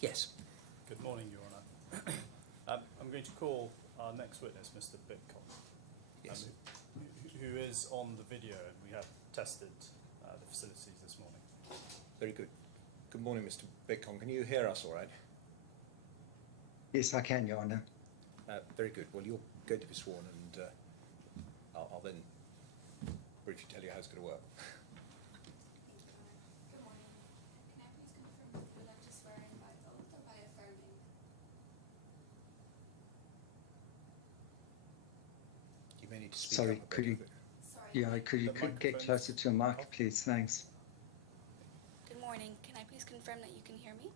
Yes. Good morning, Your Honour. I'm going to call our next witness, Mr. Bitcon, Yes. who is on the video, and we have tested the facilities this morning. Very good. Good morning, Mr. Bitcon. Can you hear us all right? Yes, I can, Your Honour. Very good. Well, you're going to be sworn, and I'll then briefly tell you how it's going to work. Good morning. Can I please confirm if you would like to swear in by oath or by affirming? You may need to speak Sorry, up a could bit. you, Sorry. yeah, could you The get microphone's closer to your mic, off. please? Thanks. Good morning. Can I please confirm that you can hear me?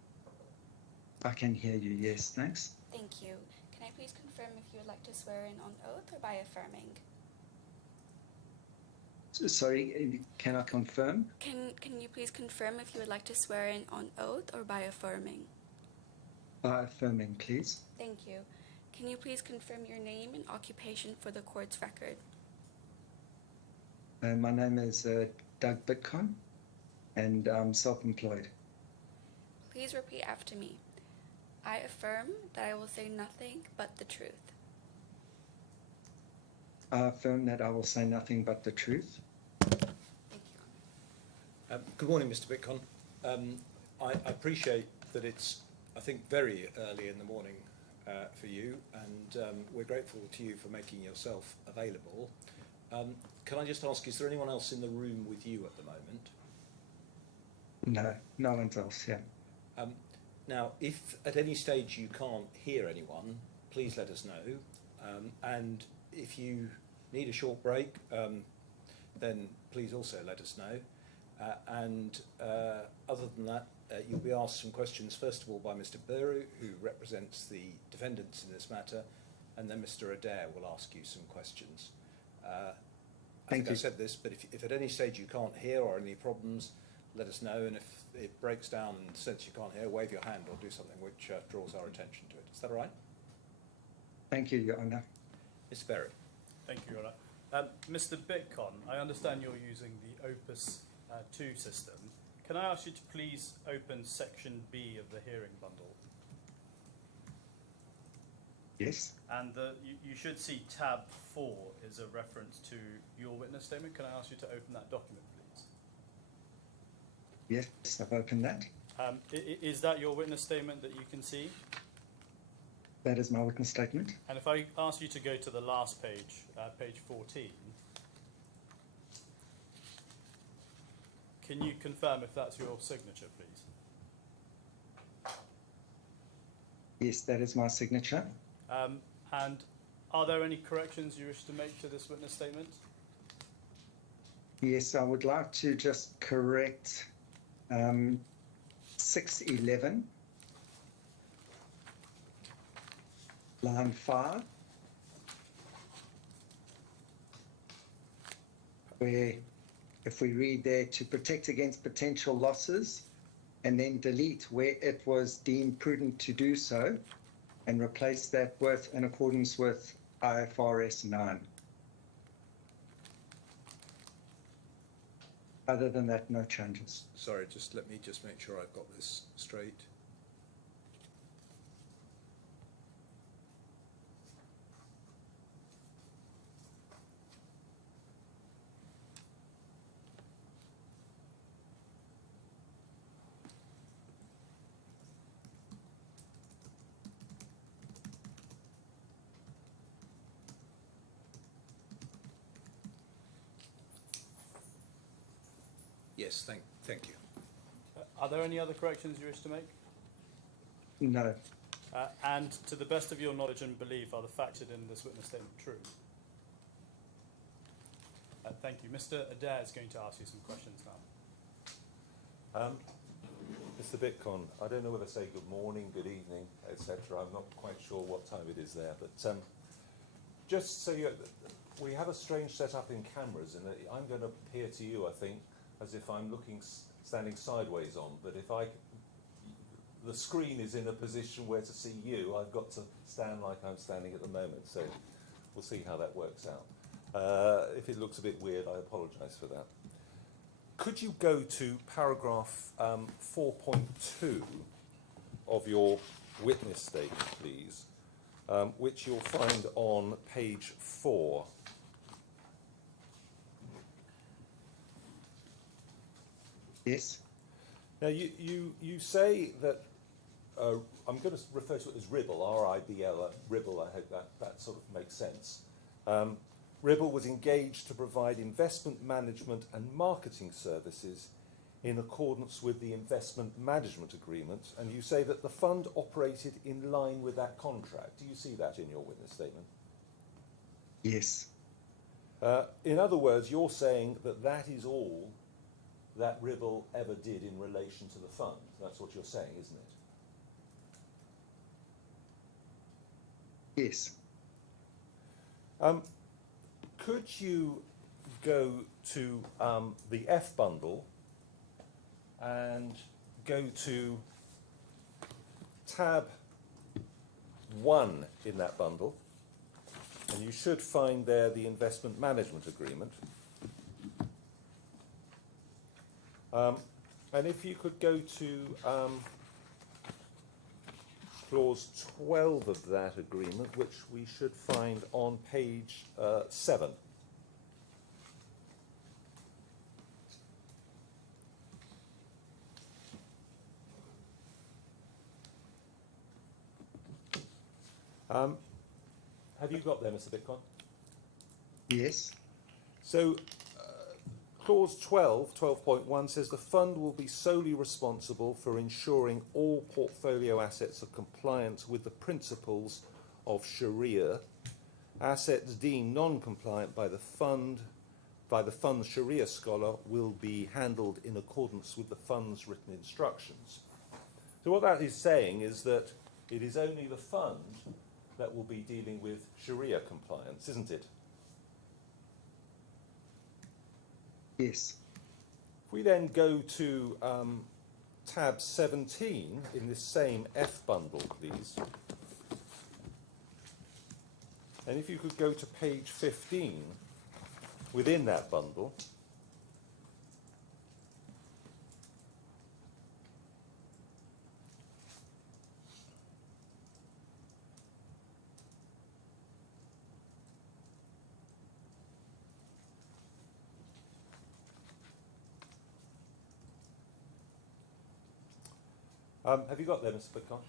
I can hear you, yes, thanks. Thank you. Can I please confirm if you would like to swear in on oath or by affirming? Sorry, can I confirm? Can you please confirm if you would like to swear in on oath or by affirming? By affirming, please. Thank you. Can you please confirm your name and occupation for the court's record? My name is Doug Bitcon, and I'm self-employed. Please repeat after me. I affirm that I will say nothing but the truth. I affirm that I will say nothing but the truth. Thank you. Good morning, Mr. Bitcon. I appreciate that it's, I think, very early in the morning for you, and we're grateful to you for making yourself available. Can I just ask, is there anyone else in the room with you at the moment? No, no one else, yeah. Now, if at any stage you can't hear anyone, please let us know. And if you need a short break, then please also let us know. Other than that, you'll be asked some questions, first of all by Mr. Beru, who represents the defendants in this matter, and then Mr. Adair will ask you some questions. I think I said this, but if at any stage you can't hear or any problems, let us know, and if it breaks down and since you can't hear, wave your hand or do something which draws our attention to it. Is that all right? Thank you, Your Honour. Mr. Berry. Thank you, Your Honour. Mr. Bitcon, I understand you're using the Opus 2 system. Can I ask you to please open Section B of the hearing bundle? Yes. And you should see tab 4 is a reference to your witness statement. Can I ask you to open that document, please? Yes, I've opened that. Is that your witness statement that you can see? That is my witness statement. And if I ask you to go to the last page, page 14, can you confirm if that's your signature, please? Yes, that is my signature. And are there any corrections you wish to make to this witness statement? Yes, I would like to just correct 611, line 5, where if we read there, to protect against potential losses, and then delete where it was deemed prudent to do so, and replace that with in accordance with IFRS 9. Other than that, no changes. Sorry, let me make sure I've got this straight. Yes, thank you. Are there any other corrections you wish to make? No. And to the best of your knowledge and belief, are the facts in this witness statement true? Thank you. Mr. Adair is going to ask you some questions now. Mr. Bitcon, I don't know whether to say good morning, good evening, etc. I'm not quite sure what time it is there, but just so we have a strange setup in cameras, and I'm going to appear to you, I think, as if I'm standing sideways on, but if the screen is in a position where to see you, I've got to stand like I'm standing at the moment, so we'll see how that works out. If it looks a bit weird, I apologise for that. Could you go to paragraph 4.2 of your witness statement, please, which you'll find on page 4. Yes. Now, you say that, I'm going to refer to it as RIBL, R-I-B-L, RIBL, I hope that sort of makes sense. RIBL was engaged to provide investment management and marketing services in accordance with the investment management agreement, and you say that the fund operated in line with that contract. Do you see that in your witness statement? Yes. In other words, you're saying that that is all that RIBL ever did in relation to the fund. That's what you're saying, isn't it? Yes. Could you go to the F bundle and go to tab 1 in that bundle, and you should find there the investment management agreement. And if you could go to clause 12 of that agreement, which we should find on page 7. Have you got there, Mr. Bitcoin? Yes. So, clause 12, 12.1 says the fund will be solely responsible for ensuring all portfolio assets are compliant with the principles of Sharia. Assets deemed non-compliant by the fund's Sharia scholar will be handled in accordance with the fund's written instructions. So what that is saying is that it is only the fund that will be dealing with Sharia compliance, isn't it? Yes. If we then go to tab 17 in this same F bundle, please. And if you could go to page 15 within that bundle. Have you got there, Mr. Bitcoin?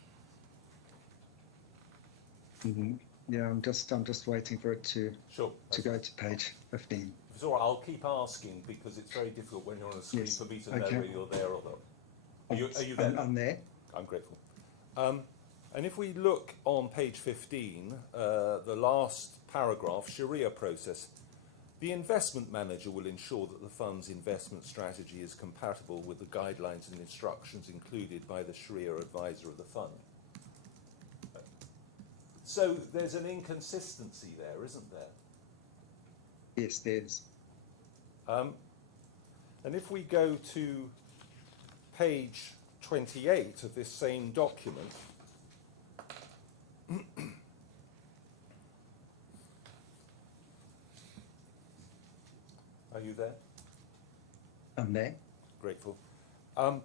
Mm-hmm. Yeah, I'm just waiting for it to Sure. go to page 15. It's all right, I'll keep asking because it's very difficult when you're on a screen Yes. for me to know Okay. whether you're there or not. Are you there? I'm there. I'm grateful. And if we look on page 15, the last paragraph, Sharia process, the investment manager will ensure that the fund's investment strategy is compatible with the guidelines and instructions included by the Sharia advisor of the fund. So there's an inconsistency there, isn't there? Yes, there's. And if we go to page 28 of this same document, are you there? I'm there. Grateful. And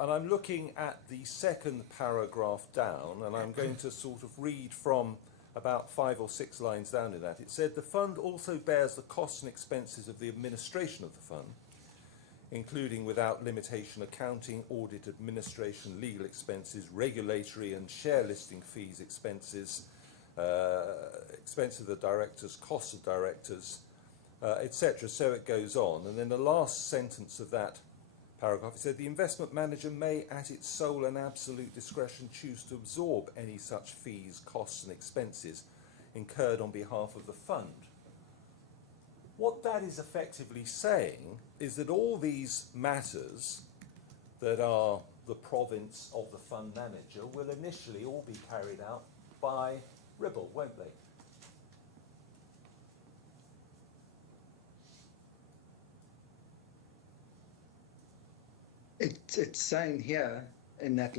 I'm looking at the second paragraph down, and I'm going to sort of read from about 5 or 6 lines down in that. It said, the fund also bears the costs and expenses of the administration of the fund, including without limitation accounting, audit, administration, legal expenses, regulatory and share listing fees, expenses, expense of the directors, costs of directors, etc. So it goes on. And then the last sentence of that paragraph, it said, the investment manager may, at its sole and absolute discretion, choose to absorb any such fees, costs and expenses incurred on behalf of the fund. What that is effectively saying is that all these matters that are the province of the fund manager will initially all be carried out by RIBL, won't they? It's saying here in that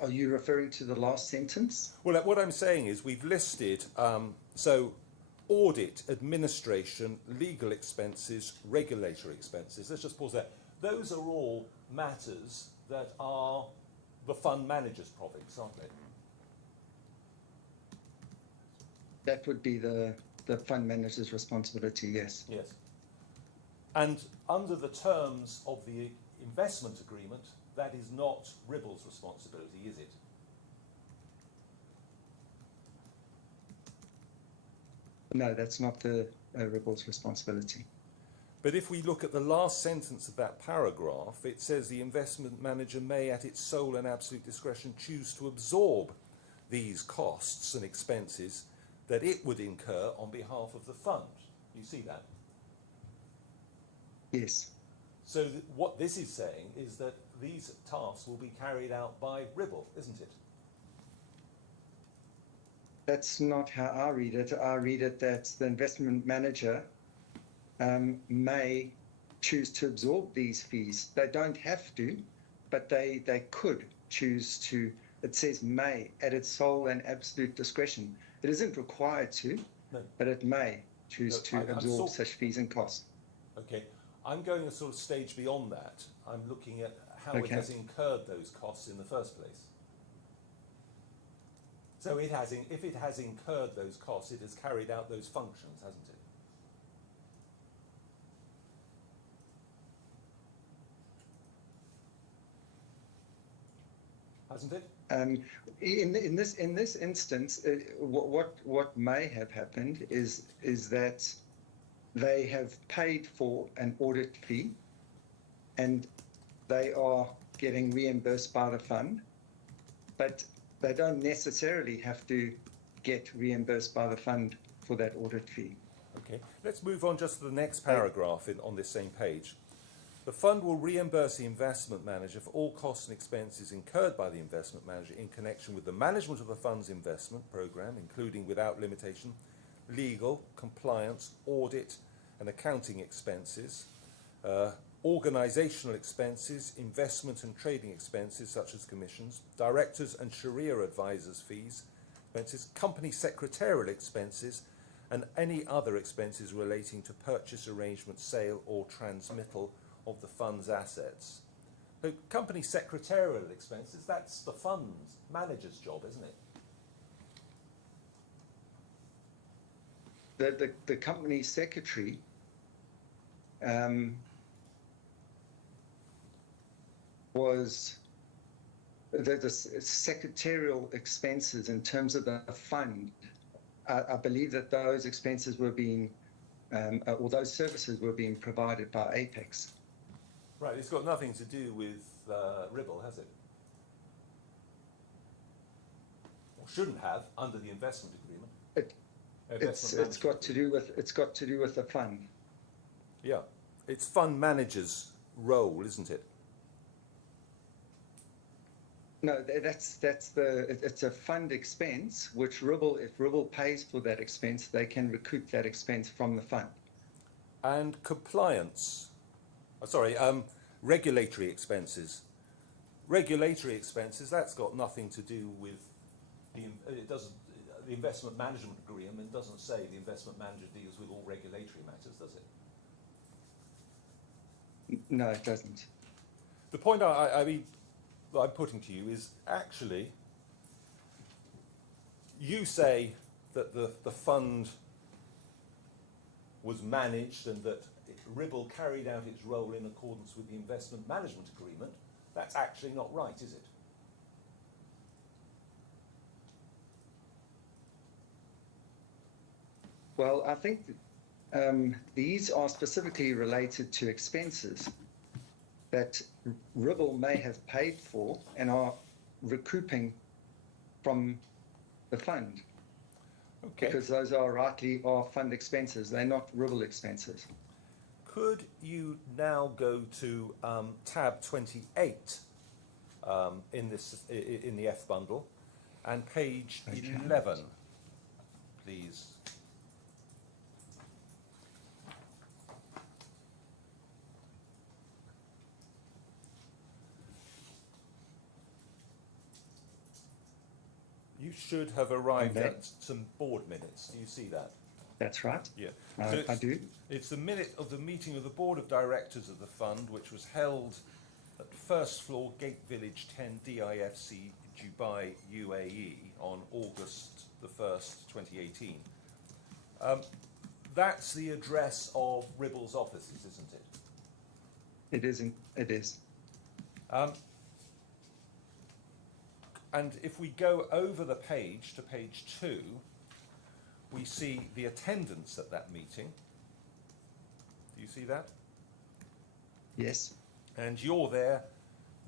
are you referring to the last sentence? Well, what I'm saying is we've listed, so audit, administration, legal expenses, regulatory expenses. Let's just pause there. Those are all matters that are the fund manager's profits, aren't they? That would be the fund manager's responsibility, yes. Yes. And under the terms of the investment agreement, that is not RIBL's responsibility, is it? No, that's not the RIBL's responsibility. But if we look at the last sentence of that paragraph, it says the investment manager may, at its sole and absolute discretion, choose to absorb these costs and expenses that it would incur on behalf of the fund. You see that? Yes. So what this is saying is that these tasks will be carried out by RIBL, isn't it? That's not how I read it. I read it that the investment manager may choose to absorb these fees. They don't have to, but they could choose to. It says may, at its sole and absolute discretion. It isn't required to, No. but it may choose to absorb such fees and costs. Okay. I'm going a sort of stage beyond that. I'm looking at how it Okay. has incurred those costs in the first place. So if it has incurred those costs, it has carried out those functions, hasn't it? Hasn't it? In this instance, what may have happened is that they have paid for an audit fee, and they are getting reimbursed by the fund, but they don't necessarily have to get reimbursed by the fund for that audit fee. Okay. Let's move on just to the next paragraph on this same page. The fund will reimburse the investment manager for all costs and expenses incurred by the investment manager in connection with the management of the fund's investment program, including without limitation legal, compliance, audit and accounting expenses, organisational expenses, investment and trading expenses such as commissions, directors and Sharia advisors' fees, expenses, company secretarial expenses, and any other expenses relating to purchase arrangement, sale or transmittal of the fund's assets. So company secretarial expenses, that's the fund's manager's job, isn't it? The company secretary was the secretarial expenses in terms of the fund. I believe that those expenses were being, or those services were being provided by Apex. Right, it's got nothing to do with RIBL, has it? Or shouldn't have under the investment agreement. It's got to do with the fund. Yeah, it's fund manager's role, isn't it? No, it's a fund expense, which RIBL, if RIBL pays for that expense, they can recoup that expense from the fund. And compliance, regulatory expenses. Regulatory expenses, that's got nothing to do with the investment management agreement doesn't say the investment manager deals with all regulatory matters, does it? No, it doesn't. The point I'm putting to you is actually, you say that the fund was managed and that RIBL carried out its role in accordance with the investment management agreement. That's actually not right, is it? Well, I think these are specifically related to expenses that RIBL may have paid for and are recouping from the fund. Okay. Because those are fund expenses. They're not RIBL expenses. Could you now go to tab 28 in the F bundle and page 11, please? You should have arrived at some board minutes. Do you see that? That's right. Yeah. I do. It's the minute of the meeting of the Board of Directors of the Fund, which was held at first floor, Gate Village 10, DIFC, Dubai, UAE, on August the 1st, 2018. That's the address of Ribble's offices, isn't it? It isn't. It is. And if we go over the page to page 2, we see the attendance at that meeting. Do you see that? Yes. And you're there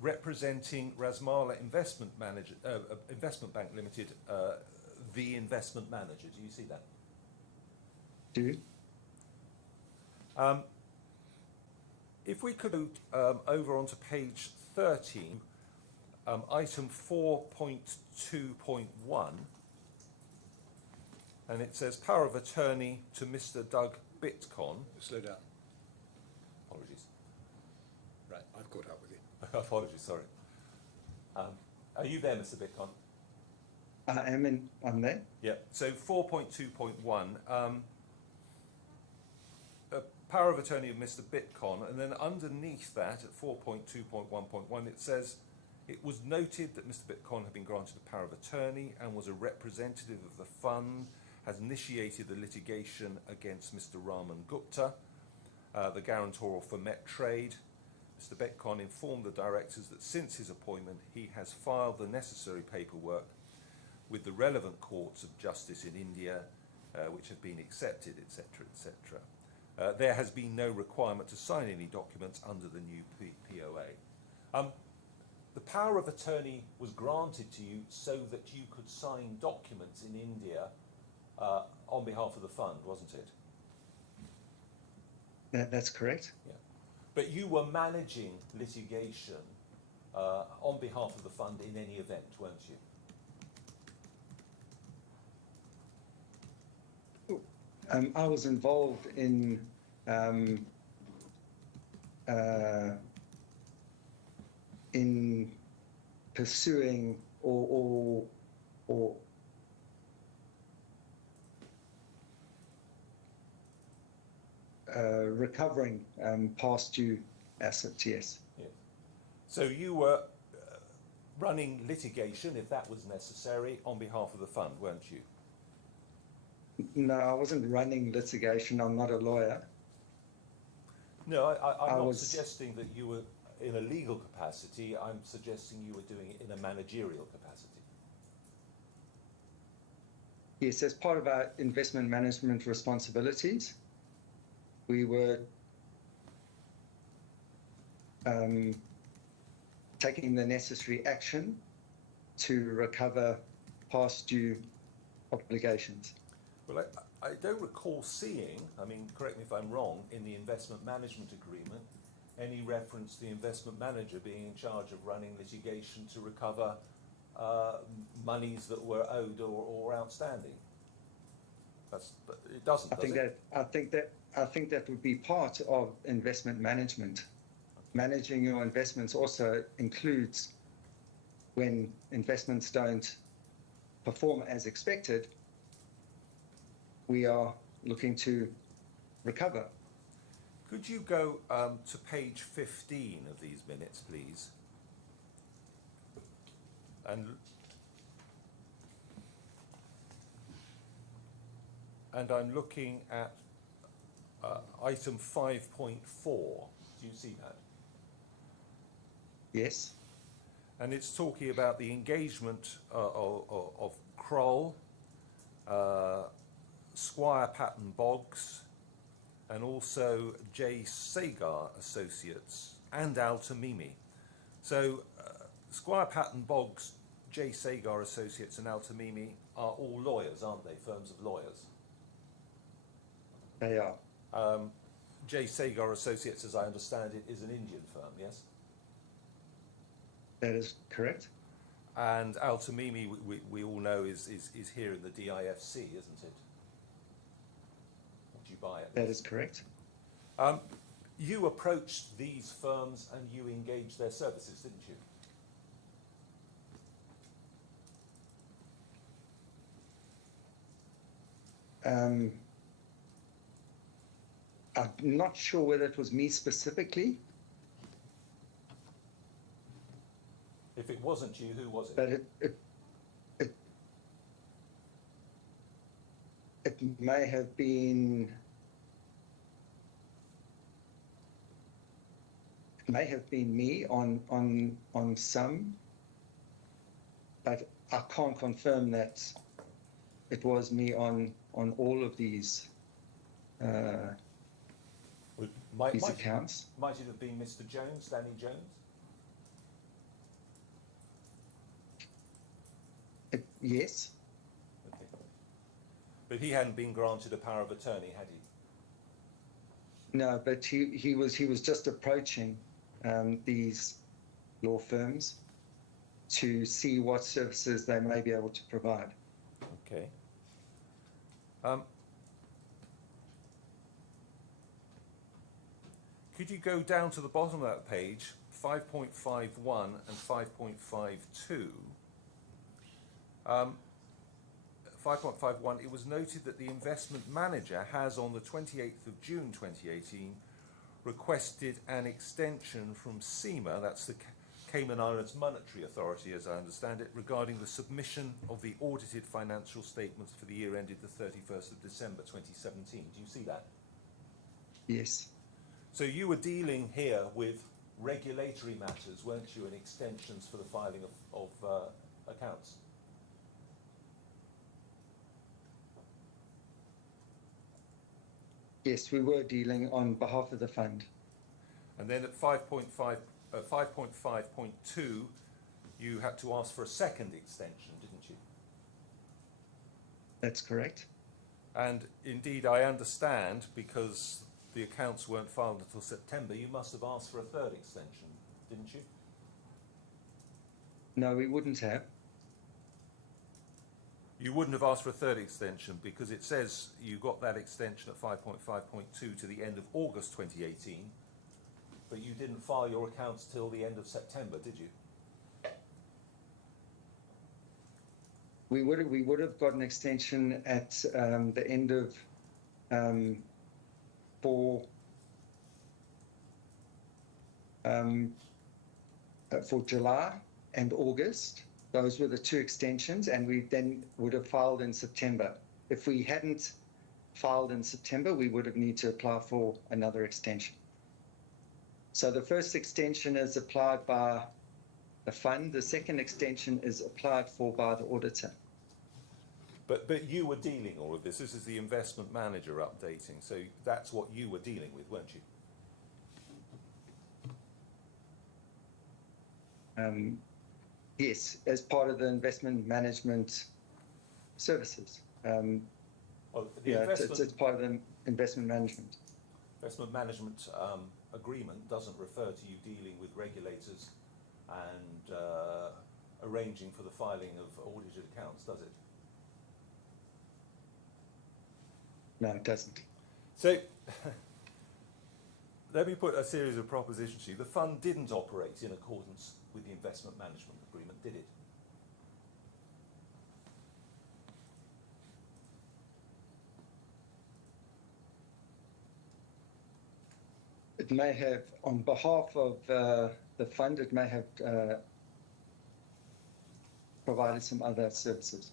representing RASMALA Investment Bank Limited, the investment manager. Do you see that? Do. If we could go over onto page 13, item 4.2.1, and it says power of attorney to Mr. Doug Bitcon. Slow down. Apologies. Right, I've caught up with you. Apologies, sorry. Are you there, Mr. Bitcon? I am in. I'm there. Yeah. So 4.2.1, power of attorney of Mr. Bitcon, and then underneath that at 4.2.1.1 it says it was noted that Mr. Bitcon had been granted a power of attorney and was a representative of the fund, has initiated the litigation against Mr. Raman Gupta, the guarantor for Mettrade. Mr. Bitcon informed the directors that since his appointment he has filed the necessary paperwork with the relevant courts of justice in India, which have been accepted, etc., etc. There has been no requirement to sign any documents under the new POA. The power of attorney was granted to you so that you could sign documents in India on behalf of the fund, wasn't it? That's correct. Yeah. But you were managing litigation on behalf of the fund in any event, weren't you? I was involved in pursuing or recovering past due assets. Yes. Yeah. So you were running litigation, if that was necessary, on behalf of the fund, weren't you? No, I wasn't running litigation. I'm not a lawyer. No, I'm not suggesting that you were in a legal capacity. I'm suggesting you were doing it in a managerial capacity. Yes, as part of our investment management responsibilities, we were taking the necessary action to recover past due obligations. Well, I don't recall seeing, I mean, correct me if I'm wrong, in the investment management agreement, any reference to the investment manager being in charge of running litigation to recover monies that were owed or outstanding. It doesn't. I think that would be part of investment management. Managing your investments also includes when investments don't perform as expected, we are looking to recover. Could you go to page 15 of these minutes, please? And I'm looking at item 5.4. Do you see that? Yes. And it's talking about the engagement of Kroll, Squire Patton Boggs, and also J. Sagar Associates and Al Tamimi. So Squire Patton Boggs, J. Sagar Associates and Al Tamimi are all lawyers, aren't they? Firms of lawyers. They are. J. Sagar Associates, as I understand it, is an Indian firm, yes? That is correct. And Al Tamimi, we all know, is here in the DIFC, isn't it? Dubai. That is correct. You approached these firms and you engaged their services, didn't you? I'm not sure whether it was me specifically. If it wasn't you, who was it? But it may have been. It may have been me on some, but I can't confirm that it was me on all of these Might accounts. it have been Mr. Jones, Danny Jones? Yes. Okay. But he hadn't been granted a power of attorney, had he? No, but he was just approaching these law firms to see what services they may be able to provide. Okay. Could you go down to the bottom of that page, 5.51 and 5.52? 5.51, it was noted that the investment manager has on the 28th of June 2018 requested an extension from CIMA, that's the Cayman Islands Monetary Authority as I understand it, regarding the submission of the audited financial statements for the year ended the 31st of December 2017. Do you see that? Yes. So you were dealing here with regulatory matters, weren't you, and extensions for the filing of accounts? Yes, we were dealing on behalf of the fund. And then at 5.5.2, you had to ask for a second extension, didn't you? That's correct. And indeed, I understand, because the accounts weren't filed until September, you must have asked for a third extension, didn't you? No, we wouldn't have. You wouldn't have asked for a third extension because it says you got that extension at 5.5.2 to the end of August 2018, but you didn't file your accounts till the end of September, did you? We would have got an extension at the end of for July and August. Those were the two extensions, and we then would have filed in September. If we hadn't filed in September, we would have needed to apply for another extension. So the first extension is applied by the fund. The second extension is applied for by the auditor. But you were dealing all of this. This is the investment manager updating. So that's what you were dealing with, weren't you? Yes, as part of the investment management services. It's part of the investment management. Investment management agreement doesn't refer to you dealing with regulators and arranging for the filing of audited accounts, does it? No, it doesn't. So, let me put a series of propositions to you. The fund didn't operate in accordance with the investment management agreement, did it? It may have, on behalf of the fund, it may have provided some other services.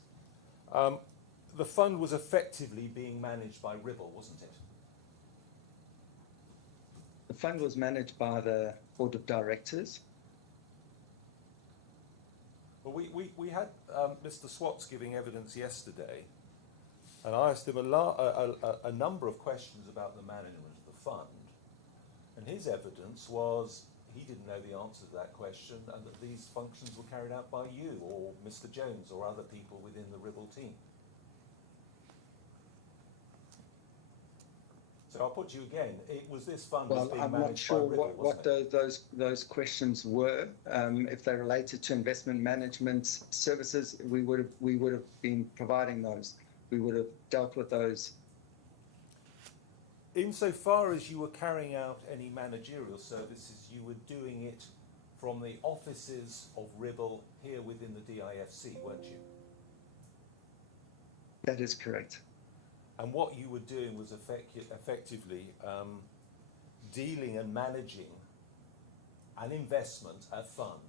The fund was effectively being managed by Ribble, wasn't it? The fund was managed by the board of directors. Well, we had Mr. Swats giving evidence yesterday, and I asked him a number of questions about the management of the fund, and his evidence was he didn't know the answer to that question, and that these functions were carried out by you or Mr. Jones or other people within the Ribble team. So I'll put you again. It was this fund was being I'm managed not sure by Ribble, what those questions were. If they related to investment management services, we would have been providing those. We would have dealt with those. Insofar as you were carrying out any managerial services, you were doing it from the offices of Ribble here within the DIFC, weren't you? That is correct. And what you were doing was effectively dealing and managing an investment, a fund,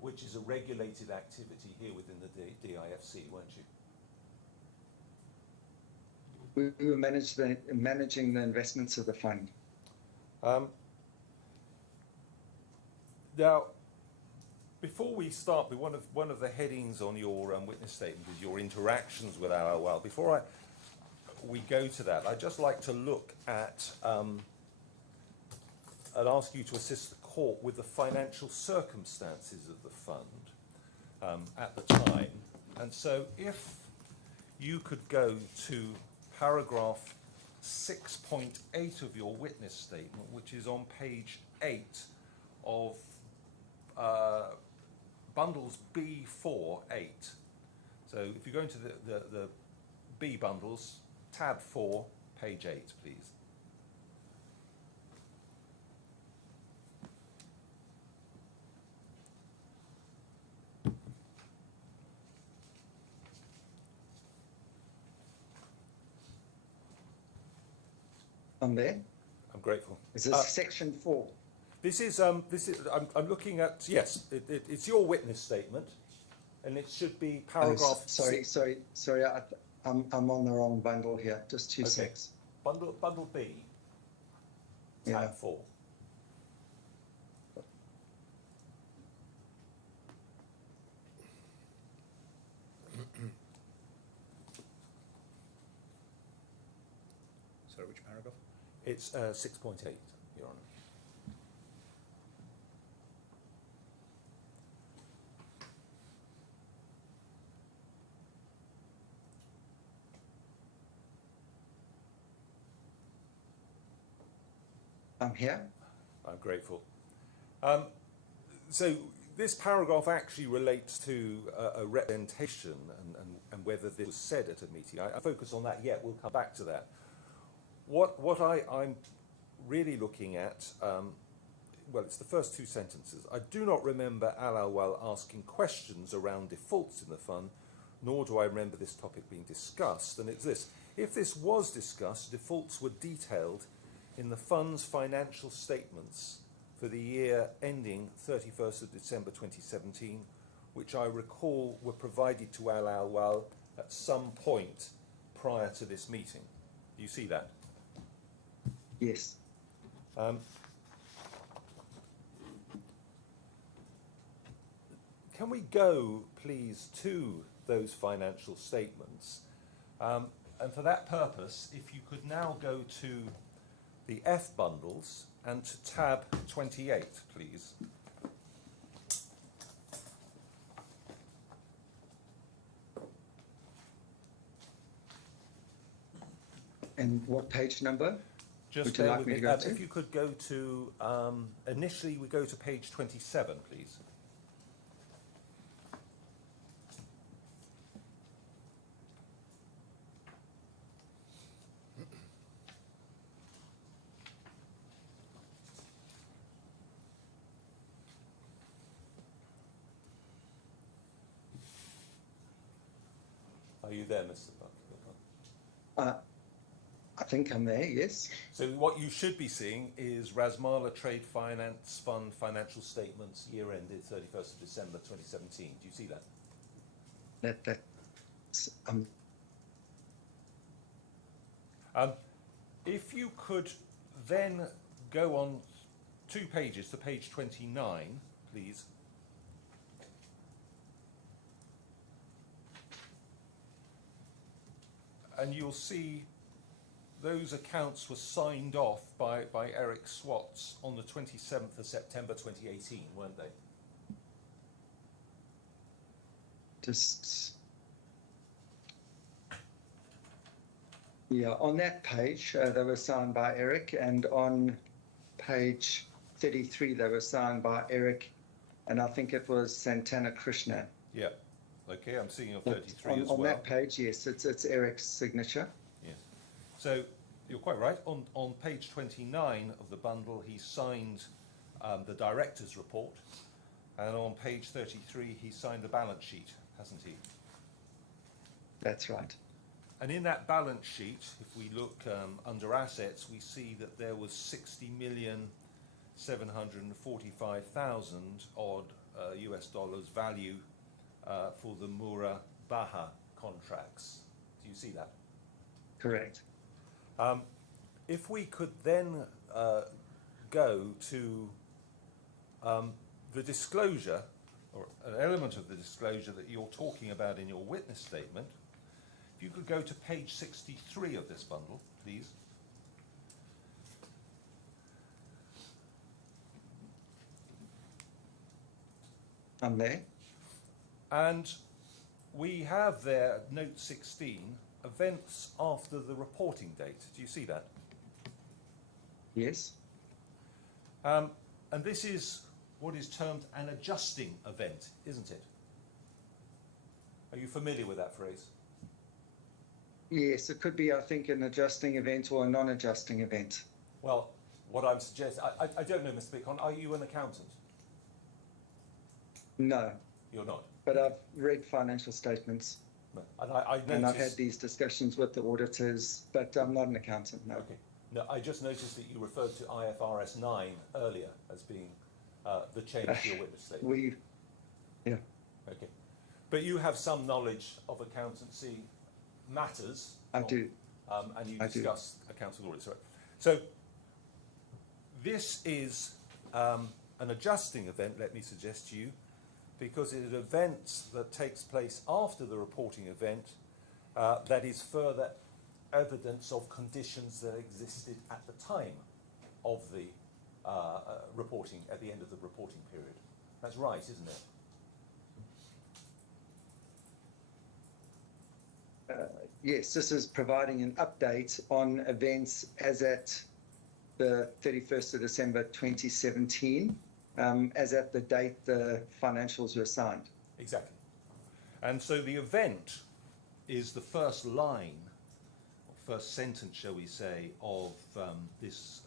which is a regulated activity here within the DIFC, weren't you? We were managing the investments of the fund. Now, before we start, one of the headings on your witness statement is your interactions with ALAWWAL. Before we go to that, I'd just like to look at and ask you to assist the court with the financial circumstances of the fund at the time. And so if you could go to paragraph 6.8 of your witness statement, which is on page 8 of bundles B48. So if you go into the B bundles, tab 4, page 8, please. I'm there. I'm grateful. Is this section 4? This is I'm looking at, yes, it's your witness statement, and it should be paragraph. Sorry. I'm on the wrong bundle here. Just two secs. Bundle B, tab 4. Sorry, which paragraph? It's 6.8, Your Honour. I'm here. I'm grateful. So this paragraph actually relates to a representation and whether this was said at a meeting. I focus on that yet. We'll come back to that. What I'm really looking at, well, it's the first two sentences. I do not remember ALAWWAL asking questions around defaults in the fund, nor do I remember this topic being discussed. And it's this: if this was discussed, defaults were detailed in the fund's financial statements for the year ending 31st of December 2017, which I recall were provided to ALAWWAL at some point prior to this meeting. Do you see that? Yes. Can we go, please, to those financial statements? And for that purpose, if you could now go to the F bundles and to tab 28, please. And what page number Just would you like me to go to? If you could go to, initially we go to page 27, please. Are you there, Mr. Buck? I think I'm there, yes. So what you should be seeing is RASMALA Trade Finance Fund financial statements year ended 31st of December 2017. Do you see that? That's If you could then go on 2 pages to page 29, please. And you'll see those accounts were signed off by Eric Swats on the 27th of September 2018, weren't they? Yeah, on that page, they were signed by Eric, and on page 33, they were signed by Eric, and I think it was Santana Krishna. Yeah. Okay, I'm seeing your 33 as well. On that page, yes, it's Eric's signature. Yes. So you're quite right. On page 29 of the bundle, he signed the director's report, and on page 33, he signed the balance sheet, hasn't he? That's right. And in that balance sheet, if we look under assets, we see that there was 60,745,000 odd US dollars value for the Mura Baha contracts. Do you see that? Correct. If we could then go to the disclosure, or an element of the disclosure that you're talking about in your witness statement, if you could go to page 63 of this bundle, please. I'm there. And we have there, note 16, events after the reporting date. Do you see that? Yes. And this is what is termed an adjusting event, isn't it? Are you familiar with that phrase? Yes, it could be, I think, an adjusting event or a non-adjusting event. Well, what I'm suggesting, I don't know, Mr. Bitcon, are you an accountant? No, You're not. but I've read financial statements No. And I noticed, and I've had these discussions with the auditors, but I'm not an accountant, no. Okay. No, I just noticed that you referred to IFRS 9 earlier as being the change to your witness statement. Yeah, Okay. But you have some knowledge of accountancy matters. I do. And you I do. discuss accounts with audits. Right. So this is an adjusting event, let me suggest to you, because it is an event that takes place after the reporting event that is further evidence of conditions that existed at the time of the reporting, at the end of the reporting period. That's right, isn't it? Yes, this is providing an update on events as at the 31st of December 2017, as at the date the financials were signed. Exactly. And so the event is the first line, or first sentence, shall we say, of this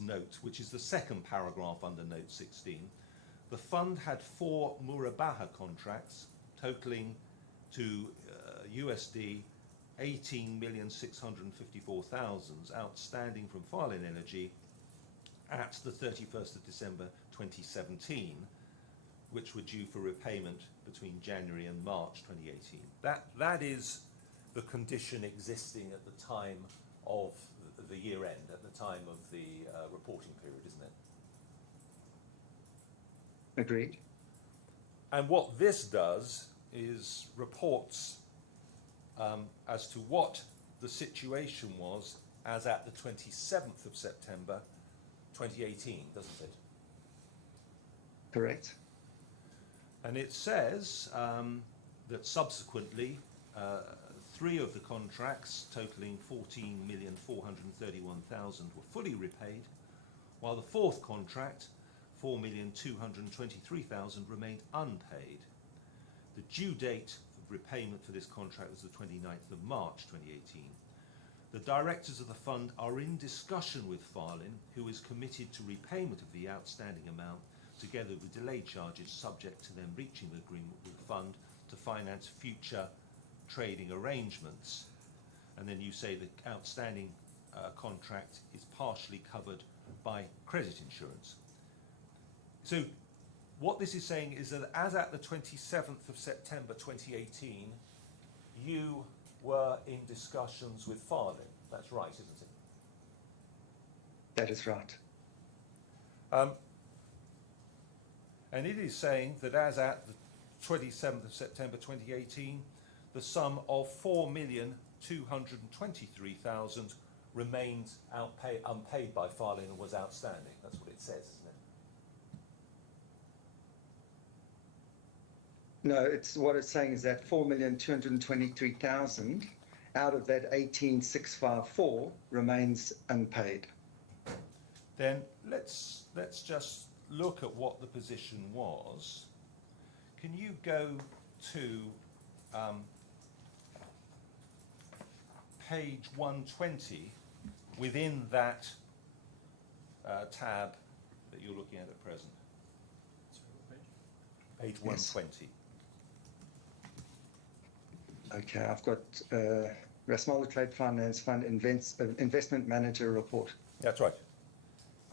note, which is the second paragraph under note 16. The fund had 4 Murabaha contracts totaling to USD 18,654,000 outstanding from Farlin Energy at the 31st of December 2017, which were due for repayment between January and March 2018. That is the condition existing at the time of the year end, at the time of the reporting period, isn't it? Agreed. And what this does is reports as to what the situation was as at the 27th of September 2018, doesn't it? Correct. And it says that subsequently 3 of the contracts totaling 14,431,000 were fully repaid, while the 4th contract, 4,223,000, remained unpaid. The due date of repayment for this contract was the 29th of March 2018. The directors of the fund are in discussion with Farlin, who is committed to repayment of the outstanding amount, together with delayed charges, subject to them reaching an agreement with the fund to finance future trading arrangements. And then you say the outstanding contract is partially covered by credit insurance. So what this is saying is that as at the 27th of September 2018, you were in discussions with Farlin. That's right, isn't it? That is right. And it is saying that as at the 27th of September 2018, the sum of 4,223,000 remained unpaid by Farlin and was outstanding. That's what it says, isn't it? No, it's what it's saying is that 4,223,000 out of that 18,654 remains unpaid. Then let's just look at what the position was. Can you go to page 120 within that tab that you're looking at present? Page 120. Okay, I've got RASMALA Trade Finance Fund Investment Manager Report. That's right.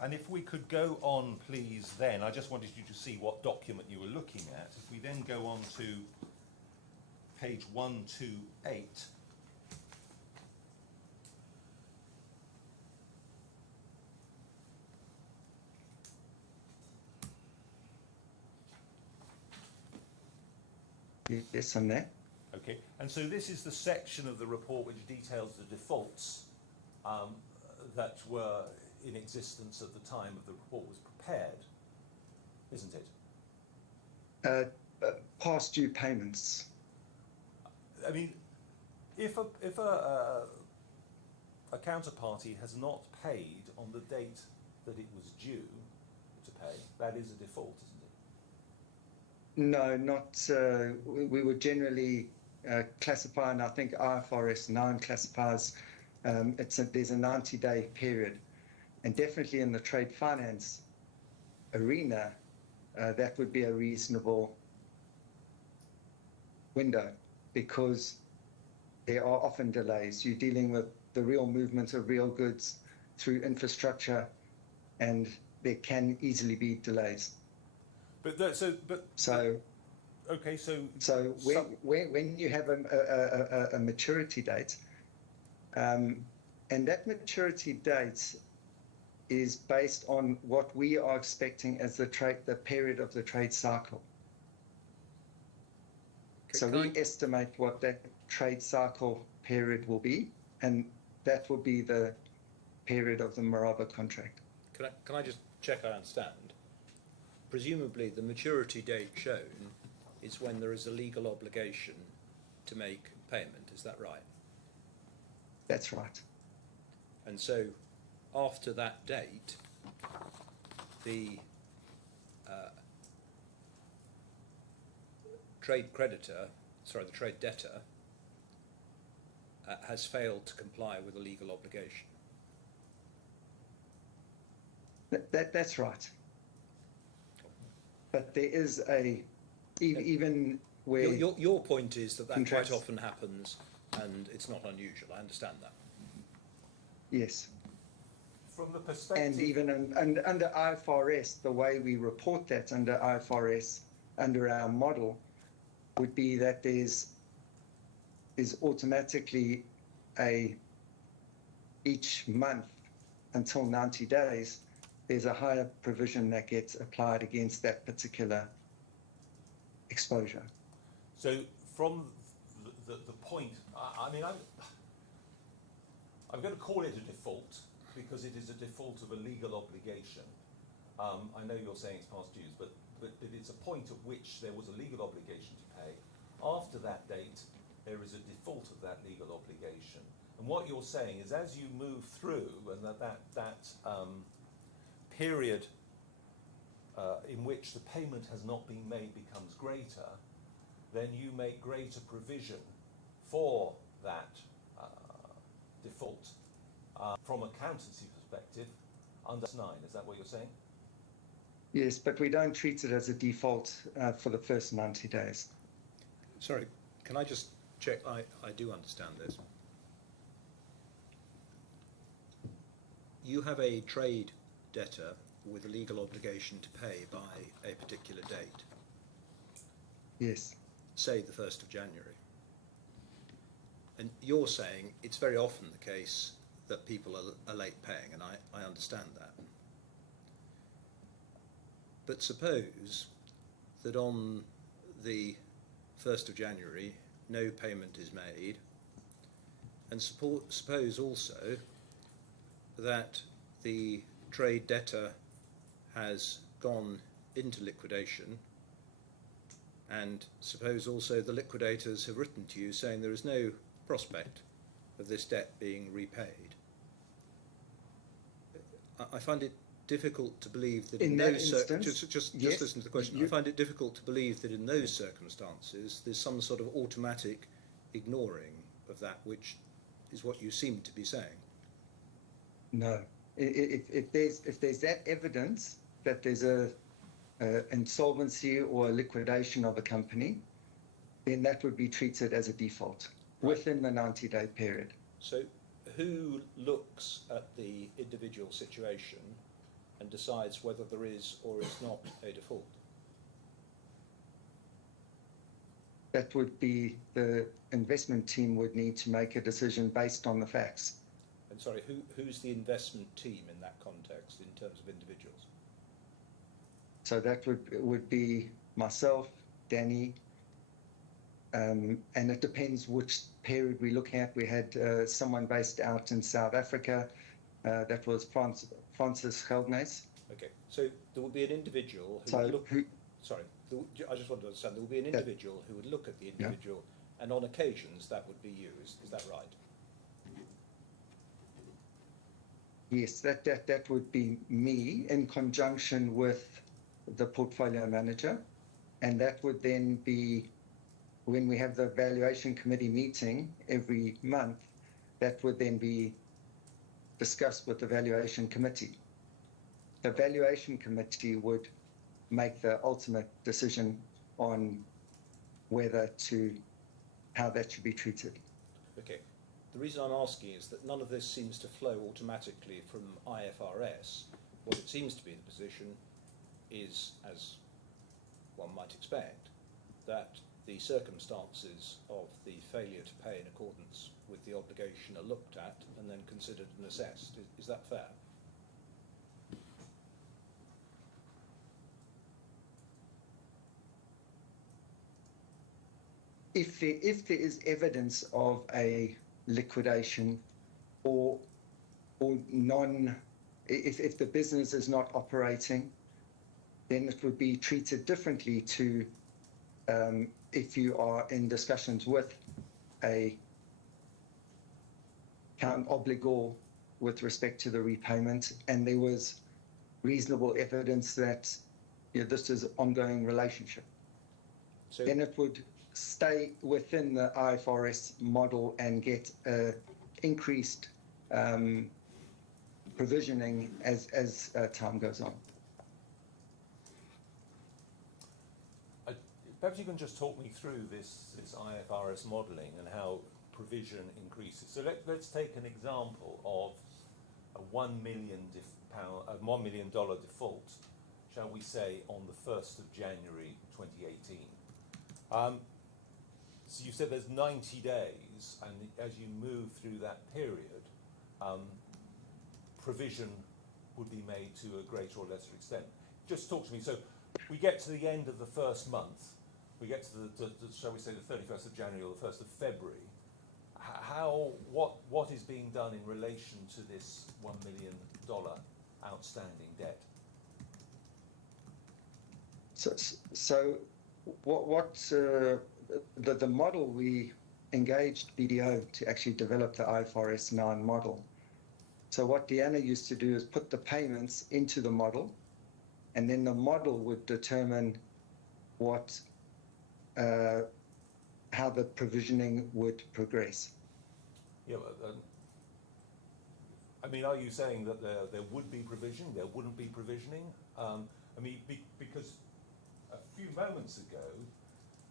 And if we could go on, please, then, I just wanted you to see what document you were looking at. If we then go on to page 128. Yes, I'm there. Okay, and so this is the section of the report which details the defaults that were in existence at the time of the report was prepared, isn't it? Past due payments. I mean, if a counterparty has not paid on the date that it was due to pay, that is a default, isn't it? No, not. We would generally classify, and I think IFRS 9 classifies. There's a 90-day period, and definitely in the trade finance arena, that would be a reasonable window, because there are often delays. You're dealing with the real movement of real goods through infrastructure, and there can easily be delays. But okay, so when you have a maturity date, and that maturity date is based on what we are expecting as the period of the trade cycle. So we estimate what that trade cycle period will be, and that will be the period of the Maraba contract. Can I just check I understand? Presumably the maturity date shown is when there is a legal obligation to make payment, is that right? That's right. And so after that date, the trade debtor has failed to comply with a legal obligation. That's right. But there is even where... Your point is that contracts, quite often happens and it's not unusual. I understand that. Yes. From the perspective... And even under IFRS, the way we report that under IFRS, under our model, would be that there's automatically each month until 90 days, there's a higher provision that gets applied against that particular exposure. So from the point, I'm going to call it a default because it is a default of a legal obligation. I know you're saying it's past dues, but it's a point at which there was a legal obligation to pay. After that date, there is a default of that legal obligation. And what you're saying is as you move through and that period in which the payment has not been made becomes greater, then you make greater provision for that default from accountancy perspective under 9. Is that what you're saying? Yes, but we don't treat it as a default for the first 90 days. Sorry, can I just check? I do understand this. You have a trade debtor with a legal obligation to pay by a particular date. Yes. Say the 1st of January. And you're saying it's very often the case that people are late paying, and I understand that. But suppose that on the 1st of January no payment is made, and suppose also that the trade debtor has gone into liquidation, and suppose also the liquidators have written to you saying there is no prospect of this debt being repaid. I find it difficult to believe that in those circumstances, just listen to the question. I find it difficult to believe that in those circumstances there's some sort of automatic ignoring of that, which is what you seem to be saying. No. If there's that evidence that there's a insolvency or a liquidation of a company, then that would be treated as a default within the 90-day period. So who looks at the individual situation and decides whether there is or is not a default? That would be the investment team would need to make a decision based on the facts. And sorry, who's the investment team in that context in terms of individuals? So that would be myself, Danny, and it depends which period we're looking at. We had someone based out in South Africa, that was Francis Geldnys. Okay, so there would be an individual who So would look... who, Sorry, I just want to understand, there would be an individual who would look at the individual, and on occasions that would be you, is that right? yes, that would be me in conjunction with the portfolio manager, and that would then be when we have the valuation committee meeting every month, that would then be discussed with the valuation committee. The valuation committee would make the ultimate decision on how that should be treated. Okay. The reason I'm asking is that none of this seems to flow automatically from IFRS. What it seems to be the position is, as one might expect, that the circumstances of the failure to pay in accordance with the obligation are looked at and then considered and assessed. Is that fair? If there is evidence of a liquidation or if the business is not operating, then it would be treated differently to if you are in discussions with a account obligor with respect to the repayment, and there was reasonable evidence that this is an ongoing relationship. So Then it would stay within the IFRS model and get increased provisioning as time goes on. Perhaps you can just talk me through this IFRS modelling and how provision increases. So let's take an example of a $1 million default, shall we say, on the 1st of January 2018. So you said there's 90 days, and as you move through that period, provision would be made to a greater or lesser extent. Just talk to me. So we get to the end of the first month. We get to shall we say, the 31st of January or the 1st of February. What is being done in relation to this $1 million outstanding debt? So what the model, we engaged BDO to actually develop the IFRS 9 model. So what Deanna used to do is put the payments into the model, and then the model would determine how the provisioning would progress. Yeah, I mean, are you saying that there would be provision, there wouldn't be provisioning? I mean, because a few moments ago,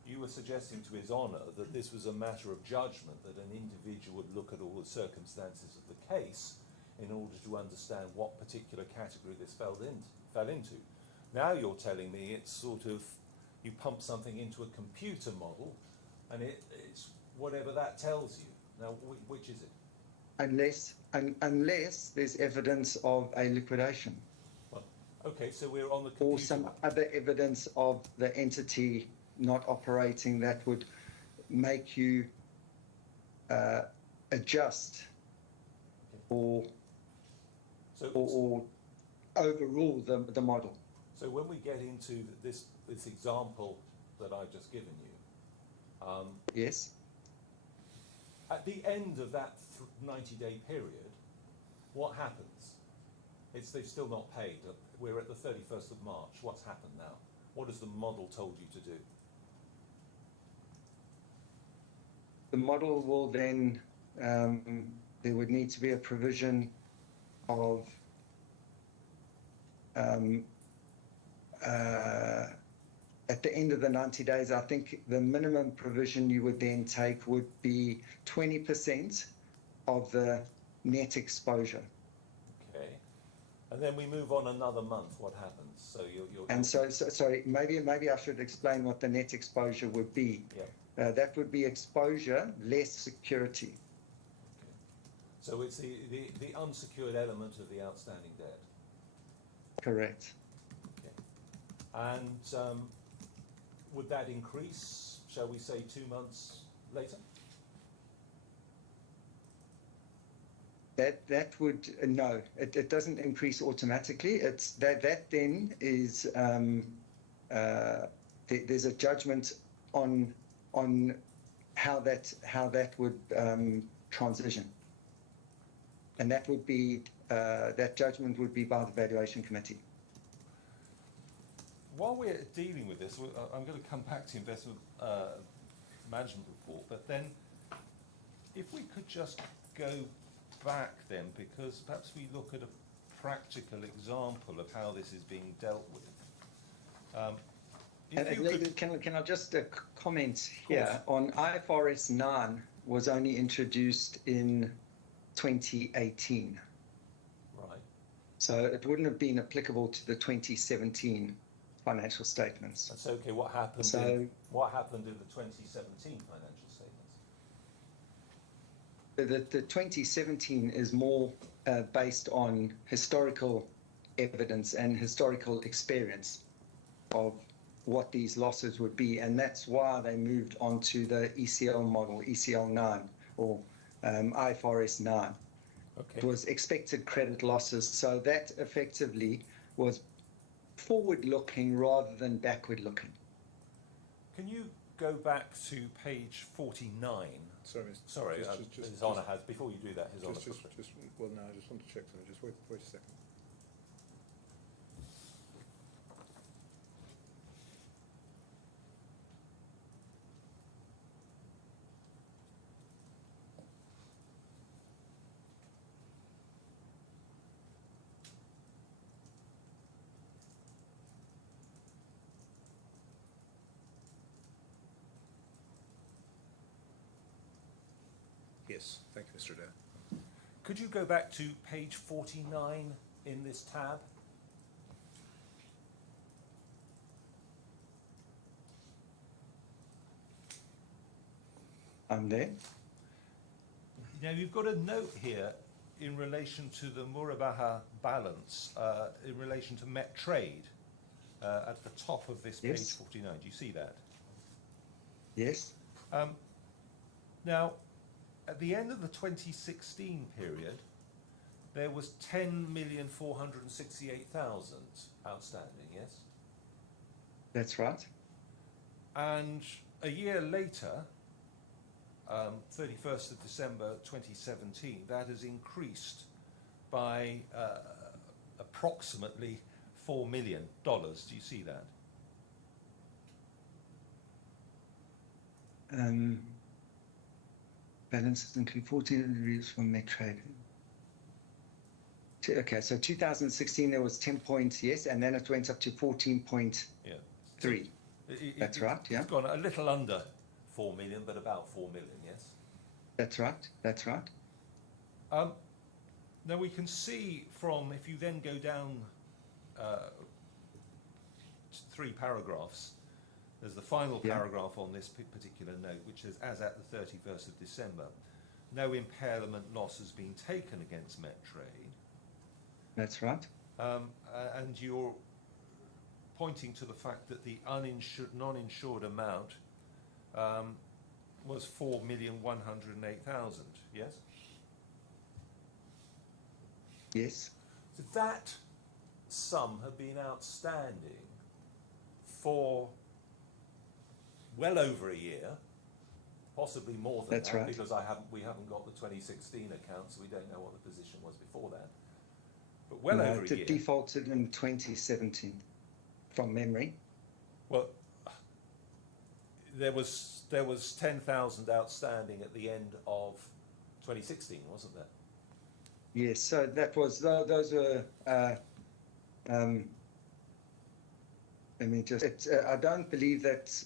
you were suggesting to His Honour that this was a matter of judgment, that an individual would look at all the circumstances of the case in order to understand what particular category this fell into. Now you're telling me it's sort of, you pump something into a computer model, and it's whatever that tells you. Now, which is it? Unless there's evidence of a liquidation. Well, okay, so we're on the computer. Or some other evidence of the entity not operating that would make you adjust or overrule the model. So when we get into this example that I've just given you, yes. At the end of that 90-day period, what happens? They've still not paid. We're at the 31st of March. What's happened now? What has the model told you to do? The model will then, there would need to be a provision of at the end of the 90 days, I think the minimum provision you would then take would be 20% of the net exposure. Okay. And then we move on another month. What happens? So you're And so sorry, maybe I should explain what the net exposure would be. Yeah. That would be exposure less security. Okay. So it's the unsecured element of the outstanding debt. Correct. Okay. And would that increase, shall we say, 2 months later? That would no, it doesn't increase automatically. It's that then is there's a judgment on how that would transition, and that would be that judgment would be by the valuation committee. While we're dealing with this, I'm going to come back to investment management report, but then if we could just go back then, because perhaps we look at a practical example of how this is being dealt with. Can I just comment here on IFRS 9 was only introduced in 2018. Right. So it wouldn't have been applicable to the 2017 financial statements. That's okay. What happened? So what happened in the 2017 financial statements? the 2017 is more based on historical evidence and historical experience of what these losses would be, and that's why they moved on to the ECL model, ECL 9 or IFRS 9. Okay. It was expected credit losses, so that effectively was forward-looking rather than backward-looking. Can you go back to page 49? Sorry, Sorry, His Honour has. Before you do that, His Honour. well, no, I just want to check something. Just wait a second. Yes, thank you, Mr. Adair. Could you go back to page 49 in this tab? I'm there. Now, you've got a note here in relation to the Murabaha balance, in relation to Met Trade, at the top of this Yes. page 49. Do you see that? Yes. Now, at the end of the 2016 period, there was 10,468,000 outstanding, yes? That's right. And a year later, 31st of December 2017, that has increased by approximately $4 million. Do you see that? Balances include 14 reviews from Met Trade. Okay, so 2016 there was 10 points, yes, and then it went up to 14.3. Yeah. That's right, yeah. It's gone a little under 4 million, but about 4 million, yes? That's right, that's right. Now we can see from, if you then go down 3 paragraphs, there's the final paragraph on this particular note, which says, as at the 31st of December, no impairment loss has been taken against Met Trade. That's right. And you're pointing to the fact that the non-insured amount was 4,108,000, yes? Yes. So that sum had been outstanding for well over a year, possibly more than That's that, right. because we haven't got the 2016 accounts, so we don't know what the position was before that. But well No, over a year. it defaulted in 2017, from memory. Well, there was 10,000 outstanding at the end of 2016, wasn't there? Yes, so that was, those were, let me just, I don't believe that.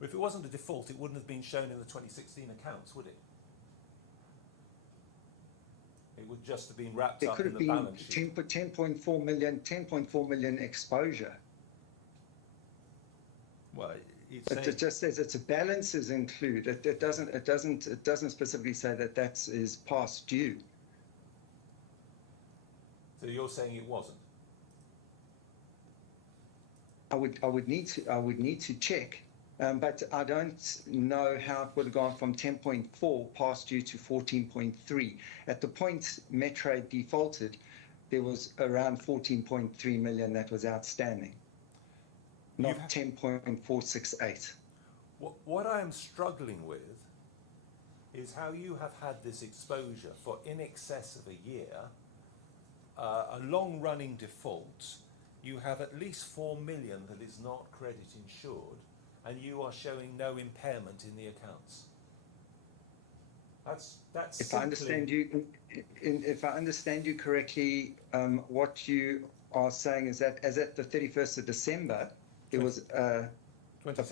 If it wasn't a default, it wouldn't have been shown in the 2016 accounts, would it? would just have been wrapped There up could in have the been balance sheet. 10.4 million exposure. Well, it's But it just says it's a balances include. It doesn't specifically say that that is past due. so you're saying it wasn't? I would need to check, but I don't know how it would have gone from 10.4 past due to 14.3. At the point Metrade defaulted, there was around 14.3 million that was outstanding, not 10.468. What I am struggling with is how you have had this exposure for in excess of a year, a long-running default. You have at least 4 million that is not credit insured, and you are showing no impairment in the accounts. That's. If I understand you correctly, what you are saying is that as at the 31st of December, there was a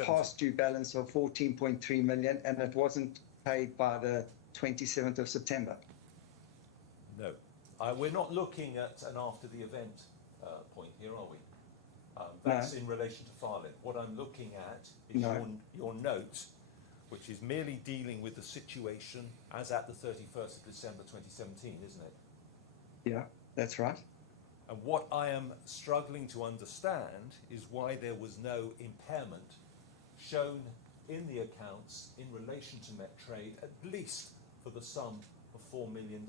past due balance of 14.3 million, and it wasn't paid by the 27th of September. No, we're not looking at an after the event point here, are we? That's in relation to filing. What I'm looking at is your note, which is merely dealing with the situation as at the 31st of December 2017, isn't it? Yeah, that's right. And what I am struggling to understand is why there was no impairment shown in the accounts in relation to Metrade, at least for the sum of $4 million.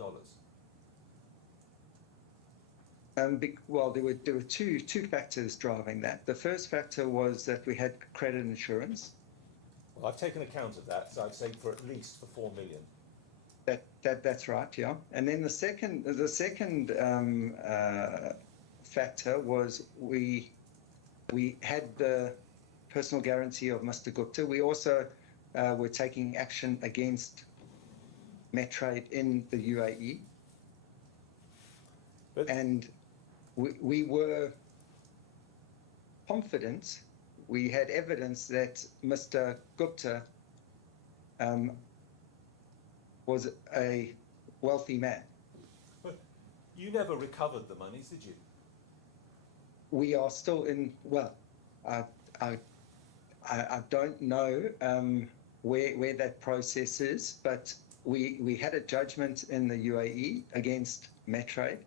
Well, there were two factors driving that. The first factor was that we had credit insurance. Well, I've taken account of that, so I'd say for at least for 4 million. That's right, yeah. And then the second factor was we had the personal guarantee of Mr. Gupta. We also were taking action against Metrade in the UAE. And we were confident, we had evidence that Mr. Gupta was a wealthy man. But you never recovered the monies, did you? We are still in, well, I don't know where that process is, but we had a judgment in the UAE against Metrade.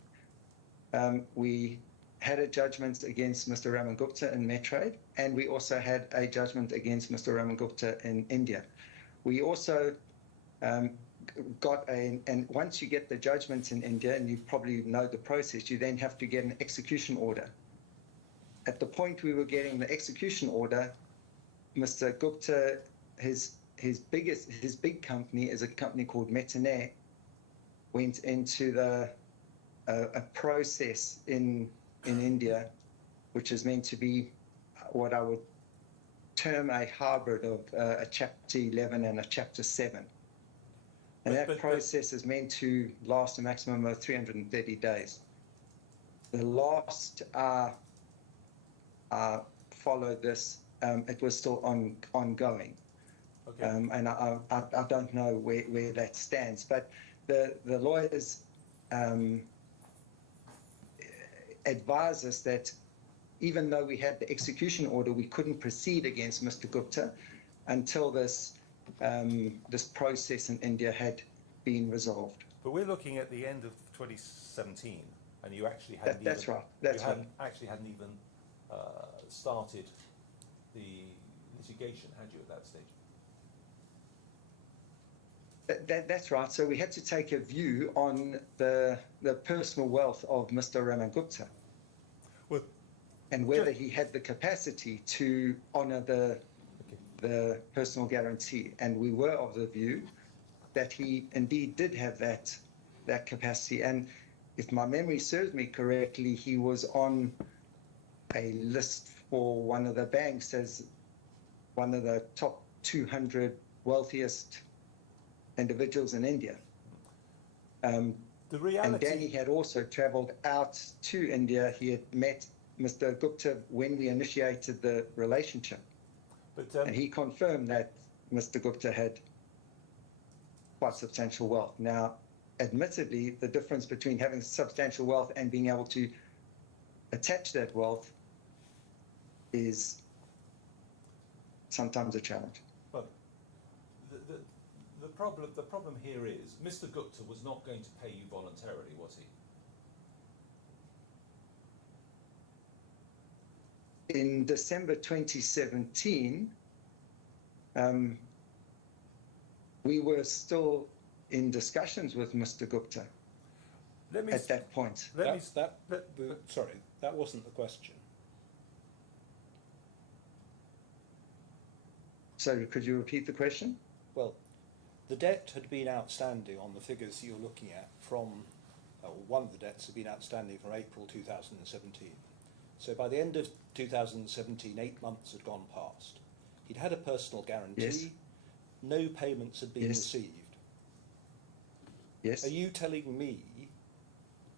We had a judgment against Mr. Raman Gupta in Metrade, and we also had a judgment against Mr. Raman Gupta in India. We also and once you get the judgments in India, and you probably know the process, you then have to get an execution order. At the point we were getting the execution order, Mr. Gupta, his big company is a company called Metane, went into a process in India, which is meant to be what I would term a hybrid of a Chapter 11 and a Chapter 7. And that process is meant to last a maximum of 330 days. The last followed this, it was still ongoing. Okay. And I don't know where that stands, but the lawyers advised us that even though we had the execution order, we couldn't proceed against Mr. Gupta until this process in India had been resolved. But we're looking at the end of 2017, and you actually hadn't That's right. That's right. Actually hadn't even started the litigation, had you, at that stage? That's right. So we had to take a view on the personal wealth of Mr. Raman Gupta, and whether he had the capacity to honour the personal guarantee. And we were of the view that he indeed did have that capacity. And if my memory serves me correctly, he was on a list for one of the banks as one of the top 200 wealthiest individuals in India. The reality... And Danny had also travelled out to India. He had met Mr. Gupta when we initiated the relationship. But, and he confirmed that Mr. Gupta had quite substantial wealth. Now, admittedly, the difference between having substantial wealth and being able to attach that wealth is sometimes a challenge. Well, the problem here is Mr. Gupta was not going to pay you voluntarily, was he? In December 2017, we were still in discussions with Mr. Gupta at that point. Sorry, that wasn't the question. So could you repeat the question? Well, the debt had been outstanding on the figures you're looking at from, one of the debts had been outstanding from April 2017. So by the end of 2017, 8 months had gone past. He'd had a personal guarantee. Yes. No payments had been received. Yes. Are you telling me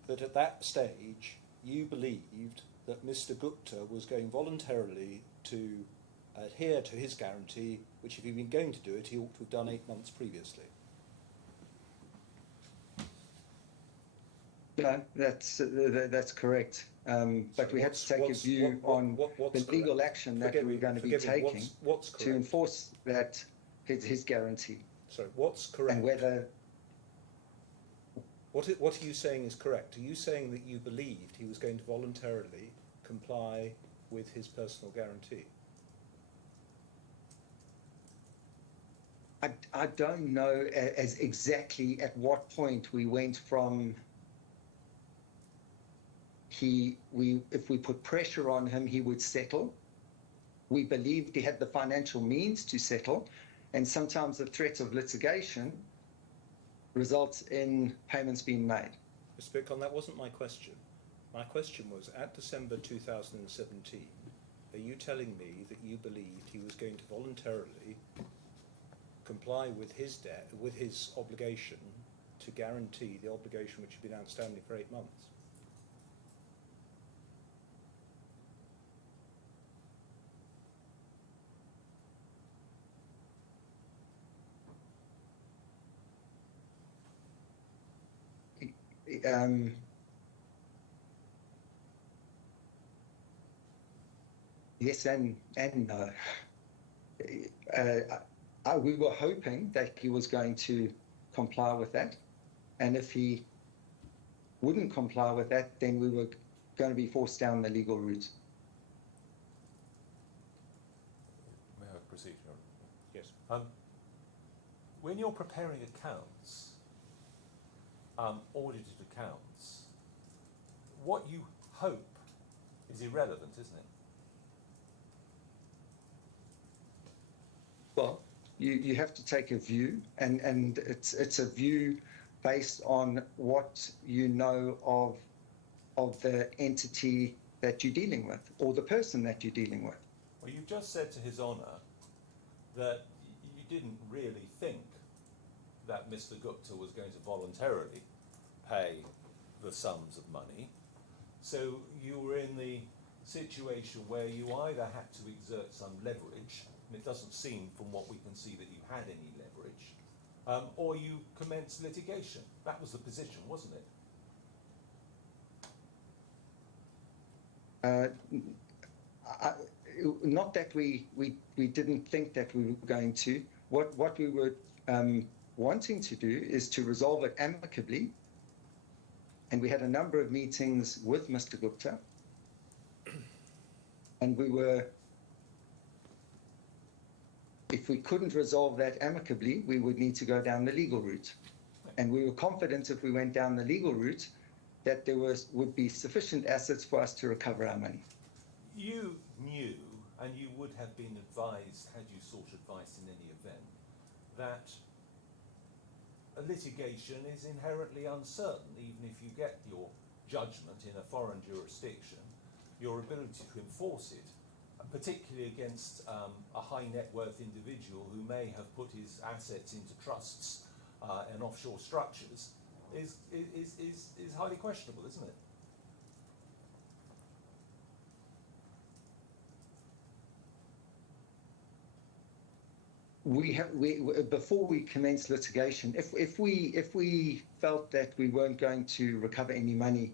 that at that stage you believed that Mr. Gupta was going voluntarily to adhere to his guarantee, which if he'd been going to do it, he ought to have done 8 months previously? No, that's correct. But we had to take a view on the legal action that we were going to be taking to enforce that his guarantee. Sorry, what's correct? And whether... What are you saying is correct? Are you saying that you believed he was going to voluntarily comply with his personal guarantee? I don't know as exactly at what point we went from if we put pressure on him, he would settle. We believed he had the financial means to settle, and sometimes the threat of litigation results in payments being made. Mr. Bitcon, that wasn't my question. My question was, at December 2017, are you telling me that you believed he was going to voluntarily comply with his debt, with his obligation to guarantee the obligation which had been outstanding for 8 months? Yes and no. We were hoping that he was going to comply with that, and if he wouldn't comply with that, then we were going to be forced down the legal route. May I proceed, Your Honour? Yes. When you're preparing accounts, audited accounts, what you hope is irrelevant, isn't it? Well, you have to take a view, and it's a view based on what you know of the entity that you're dealing with, or the person that you're dealing with. Well, you've just said to His Honour that you didn't really think that Mr. Gupta was going to voluntarily pay the sums of money, so you were in the situation where you either had to exert some leverage, and it doesn't seem from what we can see that you had any leverage, or you commenced litigation. That was the position, wasn't it? Not that we didn't think that we were going to. What we were wanting to do is to resolve it amicably, and we had a number of meetings with Mr. Gupta, and we were, if we couldn't resolve that amicably, we would need to go down the legal route. And we were confident if we went down the legal route that there would be sufficient assets for us to recover our money. You knew, and you would have been advised, had you sought advice in any event, that a litigation is inherently uncertain. Even if you get your judgment in a foreign jurisdiction, your ability to enforce it, particularly against a high net worth individual who may have put his assets into trusts and offshore structures, is highly questionable, isn't it? before we commenced litigation, if we felt that we weren't going to recover any money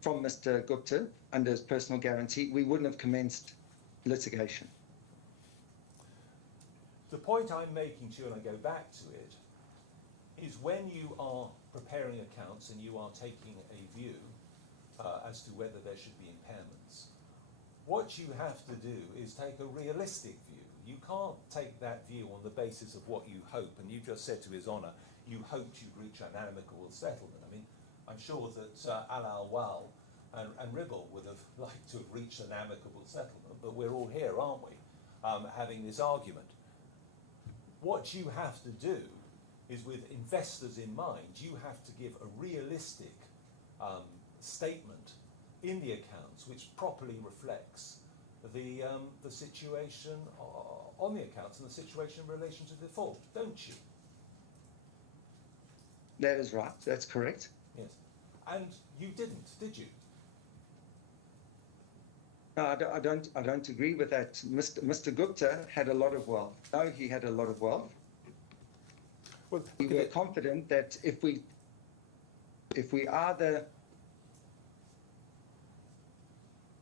from Mr. Gupta under his personal guarantee, we wouldn't have commenced litigation. The point I'm making to you, and I go back to it, is when you are preparing accounts and you are taking a view as to whether there should be impairments, what you have to do is take a realistic view. You can't take that view on the basis of what you hope, and you just said to His Honour, you hoped you'd reach an amicable settlement. I mean, I'm sure that ALAWWAL and Ribble would have liked to have reached an amicable settlement, but we're all here, aren't we, having this argument. What you have to do is, with investors in mind, you have to give a realistic statement in the accounts which properly reflects the situation on the accounts and the situation in relation to default, don't you? That is right. That's correct. Yes. And you didn't, did you? No, I don't agree with that. Mr. Gupta had a lot of wealth. No, he had a lot of wealth. Well, We were confident that if we either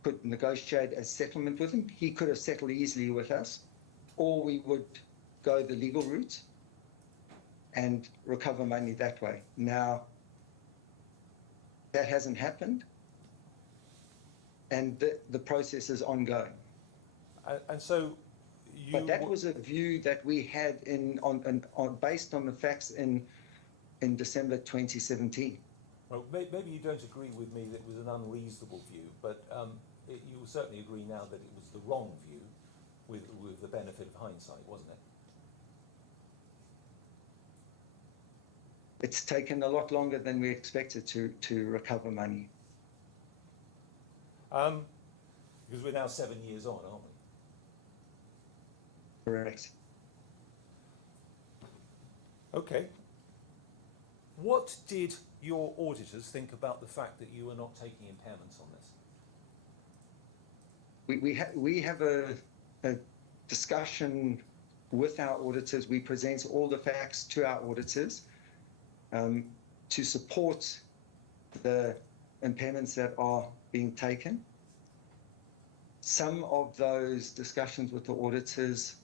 could negotiate a settlement with him, he could have settled easily with us, or we would go the legal route and recover money that way. Now, that hasn't happened, and the process is ongoing. and so you... But that was a view that we had based on the facts in December 2017. Well, maybe you don't agree with me that it was an unreasonable view, but you will certainly agree now that it was the wrong view with the benefit of hindsight, wasn't it? It's taken a lot longer than we expected to recover money. Because we're now 7 years on, aren't we? Correct. Okay. What did your auditors think about the fact that you were not taking impairments on this? We have a discussion with our auditors. We present all the facts to our auditors to support the impairments that are being taken. Some of those discussions with the auditors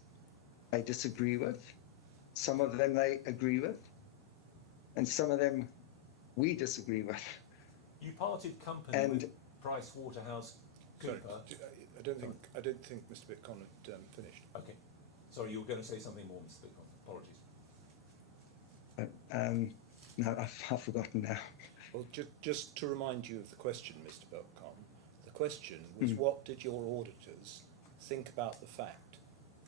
they disagree with, some of them they agree with, and some of them we disagree with. You parted company with PricewaterhouseCoopers. Sorry, I don't think Mr. Bitcon had finished. Okay. Sorry, you were going to say something more, Mr. Bitcon. Apologies. No, I've forgotten now. Well, just to remind you of the question, Mr. Bitcon, the question was what did your auditors think about the fact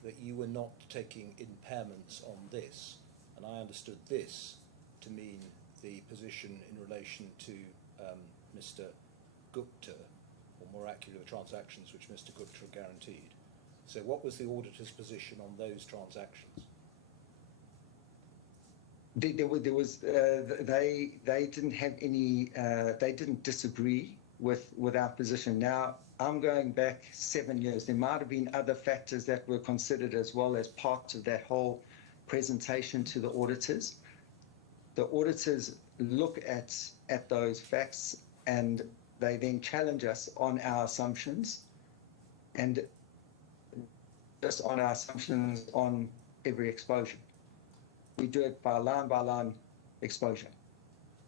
that you were not taking impairments on this? And I understood this to mean the position in relation to Mr. Gupta, or more accurately, the transactions which Mr. Gupta guaranteed. So what was the auditor's position on those transactions? They didn't have any, they didn't disagree with our position. Now, I'm going back 7 years. There might have been other factors that were considered as well as part of that whole presentation to the auditors. The auditors look at those facts and they then challenge us on our assumptions, and just on our assumptions on every exposure. We do it by line exposure.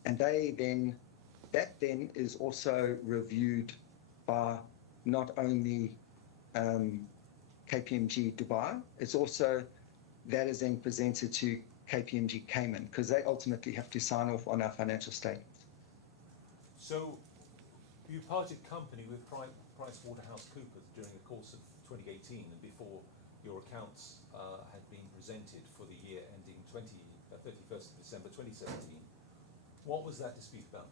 And that then is also reviewed by not only KPMG Dubai, it's also, that is then presented to KPMG Cayman, because they ultimately have to sign off on our financial statements. So you parted company with PricewaterhouseCoopers during the course of 2018 and before your accounts had been presented for the year ending 31st of December 2017. What was that dispute about?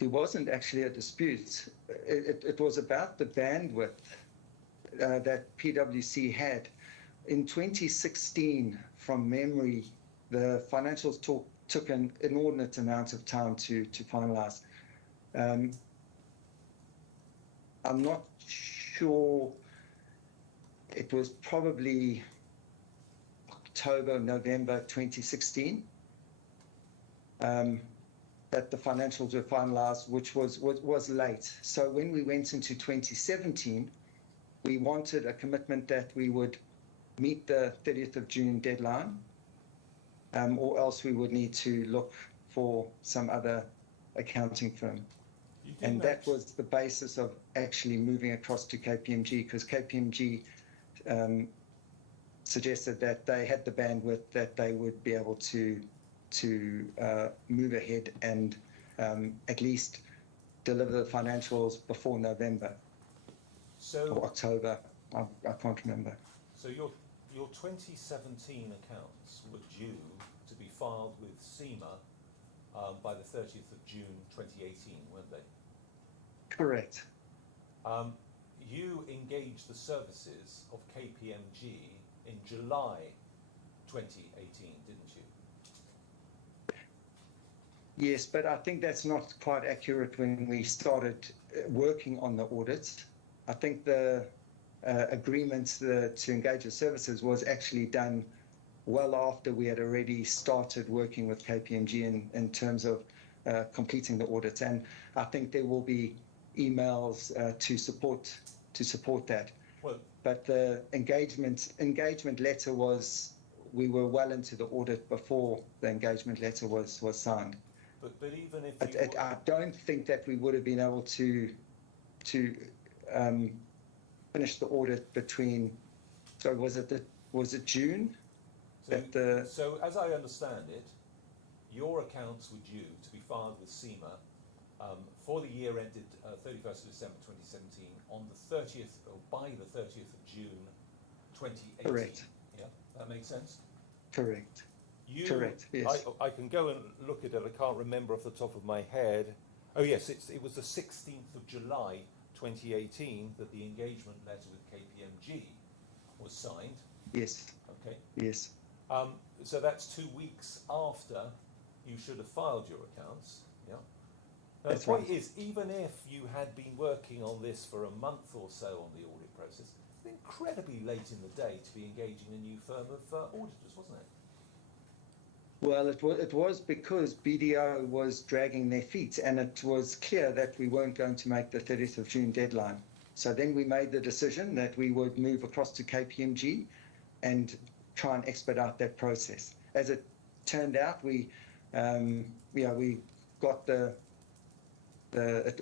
It wasn't actually a dispute. It was about the bandwidth that PwC had. In 2016, from memory, the financials took an inordinate amount of time to finalise. I'm not sure it was probably October, November 2016 that the financials were finalized, which was late. So when we went into 2017, we wanted a commitment that we would meet the 30th of June deadline, or else we would need to look for some other accounting firm. And that was the basis of actually moving across to KPMG, because KPMG suggested that they had the bandwidth, that they would be able to move ahead and at least deliver the financials before November or October. I can't remember. So your 2017 accounts were due to be filed with CIMA by the 30th of June 2018, weren't they? Correct. You engaged the services of KPMG in July 2018, didn't you? Yes, but I think that's not quite accurate when we started working on the audit. I think the agreement to engage the services was actually done well after we had already started working with KPMG in terms of completing the audit. And I think there will be emails to support that. Well, but the engagement letter was, we were well into the audit before the engagement letter was signed. But even if I don't think that we would have been able to finish the audit between. So was it June? So as I understand it, your accounts were due to be filed with CIMA for the year ended 31st of December 2017 on the 30th, or by the 30th of June 2018. Correct. Yeah, that makes sense? Correct. Correct, yes. I can go and look at it. I can't remember off the top of my head. Oh yes, it was the 16th of July 2018 that the engagement letter with KPMG was signed. Yes. Okay. Yes. So that's 2 weeks after you should have filed your accounts. Yeah. Now, That's the point right. is, even if you had been working on this for a month or so on the audit process, it's incredibly late in the day to be engaging a new firm of auditors, wasn't it? Well, it was because BDO was dragging their feet, and it was clear that we weren't going to make the 30th of June deadline. So then we made the decision that we would move across to KPMG and try and expedite that process. As it turned out, we got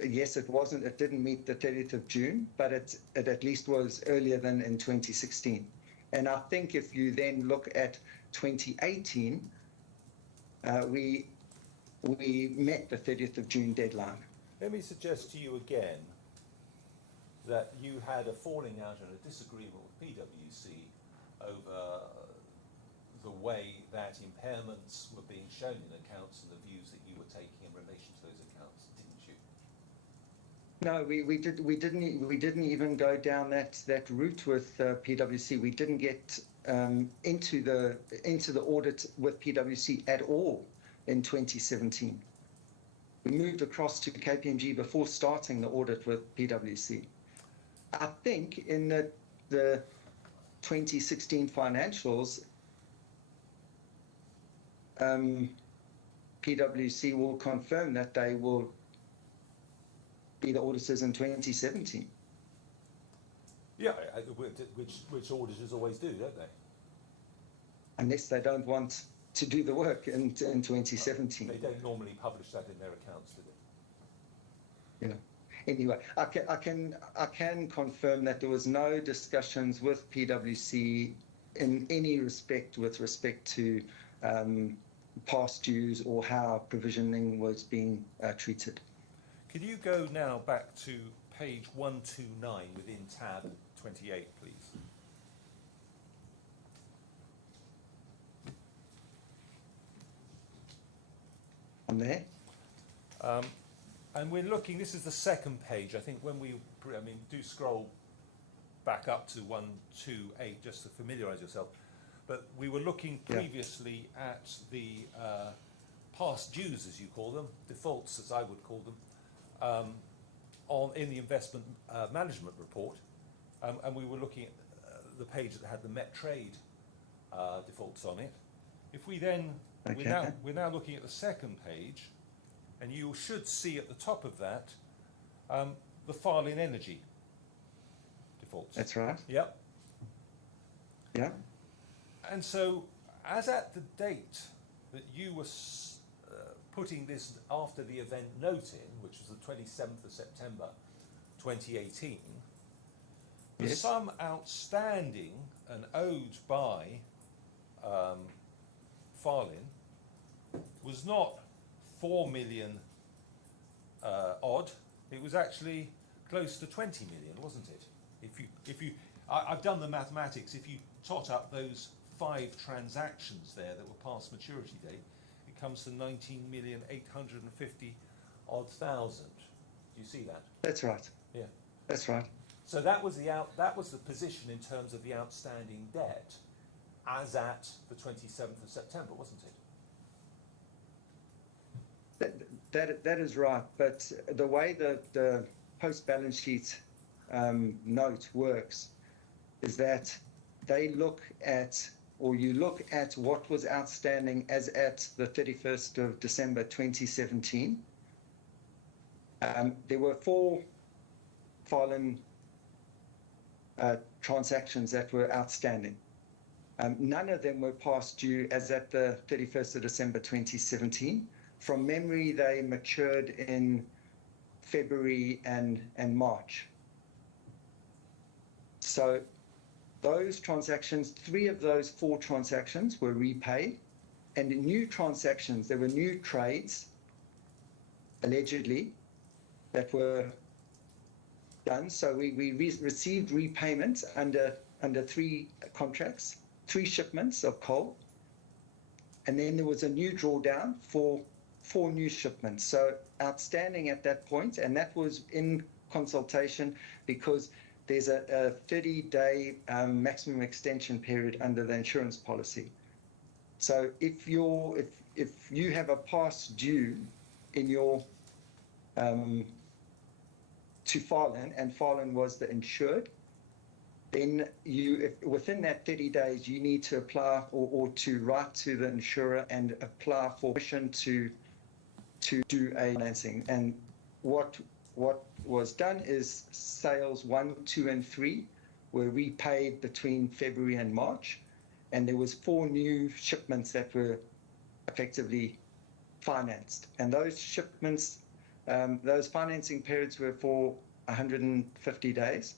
yes, it didn't meet the 30th of June, but it at least was earlier than in 2016. And I think if you then look at 2018, we met the 30th of June deadline. Let me suggest to you again that you had a falling out and a disagreement with PwC over the way that impairments were being shown in accounts and the views that you were taking in relation to those accounts, didn't you? No, we didn't even go down that route with PwC. We didn't get into the audit with PwC at all in 2017. We moved across to KPMG before starting the audit with PwC. I think in the 2016 financials, PwC will confirm that they will be the auditors in 2017. Yeah, which auditors always do, don't they? Unless they don't want to do the work in 2017. They don't normally publish that in their accounts, do they? Yeah. Anyway, I can confirm that there was no discussions with PwC in any respect with respect to past dues or how provisioning was being treated. Could you go now back to page 129 within tab 28, please? On there? And we're looking, this is the second page. I think when do scroll back up to 128 just to familiarise yourself. But we were looking previously at the past dues, as you call them, defaults, as I would call them, in the investment management report. And we were looking at the page that had the Met Trade defaults on it. If we then, Okay. we're now looking at the second page, and you should see at the top of that the Farlin Energy defaults. That's right. Yep. Yeah. And so, as at the date that you were putting this after the event note in, which was the 27th of September 2018, the Yes. sum outstanding and owed by Farlin was not 4 million odd. It was actually close to 20 million, wasn't it? I've done the mathematics. If you tot up those 5 transactions there that were past maturity date, it comes to 19,850,000 odd. Do you see that? That's right. Yeah. That's right. So that was the position in terms of the outstanding debt as at the 27th of September, wasn't it? That is right. But the way the post-balance sheet note works is that they look at, or you look at what was outstanding as at the 31st of December 2017. There were 4 Farlin transactions that were outstanding. None of them were past due as at the 31st of December 2017. From memory, they matured in February and March. So those transactions, 3 of those 4 transactions were repaid, and the new transactions, there were new trades, allegedly, that were done. So we received repayments under 3 contracts, 3 shipments of coal, and then there was a new drawdown for 4 new shipments. So outstanding at that point, and that was in consultation because there's a 30-day maximum extension period under the insurance policy. So if you have a past due in your to Farlin, and Farlin was the insured, then within that 30 days, you need to apply or to write to the insurer and apply for permission to do a financing. And what was done is sales 1, 2, and 3 were repaid between February and March, and there was 4 new shipments that were effectively financed. And those shipments, those financing periods were for 150 days,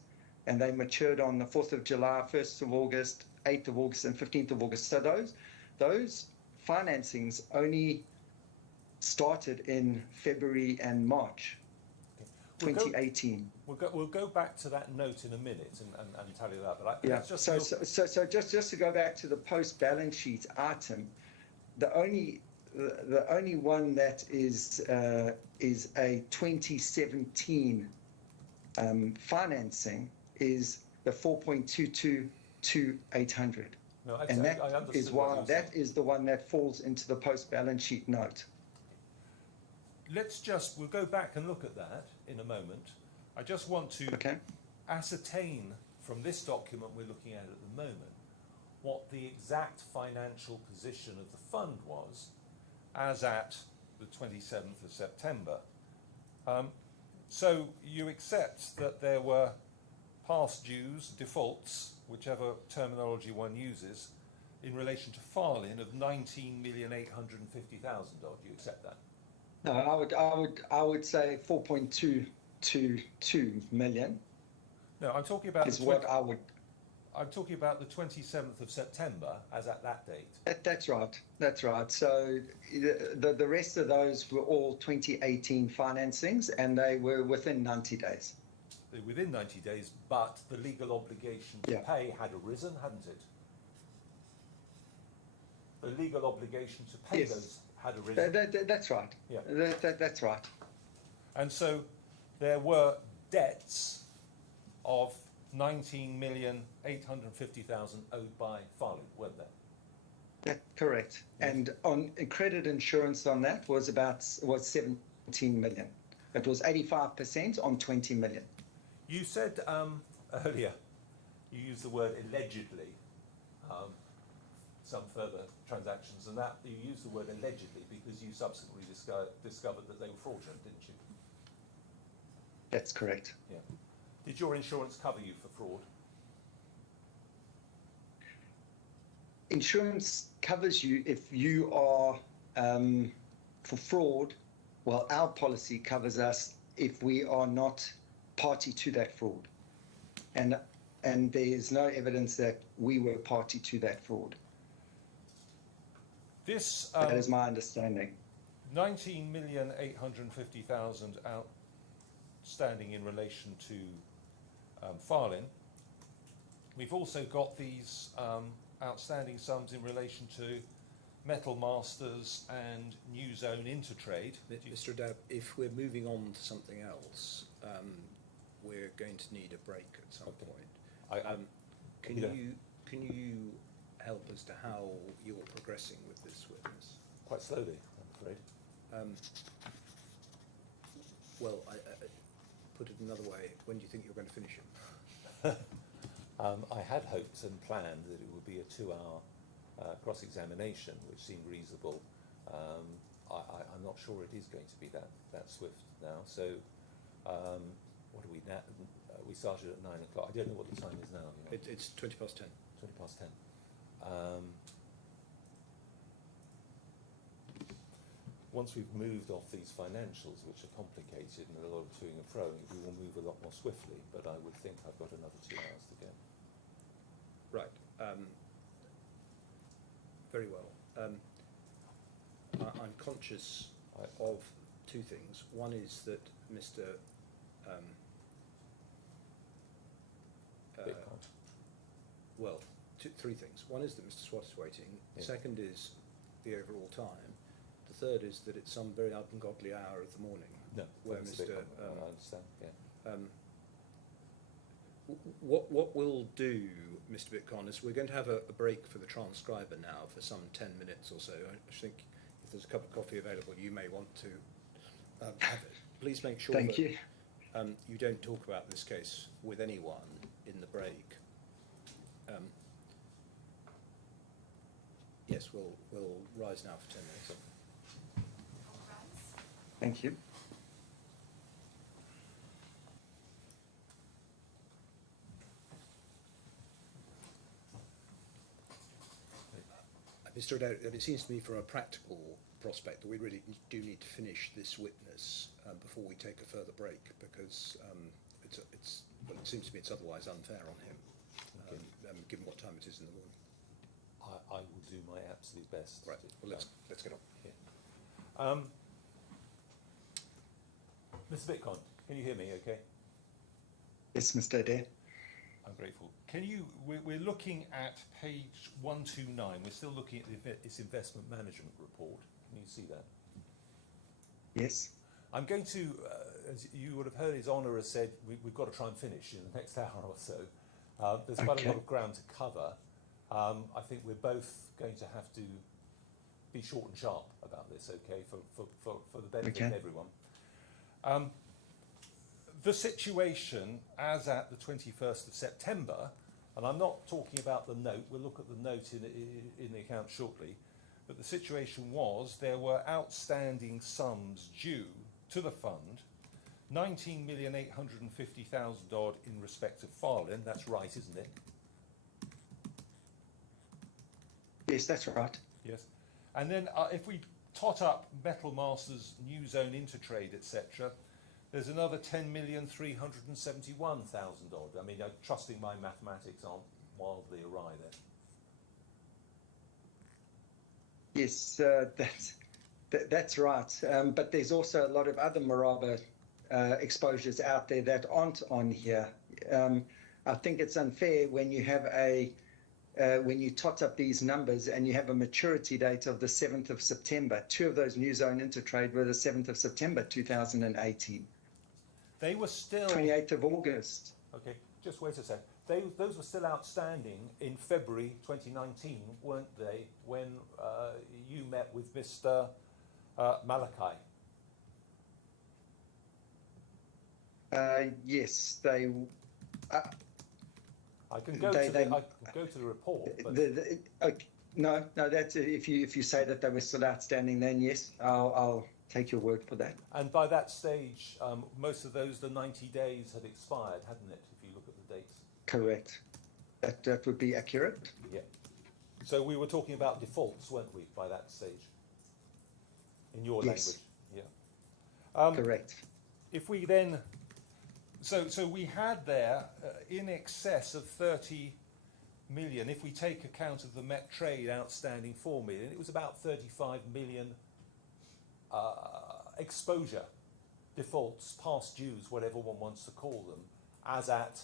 and they matured on the 4th of July, 1st of August, 8th of August, and 15th of August. So those financings only started in February and March 2018. We'll go back to that note in a minute and tell you that. But Yeah. let's just So just to go back to the post balance sheet item, the only one that is a 2017 financing is the 4.22 to 800. No, And that I understood is what why you that said. is the one that falls into the post balance sheet note. We'll go back and look at that in a moment. I just want to Okay. ascertain from this document we're looking at the moment what the exact financial position of the fund was as at the 27th of September. So you accept that there were past dues, defaults, whichever terminology one uses, in relation to Farlin of 19,850,000 odd. Do you accept that? No, I would say 4.222 million No, I'm talking about is what I would. I'm talking about the 27th of September as at that date. That's right. That's right. So the rest of those were all 2018 financings, and they were within 90 days. They're within 90 days, but the legal obligation to Yeah. pay had arisen, hadn't it? The legal obligation to pay Yes. those had arisen. That's right. Yeah. That's right. And so there were debts of 19,850,000 owed by Farley, weren't there? Correct. Yes. And on credit insurance on that was 17 million. It was 85% on 20 million. You said earlier, you use the word allegedly, some further transactions, and that you use the word allegedly because you subsequently discovered that they were fraudulent, didn't you? That's correct. Yeah. Did your insurance cover you for fraud? Insurance covers you if you are, for fraud, well, our policy covers us if we are not party to that fraud. And there's no evidence that we were party to that fraud. This That is my understanding. 19,850,000 outstanding in relation to Farlin. We've also got these outstanding sums in relation to Metal Masters and New Zone Intertrade. Mr. Adab, if we're moving on to something else, we're going to need a break at some point. Can you help as to how you're progressing with this witness? Quite slowly, I'm afraid. Well, I put it another way, when do you think you're going to finish him? I had hoped and planned that it would be a 2-hour cross-examination, which seemed reasonable. I'm not sure it is going to be that swift now. So, what are we now? We started at 9 o'clock. I don't know what the time is now. You know. It's 20 past 10. 20 past 10. Once we've moved off these financials, which are complicated and a lot of toing and froing, we will move a lot more swiftly, but I would think I've got another 2 hours to go. Right. Very well. I'm conscious of two things. One is that Mr. Bitcoin. Well, three things. One is that Mr. Swat is waiting. The Yeah. second is the overall time. The third is that it's some very ungodly hour of the morning. No, where that's Mr. I understand. Yeah. What we'll do, Mr. Bitcon, is we're going to have a break for the transcriber now for some 10 minutes or so. I think if there's a cup of coffee available, you may want to have it. Please make sure Thank that you. You don't talk about this case with anyone in the break. Yes, we'll rise now for 10 minutes. Thank you. Mr. Adair, it seems to me from a practical prospect that we really do need to finish this witness before we take a further break, because well, it seems to me it's otherwise unfair on him, given what time it is in the morning. I will do my absolute best. Right. Well, let's get on. Yeah. Mr. Bitcon, can you hear me? Okay. Yes, Mr. Adair. I'm grateful. Can you? We're looking at page 129. We're still looking at this investment management report. Can you see that? Yes. I'm going to, as you would have heard, His Honour has said we've got to try and finish in the next hour or so. There's quite a lot of ground to cover. I think we're both going to have to be short and sharp about this, okay, for the benefit of everyone. The situation as at the 21st of September, and I'm not talking about the note, we'll look at the note in the account shortly, but the situation was there were outstanding sums due to the fund, 19,850,000 odd in respect of Farlin. That's right, isn't it? Yes, that's right. Yes. And then if we tot up Metal Masters, New Zone Intertrade, etc., there's another 10,371,000 odd. I mean, I'm trusting my mathematics aren't wildly awry there. Yes, that's right. But there's also a lot of other Maraba exposures out there that aren't on here. I think it's unfair when you have when you tot up these numbers and you have a maturity date of the 7th of September. Two of those New Zone Intertrade were the 7th of September 2018. They were still 28th of August. Okay, just wait a sec. Those were still outstanding in February 2019, weren't they, when you met with Mr. Malachi? Yes, they. I can go They- to they- the, I can go to the report, but No, that's if you say that they were still outstanding, then yes, I'll take your word for that. and by that stage, most of those, the 90 days had expired, hadn't it? If you look at the dates. Correct. That would be accurate. Yeah. So we were talking about defaults, weren't we, by that stage? In your Yes. language. Yeah. Correct. If we then, so we had there in excess of 30 million. If we take account of the Met Trade outstanding 4 million, it was about 35 million exposure, defaults, past dues, whatever one wants to call them, as at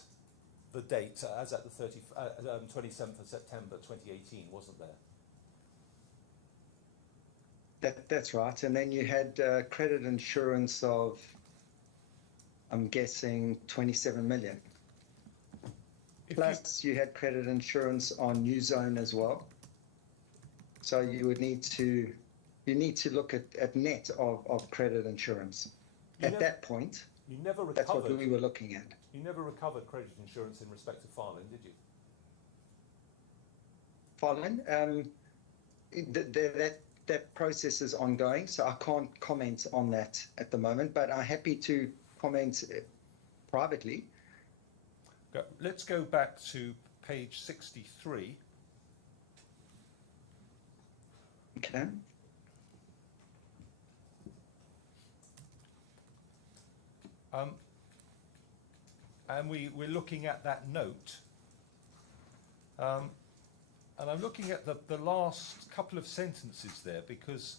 the date, as at the 27th of September 2018, wasn't there? That's right. And then you had credit insurance of, I'm guessing, 27 million. Plus, you had credit insurance on New Zone as well. So you would need to look at net of credit insurance. At that point, You never recovered. that's what we were looking at. You never recovered credit insurance in respect of Farland, did you? Farland, that process is ongoing, so I can't comment on that at the moment, but I'm happy to comment privately. Let's go back to page 63. Okay. And we're looking at that note. And I'm looking at the last couple of sentences there, because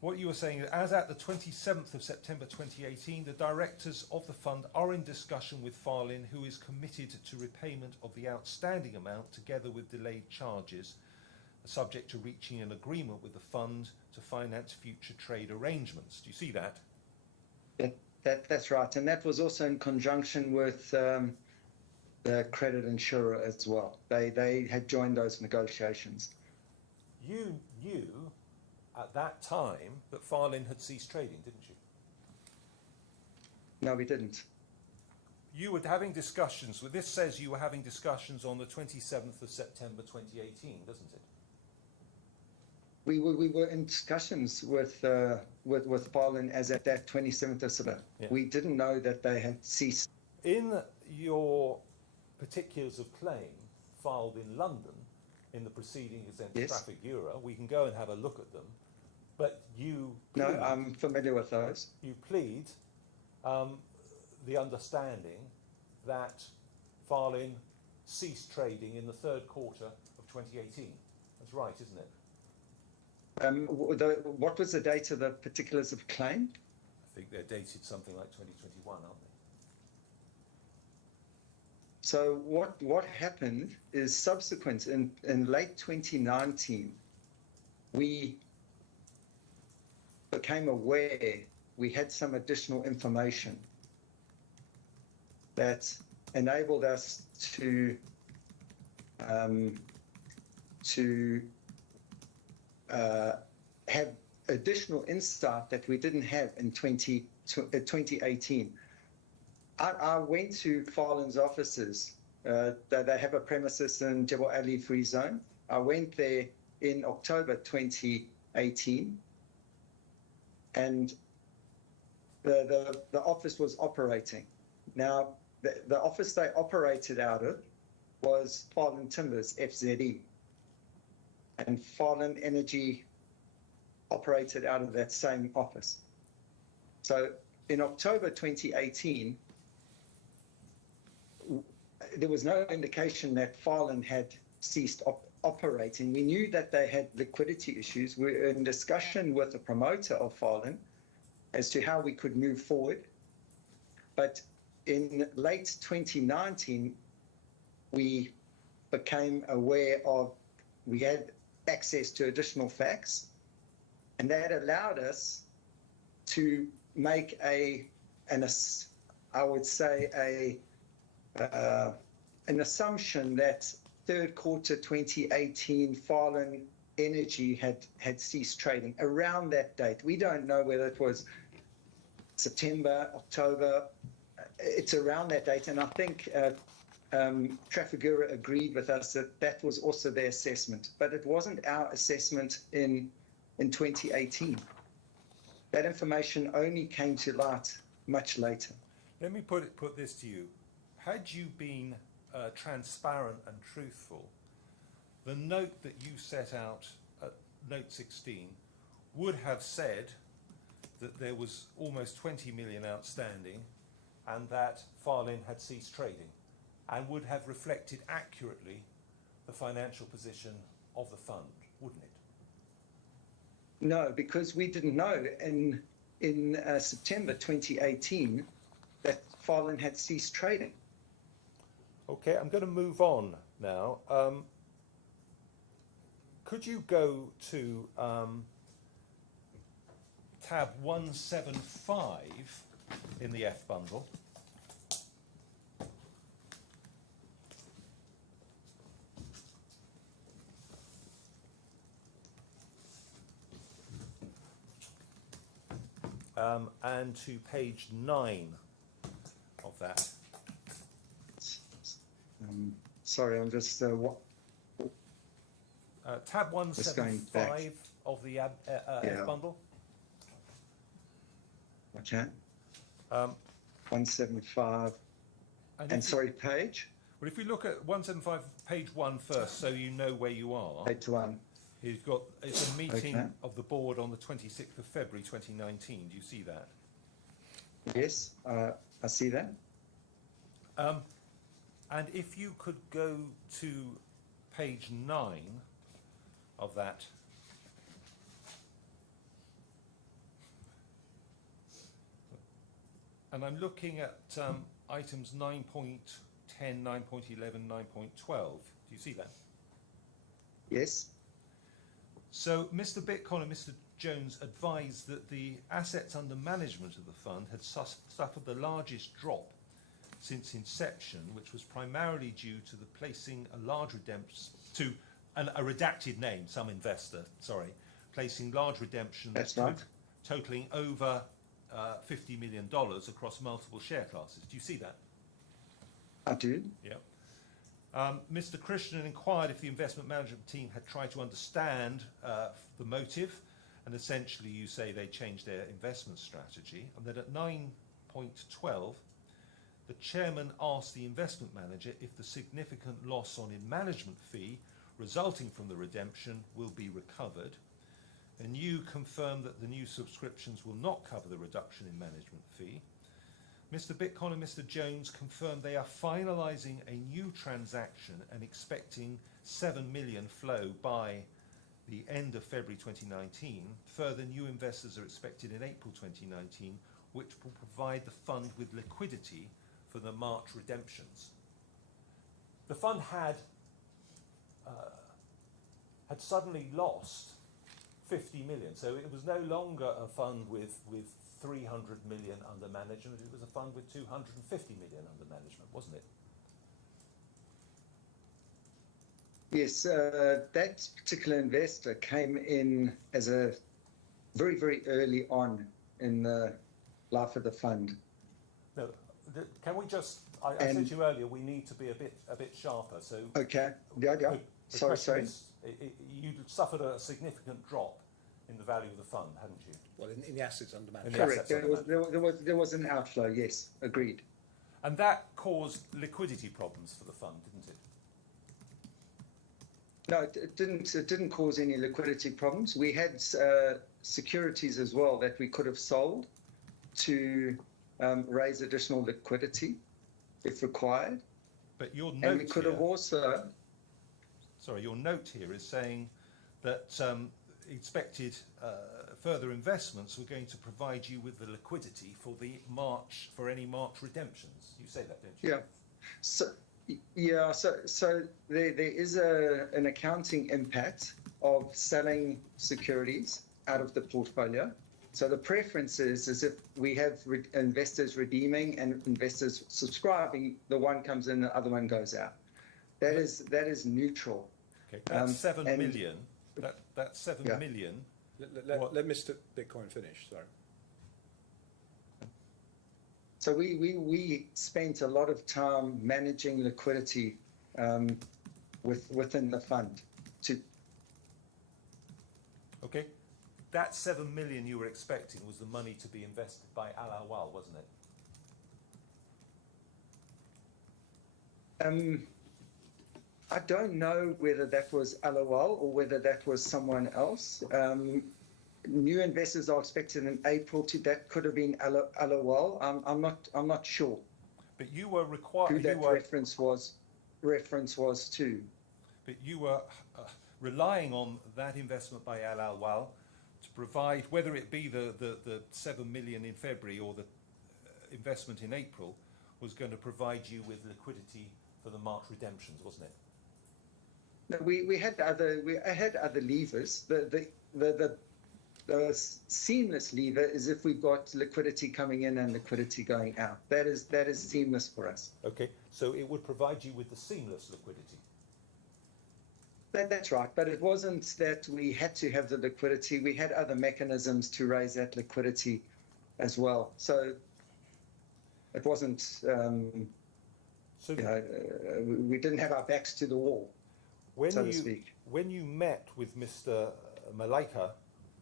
what you were saying, as at the 27th of September 2018, the directors of the fund are in discussion with Farlin, who is committed to repayment of the outstanding amount together with delayed charges, subject to reaching an agreement with the fund to finance future trade arrangements. Do you see that? That's right, and that was also in conjunction with the credit insurer as well. They had joined those negotiations. You knew at that time that Farlin had ceased trading, didn't you? No, we didn't. You were having discussions, this says you were having discussions on the 27th of September 2018, doesn't it? We were in discussions with Farlin as at that 27th of September. Yeah. We didn't know that they had ceased. In your particulars of claim filed in London in the proceedings against Yes. Traffic Bureau, we can go and have a look at them, but you No, plead, I'm familiar with those. you plead the understanding that Farlin ceased trading in the third quarter of 2018. That's right, isn't it? What was the date of the particulars of claim? I think they're dated something like 2021, aren't they? So what happened is subsequent in late 2019, we became aware we had some additional information that enabled us to have additional insight that we didn't have in 2018. I went to Farland's offices. They have a premises in Jebel Ali Free Zone. I went there in October 2018, and the office was operating. Now, the office they operated out of was Farland Timbers, FZE. And Farland Energy operated out of that same office. So in October 2018, there was no indication that Farland had ceased operating. We knew that they had liquidity issues. We were in discussion with the promoter of Farland as to how we could move forward. But in late 2019, we became aware of, we had access to additional facts, and that allowed us to make I would say an assumption that third quarter 2018 Farland Energy had ceased trading around that date. We don't know whether it was September, October. It's around that date, and I think Trafigura agreed with us that that was also their assessment, but it wasn't our assessment in 2018. That information only came to light much later. Let me put this to you. Had you been transparent and truthful, the note that you set out at note 16 would have said that there was almost 20 million outstanding and that Farlin had ceased trading, and would have reflected accurately the financial position of the fund, wouldn't it? No, because we didn't know in September 2018 that Farlin had ceased trading. Okay, I'm going to move on now. Could you go to tab 175 in the F bundle? And to page 9 of that. Sorry, I'm just Tab Just going back. 175 of the F bundle. okay. 175. And if sorry, page? well, if we look at 175, page 1 first, so you know where you are. Page 1. It's a meeting Okay. of the board on the 26th of February 2019. Do you see that? Yes, I see that. And if you could go to page 9 of that. And I'm looking at items 9.10, 9.11, 9.12. Do you see that? Yes. So Mr. Bitcon and Mr. Jones advised that the assets under management of the fund had suffered the largest drop since inception, which was primarily due to the placing a large redemption to a redacted name, some investor, sorry, placing large redemptions That's right. totaling over $50 million across multiple share classes. Do you see that? I do. Yeah. Mr. Christian inquired if the investment management team had tried to understand the motive, and essentially you say they changed their investment strategy. And then at 9.12, the chairman asked the investment manager if the significant loss on in management fee resulting from the redemption will be recovered. And you confirmed that the new subscriptions will not cover the reduction in management fee. Mr. Bitcon and Mr. Jones confirmed they are finalising a new transaction and expecting 7 million flow by the end of February 2019. Further new investors are expected in April 2019, which will provide the fund with liquidity for the March redemptions. The fund had suddenly lost 50 million, so it was no longer a fund with 300 million under management. It was a fund with 250 million under management, wasn't it? Yes, that particular investor came in as a very, very early on in the life of the fund. No, can we just? I said to you earlier we need to be a bit sharper. So Okay. Yeah. the Sorry. question is, you suffered a significant drop in the value of the fund, hadn't you? Well, in the assets under management. the Correct. assets There was an outflow. Yes, agreed. And that caused liquidity problems for the fund, didn't it? No, it didn't. It didn't cause any liquidity problems. We had securities as well that we could have sold to raise additional liquidity if required. But your And note we could here, have also. sorry, your note here is saying that expected further investments were going to provide you with the liquidity for any March redemptions. You say that, don't you? Yeah. So there is an accounting impact of selling securities out of the portfolio. So the preference is if we have investors redeeming and investors subscribing, the one comes in, the other one goes out. That is neutral. Okay, that's 7 and- million. That's 7 Yeah. million. Let Mr. Bitcoin finish. Sorry. So we spent a lot of time managing liquidity within the fund. Okay. That 7 million you were expecting was the money to be invested by ALAWWAL, wasn't it? I don't know whether that was ALAWWAL or whether that was someone else. New investors are expected in April. That could have been ALAWWAL. I'm not sure But you were required. who that reference was to. But you were relying on that investment by ALAWWAL to provide, whether it be the 7 million in February or the investment in April, was going to provide you with liquidity for the March redemptions, wasn't it? No, we had other levers. The seamless lever is if we've got liquidity coming in and liquidity going out. That is seamless for us. Okay, so it would provide you with the seamless liquidity. That's right, but it wasn't that we had to have the liquidity. We had other mechanisms to raise that liquidity as well. So it wasn't, we didn't have our backs to the wall, so to speak. When you met with Mr. Malaika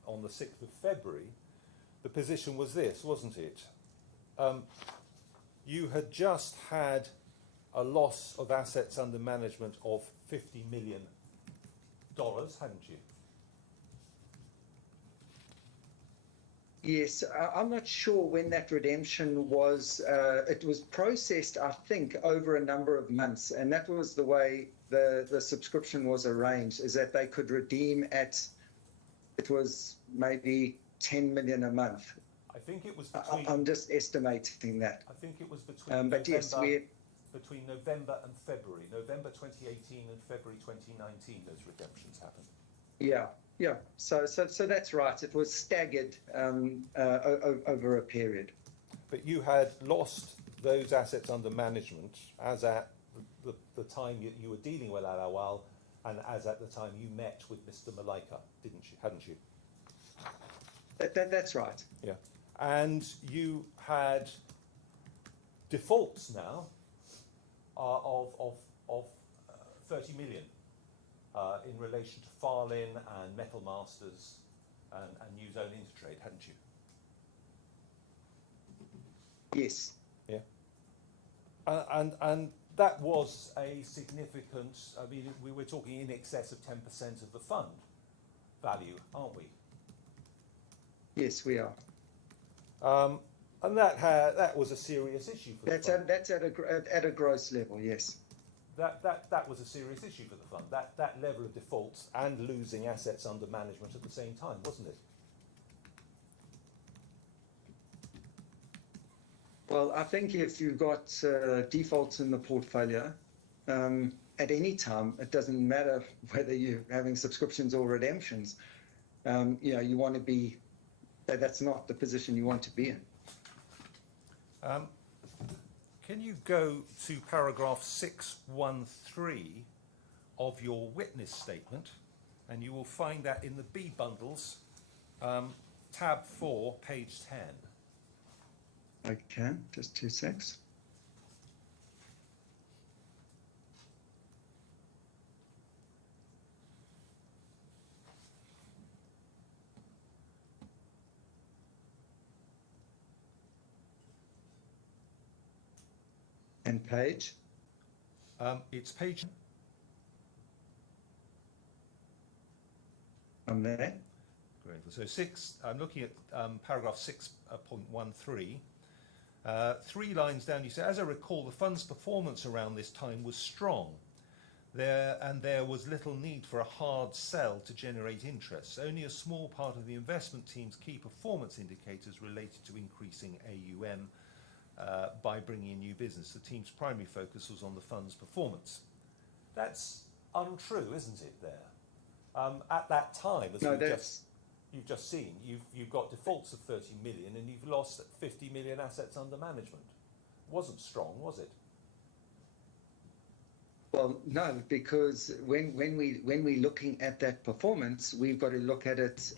on the 6th of February, the position was this, wasn't it? You had just had a loss of assets under management of $50 million, hadn't you? Yes, I'm not sure when that redemption was. It was processed, I think, over a number of months, and that was the way the subscription was arranged, is that they could redeem at, it was maybe 10 million a month. I think it was between... I'm just estimating that. I think it was between November, yes, between November and February. November 2018 and February 2019, those redemptions happened. Yeah. So that's right. It was staggered over a period. But you had lost those assets under management as at the time you were dealing with ALAWWAL, and as at the time you met with Mr. Malaika, hadn't you? That's right. Yeah. And you had defaults now of 30 million in relation to Farlin and Metal Masters and New Zone Intertrade, hadn't you? Yes. Yeah. And that was a significant, I mean, we were talking in excess of 10% of the fund value, aren't we? Yes, we are. And that was a serious issue for the fund. That's at a gross level, yes. That was a serious issue for the fund. That level of defaults and losing assets under management at the same time, wasn't it? Well, I think if you've got defaults in the portfolio, at any time, it doesn't matter whether you're having subscriptions or redemptions. You want to be. That's not the position you want to be in. Can you go to paragraph 613 of your witness statement, and you will find that in the B bundles, tab 4, page 10. Okay, just 2 secs. And page? It's page... I'm there. Great. So I'm looking at paragraph 6.13. 3 lines down, you say, as I recall, the fund's performance around this time was strong. There was little need for a hard sell to generate interest. Only a small part of the investment team's key performance indicators related to increasing AUM by bringing in new business. The team's primary focus was on the fund's performance. That's untrue, isn't it, there? At that time, as you've just seen, you've got defaults of 30 million and you've lost 50 million assets under management. It wasn't strong, was it? Well, no, because when we're looking at that performance, we've got to look at it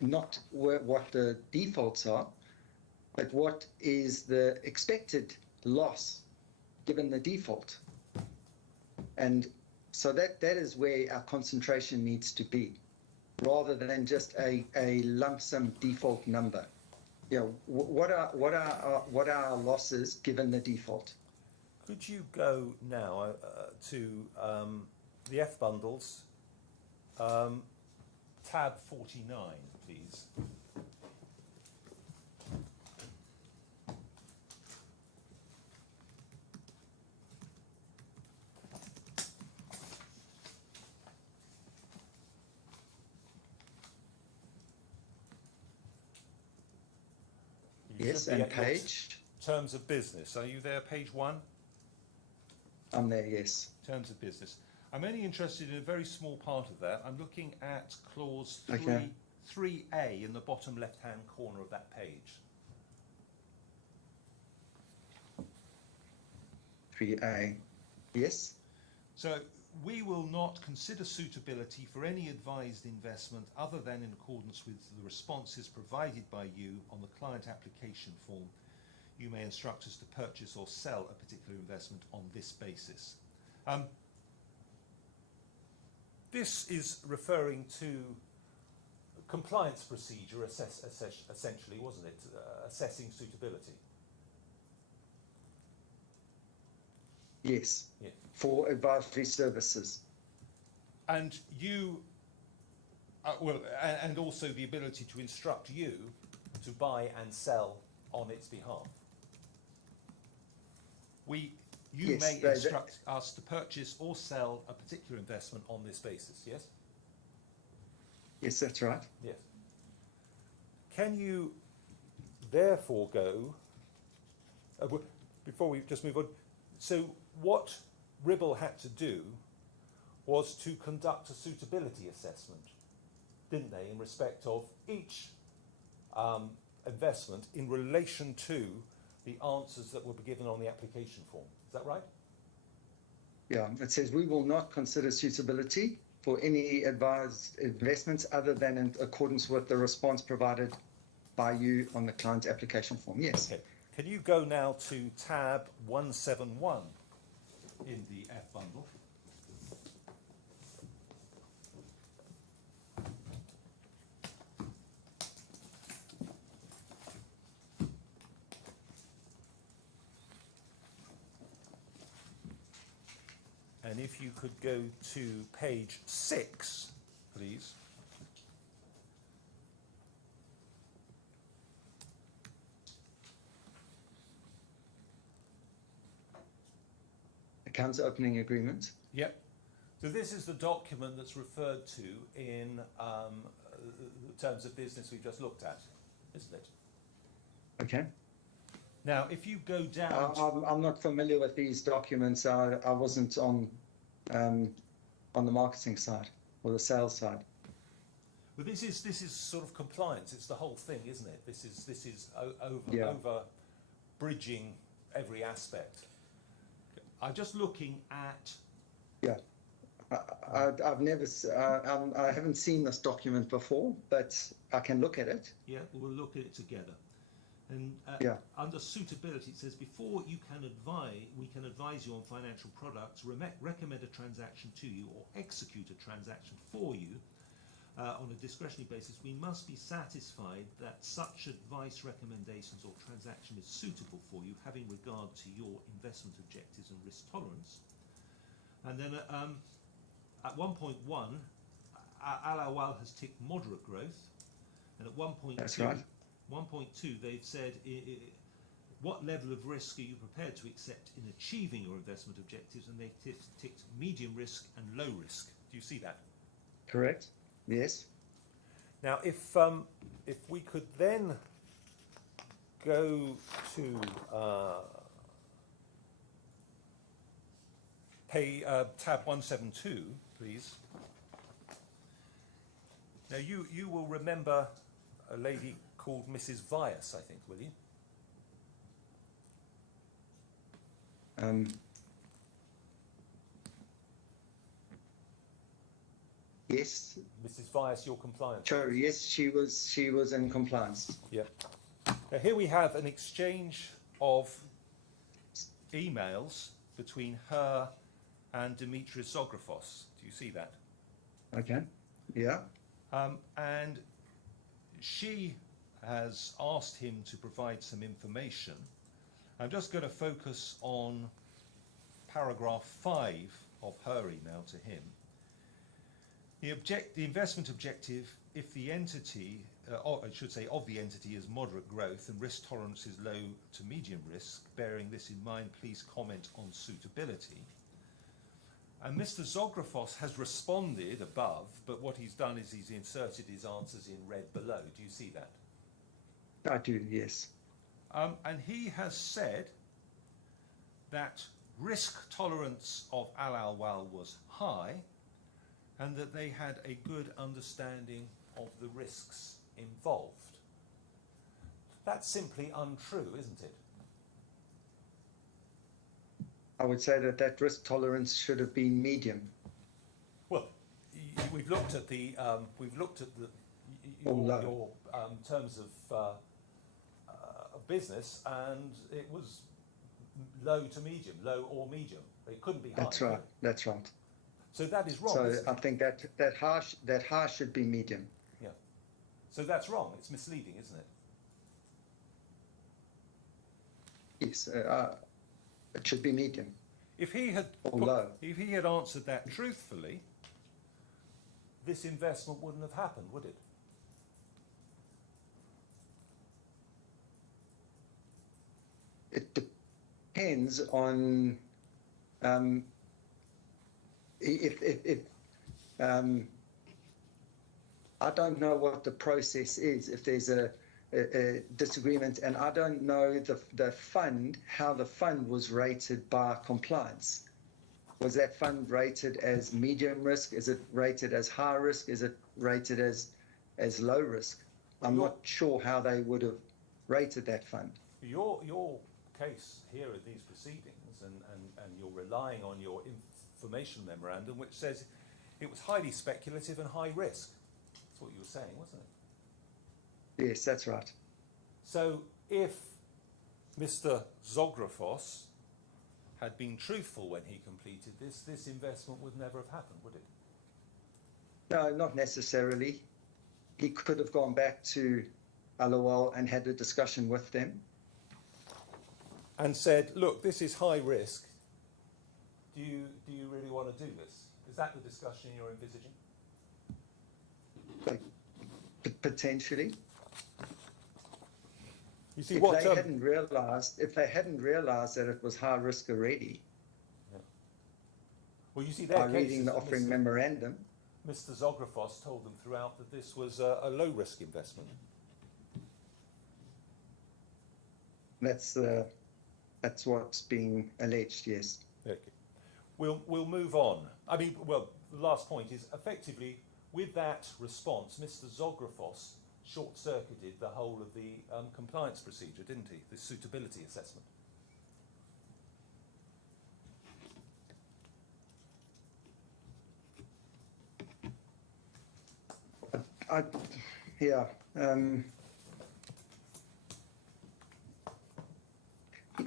not what the defaults are, but what is the expected loss given the default? And so that is where our concentration needs to be, rather than just a lump sum default number. You know, what are our losses given the default? Could you go now to the F bundles, tab 49, please? You Yes, should be and at your page. terms of business. Are you there, page 1? I'm there, yes. Terms of business. I'm only interested in a very small part of that. I'm looking at clause 3, Okay. 3A in the bottom left-hand corner of that page. 3A. Yes? So, we will not consider suitability for any advised investment other than in accordance with the responses provided by you on the client application form. You may instruct us to purchase or sell a particular investment on this basis. This is referring to compliance procedure, essentially, wasn't it? Assessing suitability. Yes. Yeah. For advisory services. And you, and also the ability to instruct you to buy and sell on its behalf. You Yes, may instruct us to purchase or sell a particular investment on this basis, yes? Yes, that's right. Yes. Can you therefore go, before we just move on, so what Ribble had to do was to conduct a suitability assessment, didn't they, in respect of each investment in relation to the answers that were given on the application form. Is that right? Yeah, it says we will not consider suitability for any advised investments other than in accordance with the response provided by you on the client application form. Yes. Okay. Can you go now to tab 171 in the F bundle? And if you could go to page 6, please. Accounts opening agreement. Yep. So this is the document that's referred to in the terms of business we've just looked at, isn't it? Okay. Now, if you go down... I'm not familiar with these documents. I wasn't on the marketing side or the sales side. Well, this is sort of compliance. It's the whole thing, isn't it? This is Yeah. over bridging every aspect. I'm just looking at... Yeah. I've never, I haven't seen this document before, but I can look at it. Yeah, we'll look at it together. And Yeah. under suitability, it says before we can advise you on financial products, recommend a transaction to you, or execute a transaction for you on a discretionary basis. We must be satisfied that such advice, recommendations, or transaction is suitable for you, having regard to your investment objectives and risk tolerance. And then at 1.1, ALAWWAL has ticked moderate growth, and at 1.2, That's right. 1.2, they've said, what level of risk are you prepared to accept in achieving your investment objectives? And they've ticked medium risk and low risk. Do you see that? Correct. Yes. Now, if we could then go to tab 172, please. Now, you will remember a lady called Mrs. Vyas, I think, will you? Yes. Mrs. Vyas, your compliance. Sure. Yes, she was in compliance. Yeah. Now, here we have an exchange of emails between her and Demetrius Zographos. Do you see that? Okay. Yeah. And she has asked him to provide some information. I'm just going to focus on paragraph 5 of her email to him. The investment objective, if the entity, or I should say of the entity, is moderate growth and risk tolerance is low to medium risk, bearing this in mind, please comment on suitability. And Mr. Zographos has responded above, but what he's done is he's inserted his answers in red below. Do you see that? I do, yes. And he has said that risk tolerance of ALAWWAL was high and that they had a good understanding of the risks involved. That's simply untrue, isn't it? I would say that that risk tolerance should have been medium. Well, we've looked at the Or low. your terms of business, and it was low to medium, low or medium. It couldn't be high. That's right. That's right. So that is wrong. So isn't I it? think that high should be medium. Yeah. So that's wrong. It's misleading, isn't it? Yes. It should be medium. If he had Or low. if he had answered that truthfully, this investment wouldn't have happened, would it? It depends on if I don't know what the process is if there's a disagreement, and I don't know the fund, how the fund was rated by compliance. Was that fund rated as medium risk? Is it rated as high risk? Is it rated as low risk? I'm not sure how they would have rated that fund. Your case here in these proceedings, and you're relying on your information memorandum, which says it was highly speculative and high risk. That's what you were saying, wasn't it? Yes, that's right. So if Mr. Zographos had been truthful when he completed this investment would never have happened, would it? No, not necessarily. He could have gone back to ALAWWAL and had a discussion with them. And said, look, this is high risk. Do you really want to do this? Is that the discussion you're envisaging? Potentially. You see, If they hadn't realised that it was high risk already, well, you see, by reading the offering memorandum. Mr. Zographos told them throughout that this was a low risk investment. That's what's being alleged. Yes. Okay. We'll move on. I mean, well, the last point is effectively with that response, Mr. Zographos short-circuited the whole of the compliance procedure, didn't he? The suitability assessment.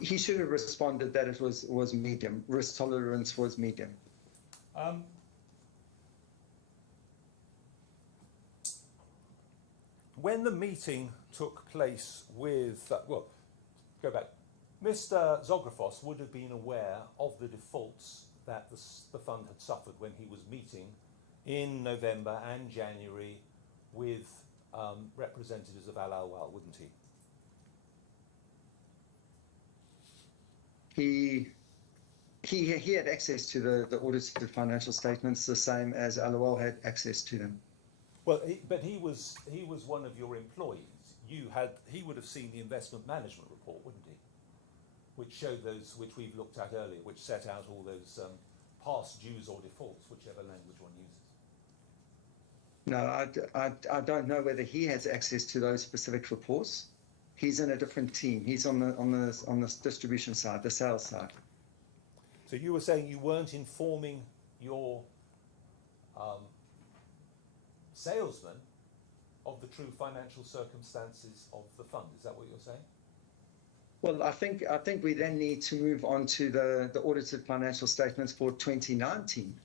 He should have responded that it was medium. Risk tolerance was medium. When the meeting took place with, well, go back, Mr. Zographos would have been aware of the defaults that the fund had suffered when he was meeting in November and January with representatives of ALAWWAL, wouldn't he? He had access to the audited financial statements, the same as ALAWWAL had access to them. Well, but he was one of your employees. He would have seen the investment management report, wouldn't he? Which showed those, which we've looked at earlier, which set out all those past dues or defaults, whichever language one uses. No, I don't know whether he has access to those specific reports. He's in a different team. He's on the distribution side, the sales side. So you were saying you weren't informing your salesman of the true financial circumstances of the fund. Is that what you're saying? Well, I think we then need to move on to the audited financial statements for 2019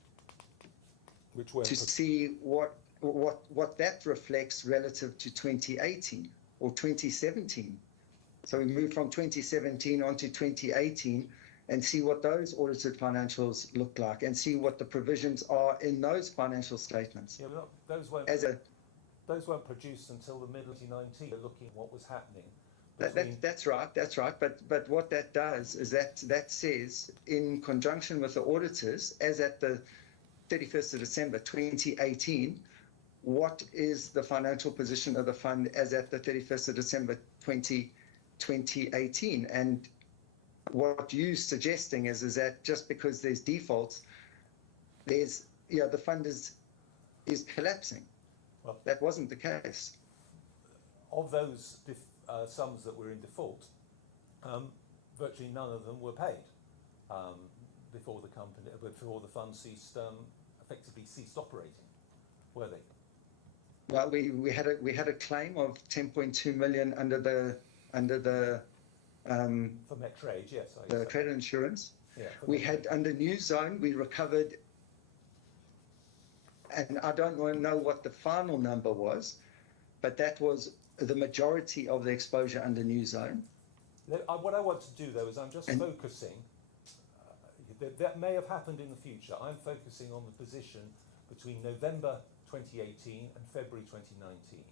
Which were to see what that reflects relative to 2018 or 2017. So we move from 2017 on to 2018 and see what those audited financials look like and see what the provisions are in those financial statements. yeah, but those weren't As a those weren't produced until the middle of 2019. We're looking at what was happening. That's right. But what that does is that says, in conjunction with the auditors, as at the 31st of December 2018, what is the financial position of the fund as at the 31st of December 2018? And what you're suggesting is that just because there's defaults, the fund is collapsing. Well, that wasn't the case. Of those sums that were in default, virtually none of them were paid before the fund effectively ceased operating, were they? Well, we had a claim of 10.2 million under the For MetTrade, yes. the credit insurance. Yeah, We had under New Zone, we recovered, and I don't know what the final number was, but that was the majority of the exposure under New Zone. What I want to do, though, is I'm just focusing. That may have happened in the future. I'm focusing on the position between November 2018 and February 2019.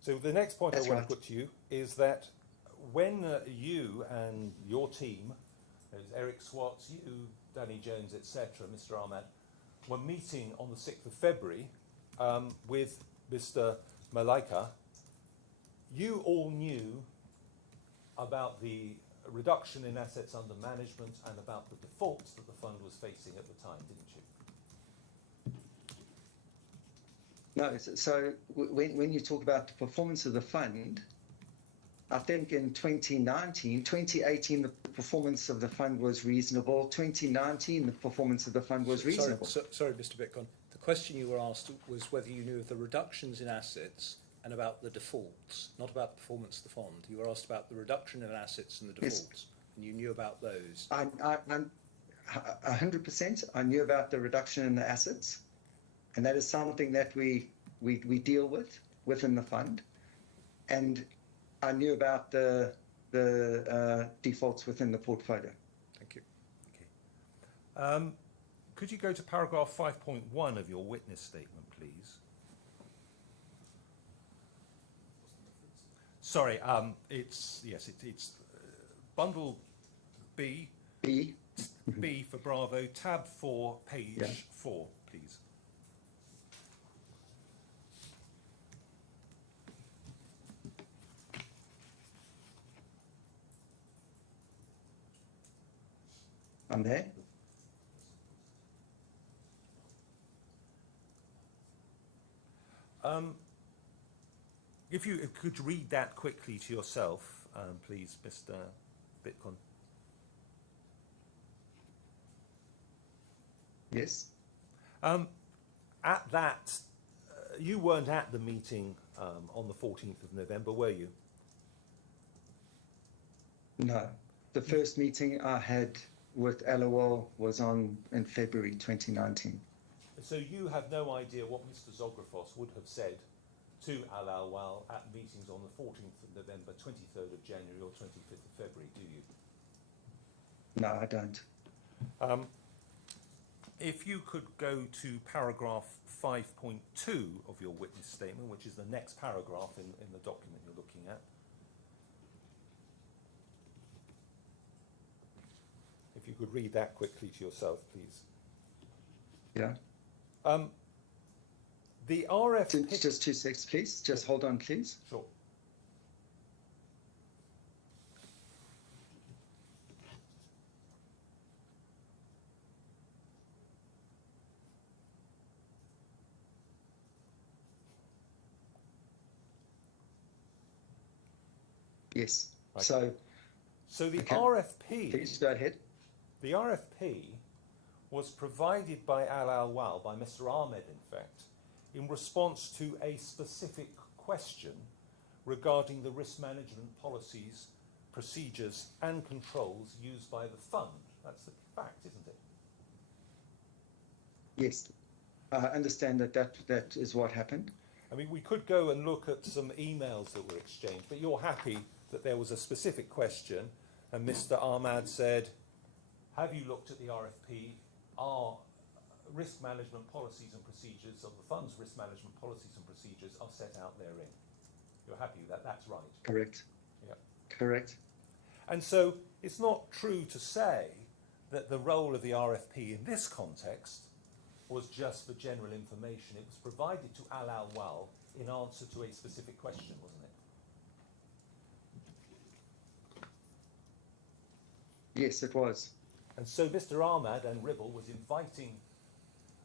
So the next point That's I want right. to put to you is that when you and your team, there's Eric Swats, you, Danny Jones, etc., Mr. Ahmad, were meeting on the 6th of February with Mr. Malaika, you all knew about the reduction in assets under management and about the defaults that the fund was facing at the time, didn't you? No, so when you talk about the performance of the fund, I think in 2018, the performance of the fund was reasonable. 2019, the performance of the fund was reasonable. Sorry, Mr. Bitcon. The question you were asked was whether you knew of the reductions in assets and about the defaults, not about the performance of the fund. You were asked about the reduction in assets and the defaults, Yes. and you knew about those. I'm 100%. I knew about the reduction in the assets, and that is something that we deal with within the fund. And I knew about the defaults within the portfolio. Thank you. Okay. Could you go to paragraph 5.1 of your witness statement, please? Sorry, it's bundle B. B. B for Bravo, tab 4, page 4, please. I'm there. If you could read that quickly to yourself, please, Mr. Bitcon. Yes. At that, you weren't at the meeting on the 14th of November, were you? No. The first meeting I had with ALAWWAL was in February 2019. So you have no idea what Mr. Zografos would have said to ALAWWAL at meetings on the 14th of November, 23rd of January or 25th of February, do you? No, I don't. If you could go to paragraph 5.2 of your witness statement, which is the next paragraph in the document you're looking at. If you could read that quickly to yourself, please. Yeah. The RF... Just 2 seconds, please. Just hold on, please. Sure. Yes. Right. So the okay. RFP... Please go ahead. The RFP was provided by ALAWWAL, by Mr. Ahmed, in fact, in response to a specific question regarding the risk management policies, procedures and controls used by the fund. That's the fact, isn't it? Yes, I understand that is what happened. I mean, we could go and look at some emails that were exchanged, but you're happy that there was a specific question and Mr. Ahmad said, have you looked at the RFP? Are risk management policies and procedures of the fund's risk management policies and procedures are set out therein? You're happy that that's right? Correct. Yeah. Correct. And so it's not true to say that the role of the RFP in this context was just for general information. It was provided to ALAWWAL in answer to a specific question, wasn't it? Yes, it was. And so Mr. Ahmad and Ribble was inviting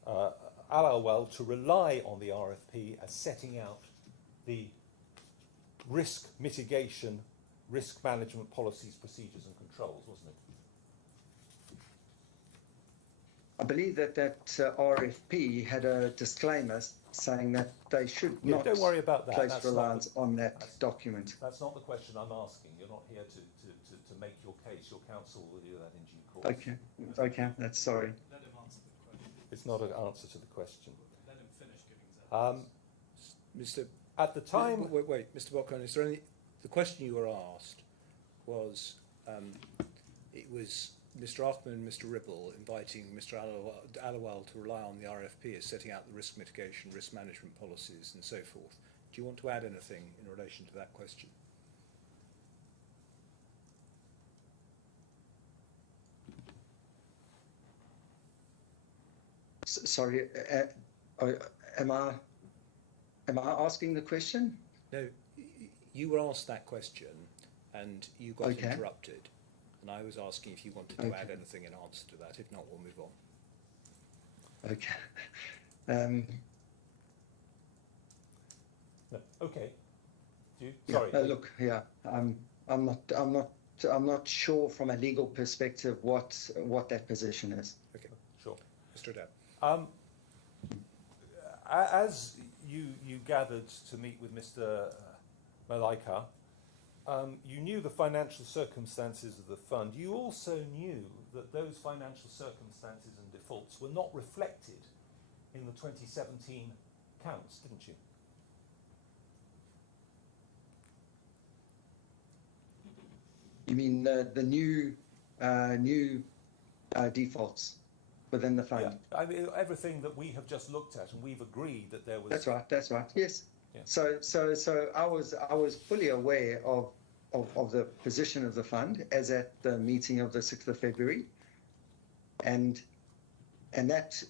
ALAWWAL to rely on the RFP as setting out the risk mitigation, risk management policies, procedures and controls, wasn't it? I believe that RFP had a disclaimer saying that they should not don't worry about that. place That's reliance on that document. That's not the question I'm asking. You're not here to make your case. Your counsel will do that in due course. Okay, that's sorry. Let him answer the question. It's not an answer to the question. Let him finish giving his answer. Mr. At the time... Wait, Mr. Bockhorn, is there any... The question you were asked was, it was Mr. Achman and Mr. Ribble inviting Mr. ALAWWAL to rely on the RFP as setting out the risk mitigation, risk management policies and so forth. Do you want to add anything in relation to that question? Sorry, am I asking the question? No, you were asked that question and you got interrupted. And I was asking if you wanted to add anything in answer to that. If not, we'll move on. Okay. No. Okay. Do you? Sorry. Look, yeah, I'm not sure from a legal perspective what that position is. Okay. Sure. Mr. Adab. As you gathered to meet with Mr. Malaika, you knew the financial circumstances of the fund. You also knew that those financial circumstances and defaults were not reflected in the 2017 accounts, didn't you? You mean the new defaults within the fund? Yeah. I mean, everything that we have just looked at, and we've agreed that there was... That's right, yes. Yeah. So I was fully aware of the position of the fund as at the meeting of the 6th of February. And that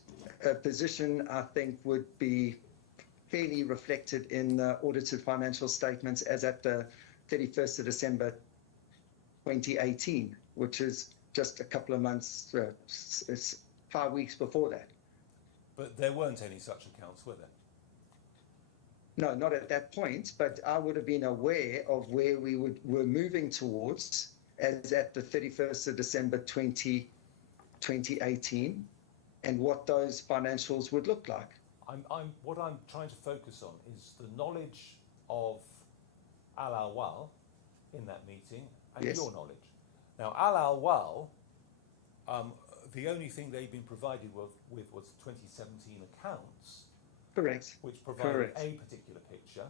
position, I think, would be fairly reflected in the audited financial statements as at the 31st of December 2018, which is just a couple of months, 5 weeks before that. But there weren't any such accounts, were there? No, not at that point, but I would have been aware of where we were moving towards as at the 31st of December 2018 and what those financials would look like. What I'm trying to focus on is the knowledge of ALAWWAL in that meeting and your knowledge. Now, ALAWWAL, the only thing they've been provided with was 2017 accounts. Correct. Which provided a particular picture.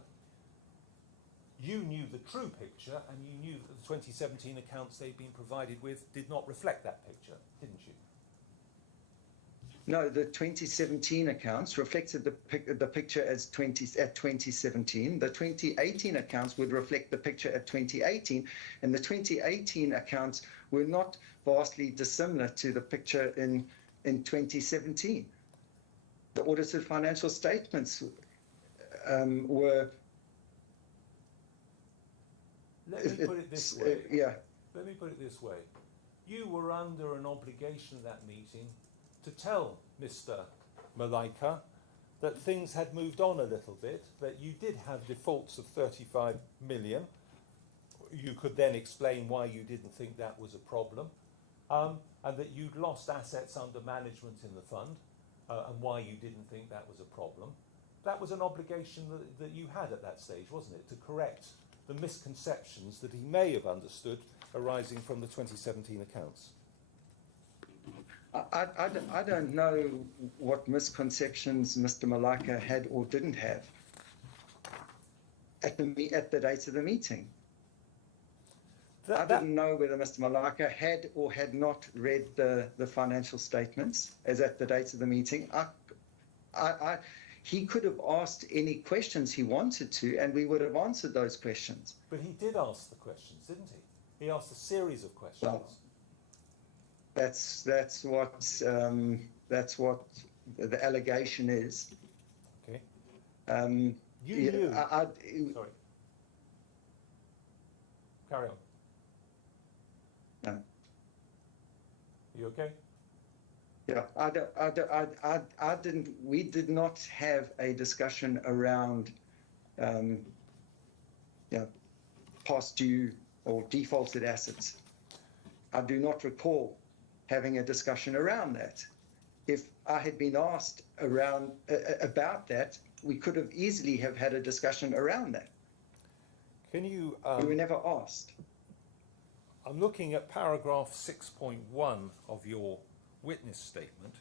You knew the true picture, and you knew that the 2017 accounts they'd been provided with did not reflect that picture, didn't you? No, the 2017 accounts reflected the picture as 2017. The 2018 accounts would reflect the picture at 2018, and the 2018 accounts were not vastly dissimilar to the picture in 2017. The audited financial statements were... Let me put it this way. Yeah. Let me put it this way. You were under an obligation at that meeting to tell Mr. Malaika that things had moved on a little bit, that you did have defaults of 35 million. You could then explain why you didn't think that was a problem, and that you'd lost assets under management in the fund, and why you didn't think that was a problem. that was an obligation that you had at that stage, wasn't it, to correct the misconceptions that he may have understood arising from the 2017 accounts? I don't know what misconceptions Mr. Malika had or didn't have at the date of the meeting. I didn't know whether Mr. Malika had or had not read the financial statements as at the date of the meeting. He could have asked any questions he wanted to, and we would have answered those questions. But he did ask the questions, didn't he? He asked a series of questions. Well, that's what the allegation is. Okay. You Yeah, knew. Sorry. Carry on. No. You okay? Yeah, I didn't. We did not have a discussion around, past due or defaulted assets. I do not recall having a discussion around that. If I had been asked about that, we could have easily have had a discussion around that. Can you? We were never asked. I'm looking at paragraph 6.1 of your witness statement,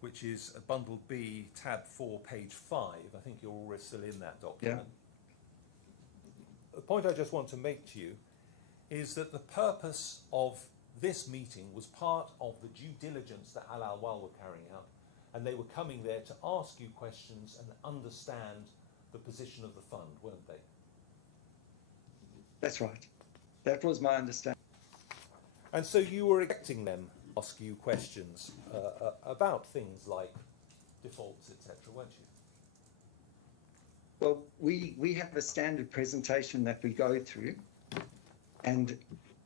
which is bundle B, tab 4, page 5. I think you're already still in that document. Yeah. The point I just want to make to you is that the purpose of this meeting was part of the due diligence that ALAWWAL were carrying out, and they were coming there to ask you questions and understand the position of the fund, weren't they? That's right. That was my understanding. And so you were expecting them to ask you questions about things like defaults, etc., weren't you? Well, we have a standard presentation that we go through, and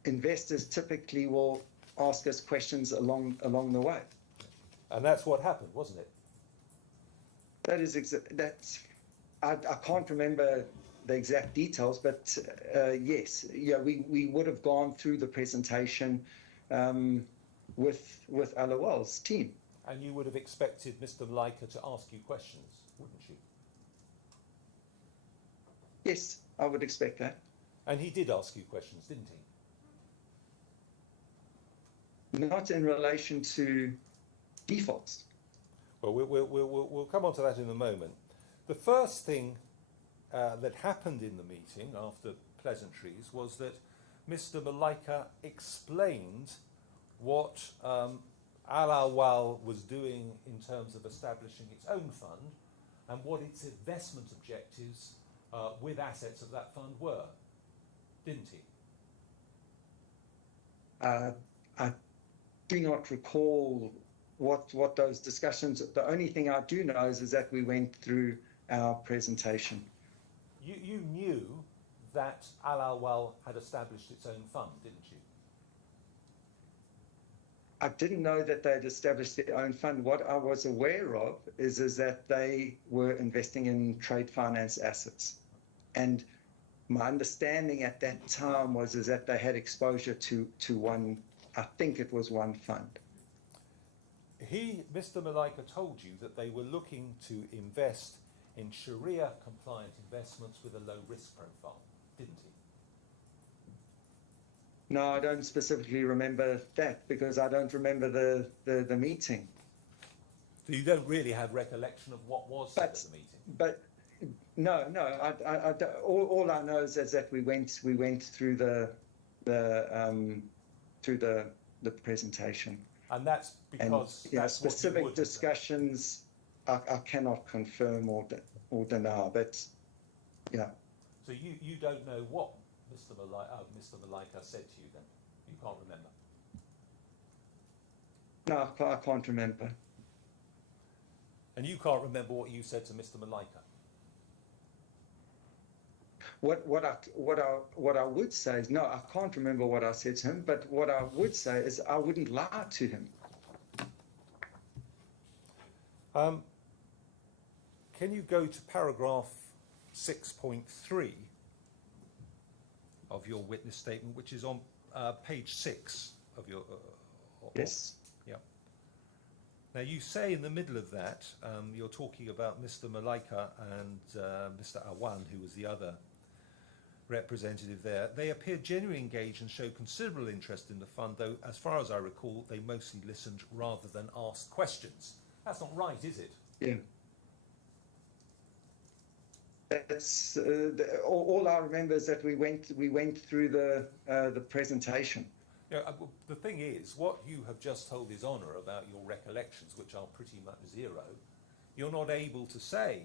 investors typically will ask us questions along the way. And that's what happened, wasn't it? That is I can't remember the exact details, but yes, yeah, we would have gone through the presentation with ALAWWAL's team. And you would have expected Mr. Malika to ask you questions, wouldn't you? Yes, I would expect that. And he did ask you questions, didn't he? Not in relation to defaults. Well, we'll come on to that in a moment. The first thing that happened in the meeting after pleasantries was that Mr. Malika explained what ALAWWAL was doing in terms of establishing its own fund and what its investment objectives with assets of that fund were, didn't he? I do not recall what those discussions. The only thing I do know is that we went through our presentation. You knew that ALAWWAL had established its own fund, didn't you? I didn't know that they had established their own fund. What I was aware of is that they were investing in trade finance assets. And my understanding at that time was that they had exposure to one, I think it was one fund. Mr. Malika told you that they were looking to invest in Sharia-compliant investments with a low risk profile, didn't he? No, I don't specifically remember that because I don't remember the meeting. So you don't really have recollection of what was said at the meeting? But no, I don't, all I know is that we went through the presentation. And that's because that's specific what you would discussions I cannot confirm or deny, but yeah. So you don't know what Mr. Malika said to you then? You can't remember? No, I can't remember. And you can't remember what you said to Mr. Malika? What I would say is, no, I can't remember what I said to him, but what I would say is I wouldn't lie to him. Can you go to paragraph 6.3 of your witness statement, which is on page 6 of your... Yes. Yeah. Now, you say in the middle of that, you're talking about Mr. Malaika and Mr. Awan, who was the other representative there. They appear genuinely engaged and show considerable interest in the fund, though, as far as I recall, they mostly listened rather than asked questions. That's not right, is it? Yeah. That's all I remember is that we went through the presentation. Yeah, the thing is, what you have just told His Honour about your recollections, which are pretty much zero, you're not able to say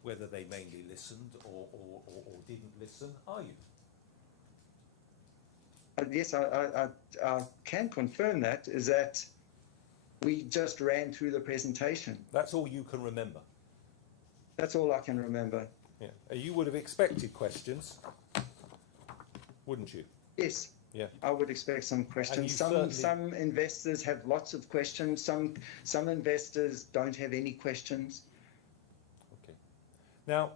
whether they mainly listened or didn't listen, are you? Yes, I can confirm that, is that we just ran through the presentation. That's all you can remember? That's all I can remember. Yeah. You would have expected questions, wouldn't you? Yes. Yeah. I would expect some questions. Some investors have lots of questions. Some investors don't have any questions. Okay. Now,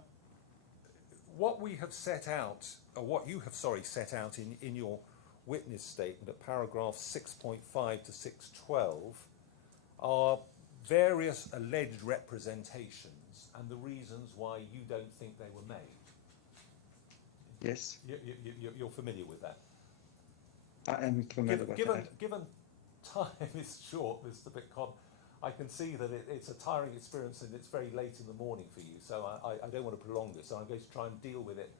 what we have set out, or what you have, set out in your witness statement at paragraphs 6.5 to 612 are various alleged representations and the reasons why you don't think they were made. Yes. You're familiar with that? I am familiar with that. Given time is short, Mr. Bitcon, I can see that it's a tiring experience and it's very late in the morning for you, so I don't want to prolong this, so I'm going to try and deal with it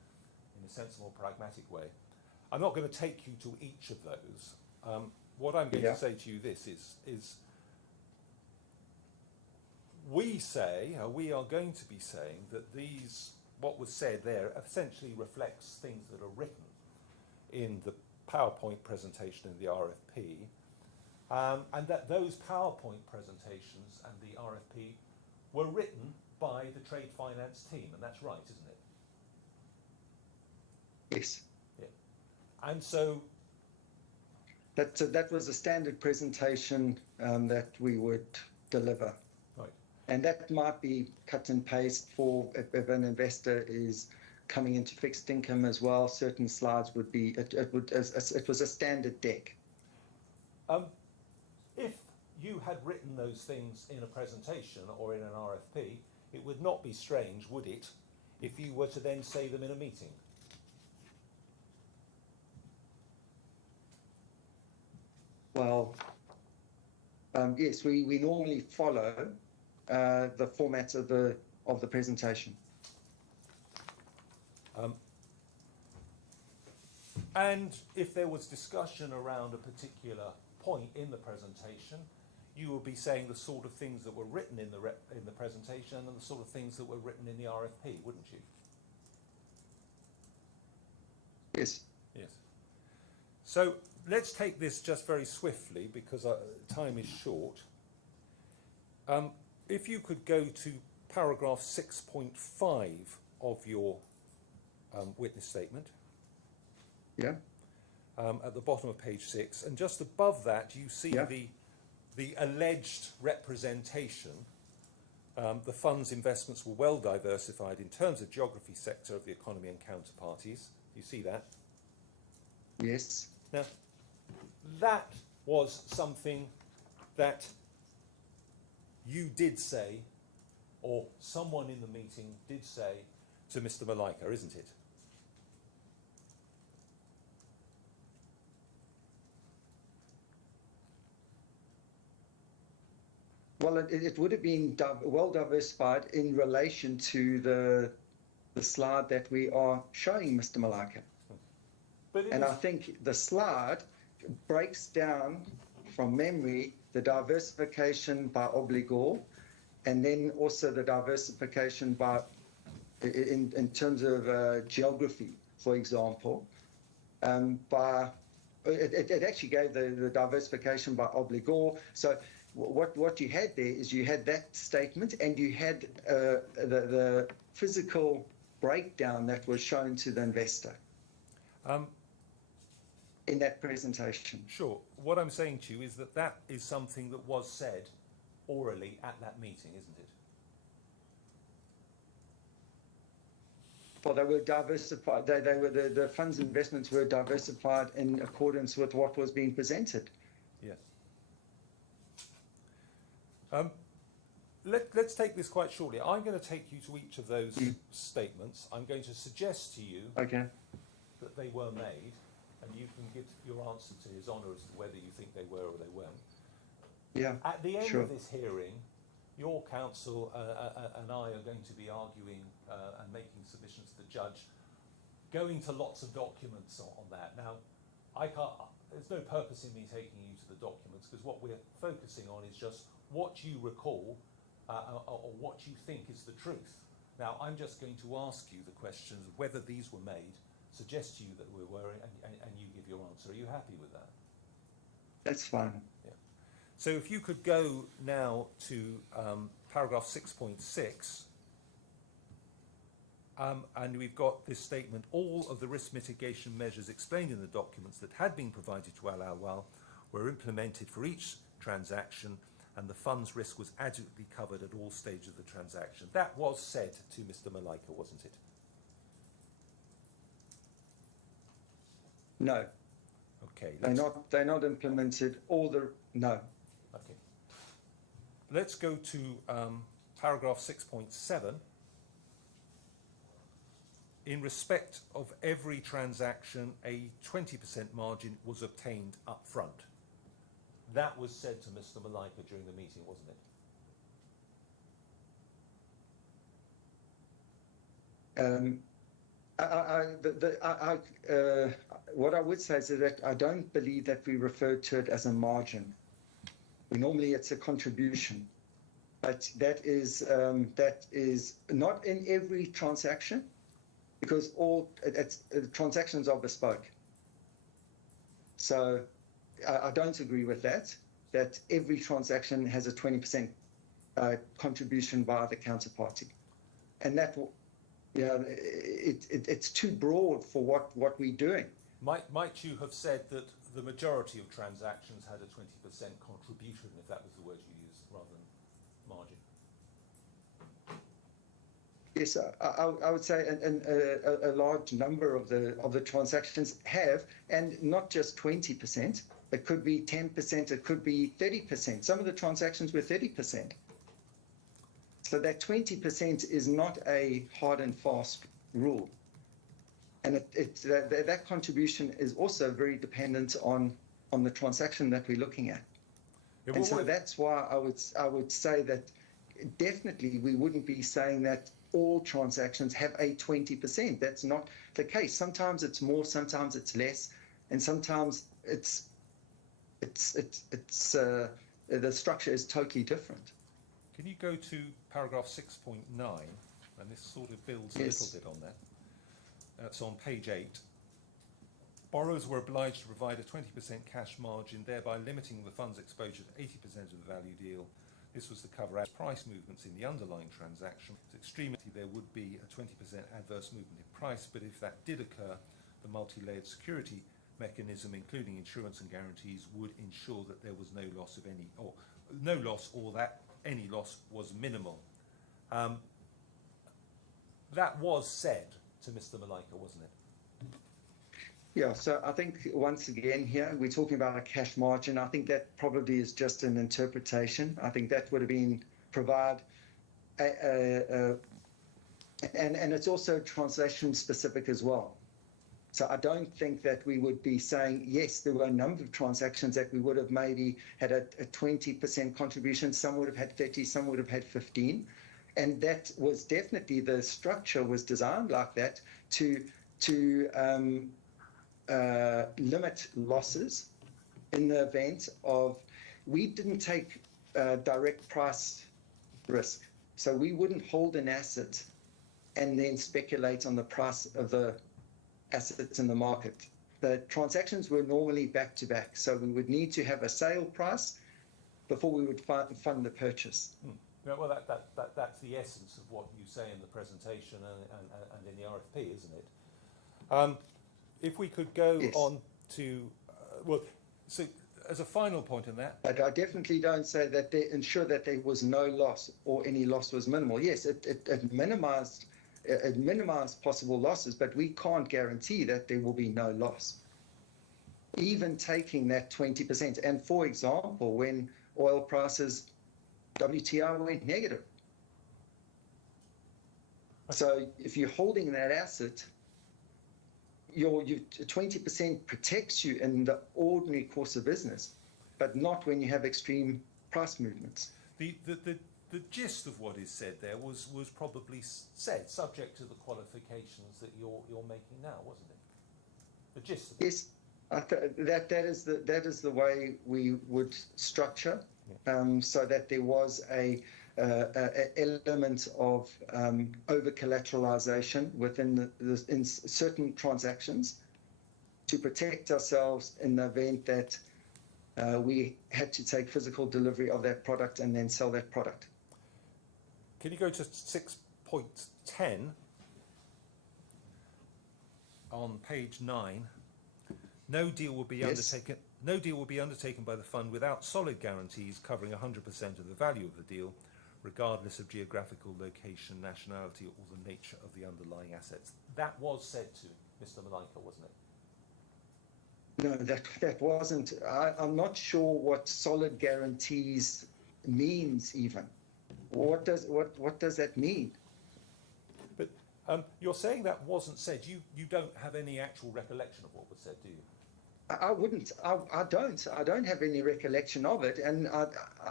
in a sensible, pragmatic way. I'm not going to take you to each of those. What I'm going to say to you is we are going to be saying that what was said there essentially reflects things that are written in the PowerPoint presentation in the RFP, and that those PowerPoint presentations and the RFP were written by the trade finance team, and that's right, isn't it? Yes. Yeah. And so that was a standard presentation that we would deliver. Right. And that might be cut and paste for if an investor is coming into fixed income as well. Certain slides would be it was a standard deck. If you had written those things in a presentation or in an RFP, it would not be strange, would it, if you were to then say them in a meeting? Well, yes, we normally follow the format of the presentation. And if there was discussion around a particular point in the presentation, you would be saying the sort of things that were written in the presentation and the sort of things that were written in the RFP, wouldn't you? Yes. Yes. So let's take this just very swiftly because time is short. If you could go to paragraph 6.5 of your witness statement. Yeah. At the bottom of page 6, and just above that you see the alleged representation. The fund's investments were well diversified in terms of geography, sector of the economy and counterparties. You see that? Yes. Now, that was something that you did say, or someone in the meeting did say to Mr. Malaika, isn't it? Well, it would have been well diversified in relation to the slide that we are showing Mr. Malaika. And I think the slide breaks down from memory the diversification by obligor, and then also the diversification by in terms of geography, for example. It actually gave the diversification by obligor. So what you had there is you had that statement and you had the physical breakdown that was shown to the investor in that presentation. Sure. What I'm saying to you is that that is something that was said orally at that meeting, isn't it? Well, they were diversified. They were the fund's investments were diversified in accordance with what was being presented. Yes. Let's take this quite shortly. I'm going to take you to each of those statements. I'm going to suggest to you Okay. that they were made, and you can give your answer to His Honour as to whether you think they were or they weren't. Yeah. At the end Sure. of this hearing, your counsel and I are going to be arguing and making submissions to the judge, going to lots of documents on that. Now, I can't. There's no purpose in me taking you to the documents because what we're focusing on is just what you recall or what you think is the truth. Now, I'm just going to ask you the questions of whether these were made, suggest to you that we were, and you give your answer. Are you happy with that? That's fine. Yeah. So if you could go now to paragraph 6.6, and we've got this statement: all of the risk mitigation measures explained in the documents that had been provided to ALAWWAL were implemented for each transaction, and the fund's risk was adequately covered at all stages of the transaction. That was said to Mr. Malaika, wasn't it? No, Okay. they're not implemented. No. Okay. Let's go to paragraph 6.7. In respect of every transaction, a 20% margin was obtained up front. That was said to Mr. Malaika during the meeting, wasn't it? What I would say is that I don't believe that we refer to it as a margin. Normally, it's a contribution, but that is not in every transaction, because transactions are bespoke. So I don't agree with that every transaction has a 20% contribution by the counterparty. And that, it's too broad for what we're doing. Might you have said that the majority of transactions had a 20% contribution, if that was the word you used, rather than margin? Yes, I would say a large number of the transactions have, and not just 20%. It could be 10%. It could be 30%. Some of the transactions were 30%. So that 20% is not a hard and fast rule, and that contribution is also very dependent on the transaction that we're looking at. Yeah, and so that's why I would say that definitely we wouldn't be saying that all transactions have a 20%. That's not the case. Sometimes it's more, sometimes it's less, and sometimes the structure is totally different. Can you go to paragraph 6.9, and this sort of builds a little bit on that. It's on page 8. Borrowers were obliged to provide a 20% cash margin, thereby limiting the fund's exposure to 80% of the value deal. This was to cover price movements in the underlying transaction. It's extremely there would be a 20% adverse movement in price, but if that did occur, the multi-layered security mechanism, including insurance and guarantees, would ensure that there was no loss of any, or no loss, or that any loss was minimal. That was said to Mr. Malaika, wasn't it? Yeah, so I think once again here, we're talking about a cash margin. I think that probably is just an interpretation. I think that would have been provide, and it's also transaction specific as well. So I don't think that we would be saying, yes, there were a number of transactions that we would have maybe had a 20% contribution. Some would have had 30, some would have had 15. And that was definitely, the structure was designed like that to limit losses in the event of, we didn't take direct price risk. So we wouldn't hold an asset and then speculate on the price of the assets in the market. The transactions were normally back to back. So we would need to have a sale price before we would fund the purchase. Yeah, well, that's the essence of what you say in the presentation and in the RFP, isn't it? If we could go on to, so as a final point on that. But I definitely don't say that they ensure that there was no loss or any loss was minimal. Yes, it minimized possible losses, but we can't guarantee that there will be no loss. Even taking that 20%, and for example, when oil prices WTI went negative. So if you're holding that asset, your 20% protects you in the ordinary course of business, but not when you have extreme price movements. The gist of what is said there was probably said subject to the qualifications that you're making now, wasn't it? The gist of it. Yes, that is the way we would structure, so that there was a element of over collateralization within in certain transactions to protect ourselves in the event that we had to take physical delivery of that product and then sell that product. Can you go to 6.10 on page 9? No deal will be undertaken. No deal will be undertaken by the fund without solid guarantees covering 100% of the value of the deal, regardless of geographical location, nationality, or the nature of the underlying assets. That was said to Mr. Malaika, wasn't it? No, that wasn't. I'm not sure what solid guarantees means even. What does that mean? But you're saying that wasn't said. You don't have any actual recollection of what was said, do you? I wouldn't. I don't have any recollection of it, and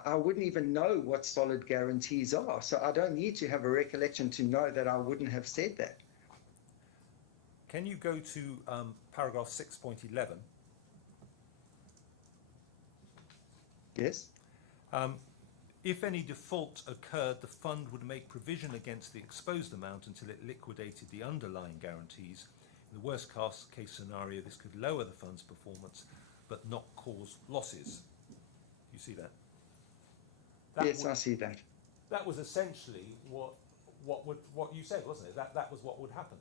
I wouldn't even know what solid guarantees are. So I don't need to have a recollection to know that I wouldn't have said that. Can you go to paragraph 6.11? Yes. If any default occurred, the fund would make provision against the exposed amount until it liquidated the underlying guarantees. In the worst case scenario, this could lower the fund's performance, but not cause losses. You see that? Yes, I see that. That was essentially what you said, wasn't it? That was what would happen.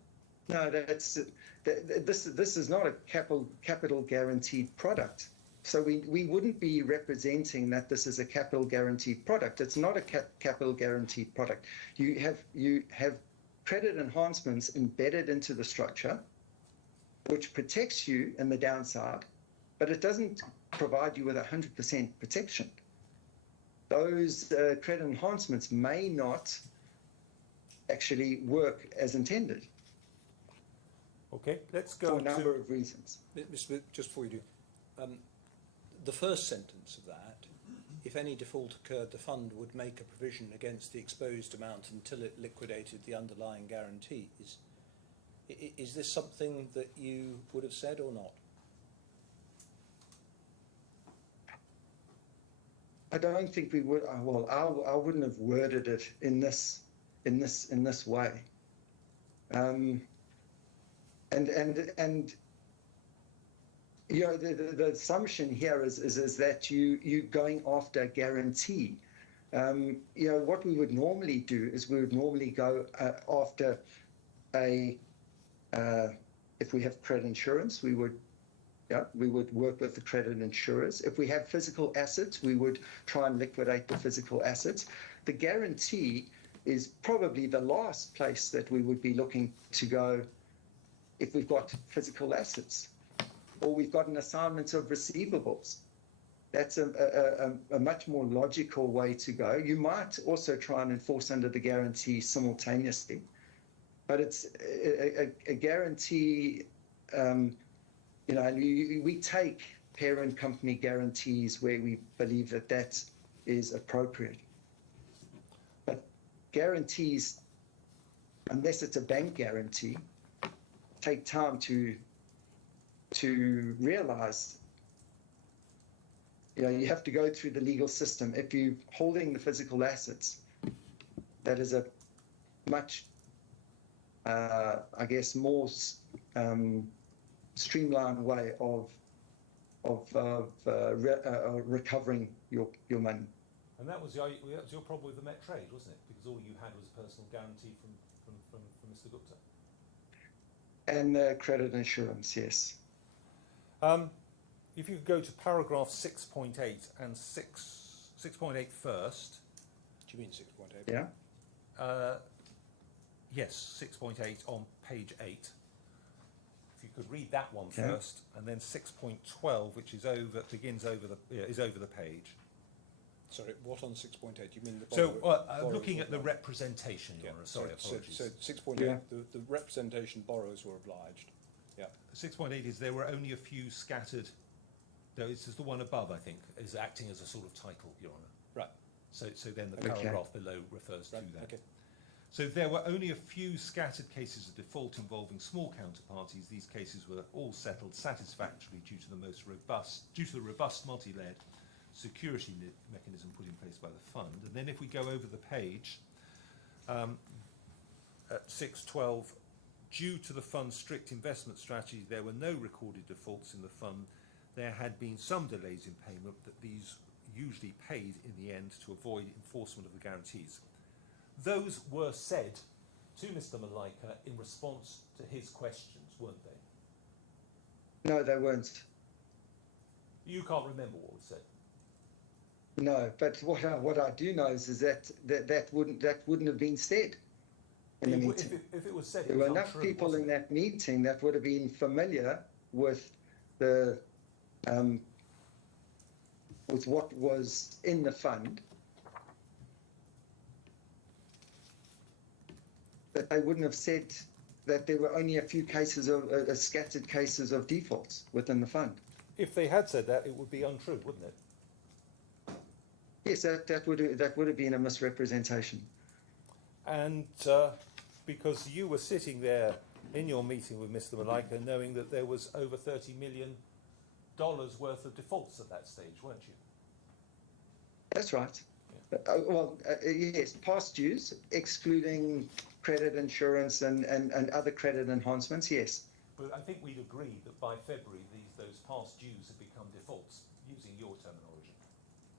No, this is not a capital guaranteed product. So we wouldn't be representing that this is a capital guaranteed product. It's not a capital guaranteed product. You have credit enhancements embedded into the structure, which protects you in the downside, but it doesn't provide you with 100% protection. Those credit enhancements may not actually work as intended. Okay, let's go for a number of reasons. Mr. Smith, just before you do, the first sentence of that, if any default occurred, the fund would make a provision against the exposed amount until it liquidated the underlying guarantees. Is this something that you would have said or not? I don't think we would. Well, I wouldn't have worded it in this way. And you know, the assumption here is that you going after a guarantee. You know, what we would normally do is we would normally go after if we have credit insurance, we would work with the credit insurers. If we have physical assets, we would try and liquidate the physical assets. The guarantee is probably the last place that we would be looking to go if we've got physical assets or we've got an assignment of receivables. That's a much more logical way to go. You might also try and enforce under the guarantee simultaneously, but it's a guarantee. You know, and we take parent company guarantees where we believe that is appropriate. But guarantees, unless it's a bank guarantee, take time to realize. You know, you have to go through the legal system. If you're holding the physical assets, that is a much, I guess, more streamlined way of recovering your money. And that was your problem with the Met Trade, wasn't it? Because all you had was a personal guarantee from Mr. Gupta. And credit insurance, yes. If you could go to paragraph 6.8 and 6.8 first. Do you mean 6.8? Yeah. Yes, 6.8 on page 8. If you could read that one first, and then 6.12, which is over the page. Sorry, what on 6.8? You mean the So, borrowers looking were at the obliged? representation, Your Honour, sorry, apologies. So 6.8, Yeah. the representation borrowers were obliged. Yeah. 6.8 is there were only a few scattered, no, it's just the one above, I think, is acting as a sort of title, Your Honour. Right. So then the Okay. paragraph below refers Right. to that. Okay. So there were only a few scattered cases of default involving small counterparties. These cases were all settled satisfactorily due to the robust multi-layered security mechanism put in place by the fund. And then if we go over the page, at 6.12, due to the fund's strict investment strategy, there were no recorded defaults in the fund. There had been some delays in payment, but these usually paid in the end to avoid enforcement of the guarantees. Those were said to Mr. Malaika in response to his questions, weren't they? No, they weren't. You can't remember what was said. No, but what I do know is that wouldn't have been said in the meeting. If it was said, There it were was enough untrue, people wasn't in it? that meeting that would have been familiar with what was in the fund, that they wouldn't have said that there were only a few cases of scattered cases of defaults within the fund. If they had said that, it would be untrue, wouldn't it? Yes, that would have been a misrepresentation. And because you were sitting there in your meeting with Mr. Malaika knowing that there was over $30 million worth of defaults at that stage, weren't you? That's right. Yes, past dues, excluding credit insurance and other credit enhancements, yes. But I think we'd agree that by February, those past dues have become defaults, using your terminology.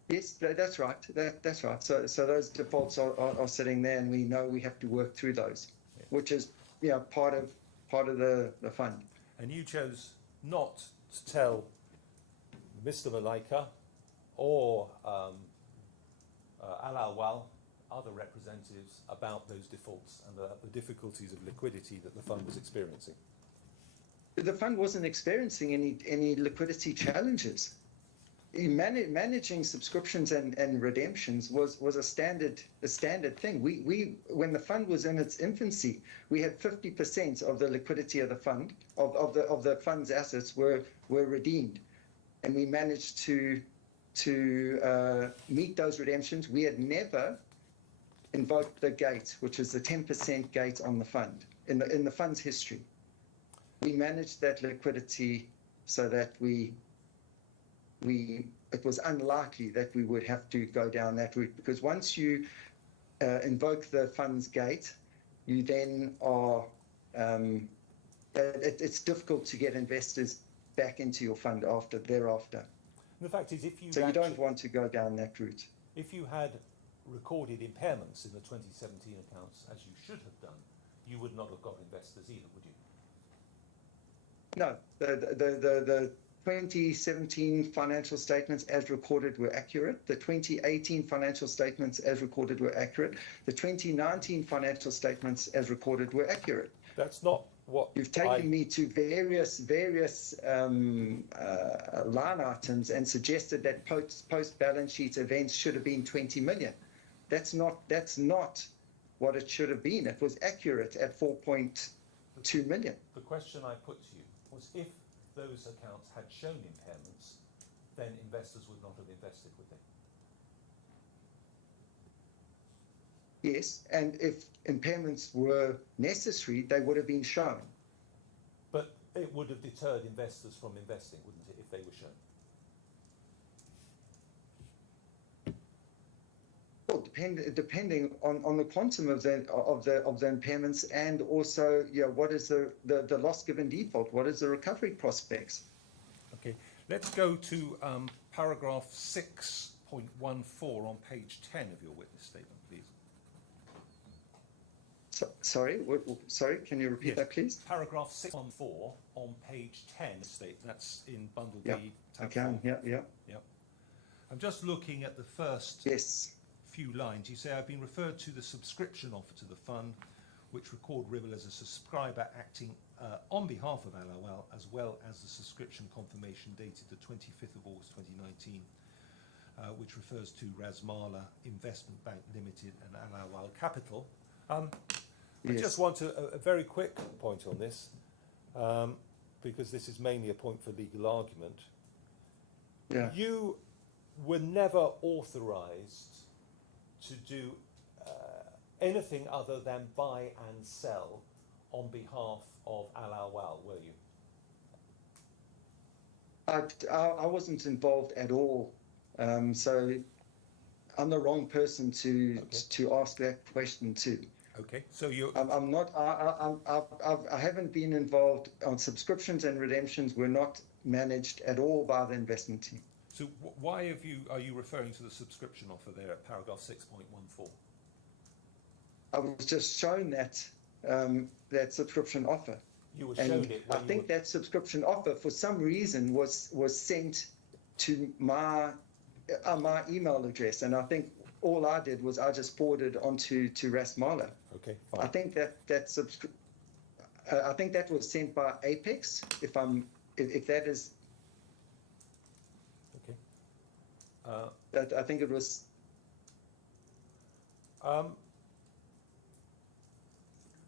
Yes, that's right. That's right. So those defaults are sitting there, and we know we have to work through those, Yeah. which is part of the fund. And you chose not to tell Mr. Malaika or ALAWWAL, other representatives, about those defaults and the difficulties of liquidity that the fund was experiencing. The fund wasn't experiencing any liquidity challenges. Managing subscriptions and redemptions was a standard thing. We when the fund was in its infancy, we had 50% of the liquidity of the fund of the fund's assets were redeemed, and we managed to meet those redemptions. We had never invoked the gate, which is the 10% gate on the fund in the fund's history. We managed that liquidity so that it was unlikely that we would have to go down that route, because once you invoke the fund's gate, you then are it's difficult to get investors back into your fund thereafter. And the fact is, if you So you don't want to go down that route. If you had recorded impairments in the 2017 accounts, as you should have done, you would not have got investors either, would you? No, the 2017 financial statements as recorded were accurate. The 2018 financial statements as recorded were accurate. The 2019 financial statements as recorded were accurate. That's not what You've taken me to various line items and suggested that post balance sheet events should have been 20 million. That's not what it should have been. It was accurate at 4.2 million. The question I put to you was, if those accounts had shown impairments, then investors would not have invested, would they? Yes, and if impairments were necessary, they would have been shown. But it would have deterred investors from investing, wouldn't it, if they were shown? Well, depending on the quantum of the impairments, and also, what is the loss given default? What is the recovery prospects? Okay, let's go to paragraph 6.14 on page 10 of your witness statement, please. Sorry, can you repeat that, please? Paragraph 614 on page 10 statement. That's in bundle Yeah, B. I tab can. 4. Yeah. I'm just looking at the first Yes. few lines. You say, I've been referred to the subscription offer to the fund, which record Ribble as a subscriber acting on behalf of ALAWWAL, as well as the subscription confirmation dated the 25th of August 2019. which refers to RASMALA Investment Bank Limited and ALAWWAL Capital. I Yes. just want a very quick point on this, because this is mainly a point for legal argument. Yeah. You were never authorised to do anything other than buy and sell on behalf of ALAWWAL, were you? I wasn't involved at all, so I'm the wrong person to ask that question to. Okay, so you. I'm not. I haven't been involved on subscriptions and redemptions. Were not managed at all by the investment team. So why are you referring to the subscription offer there at paragraph 6.14? I was just shown that that subscription offer. You were And shown it. I think that subscription offer, for some reason, was sent to my email address, and I think all I did was I just forwarded onto RASMALA. Okay, I fine. think I think that was sent by Apex. If that is, Okay. that I think it was.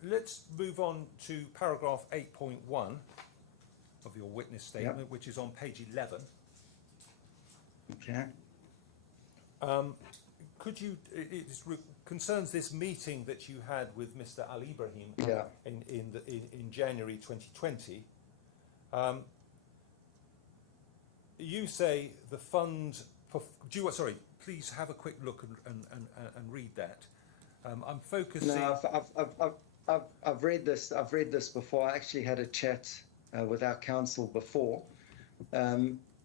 Let's move on to paragraph 8.1 of your witness statement, Yep. which is on page 11. Okay. Could you? Concerns this meeting that you had with Mr. Al Ibrahim Yeah. in January 2020. You say the fund. Sorry, please have a quick look and read that. I'm focusing. No, I've read this. I've read this before. I actually had a chat with our counsel before.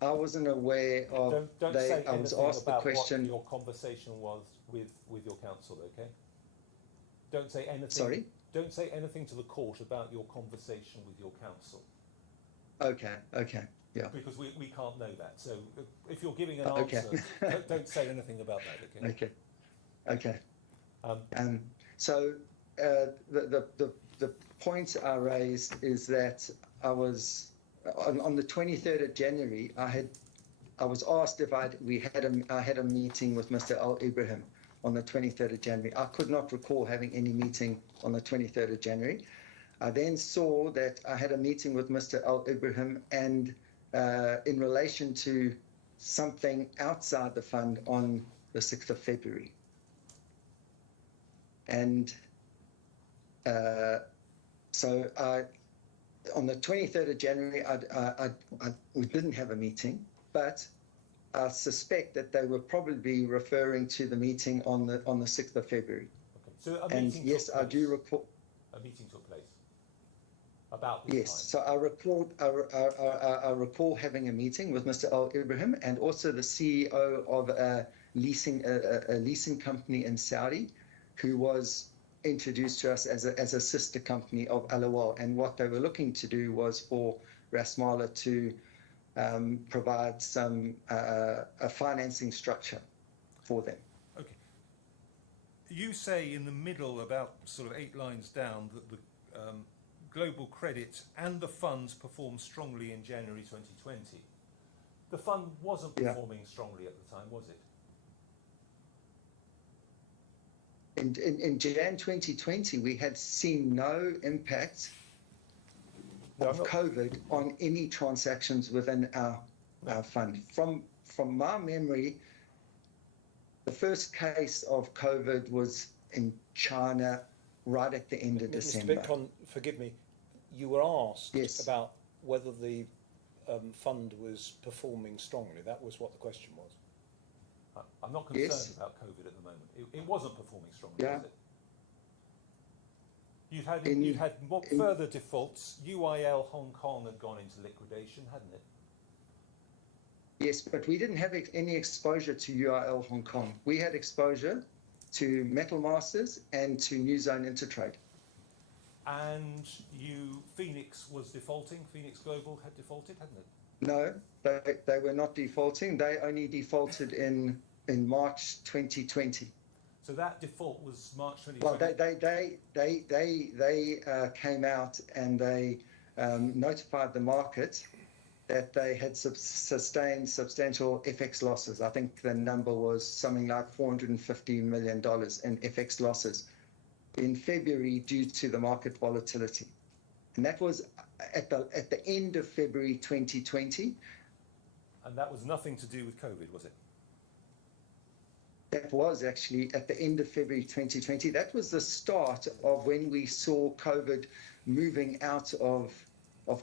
I wasn't aware of. Don't say I was anything asked the about question. what your conversation was with your counsel, okay? Don't say anything. Sorry? Don't say anything to the court about your conversation with your counsel. Okay, yeah. Because we can't know that. So if you're giving an Okay. answer, don't say anything about that, okay? Okay. So the point I raised is that I was on the 23rd of January. I was asked if I had a meeting with Mr. Al Ibrahim on the 23rd of January. I could not recall having any meeting on the 23rd of January. I then saw that I had a meeting with Mr. Al Ibrahim and in relation to something outside the fund on the 6th of February. And so on the 23rd of January, we didn't have a meeting, but I suspect that they were probably referring to the meeting on the 6th of February. Okay. So a And meeting yes, took I place. do recall. A meeting took place about this Yes, time. so I recall having a meeting with Mr. Al Ibrahim and also the CEO of a leasing company in Saudi, who was introduced to us as a sister company of ALAWWAL. And what they were looking to do was for RASMALA to provide some a financing structure for them. Okay. You say in the middle, about sort of 8 lines down, that the global credit and the funds performed strongly in January 2020. The fund wasn't performing strongly at the time, was it? In Jan 2020, we had seen no impact of COVID on any transactions within our fund. From my memory, the first case of COVID was in China right at the end of December. Mr. Bitcon, forgive me, you were asked Yes. about whether the fund was performing strongly. That was what the question was. I'm not concerned Yes. about COVID at the moment. It wasn't performing strongly, Yeah. was it? You've had further defaults. UIL Hong Kong had gone into liquidation, hadn't it? Yes, but we didn't have any exposure to UIL Hong Kong. We had exposure to Metal Masters and to New Zone Intertrade. And Phoenix was defaulting. Phoenix Global had defaulted, hadn't it? No, they were not defaulting. They only defaulted in March 2020. So that default was March 2020. Well, they came out and they notified the market that they had sustained substantial FX losses. I think the number was something like $450 million in FX losses in February due to the market volatility. And that was at the end of February 2020. And that was nothing to do with COVID, was it? That was actually at the end of February 2020. That was the start of when we saw COVID moving out of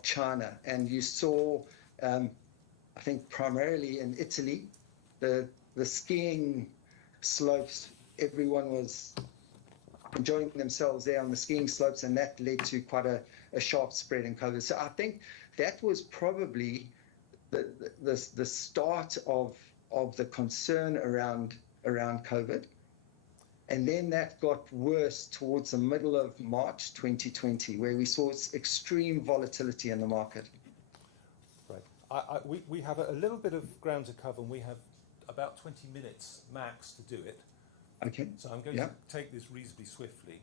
China. And you saw, I think primarily in Italy, the skiing slopes, everyone was enjoying themselves there on the skiing slopes, and that led to quite a sharp spread in COVID. So I think that was probably the start of the concern around COVID. And then that got worse towards the middle of March 2020, where we saw extreme volatility in the market. Right. We have a little bit of ground to cover, and we have about 20 minutes max to do it. Okay. So I'm going to take this reasonably swiftly.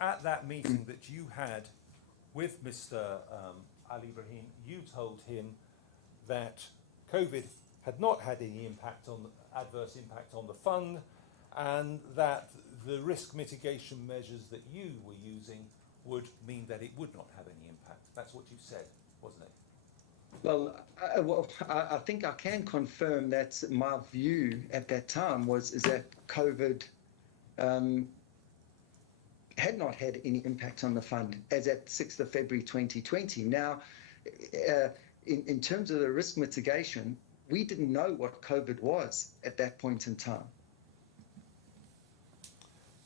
At that meeting that you had with Mr. Ali Ibrahim, you told him that COVID had not had any adverse impact on the fund, and that the risk mitigation measures that you were using would mean that it would not have any impact. That's what you said, wasn't it? Well, I think I can confirm that my view at that time is that COVID had not had any impact on the fund as at 6th of February 2020. Now, in terms of the risk mitigation, we didn't know what COVID was at that point in time.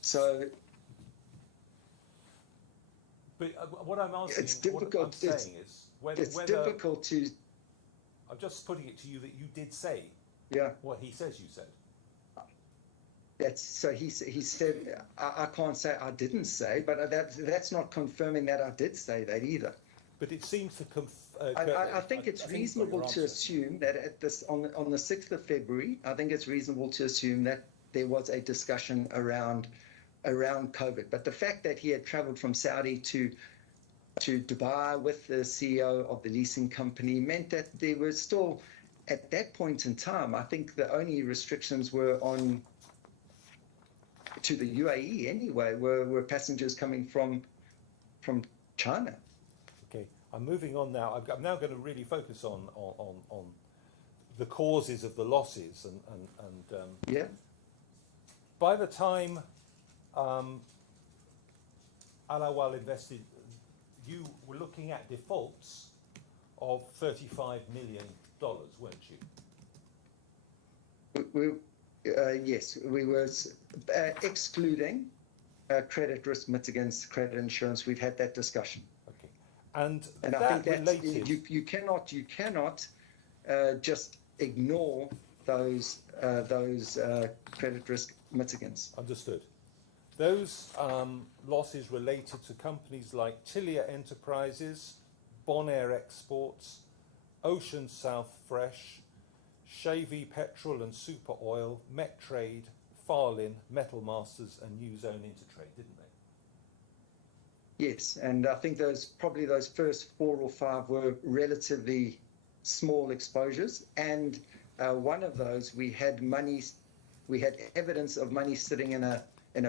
So, but what I'm asking, it's difficult. What I'm saying is, whether difficult to. I'm just putting it to you that you did say what he says you said. He said, I can't say I didn't say, but that's not confirming that I did say that either. But it seems to I think it's reasonable to assume that on the 6th of February, I think it's reasonable to assume that there was a discussion around COVID. But the fact that he had traveled from Saudi to Dubai with the CEO of the leasing company meant that there were still, at that point in time, I think the only restrictions were to the UAE anyway, were passengers coming from China. Okay, I'm moving on now. I'm now going to really focus on the causes of the losses and by the time ALAWWAL invested, you were looking at defaults of $35 million, weren't you? Yes, we were excluding credit risk mitigants, credit insurance. We've had that discussion. Okay, and I that think related. You cannot just ignore those credit risk mitigants. Understood. Those losses related to companies like Tilia Enterprises, Bonaire Exports, Ocean South Fresh, Shavy Petrol and Super Oil, Metrade, Farlin, Metal Masters, and New Zone Intertrade, didn't they? Yes, and I think those first 4 or 5 were relatively small exposures, and one of those we had evidence of money sitting in a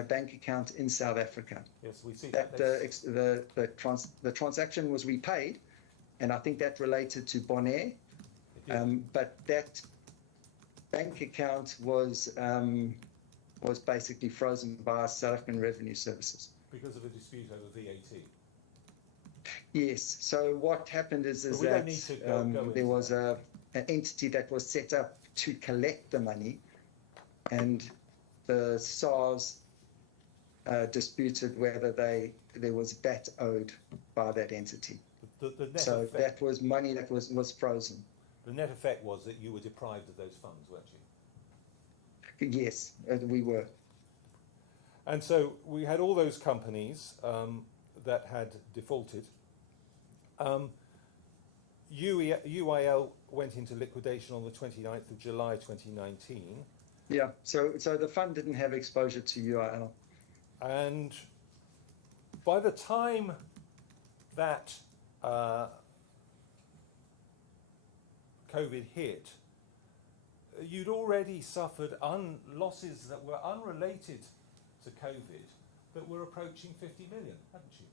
bank account in South Africa. Yes, we see that. The transaction was repaid, and I think that related to Bonaire. But that bank account was basically frozen by South African Revenue Services. Because of a dispute over VAT? Yes. So what happened is that there was an entity that was set up to collect the money, and the SARS disputed whether there was VAT owed by that entity. The net so effect, that was money that was frozen. The net effect was that you were deprived of those funds, weren't you? Yes, we were. And so we had all those companies that had defaulted. UIL went into liquidation on the 29th of July 2019. Yeah, so the fund didn't have exposure to UIL. And by the time that COVID hit, you'd already suffered losses that were unrelated to COVID that were approaching 50 million, hadn't you?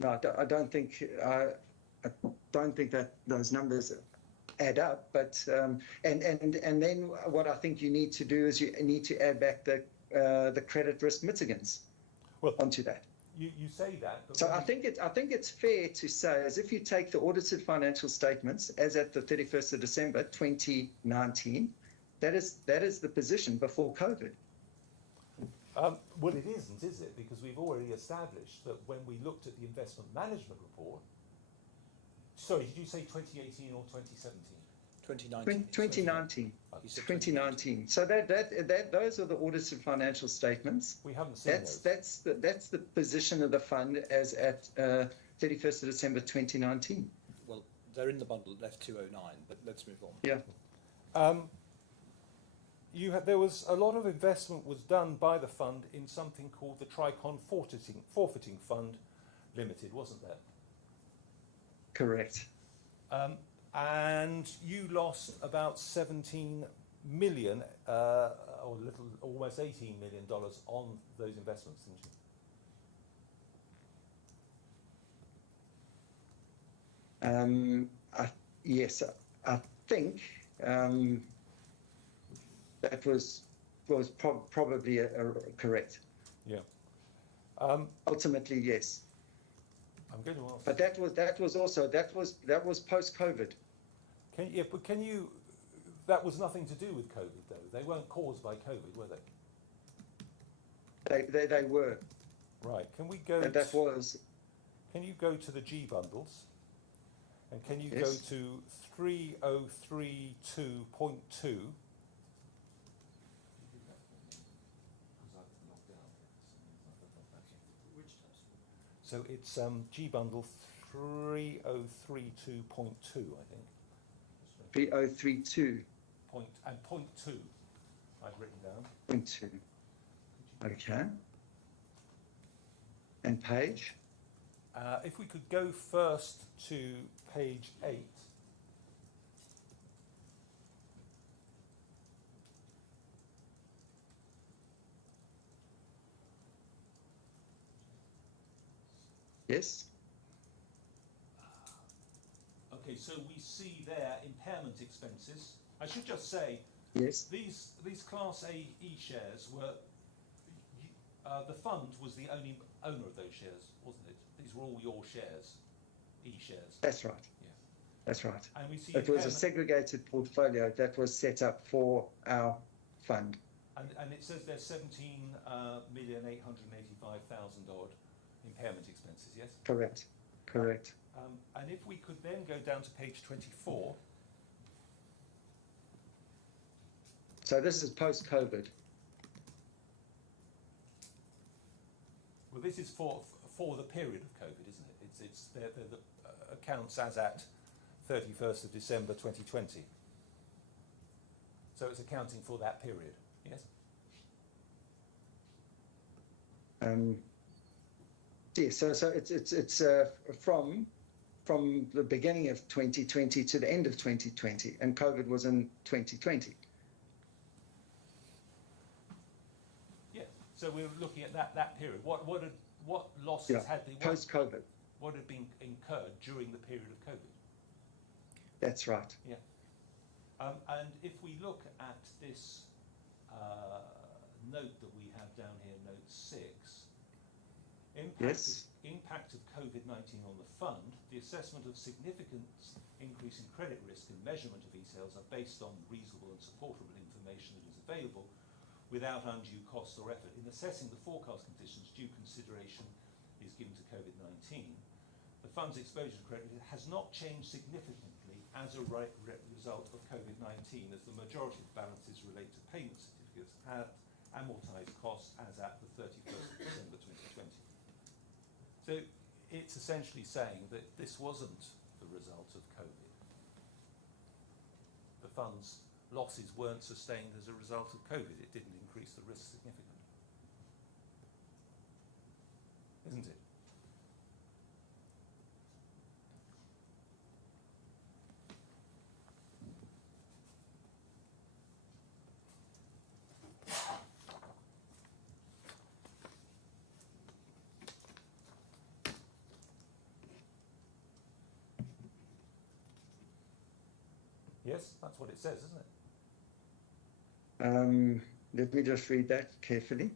No, I don't think that those numbers add up. But and then what I think you need to do is you need to add back the credit risk mitigants onto that. You say that. But So I think it's fair to say, as if you take the audited financial statements as at the 31st of December 2019, that is the position before COVID. Well, it isn't, is it? Because we've already established that when we looked at the investment management report. Sorry, did you say 2018 or 2017? 2019. 2019. You said 2019. So those are the audited financial statements. We haven't seen those. That's the position of the fund as at 31st of December 2019. Well, they're in the bundle at F209, but let's move on. Yeah. There was a lot of investment was done by the fund in something called the Tricon Forfeiting Fund Limited, wasn't there? Correct. And you lost about 17 million, almost $18 million on those investments, didn't you? Yes, I think that was probably correct. Yeah. Ultimately, yes. I'm going to ask. But that was post-COVID. Can you? That was nothing to do with COVID, though. They weren't caused by COVID, were they? They were. Right. Can we go? That was. Can you go to the G bundles? And can you Yes. go to 3032.2? So it's G bundle 3032.2, I think. 3032.2. Point two, I've written down. Okay. And page? If we could go first to page 8. Yes. Okay, so we see there impairment expenses. I should just say, Yes. these Class A E shares were, the fund was the only owner of those shares, wasn't it? These were all your shares, E shares. That's right. Yeah. That's right. And we see It was a segregated portfolio that was set up for our fund. And it says there's 17,885,000 odd impairment expenses, yes? Correct. Correct. And if we could then go down to page 24. So this is post-COVID. Well, this is for the period of COVID, isn't it? It's the accounts as at 31st of December 2020. So it's accounting for that period, yes? Yeah, so it's from the beginning of 2020 to the end of 2020, and COVID was in 2020. Yeah. So we're looking at that period. What losses had the post-COVID? What had been incurred during the period of COVID? That's right. Yeah. And if we look at this note that we have down here, note 6. Impact of COVID-19 on the fund, the assessment of significant increase in credit risk and measurement of e-sales are based on reasonable and supportable information that is available without undue cost or effort. In assessing the forecast conditions, due consideration is given to COVID-19. The fund's exposure to credit has not changed significantly as a result of COVID-19, as the majority of balances relate to payment certificates at amortised costs as at the 31st of December 2020. So it's essentially saying that this wasn't the result of COVID. The fund's losses weren't sustained as a result of COVID. It didn't increase the risk significantly. Isn't it? Yes, that's what it says, isn't it? Let me just read that carefully.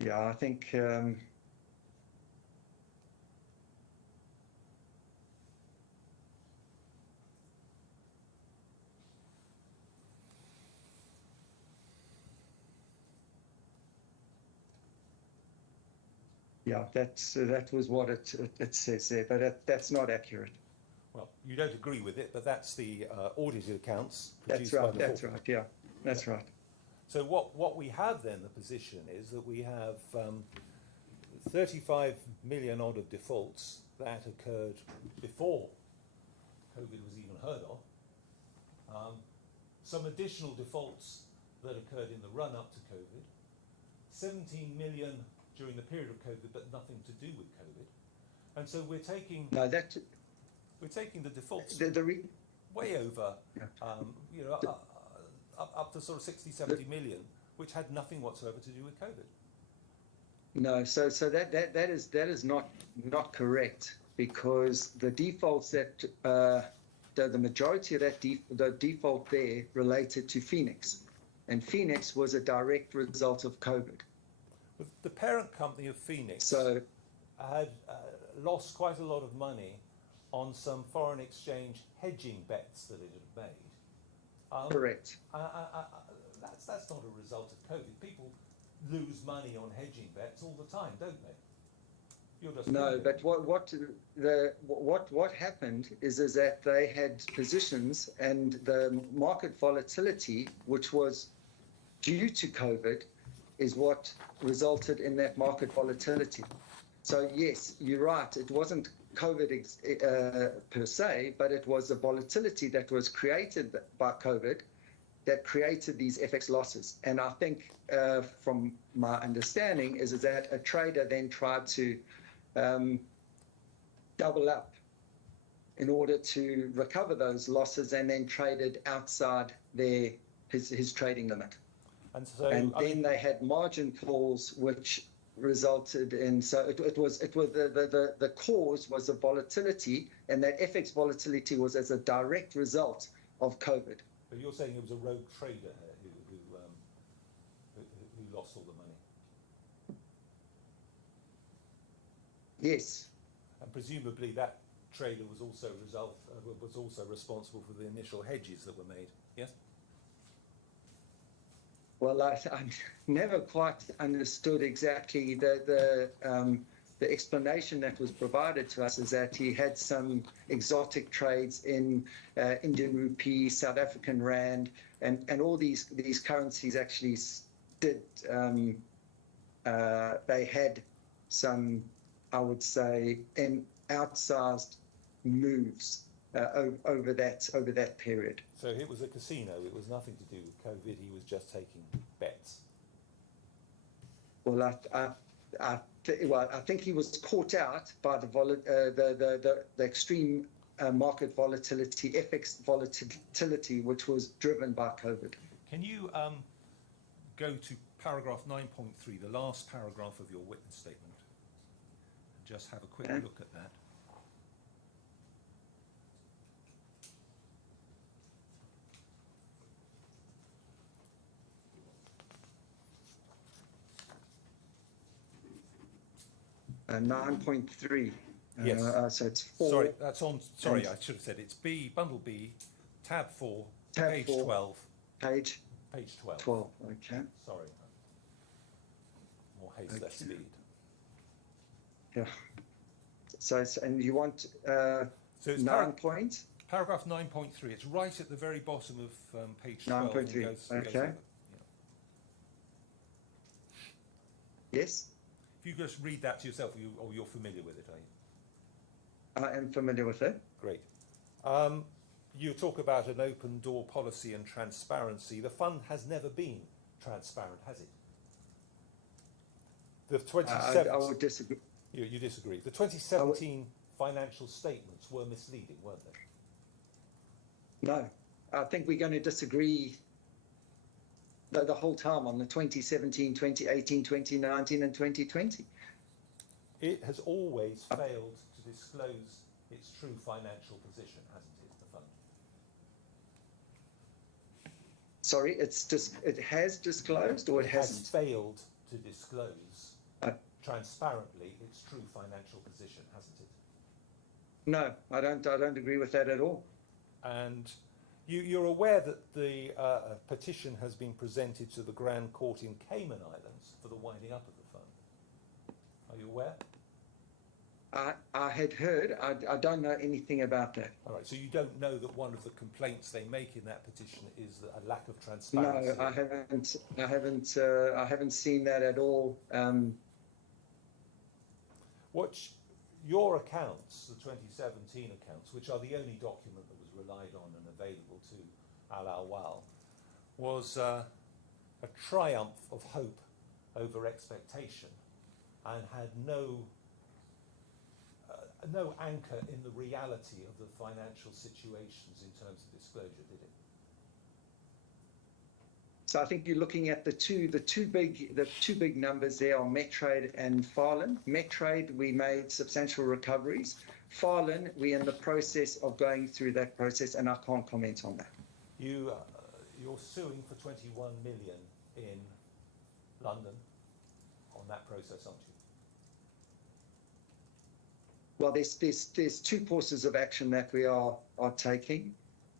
Yeah, I think yeah, that was what it says there, but that's not accurate. Well, you don't agree with it, but that's the audited accounts That's produced by right. the That's Corporate. right. Yeah, that's right. So what we have then, the position is that we have 35 million odd of defaults that occurred before COVID was even heard of. Some additional defaults that occurred in the run up to COVID. 17 million during the period of COVID, but nothing to do with COVID. And so we're taking No, the defaults the way over, you know, up to sort of 60, 70 million, which had nothing whatsoever to do with COVID. No, so that is not correct, because the defaults that the majority of the default there related to Phoenix, and Phoenix was a direct result of COVID. The parent company of Phoenix So had lost quite a lot of money on some foreign exchange hedging bets that it had made. correct. That's not a result of COVID. People lose money on hedging bets all the time, don't they? You're just No, thinking. but what happened is that they had positions, and the market volatility, which was due to COVID, is what resulted in that market volatility. So yes, you're right. It wasn't COVID per se, but it was the volatility that was created by COVID that created these FX losses. And I think, from my understanding, is that a trader then tried to double up in order to recover those losses, and then traded outside his trading limit. And so, And then they had margin calls, which resulted in, so it was the cause was the volatility, and that FX volatility was as a direct result of COVID. but you're saying it was a rogue trader who lost all the money. Yes. And presumably that trader was also responsible for the initial hedges that were made. Yes. Well, I never quite understood exactly the explanation that was provided to us, is that he had some exotic trades in Indian rupee, South African rand, and all these currencies actually did. They had some, I would say, outsized moves over that period. So it was a casino. It was nothing to do with COVID. He was just taking bets. Well, I think he was caught out by the extreme market volatility, FX volatility, which was driven by COVID. Can you go to paragraph 9.3, the last paragraph of your witness statement, and just have a quick look at that? 9.3. Yes. So it's 4. Sorry, that's on. Sorry, I should have said it's B, bundle B, tab 4, Tab page 4, 12. Page Page 12. 12. Okay. Sorry. More haste, less speed. Yeah. So and you want So it's 9 points? paragraph 9.3. It's right at the very bottom of page 12. 9.3. Okay. Yes, If you just read that to yourself, or you're familiar with it, are you? I am familiar with it. Great. You talk about an open door policy and transparency. The fund has never been transparent, has it? The 2017. I would disagree. You disagree. The 2017 financial statements were misleading, weren't they? No, I think we're going to disagree the whole time on the 2017, 2018, 2019 and 2020. It has always failed to disclose its true financial position, hasn't it, the fund? Sorry, it has disclosed or it hasn't? Has failed to disclose transparently its true financial position, hasn't it? No, I don't agree with that at all. And you're aware that the petition has been presented to the Grand Court in Cayman Islands for the winding up of the fund. Are you aware? I had heard. I don't know anything about that. All right, so you don't know that one of the complaints they make in that petition is a lack of transparency? No, I haven't seen that at all. What's your accounts, the 2017 accounts, which are the only document that was relied on and available to ALAWWAL, was a triumph of hope over expectation and had no anchor in the reality of the financial situations in terms of disclosure, did it? So I think you're looking at the two big numbers there are Metrade and Farlin. Metrade, we made substantial recoveries. Farlin, we're in the process of going through that process, and I can't comment on that. You're suing for 21 million in London on that process, aren't you? Well, there's two courses of action that we are taking.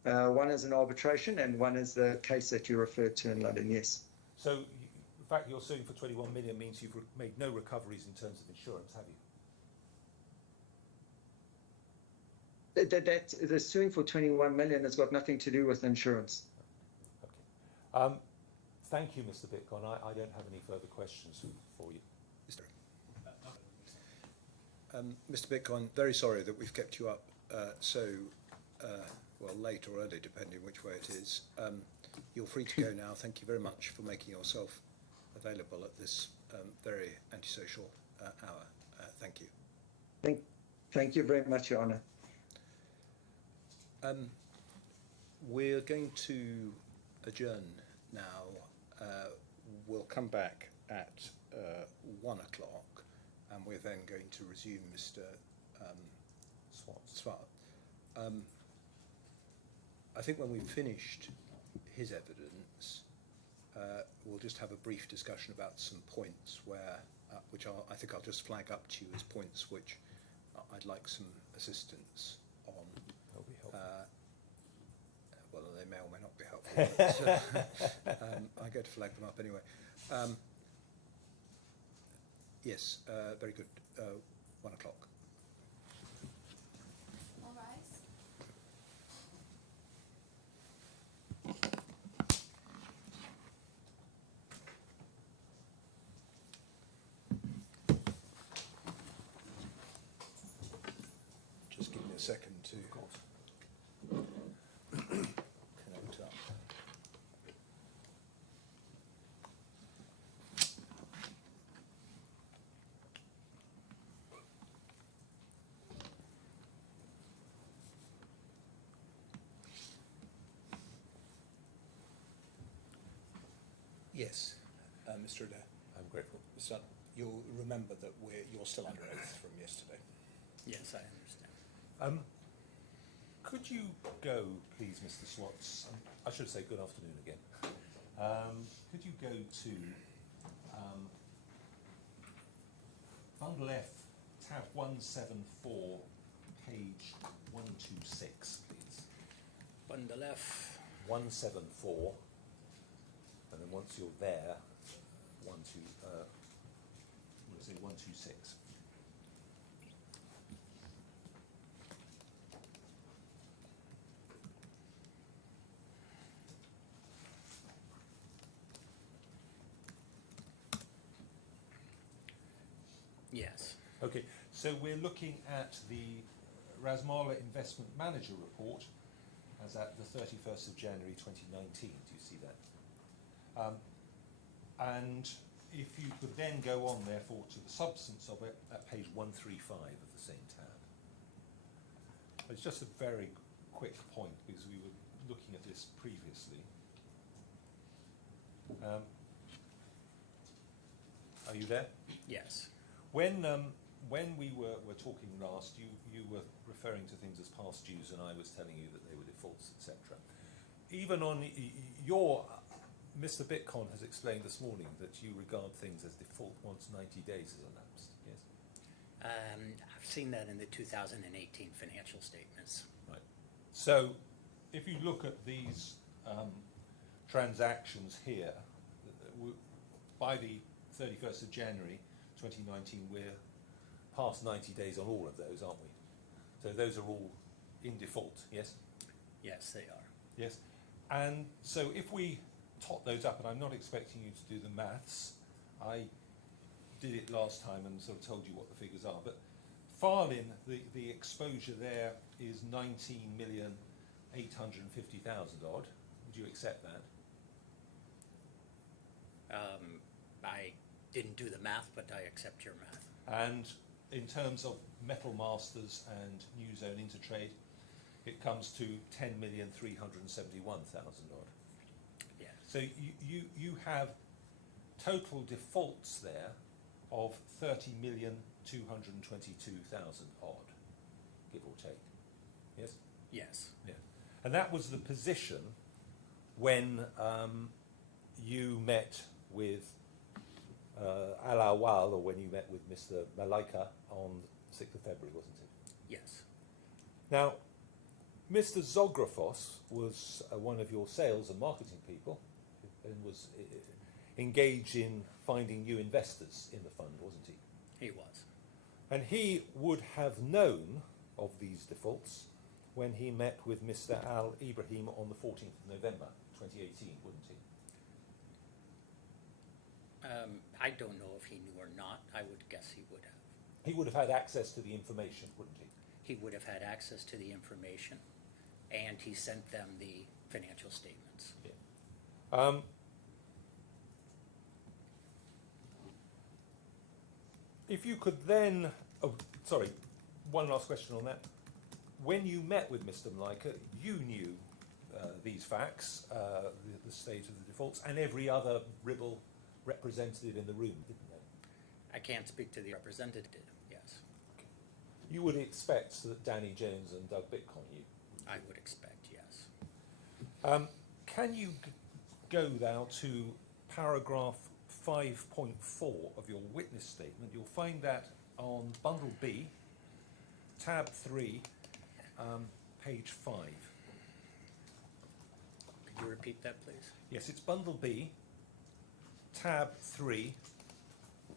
One is an arbitration, and one is the case that you referred to in London. Yes. So the fact you're suing for 21 million means you've made no recoveries in terms of insurance, have you? The suing for 21 million has got nothing to do with insurance. Okay. Thank you, Mr. Bitcon. I don't have any further questions for you. Mr. Bitcon, very sorry that we've kept you up well, late or early, depending which way it is. You're free to go now. Thank you very much for making yourself available at this very antisocial hour. Thank you. Thank you very much, Your Honour. We're going to adjourn now. We'll come back at 1 o'clock, and we're then going to resume Mr. Swart. I think when we've finished his evidence, we'll just have a brief discussion about some points which I think I'll just flag up to you as points which I'd like some assistance on. That'll be helpful. Well, they may or may not be helpful. But, I go to flag them up anyway. Yes, very good. 1 o'clock. All rise. Just give me a second to connect up. Yes, Mr. Adair. I'm grateful. Mr. Dunn, you'll remember that you're still under oath from yesterday. Yes, I understand. Could you go, please, Mr. Swats? I should say good afternoon again. Could you go to Bundle F, tab 174, page 126, please? Bundle F. 174, and then once you're there, 126. Yes. Okay, so we're looking at the RASMALA Investment Manager Report as at the 31st of January 2019. Do you see that? And if you could then go on, therefore, to the substance of it at page 135 of the same tab. It's just a very quick point because we were looking at this previously. Are you there? Yes. When we were talking last, you were referring to things as past dues, and I was telling you that they were defaults, etc. Even on your, Mr. Bitcon has explained this morning that you regard things as default once 90 days has elapsed. Yes. I've seen that in the 2018 financial statements. Right. So, if you look at these transactions here, by the 31st of January 2019, we're past 90 days on all of those, aren't we? So those are all in default, yes? Yes, they are. Yes. And so if we tot those up, and I'm not expecting you to do the maths, I did it last time and sort of told you what the figures are, but Farlin, the exposure there is 19,850,000 odd. Would you accept that? I didn't do the math, but I accept your math. And in terms of Metal Masters and New Zone Intertrade, it comes to 10,371,000 odd. Yes. So you have total defaults there of 30,222,000 odd, give or take. Yes? Yes. Yeah. And that was the position when you met with ALAWWAL, or when you met with Mr. Malaika on 6th of February, wasn't it? Yes. Now, Mr. Zographos was one of your sales and marketing people and was engaged in finding new investors in the fund, wasn't he? He was. And he would have known of these defaults when he met with Mr. Al Ibrahim on the 14th of November 2018, wouldn't he? I don't know if he knew or not. I would guess he would have. He would have had access to the information, wouldn't he? He would have had access to the information, and he sent them the financial statements. Yeah. If you could then, oh, sorry, one last question on that. When you met with Mr. Malaika, you knew these facts, the state of the defaults, and every other Ribble representative in the room, didn't they? I can't speak to the representative, yes. You would expect that Danny Jones and Doug Bitcon knew. I would expect, yes. Can you go now to paragraph 5.4 of your witness statement? You'll find that on bundle B, tab 3, page 5. Could you repeat that, please? Yes, it's bundle B, tab 3,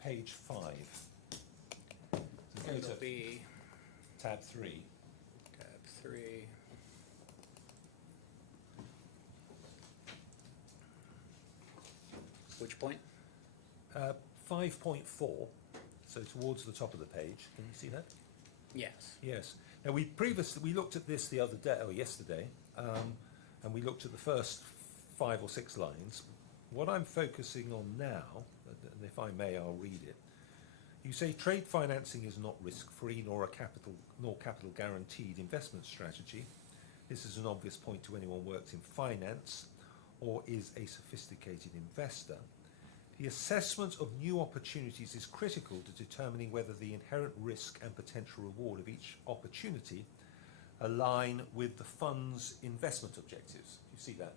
page 5. So go It'll to be tab 3. tab 3. Which point? 5.4, so towards the top of the page. Can you see that? Yes. Yes. Now we looked at this the other day, or yesterday, and we looked at the first 5 or 6 lines. What I'm focusing on now, and if I may, I'll read it. You say trade financing is not risk-free nor capital guaranteed investment strategy. This is an obvious point to anyone who works in finance or is a sophisticated investor. The assessment of new opportunities is critical to determining whether the inherent risk and potential reward of each opportunity align with the fund's investment objectives. You see that?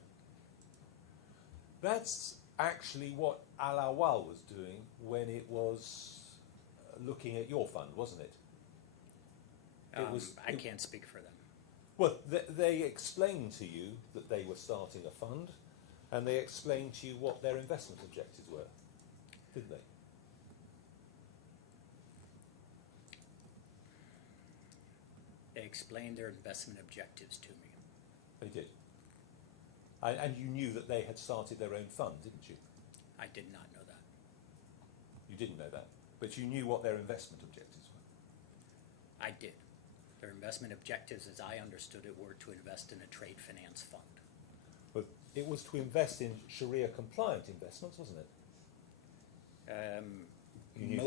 That's actually what ALAWWAL was doing when it was looking at your fund, wasn't it? I can't speak for them. Well, they explained to you that they were starting a fund, and they explained to you what their investment objectives were, didn't they? They explained their investment objectives to me. They did. And you knew that they had started their own fund, didn't you? I did not know that. You didn't know that, but you knew what their investment objectives were. I did. Their investment objectives, as I understood it, were to invest in a trade finance fund. But it was to invest in Sharia-compliant investments, wasn't it? You knew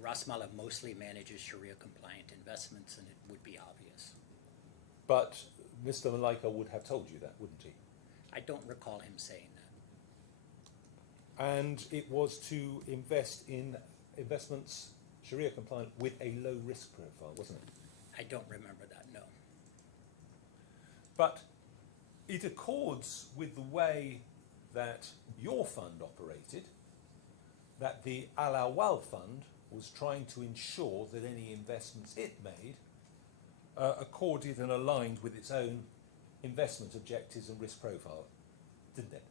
RASMALA mostly manages Sharia-compliant investments, and it would be obvious. But Mr. Malaika would have told you that, wouldn't he? I don't recall him saying that. And it was to invest in investments Sharia compliant with a low risk profile, wasn't it? I don't remember that, no. But it accords with the way that your fund operated, that the ALAWWAL fund was trying to ensure that any investments it made accorded and aligned with its own investment objectives and risk profile, didn't it?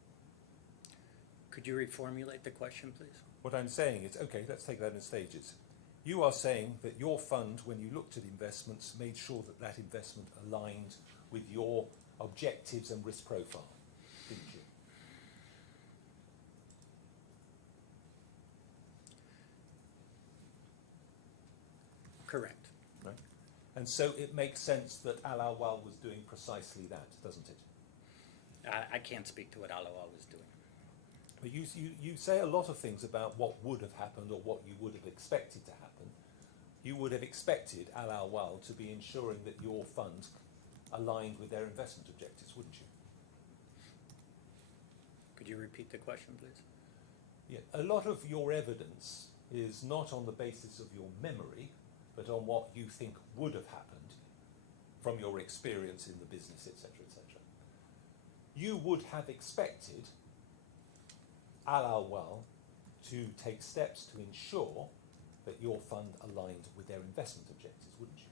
Could you reformulate the question, please? What I'm saying is, okay, let's take that in stages. You are saying that your fund, when you looked at investments, made sure that that investment aligned with your objectives and risk profile, didn't you? Correct. Right. And so it makes sense that ALAWWAL was doing precisely that, doesn't it? I can't speak to what ALAWWAL was doing. But you say a lot of things about what would have happened or what you would have expected to happen. You would have expected ALAWWAL to be ensuring that your fund aligned with their investment objectives, wouldn't you? Could you repeat the question, please? Yeah. A lot of your evidence is not on the basis of your memory, but on what you think would have happened from your experience in the business, etc., etc. You would have expected ALAWWAL to take steps to ensure that your fund aligned with their investment objectives, wouldn't you?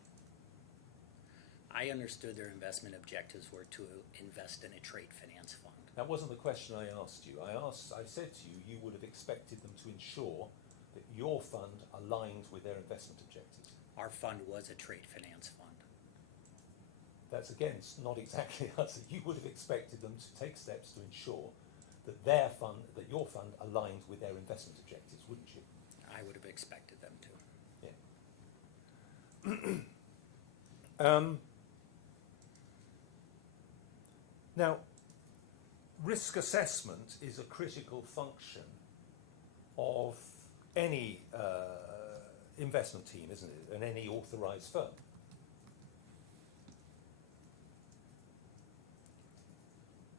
I understood their investment objectives were to invest in a trade finance fund. That wasn't the question I asked you. I said to you, you would have expected them to ensure that your fund aligned with their investment objectives. Our fund was a trade finance fund. That's again not exactly the answer. You would have expected them to take steps to ensure that their fund, that your fund aligned with their investment objectives, wouldn't you? I would have expected them to. Yeah. Now, risk assessment is a critical function of any investment team, isn't it, and any authorised firm.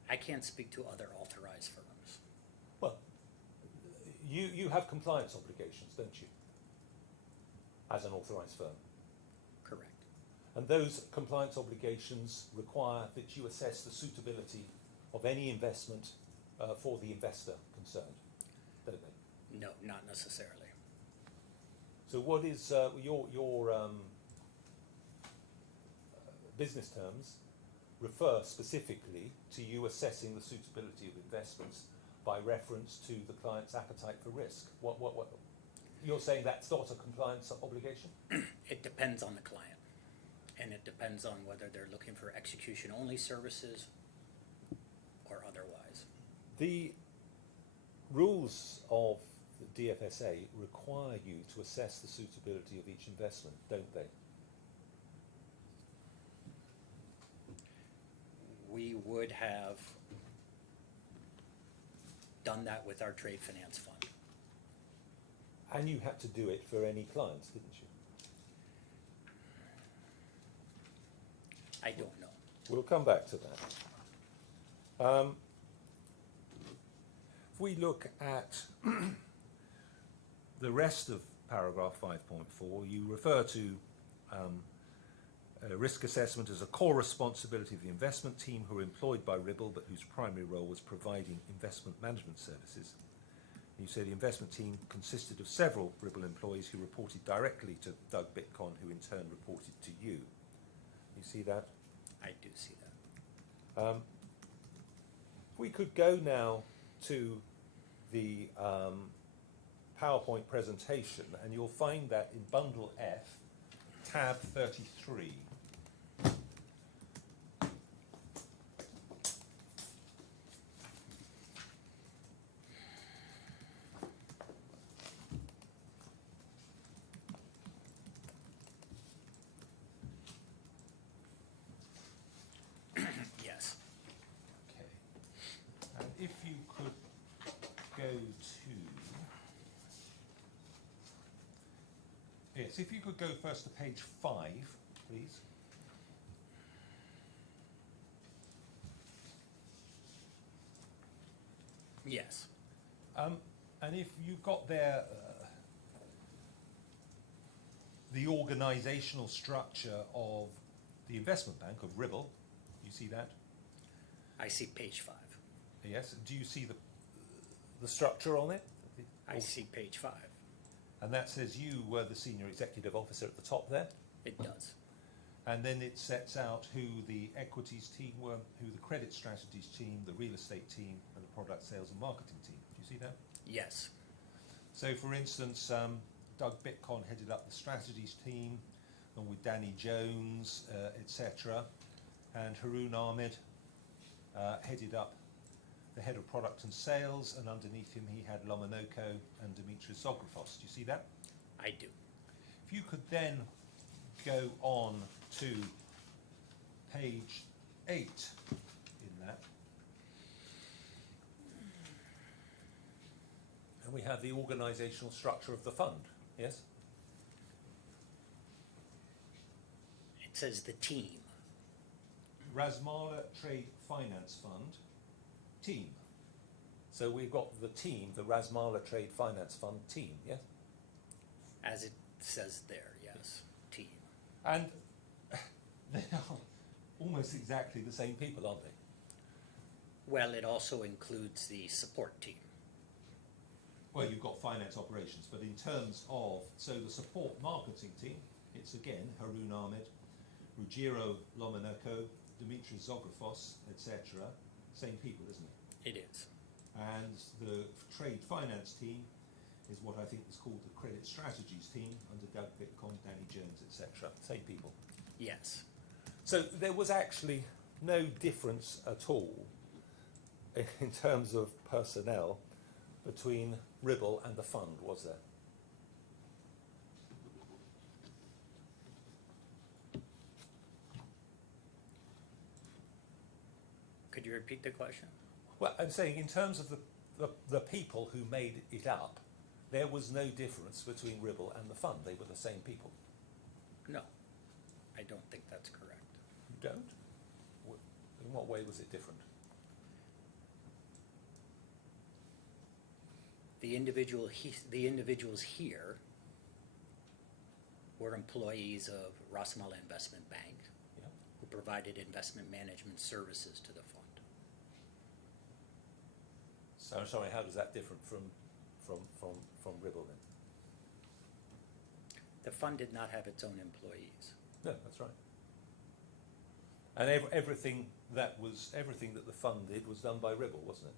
I can't speak to other authorized firms. Well, you have compliance obligations, don't you, as an authorised firm? Correct. And those compliance obligations require that you assess the suitability of any investment for the investor concerned, don't they? No, not necessarily. So what is your business terms refer specifically to you assessing the suitability of investments by reference to the client's appetite for risk? What you're saying that's not a compliance obligation? It depends on the client. And it depends on whether they're looking for execution-only services or otherwise. The rules of the DFSA require you to assess the suitability of each investment, don't they? We would have done that with our trade finance fund. And you had to do it for any clients, didn't you? I don't know. We'll come back to that. If we look at the rest of paragraph 5.4, you refer to risk assessment as a core responsibility of the investment team who are employed by Ribble but whose primary role was providing investment management services. You say the investment team consisted of several Ribble employees who reported directly to Doug Bitcon, who in turn reported to you. You see that? I do see that. If we could go now to the PowerPoint presentation, and you'll find that in Bundle F, tab 33. Yes. Okay. And if you could go to... Yes, if you could go first to page 5, please. Yes. And if you've got there the organisational structure of the investment bank, of Ribble, you see that? I see page 5. Yes. Do you see the structure on it? I see page 5. And that says you were the senior executive officer at the top there. It does. And then it sets out who the equities team were, who the credit strategies team, the real estate team, and the product sales and marketing team. Do you see that? Yes. So, for instance, Doug Bitcon headed up the strategies team, along with Danny Jones, etc. And Haroon Ahmed headed up the head of product and sales, and underneath him he had Lomonoko and Dimitris Zographos. Do you see that? I do. If you could then go on to page 8 in that. And we have the organisational structure of the fund, yes? It says the team. RASMALA Trade Finance Fund, team. So we've got the team, the RASMALA Trade Finance Fund team, yes? As it says there, yes. Team. And they are almost exactly the same people, aren't they? Well, it also includes the support team. Well, you've got finance operations, but in terms of, so the support marketing team, it's again Haroon Ahmed, Ruggiero Lomonoko, Dimitris Zographos, etc. Same people, isn't it? It is. And the trade finance team is what I think was called the credit strategies team under Doug Bitcon, Danny Jones, etc. Same people. Yes. So there was actually no difference at all in terms of personnel between Ribble and the fund, was there? Could you repeat the question? Well, I'm saying in terms of the people who made it up, there was no difference between Ribble and the fund. They were the same people. No. I don't think that's correct. You don't? In what way was it different? The individuals here were employees of RASMALA Investment Bank, Yeah. who provided investment management services to the fund. So I'm sorry, how does that differ from Ribble then? The fund did not have its own employees. No, that's right. And everything that the fund did was done by Ribble, wasn't it?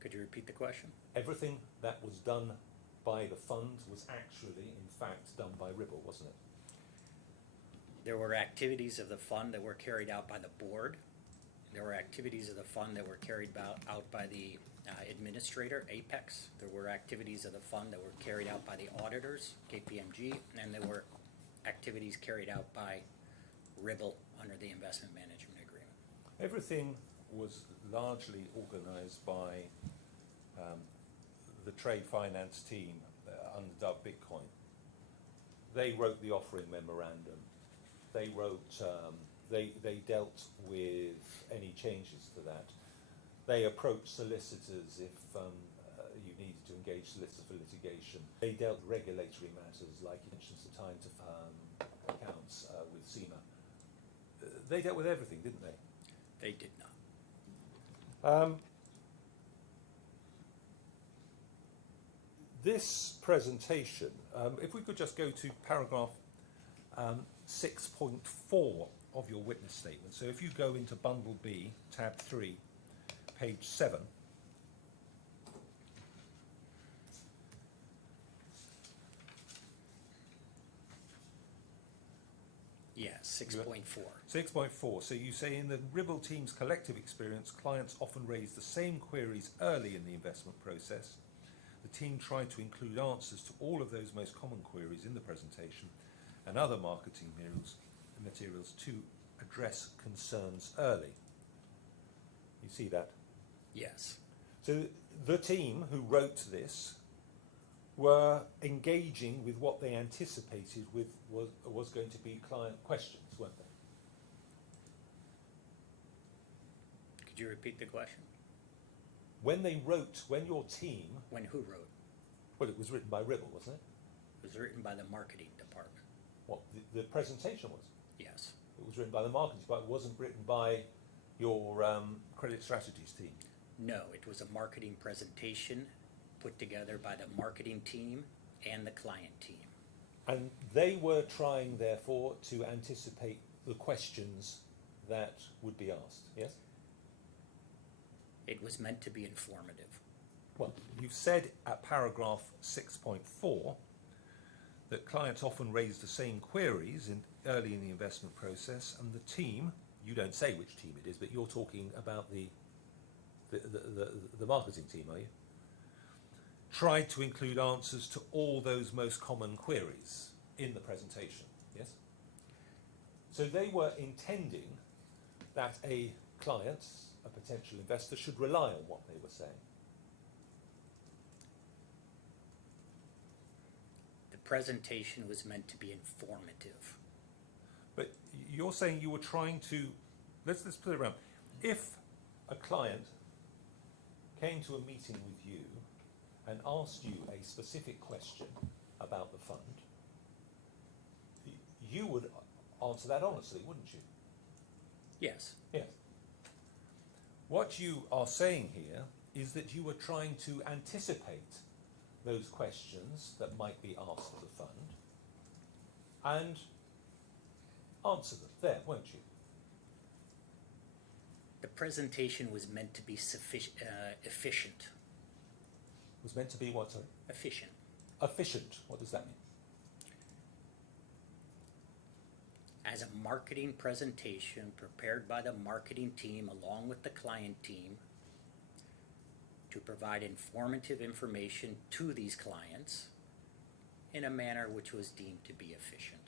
Could you repeat the question? Everything that was done by the fund was actually, in fact, done by Ribble, wasn't it? There were activities of the fund that were carried out by the board. There were activities of the fund that were carried out by the administrator, Apex. There were activities of the fund that were carried out by the auditors, KPMG, and there were activities carried out by Ribble under the investment management agreement. Everything was largely organised by the trade finance team under Doug Bitcoin. They wrote the offering memorandum. They wrote, they dealt with any changes to that. They approached solicitors if you needed to engage solicitors for litigation. They dealt with regulatory matters like mentions of time to accounts with SEMA. They dealt with everything, didn't they? They did not. This presentation, if we could just go to paragraph 6.4 of your witness statement. So if you go into bundle B, tab 3, page 7. Yes, 6.4. 6.4. So you say in the Ribble team's collective experience, clients often raise the same queries early in the investment process. The team tried to include answers to all of those most common queries in the presentation and other marketing materials to address concerns early. You see that? Yes. So the team who wrote this were engaging with what they anticipated was going to be client questions, weren't Could you repeat the question? When your team, When who wrote? well, it was written by Ribble, wasn't it? It was written by the marketing department. What, the presentation was? Yes. It was written by the marketing department. It wasn't written by your credit strategies team. No, it was a marketing presentation put together by the marketing team and the client team. And they were trying, therefore, to anticipate the questions that would be asked, yes? It was meant to be informative. Well, you've said at paragraph 6.4 that clients often raise the same queries early in the investment process, and the team, you don't say which team it is, but you're talking about the marketing team, are you? Tried to include answers to all those most common queries in the presentation, yes? So they were intending that a client, a potential investor, should rely on what they were saying. The presentation was meant to be informative. But you're saying you were trying to, let's put it around. If a client came to a meeting with you and asked you a specific question about the fund, you would answer that honestly, wouldn't you? Yes. Yes. What you are saying here is that you were trying to anticipate those questions that might be asked of the fund and answer them there, weren't you? The presentation was meant to be efficient. Was meant to be what, sorry? Efficient. Efficient. What does that mean? As a marketing presentation prepared by the marketing team along with the client team to provide informative information to these clients in a manner which was deemed to be efficient.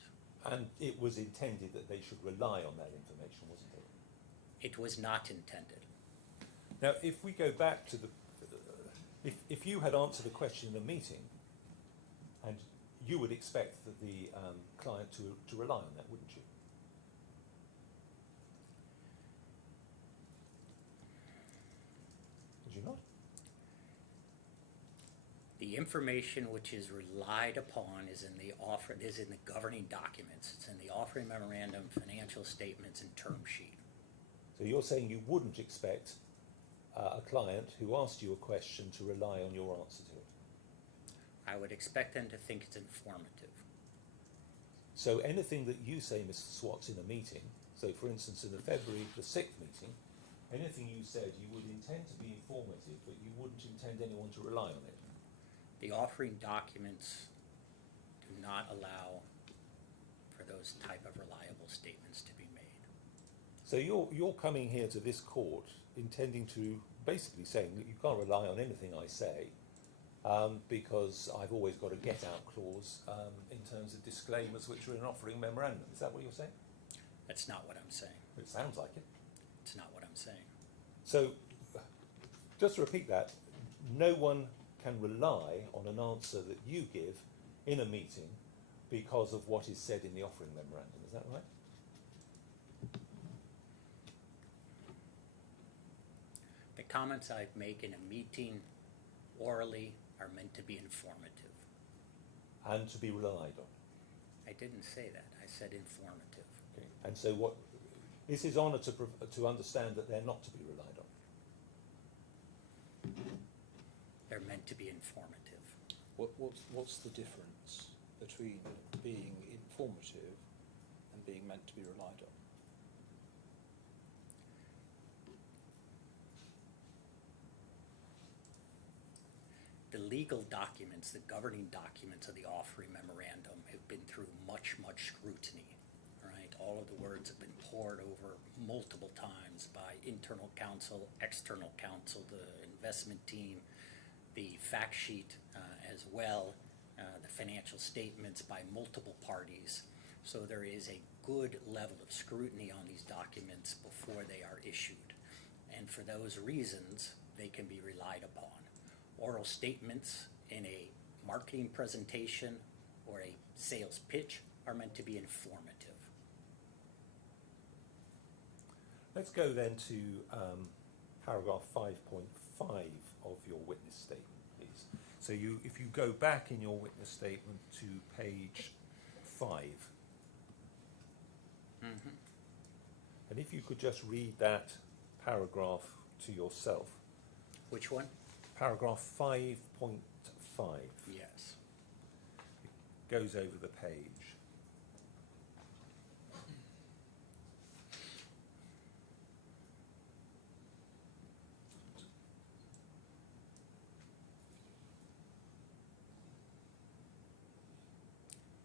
And it was intended that they should rely on that information, wasn't it? It was not intended. Now, if we go back to the, if you had answered a question in a meeting, and you would expect that the client to rely on that, wouldn't you? Would you not? The information which is relied upon is in the governing documents. It's in the offering memorandum, financial statements, and term sheet. So you're saying you wouldn't expect a client who asked you a question to rely on your answer to it? I would expect them to think it's informative. So anything that you say, Mr. Swats, in a meeting, so for instance in the February the 6th meeting, anything you said you would intend to be informative, but you wouldn't intend anyone to rely on it? The offering documents do not allow for those type of reliable statements to be made. So you're coming here to this court intending to basically saying that you can't rely on anything I say because I've always got a get-out clause in terms of disclaimers which are in an offering memorandum. Is that what you're saying? That's not what I'm saying. It sounds like it. It's not what I'm saying. So, just to repeat that, no one can rely on an answer that you give in a meeting because of what is said in the offering memorandum. Is that right? The comments I make in a meeting orally are meant to be informative. And to be relied on. I didn't say that. I said informative. Okay. And so what, is his honour to understand that they're not to be relied on? They're meant to be informative. What's the difference between being informative and being meant to be relied on? The legal documents, the governing documents of the offering memorandum have been through much, much scrutiny. Right? All of the words have been pored over multiple times by internal counsel, external counsel, the investment team, the fact sheet as well, the financial statements by multiple parties. So there is a good level of scrutiny on these documents before they are issued. And for those reasons, they can be relied upon. Oral statements in a marketing presentation or a sales pitch are meant to be informative. Let's go then to paragraph 5.5 of your witness statement, please. So if you go back in your witness statement to page 5, and if you could just read that paragraph to yourself. Which one? Paragraph 5.5. Yes. Goes over the page.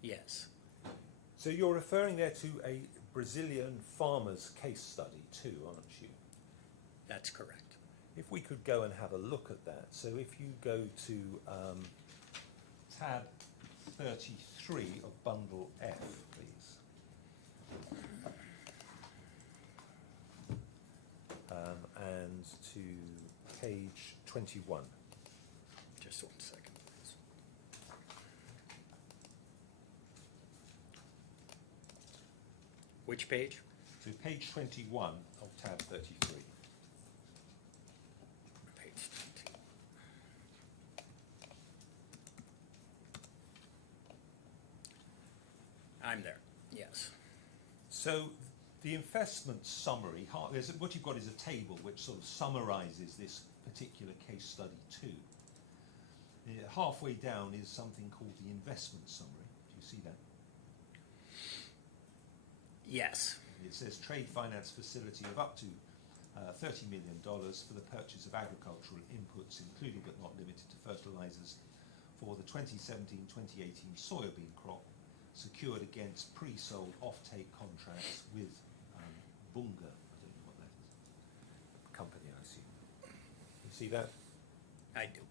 Yes. So you're referring there to a Brazilian farmer's case study too, aren't you? That's correct. If we could go and have a look at that. So if you go to tab 33 of bundle F, please. And to page 21. Just 1 second, please. Which page? So page 21 of tab 33. Page 20. I'm there. Yes. So the investment summary, what you've got is a table which sort of summarises this particular case study too. Halfway down is something called the investment summary. Do you see that? Yes. It says trade finance facility of up to $30 million for the purchase of agricultural inputs, including but not limited to fertilisers, for the 2017-2018 soybean crop, secured against pre-sold off-take contracts with Bunga. I don't know what that is. Company, I assume. You see that? I do.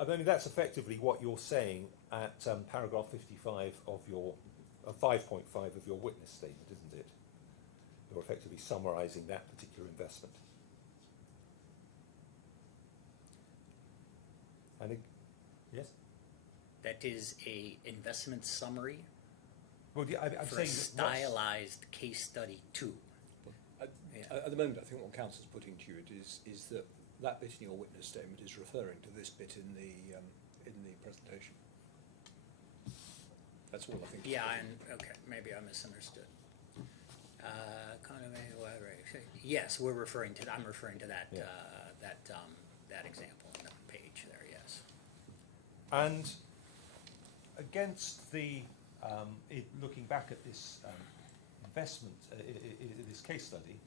I mean, that's effectively what you're saying at paragraph 55 of your 5.5 of your witness statement, isn't it? You're effectively summarising that particular investment. And yes. That is a investment summary Well, yeah, I'm for a saying that stylized case study 2. At the moment, I think what Council's putting to you is that that bit in your witness statement is referring to this bit in the presentation. That's all I think. Yeah, okay, maybe I misunderstood. Yes, we're referring to. I'm referring to that Yeah. that example on the page there. Yes. And against the looking back at this investment, this case study,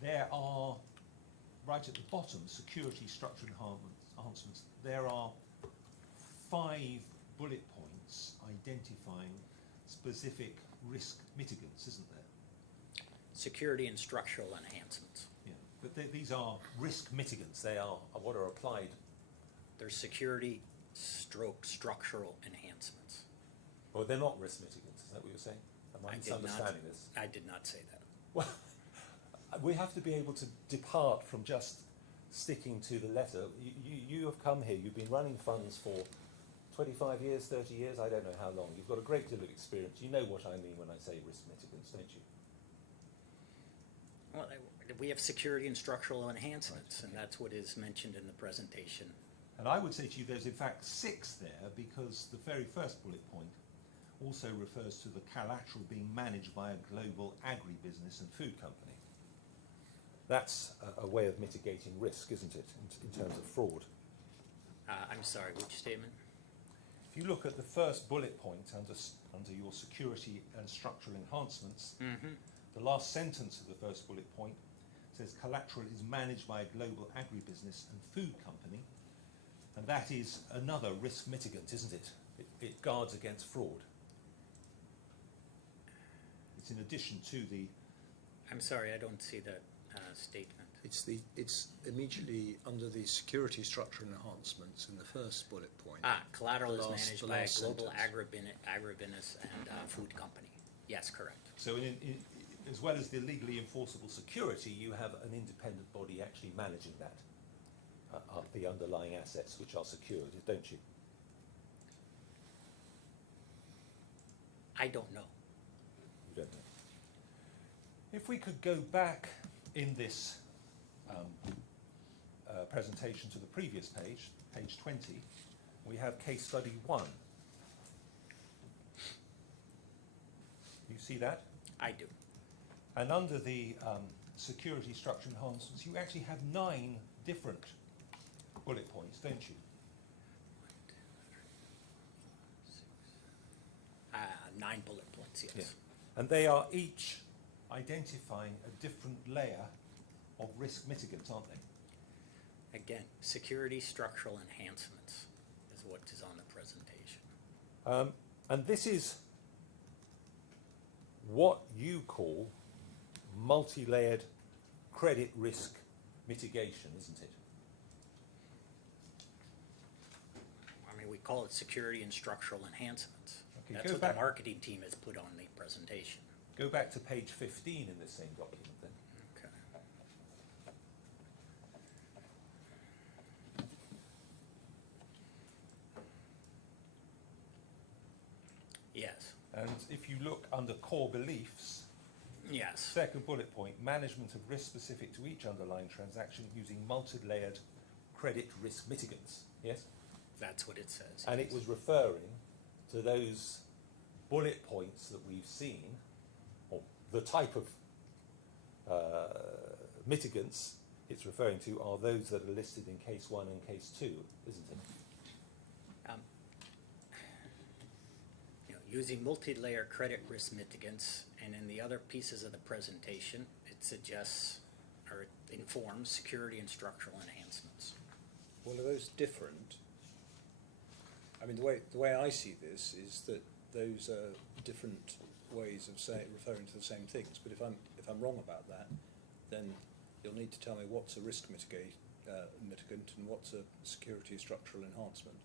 there are right at the bottom security structure enhancements. There are 5 bullet points identifying specific risk mitigants, isn't there? Security and structural enhancements. Yeah, but these are risk mitigants. They are what are applied. There's security stroke structural enhancements. Well, they're not risk mitigants. Is that what you're saying? Am I misunderstanding this? I did not say that. Well, we have to be able to depart from just sticking to the letter. You have come here. You've been running funds for 25 years, 30 years. I don't know how long. You've got a great deal of experience. You know what I mean when I say risk mitigants, don't you? Well, we have security and structural enhancements, and that's what is mentioned in the presentation. And I would say to you there's in fact 6 there, because the very first bullet point also refers to the collateral being managed by a global agribusiness and food company. That's a way of mitigating risk, isn't it, in terms of fraud? I'm sorry, which statement? If you look at the first bullet point under your security and structural enhancements, the last sentence of the first bullet point says collateral is managed by a global agribusiness and food company, and that is another risk mitigant, isn't it? It guards against fraud. It's in addition to the... I'm sorry, I don't see that statement. It's immediately under the security structure enhancements in the first bullet point. Collateral is managed by a global sentence. agribusiness and food company. Yes, correct. So as well as the legally enforceable security, you have an independent body actually managing that, the underlying assets which are secured, don't you? I don't know. You don't know. If we could go back in this presentation to the previous page, page 20, we have case study 1. You see that? I do. And under the security structure enhancements, you actually have 9 different bullet points, don't you? 9 bullet points, yes. Yeah. And they are each identifying a different layer of risk mitigants, aren't they? Again, security structural enhancements is what is on the presentation. And this is what you call multi-layered credit risk mitigation, isn't it? I mean, we call it security and structural enhancements. Okay, That's go what back. the marketing team has put on the presentation. Go back to page 15 in the same document then. Okay. Yes. And if you look under core beliefs, Yes. second bullet point, management of risk specific to each underlying transaction using multi-layered credit risk mitigants. Yes? That's what it says. And it was referring to those bullet points that we've seen, or the type of mitigants it's referring to are those that are listed in case 1 and case 2, isn't it? Using multi-layer credit risk mitigants, and in the other pieces of the presentation, it suggests or it informs security and structural enhancements. Well, are those different? I mean, the way I see this is that those are different ways of referring to the same things. But if I'm wrong about that, then you'll need to tell me what's a risk mitigant and what's a security structural enhancement.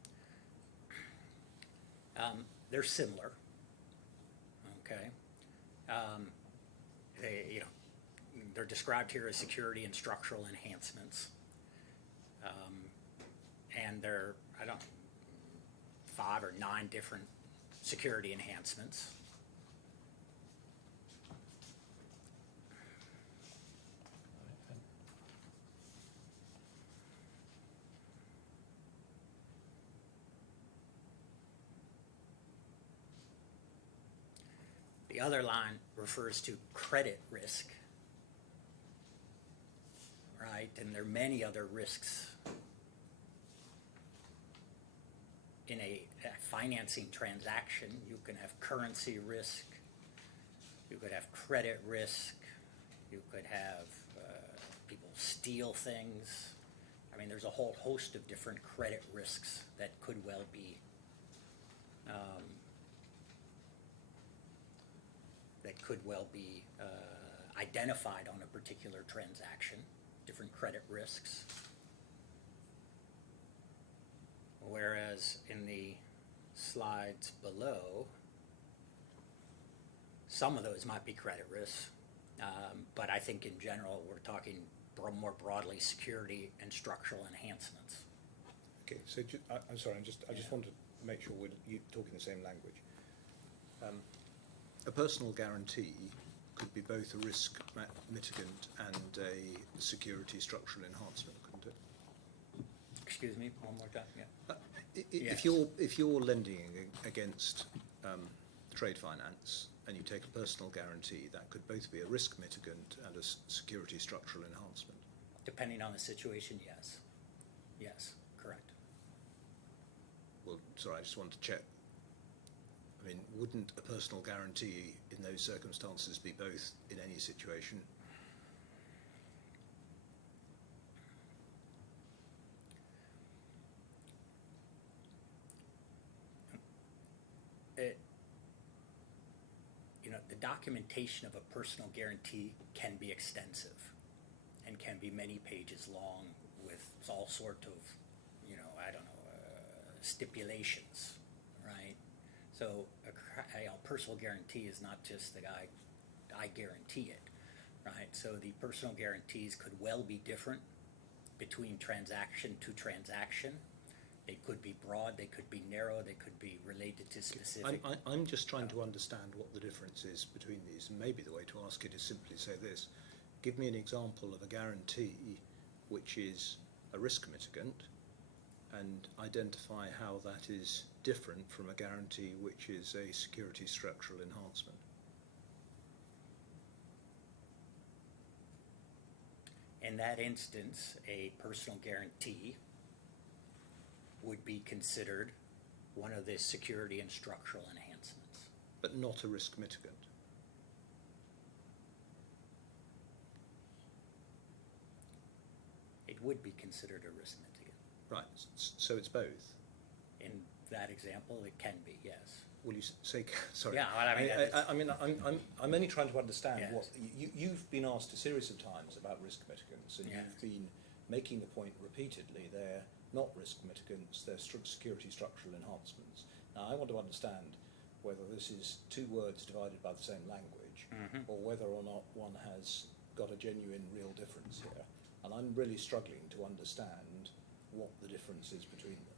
They're similar. Okay. They're described here as security and structural enhancements. And there are 5 or 9 different security enhancements. The other line refers to credit risk, right? And there are many other risks in a financing transaction. You can have currency risk, you could have credit risk, you could have people steal things. I mean, there's a whole host of different credit risks that could well be identified on a particular transaction, different credit risks. Whereas in the slides below, some of those might be credit risks, but I think in general we're talking more broadly security and structural enhancements. Okay, so I'm sorry, I just want to make sure we're talking the same language. A personal guarantee could be both a risk mitigant and a security structural enhancement, couldn't it? Excuse me, one more time. Yeah. If Yes. you're lending against trade finance and you take a personal guarantee, that could both be a risk mitigant and a security structural enhancement. Depending on the situation, yes. Yes, correct. Well, sorry, I just want to check. I mean, wouldn't a personal guarantee in those circumstances be both in any situation? The documentation of a personal guarantee can be extensive and can be many pages long with all sorts of, stipulations, right? So a personal guarantee is not just that I guarantee it, right? So the personal guarantees could well be different between transaction to transaction, They could be broad, they could be narrow, they could be related to specific. I'm just trying to understand what the difference is between these, and maybe the way to ask it is simply say this. Give me an example of a guarantee which is a risk mitigant, and identify how that is different from a guarantee which is a security structural enhancement. In that instance, a personal guarantee would be considered one of the security and structural enhancements. But not a risk mitigant. It would be considered a risk mitigant. Right, so it's both. In that example, it can be, yes. Will you say, sorry? Yeah, well, I mean, I'm only trying to understand Yes. what, you've been asked a series of times about risk mitigants, and Yes. you've been making the point repeatedly, they're not risk mitigants, they're security structural enhancements. Now, I want to understand whether this is two words divided by the same language, or whether or not one has got a genuine real difference here. And I'm really struggling to understand what the difference is between them.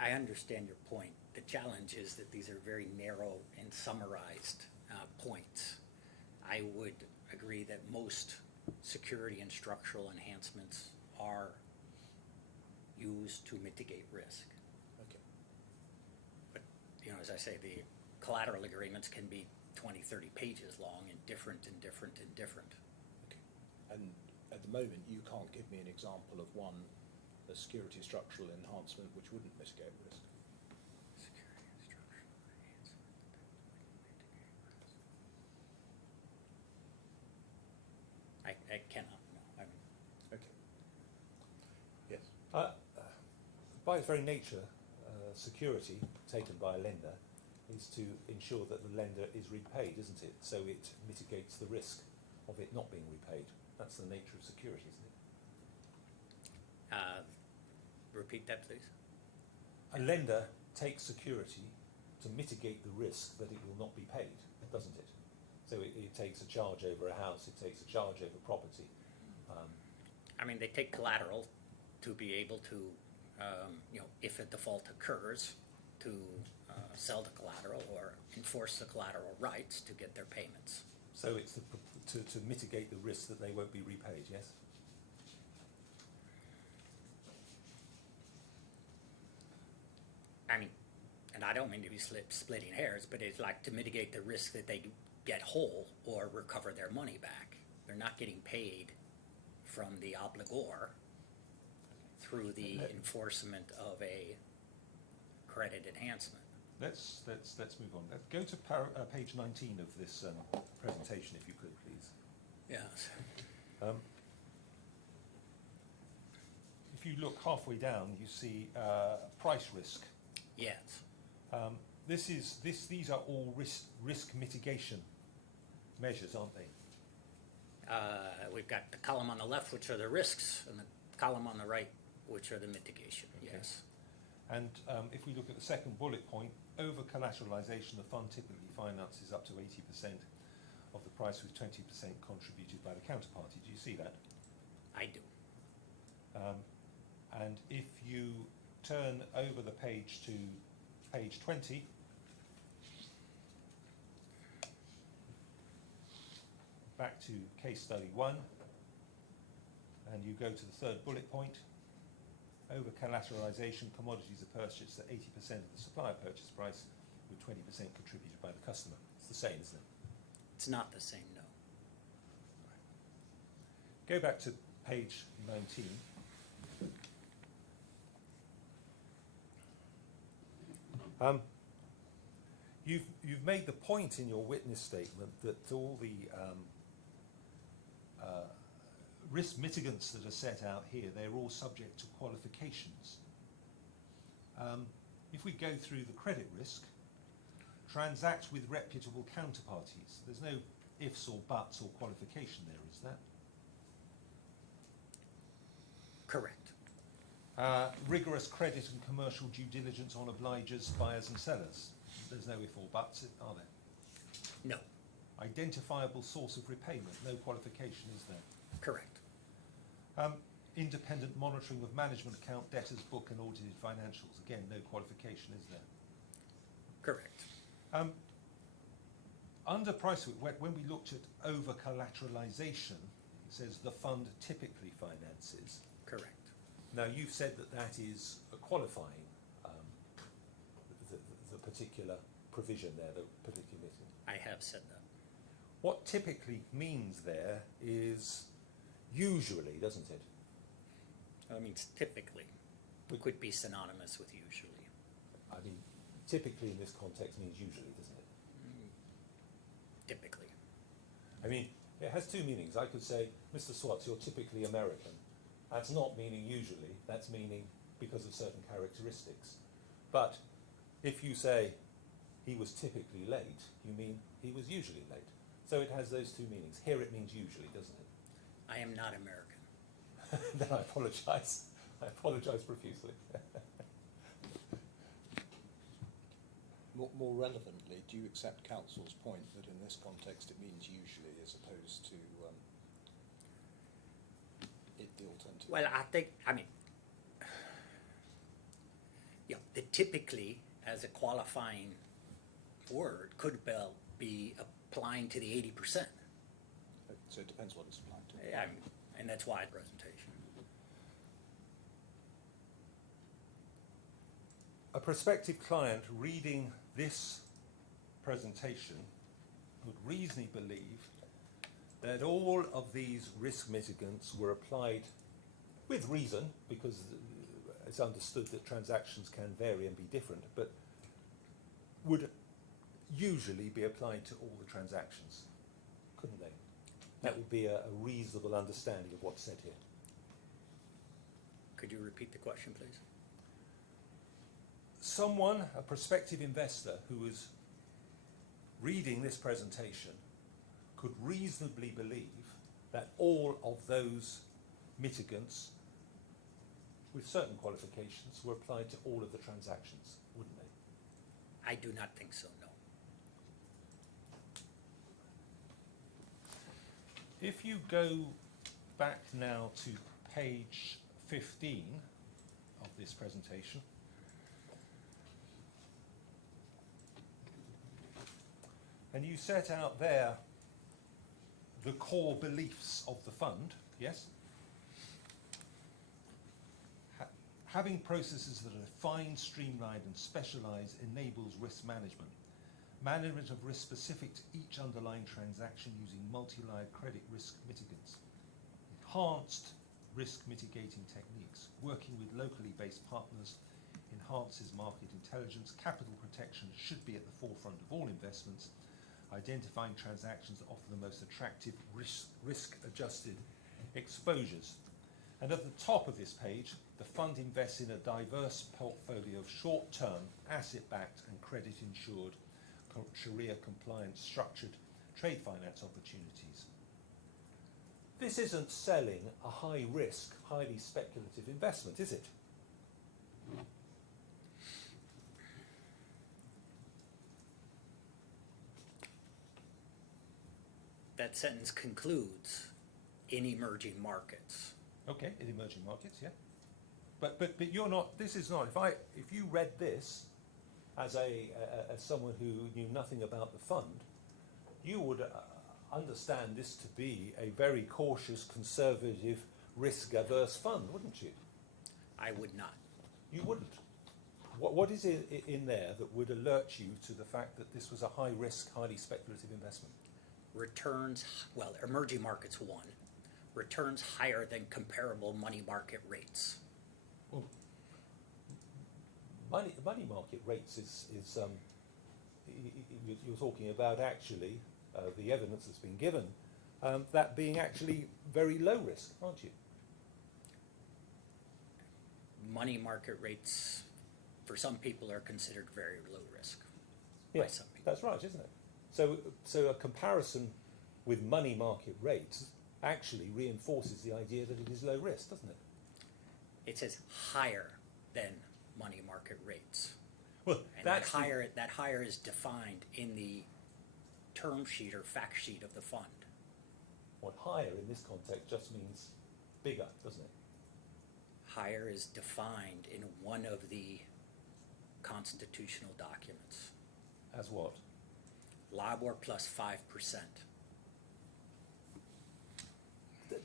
I understand your point. The challenge is that these are very narrow and summarized points. I would agree that most security and structural enhancements are used to mitigate risk. Okay. But, you know, as I say, the collateral agreements can be 20, 30 pages long and different and different and different. Okay. And at the moment, you can't give me an example of one, a security structural enhancement, which wouldn't mitigate risk. Security and structural enhancement that wouldn't mitigate risk. I cannot, no. I mean, Okay. Yes. By its very nature, security taken by a lender is to ensure that the lender is repaid, isn't it? So it mitigates the risk of it not being repaid. That's the nature of security, isn't it? repeat that, please. A lender takes security to mitigate the risk that it will not be paid, doesn't it? So it takes a charge over a house, it takes a charge over property. I mean, they take collateral to be able to, you know, if a default occurs, to sell the collateral or enforce the collateral rights to get their payments. So it's to mitigate the risk that they won't be repaid, yes? I mean, and I don't mean to be splitting hairs, but it's like to mitigate the risk that they get whole or recover their money back. They're not getting paid from the obligor through the enforcement of a credit enhancement. Let's move on. Go to page 19 of this presentation, if you could, please. Yes. If you look halfway down, you see price risk. Yes. These are all risk mitigation measures, aren't they? We've got the column on the left, which are the risks, and the column on the right, which are the mitigation. Okay. Yes. And if we look at the second bullet point, over collateralization, the fund typically finances up to 80% of the price, with 20% contributed by the counterparty. Do you see that? I do. And if you turn over the page to page 20, back to case study 1, and you go to the third bullet point, over collateralization, commodities are purchased at 80% of the supplier purchase price, with 20% contributed by the customer. It's the same, isn't it? It's not the same, no. Go back to page 19. You've made the point in your witness statement that all the risk mitigants that are set out here, they're all subject to qualifications. If we go through the credit risk, transact with reputable counterparties. There's no ifs or buts or qualification there, is there? Correct. Rigorous credit and commercial due diligence on obligers, buyers and sellers. There's no if or buts, are there? No. Identifiable source of repayment, no qualification, is there? Correct. Independent monitoring of management account, debtors book and audited financials. Again, no qualification, is there? Correct. Under price, when we looked at over-collateralization, it says the fund typically finances. Correct. Now, you've said that that is qualifying the particular provision there, the particular. I have said that. What typically means there is usually, doesn't it? I mean, typically. We could be synonymous with usually. I mean, typically in this context means usually, doesn't it? Typically. I mean, it has two meanings. I could say, Mr. Swartz, you're typically American. That's not meaning usually, that's meaning because of certain characteristics. But if you say he was typically late, you mean he was usually late. So it has those two meanings. Here it means usually, doesn't it? I am not American. Then I apologise. I apologise profusely. More relevantly, do you accept Council's point that in this context it means usually as opposed to the alternative? Well, the typically as a qualifying word could be applying to the 80%. So it depends what it's applied to. Yeah, and that's why presentation. A prospective client reading this presentation would reasonably believe that all of these risk mitigants were applied with reason, because it's understood that transactions can vary and be different, but would usually be applied to all the transactions, couldn't they? That would be a reasonable understanding of what's said here. Could you repeat the question, please? Someone, a prospective investor who is reading this presentation could reasonably believe that all of those mitigants with certain qualifications were applied to all of the transactions, wouldn't they? I do not think so, no. If you go back now to page 15 of this presentation, and you set out there the core beliefs of the fund, yes? Having processes that are defined, streamlined and specialised enables risk management. Management of risk specific to each underlying transaction using multi-layered credit risk mitigants. Enhanced risk mitigating techniques. Working with locally based partners enhances market intelligence. Capital protection should be at the forefront of all investments. Identifying transactions that offer the most attractive risk-adjusted exposures. And at the top of this page, the fund invests in a diverse portfolio of short-term, asset-backed and credit-insured, Sharia-compliant, structured trade finance opportunities. This isn't selling a high-risk, highly speculative investment, is it? That sentence concludes in emerging markets. Okay, in emerging markets, yeah. But you're not. This is not. If you read this as as someone who knew nothing about the fund, you would understand this to be a very cautious, conservative, risk-averse fund, wouldn't you? I would not. You wouldn't. What is in there that would alert you to the fact that this was a high-risk, highly speculative investment? Returns, well, emerging markets one. Returns higher than comparable money market rates. Well, money market rates is you're talking about actually the evidence that's been given, that being actually very low risk, aren't you? Money market rates for some people are considered very low risk. Yeah, by some people. that's right, isn't it? So a comparison with money market rates actually reinforces the idea that it is low risk, doesn't it? It says higher than money market rates. Well, And that higher is defined in the term sheet or fact sheet of the fund. What higher in this context just means bigger, doesn't it? Higher is defined in one of the constitutional documents. As what? LIBOR plus 5%.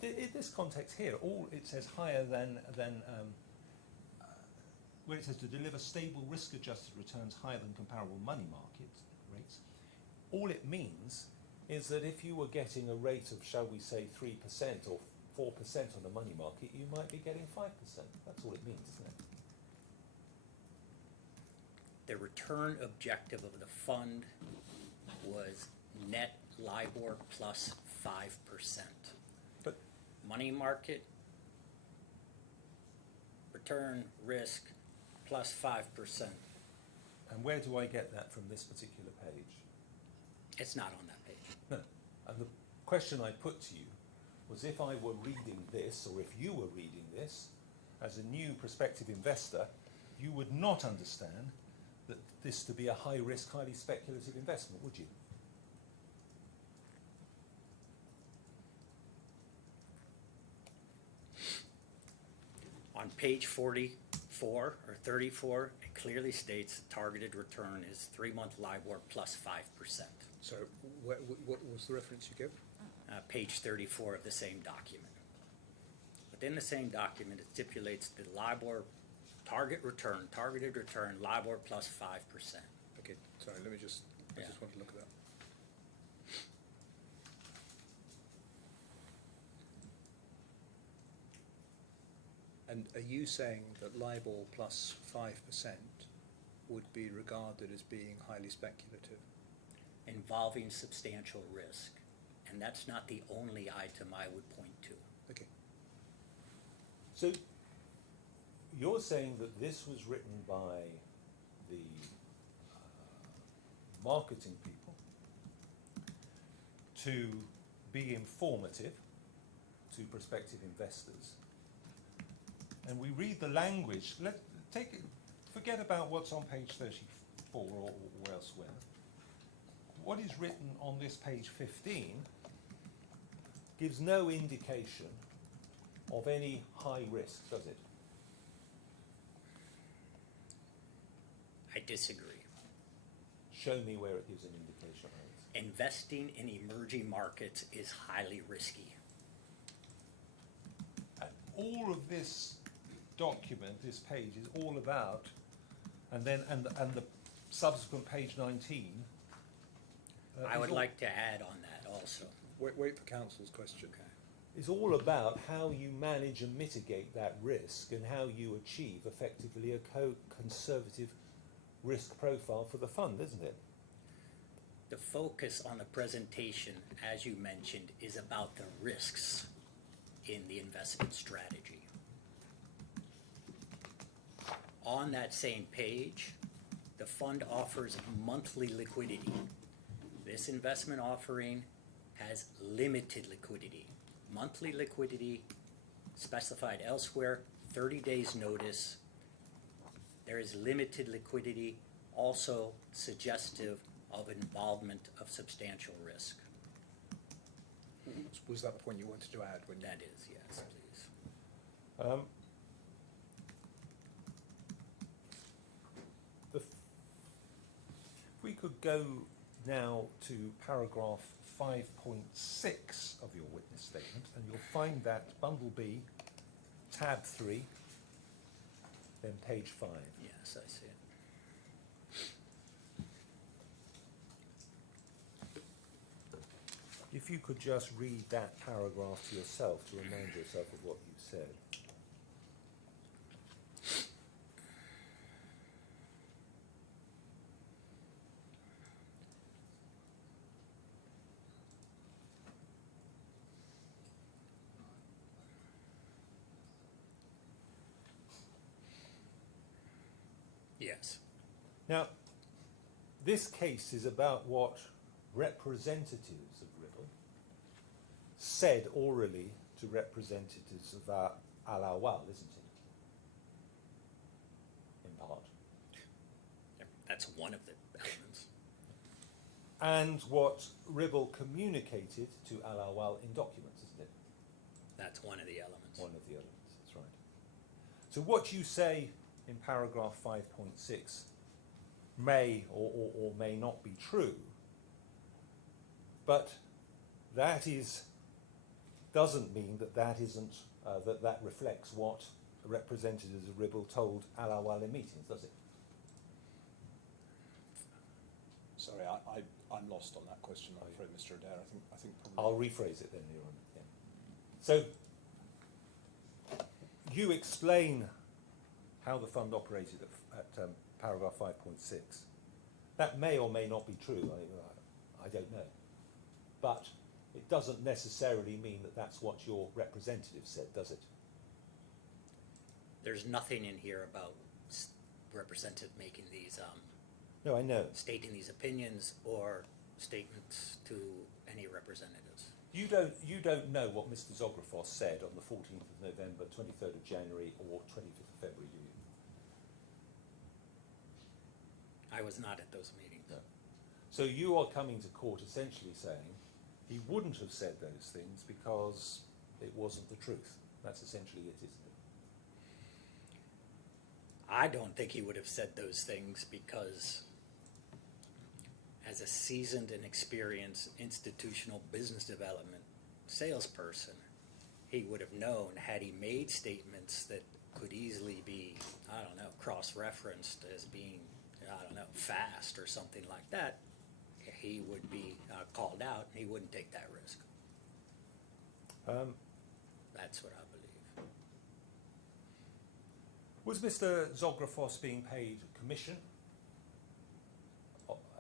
In this context here, all it says higher than where it says to deliver stable risk-adjusted returns higher than comparable money market rates, all it means is that if you were getting a rate of, shall we say, 3% or 4% on the money market, you might be getting 5%. That's all it means, isn't it? The return objective of the fund was net LIBOR plus 5%. But Money market, return, risk, plus 5%. and where do I get that from this particular page? It's not on that page. No. And the question I put to you was, if I were reading this, or if you were reading this, as a new prospective investor, you would not understand that this to be a high-risk, highly speculative investment, would you? On page 44 or 34, it clearly states the targeted return is 3-month LIBOR plus 5%. So what was the reference you gave? Page 34 of the same document. Within the same document, it stipulates the LIBOR targeted return, LIBOR plus 5%. Okay, sorry, I just want to look at that. And are you saying that LIBOR plus 5% would be regarded as being highly speculative? Involving substantial risk. And that's not the only item I would point to. Okay. So you're saying that this was written by the marketing people to be informative to prospective investors, and we read the language. Forget about what's on page 34 or elsewhere. What is written on this page 15 gives no indication of any high risk, does it? I disagree. Show me where it gives an indication of it. Investing in emerging markets is highly risky. And all of this document, this page, is all about, and the subsequent page 19. I would like to add on that also. Wait for Council's question. It's all about how you manage and mitigate that risk and how you achieve effectively a conservative risk profile for the fund, isn't it? The focus on the presentation, as you mentioned, is about the risks in the investment strategy. On that same page, the fund offers monthly liquidity. This investment offering has limited liquidity. Monthly liquidity specified elsewhere, 30 days notice. There is limited liquidity, also suggestive of involvement of substantial risk. Was that the point you wanted to add? That is, yes, please. If we could go now to paragraph 5.6 of your witness statement, and you'll find that bundle B, tab 3, then page 5. Yes, I see it. If you could just read that paragraph to yourself to remind yourself of what you said. Yes. Now, this case is about what representatives of Ribble said orally to representatives of ALAWWAL, isn't it? That's one of the elements. And what Ribble communicated to ALAWWAL in documents, isn't it? That's one of the elements. One of the elements, that's right. So what you say in paragraph 5.6 may or may not be true, but that doesn't mean that isn't, that reflects what representatives of Ribble told ALAWWAL in meetings, does it? Sorry, I'm lost on that question, I'm afraid, Mr. Adair. I think probably... I'll rephrase it then, Your Honour. Yeah. So, you explain how the fund operated at paragraph 5.6. That may or may not be true, I don't know. But it doesn't necessarily mean that that's what your representative said, does it? There's nothing in here about representative making these, No, I know. stating these opinions or statements to any representatives. You don't know what Mr. Zographos said on the 14th of November, 23rd of January, or 25th of February, do you? I was not at those meetings. No. So you are coming to court essentially saying he wouldn't have said those things because it wasn't the truth. That's essentially it, isn't it? I don't think he would have said those things because as a seasoned and experienced institutional business development salesperson, he would have known, had he made statements that could easily be, I don't know, cross-referenced as being, I don't know, fast or something like that, he would be called out and he wouldn't take that risk. That's what I believe. Was Mr. Zographos being paid commission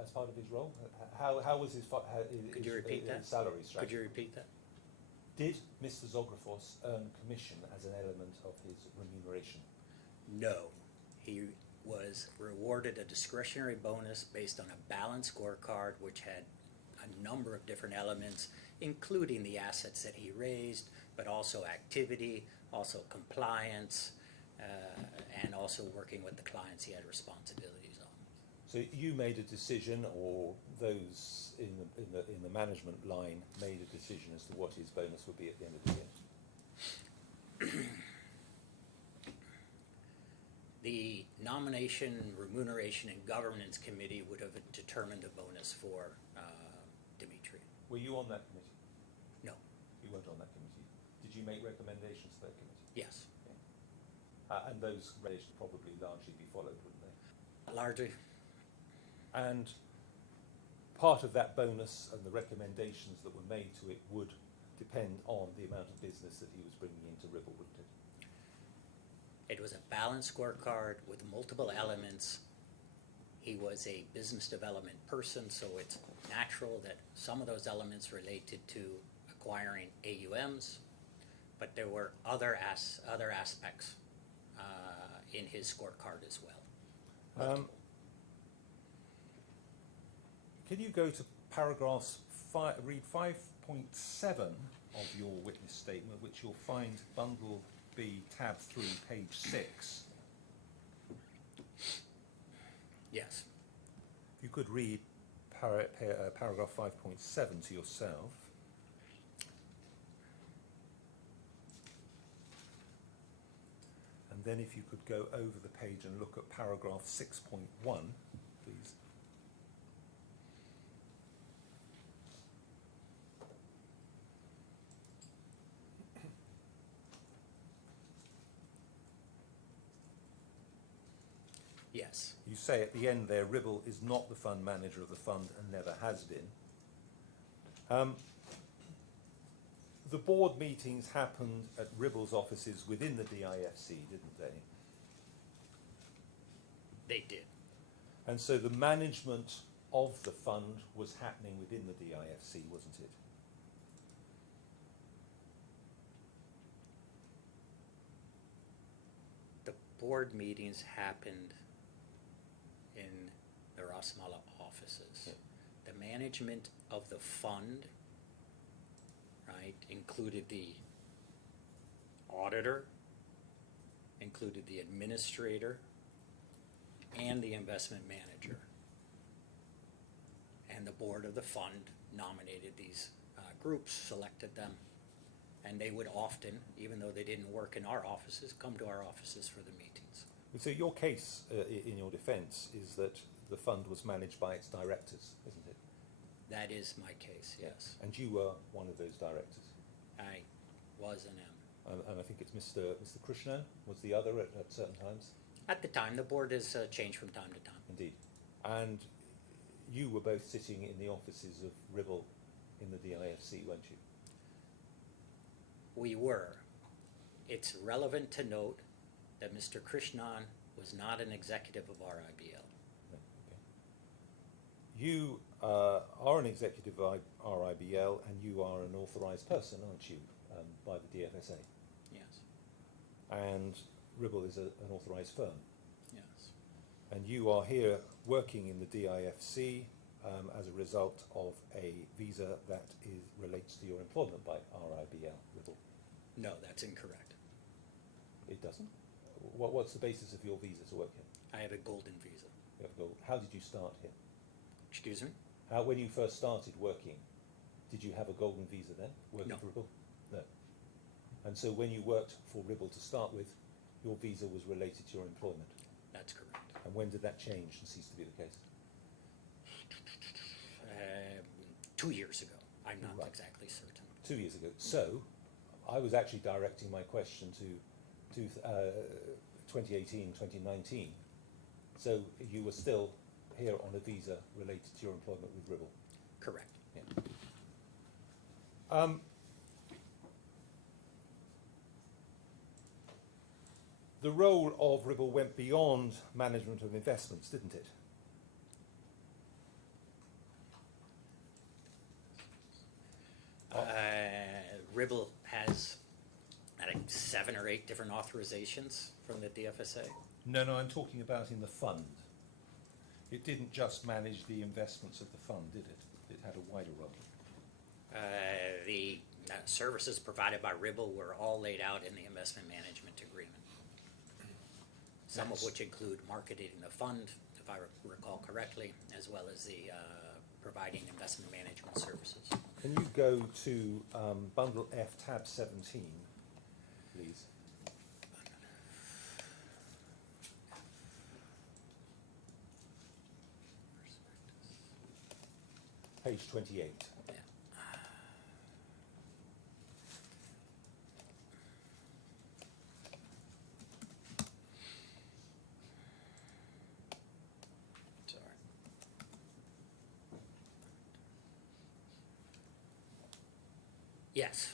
as part of his role? How was his Could you repeat that? his salary structure? Could you repeat that? Did Mr. Zographos earn commission as an element of his remuneration? No. He was rewarded a discretionary bonus based on a balanced scorecard which had a number of different elements, including the assets that he raised, but also activity, also compliance, and also working with the clients he had responsibilities on. So you made a decision, or those in the management line made a decision as to what his bonus would be at the end of the year? The Nomination, Remuneration, and Governance Committee would have determined a bonus for Dimitri. Were you on that committee? No. You weren't on that committee. Did you make recommendations to that committee? Yes. And those recommendations probably largely be followed, wouldn't they? Largely. And part of that bonus and the recommendations that were made to it would depend on the amount of business that he was bringing into Ribble, wouldn't it? It was a balanced scorecard with multiple elements. He was a business development person, so it's natural that some of those elements related to acquiring AUMs, but there were other aspects in his scorecard as well. Can you go to paragraphs read 5.7 of your witness statement, which you'll find bundle B, tab 3, page 6. Yes. If you could read paragraph 5.7 to yourself. And then if you could go over the page and look at paragraph 6.1, please. Yes. You say at the end there, Ribble is not the fund manager of the fund and never has been. The board meetings happened at Ribble's offices within the DIFC, didn't they? They did. And so the management of the fund was happening within the DIFC, wasn't it? The board meetings happened in the RASMALA offices. Yeah. The management of the fund, right, included the auditor, included the administrator, and and the investment manager. And the board of the fund nominated these groups, selected them, and they would often, even though they didn't work in our offices, come to our offices for the meetings. So your case in your defence is that the fund was managed by its directors, isn't it? That is my case, yes. And you were one of those directors. I was and am. And I think it's Mr. Krishna was the other at certain times. At the time, the board has changed from time to time. Indeed. And you were both sitting in the offices of Ribble in the DIFC, weren't you? We were. It's relevant to note that Mr. Krishnan was not an executive of RIBL. No, okay. You are an executive of RIBL and you are an authorised person, aren't you, by the DFSA? Yes. And Ribble is an authorised firm. Yes. And you are here working in the DIFC as a result of a visa that relates to your employment by RIBL, Ribble. No, that's incorrect. It doesn't? What's the basis of your visa to work here? I have a golden visa. You have gold. How did you start here? Excuse me? When you first started working, did you have a golden visa then, working No. for Ribble? No. And so when you worked for Ribble to start with, your visa was related to your employment? That's correct. And when did that change and cease to be the case? 2 years ago. I'm not Right. exactly certain. 2 years ago. So I was actually directing my question to 2018, 2019. So you were still here on a visa related to your employment with Ribble? Correct. Yeah. The role of Ribble went beyond management of investments, didn't it? Ribble has, I think, 7 or 8 different authorizations from the DFSA. No, I'm talking about in the fund. It didn't just manage the investments of the fund, did it? It had a wider role. The services provided by Ribble were all laid out in the investment management agreement. Some of which include marketing the fund, if I recall correctly, as well as the providing investment management services. Can you go to Bundle F, tab 17, please? Page 28. Yeah. Sorry. Yes.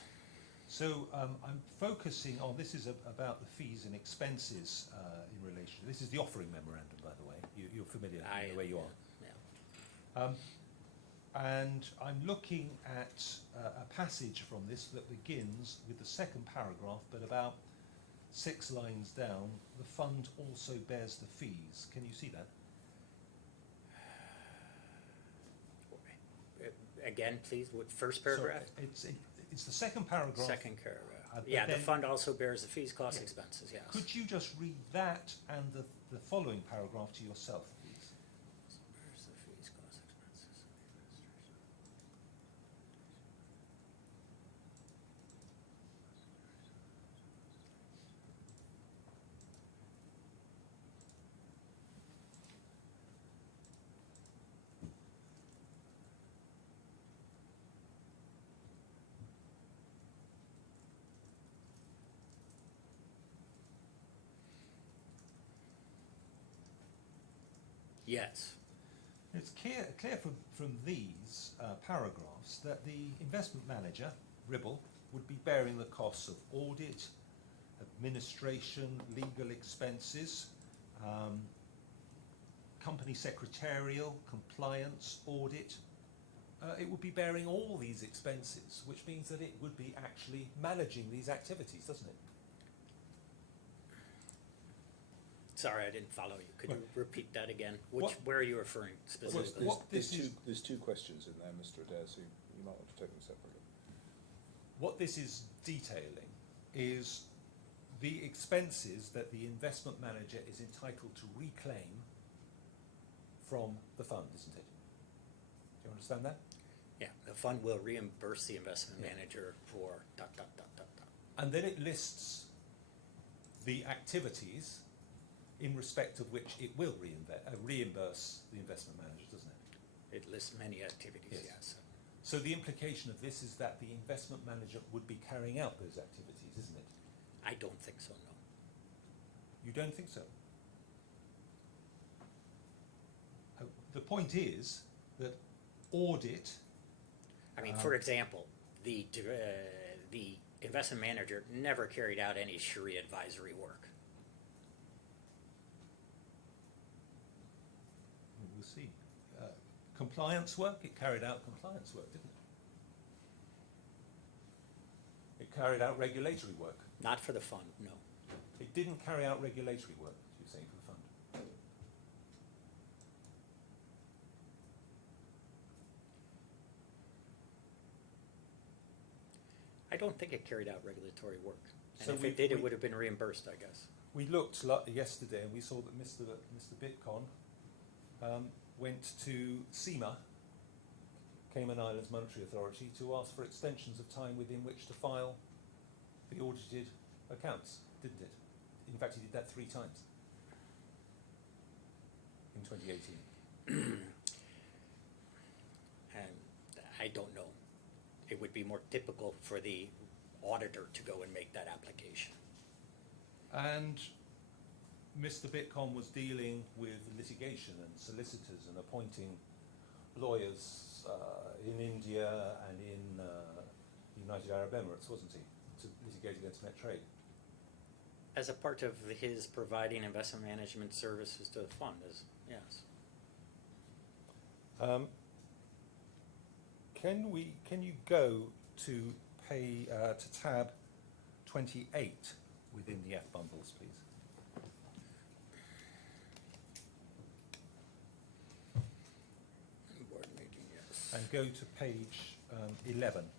So I'm focusing on, this is about the fees and expenses in relation. This is the offering memorandum, by the way. You're familiar with the way you are. Yeah. And I'm looking at a passage from this that begins with the second paragraph, but about 6 lines down, the fund also bears the fees. Can you see that? Again, please, what first paragraph? So it's the second paragraph. Second paragraph. But Yeah, the then- fund also bears the fees, costs, Yeah. expenses, yes. Could you just read that and the following paragraph to yourself, please? Bears the fees, costs, expenses, of the administration. Yes. It's clear from these paragraphs that the investment manager, Ribble, would be bearing the costs of audit, administration, legal expenses, company secretarial, compliance, audit. It would be bearing all these expenses, which means that it would be actually managing these activities, doesn't it? Sorry, I didn't follow you. Could you repeat that again? What- Where are you referring specifically? There's two questions in there, Mr. Adair, so you might want to take them separately. What this is detailing is the expenses that the investment manager is entitled to reclaim from the fund, isn't it? Do you understand that? Yeah, the fund will reimburse the investment Yeah. manager for dot, dot, dot, dot, dot. And then it lists the activities in respect of which it will reimburse the investment manager, doesn't it? It lists many activities, Yes. yes. So the implication of this is that the investment manager would be carrying out those activities, isn't it? I don't think so, no. You don't think so? The point is that audit, I mean, for example, the investment manager never carried out any Sharia advisory work. we'll see, compliance work, it carried out compliance work, didn't it? It carried out regulatory work. Not for the fund, no. It didn't carry out regulatory work, you're saying, for the fund. I don't think it carried out regulatory work. And So if we- it did, we- it would have been reimbursed, I guess. We looked yesterday and we saw that Mr. Bitcon went to CIMA, Cayman Islands Monetary Authority, to ask for extensions of time within which to file the audited accounts, didn't it? In fact, he did that 3 times in 2018. And I don't know. It would be more typical for the auditor to go and make that application. And Mr. Bitcon was dealing with litigation and solicitors and appointing lawyers in India and in the United Arab Emirates, wasn't he, to litigate against net trade? As a part of his providing investment management services to the fund, yes. Can you go to tab 28 within the F bundles, please? Board meeting, yes. And go to page 11.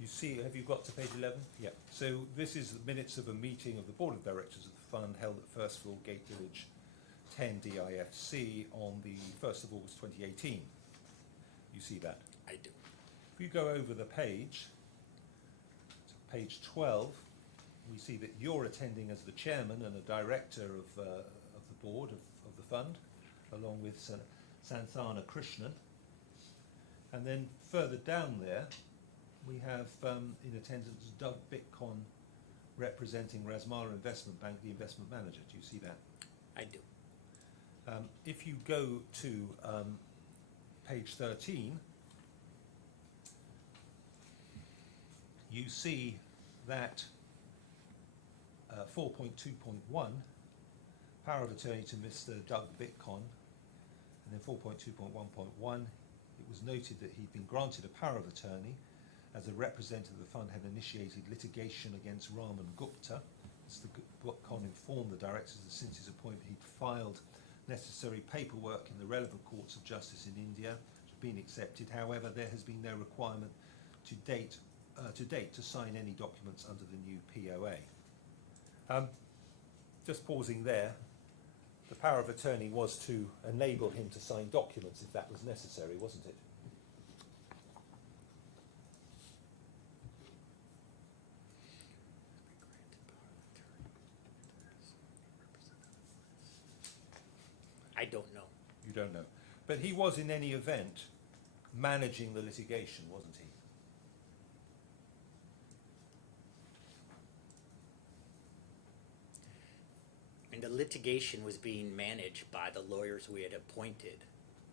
You see, have you got to page 11? Yeah. So this is the minutes of a meeting of the Board of Directors of the Fund held at First Floor Gate Village 10 DIFC on the 1st of August 2018. You see that? I do. If you go over the page, to page 12, we see that you're attending as the chairman and a director of the board of the fund, along with Santhana Krishnan. And then further down there, we have in attendance Doug Bitcon, representing RASMALA Investment Bank, the investment manager. Do you see that? I do. If you go to page 13, you see that 4.2.1, power of attorney to Mr. Doug Bitcon, and then 4.2.1.1, it was noted that he'd been granted a power of attorney as a representative of the fund had initiated litigation against Raman Gupta. Mr. Bitcon informed the directors that since his appointment he'd filed necessary paperwork in the relevant courts of justice in India, which have been accepted. However, there has been no requirement to date to sign any documents under the new POA. Just pausing there, the power of attorney was to enable him to sign documents if that was necessary, wasn't it? I don't know. You don't know. But he was, in any event, managing the litigation, wasn't he? And the litigation was being managed by the lawyers we had appointed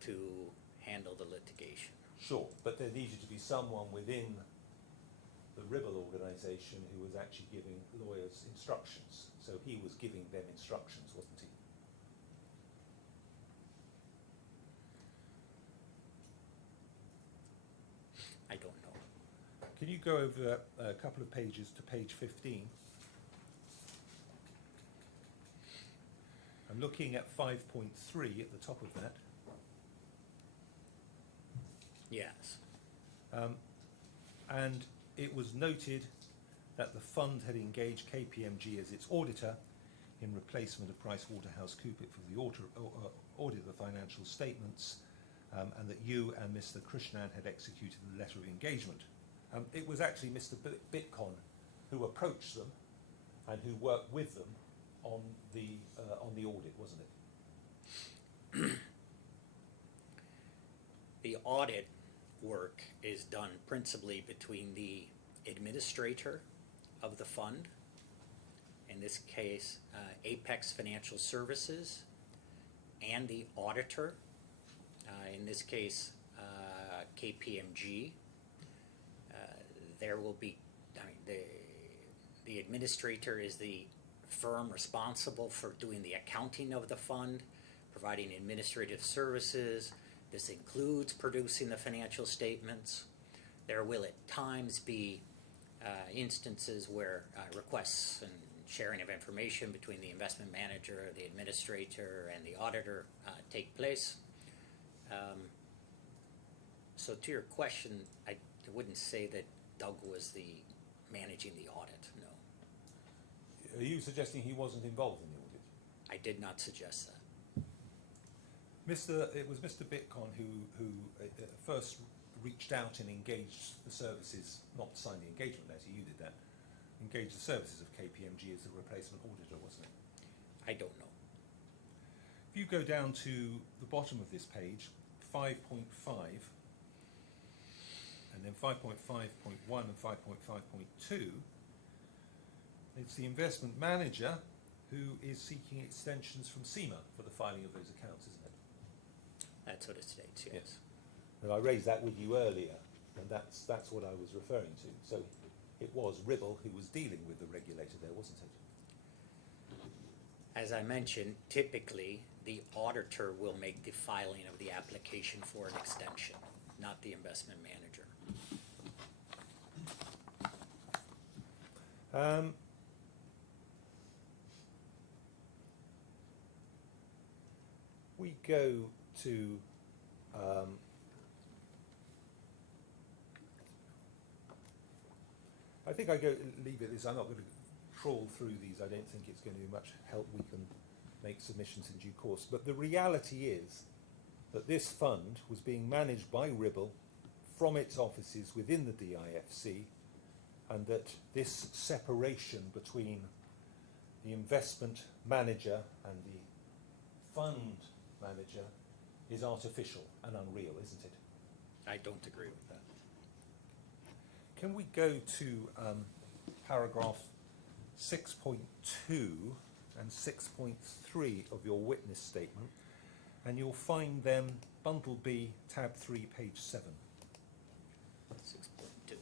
to handle the litigation. Sure, but there needed to be someone within the Ribble organisation who was actually giving lawyers instructions. So he was giving them instructions, wasn't he? I don't know. Can you go over a couple of pages to page 15? I'm looking at 5.3 at the top of that. Yes. And it was noted that the fund had engaged KPMG as its auditor in replacement of PricewaterhouseCoopers for the audit of the financial statements, and that you and Mr. Krishnan had executed the letter of engagement. It was actually Mr. Bitcon who approached them and who worked with them on the audit, wasn't it? The audit work is done principally between the administrator of the fund, in this case Apex Financial Services, and the auditor, in this case KPMG. There will be, the administrator is the firm responsible for doing the accounting of the fund, providing administrative services. This includes producing the financial statements. There will at times be instances where requests and sharing of information between the investment manager, the administrator, and the auditor take place. So to your question, I wouldn't say that Doug was managing the audit, no. Are you suggesting he wasn't involved in the audit? I did not suggest that. It was Mr. Bitcon who first reached out and engaged the services, not signed the engagement letter, you did that, engaged the services of KPMG as the replacement auditor, wasn't it? I don't know. If you go down to the bottom of this page, 5.5, and then 5.5.1 and 5.5.2, it's the investment manager who is seeking extensions from SEMA for the filing of those accounts, isn't it? That's what it states, yes. Yes. And I raised that with you earlier, and that's what I was referring to. So it was Ribble who was dealing with the regulator there, wasn't it? As I mentioned, typically the auditor will make the filing of the application for an extension, not the investment manager. We go to I think I leave it this. I'm not going to trawl through these. I don't think it's going to be much help. We can make submissions in due course. But the reality is that this fund was being managed by Ribble from its offices within the DIFC, and that this separation between the investment manager and the fund manager is artificial and unreal, isn't it? I don't agree with that. Can we go to paragraph 6.2 and 6.3 of your witness statement, and you'll find them bundle B, tab 3, page 7. 6.2.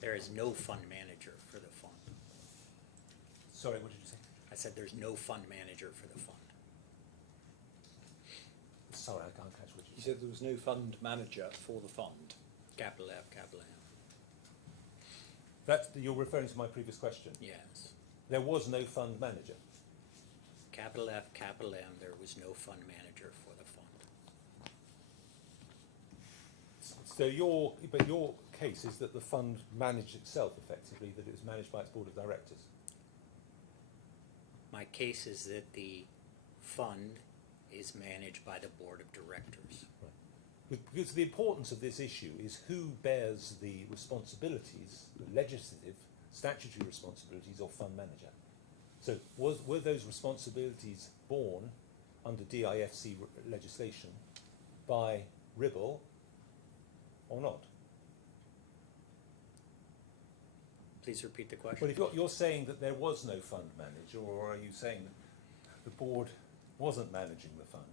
There is no fund manager for the fund. Sorry, what did you say? I said there's no fund manager for the fund. Sorry, I can't catch what you You said. said there was no fund manager for the fund. Capital F, capital M. You're referring to my previous question. Yes. There was no fund manager. Capital F, capital M, there was no fund manager for the fund. So your case is that the fund managed itself effectively, that it was managed by its board of directors. My case is that the fund is managed by the board of directors. Right. Because the importance of this issue is who bears the responsibilities, the legislative, statutory responsibilities of fund manager. So were those responsibilities borne under DIFC legislation by Ribble or not? Please repeat the question. Well, if you're saying that there was no fund manager, or are you saying that the board wasn't managing the fund,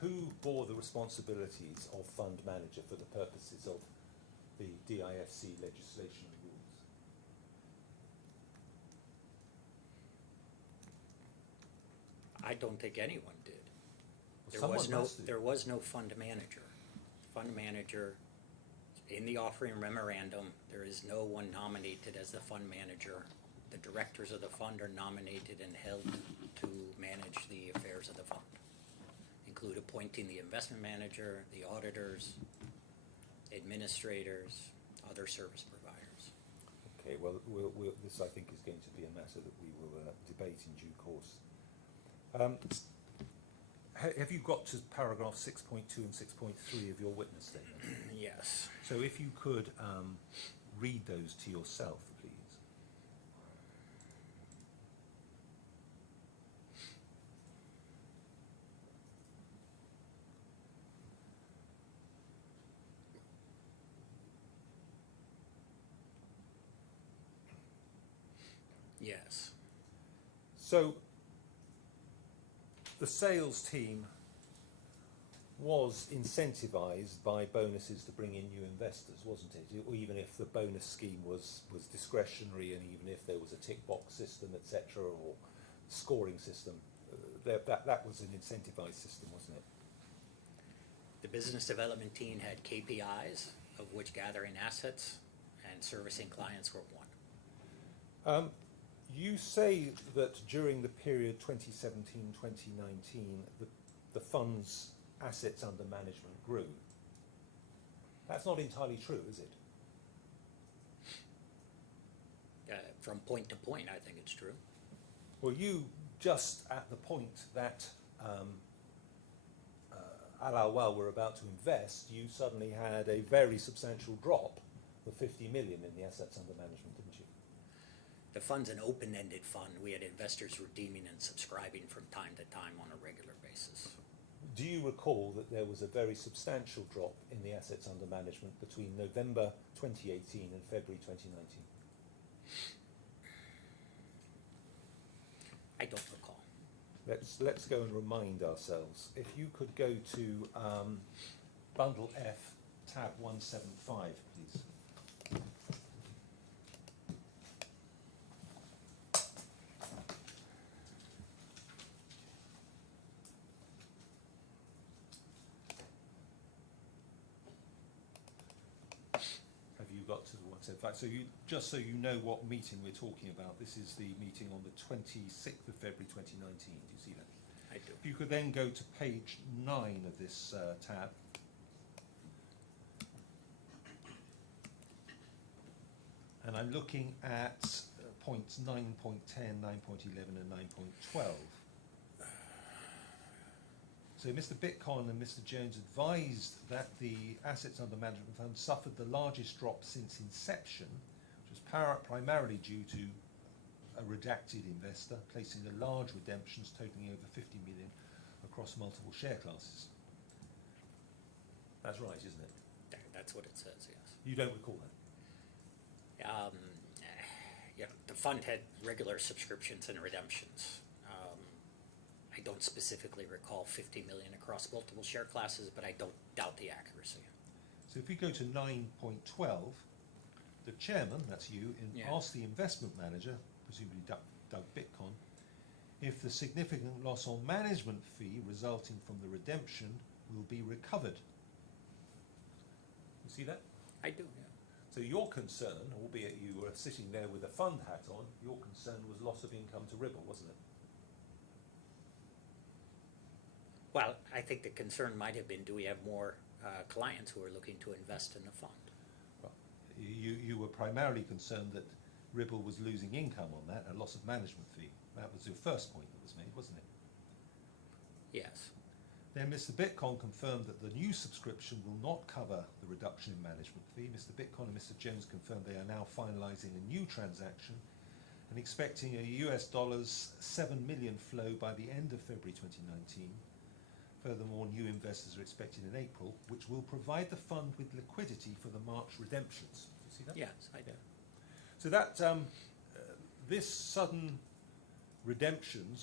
who bore the responsibilities of fund manager for the purposes of the DIFC legislation and rules? I don't think anyone did. Well, someone must do. There was no fund manager. Fund manager, in the offering memorandum, there is no one nominated as the fund manager. The directors of the fund are nominated and held to manage the affairs of the fund. Include appointing the investment manager, the auditors, administrators, other service providers. Okay, well, this I think is going to be a matter that we will debate in due course. Have you got to paragraph 6.2 and 6.3 of your witness statement? Yes. So if you could read those to yourself, please. Yes. So the sales team was incentivized by bonuses to bring in new investors, wasn't it? Or even if the bonus scheme was discretionary, and even if there was a tick box system, etc., or scoring system, that was an incentivized system, wasn't it? The business development team had KPIs, of which gathering assets and servicing clients were one. You say that during the period 2017-2019, the fund's assets under management grew. That's not entirely true, is it? From point to point, I think it's true. Well, you just at the point that ALAWWAL were about to invest, you suddenly had a very substantial drop of 50 million in the assets under management, didn't you? The fund's an open-ended fund. We had investors redeeming and subscribing from time to time on a regular basis. Do you recall that there was a very substantial drop in the assets under management between November 2018 and February 2019? I don't recall. Let's go and remind ourselves. If you could go to Bundle F, tab 175, please. Have you got to the 175? So you, just so you know what meeting we're talking about, this is the meeting on the 26th of February 2019. Do you see that? I do. If you could then go to page 9 of this tab. And I'm looking at points 9.10, 9.11 and 9.12. So Mr. Bitcon and Mr. Jones advised that the assets under management fund suffered the largest drop since inception, which was primarily due to a redacted investor placing the large redemptions totaling over 50 million across multiple share classes. That's right, isn't it? That's what it says, yes. You don't recall that? Yeah, the fund had regular subscriptions and redemptions. I don't specifically recall 50 million across multiple share classes, but I don't doubt the accuracy. So if we go to 9.12, the chairman, that's you, asked the investment manager, presumably Doug Bitcon, if the significant loss on management fee resulting from the redemption will be recovered. You see that? I do, yeah. So your concern, albeit you were sitting there with a fund hat on, your concern was loss of income to Ribble, wasn't it? Well, I think the concern might have been, do we have more clients who are looking to invest in the fund? Well, you were primarily concerned that Ribble was losing income on that, a loss of management fee. That was your first point that was made, wasn't it? Yes. Then Mr. Bitcon confirmed that the new subscription will not cover the reduction in management fee. Mr. Bitcon and Mr. Jones confirmed they are now finalising a new transaction and expecting a $7 million flow by the end of February 2019. Furthermore, new investors are expected in April, which will provide the fund with liquidity for the March redemptions. Do you see that? Yes, I do. So that this sudden reduction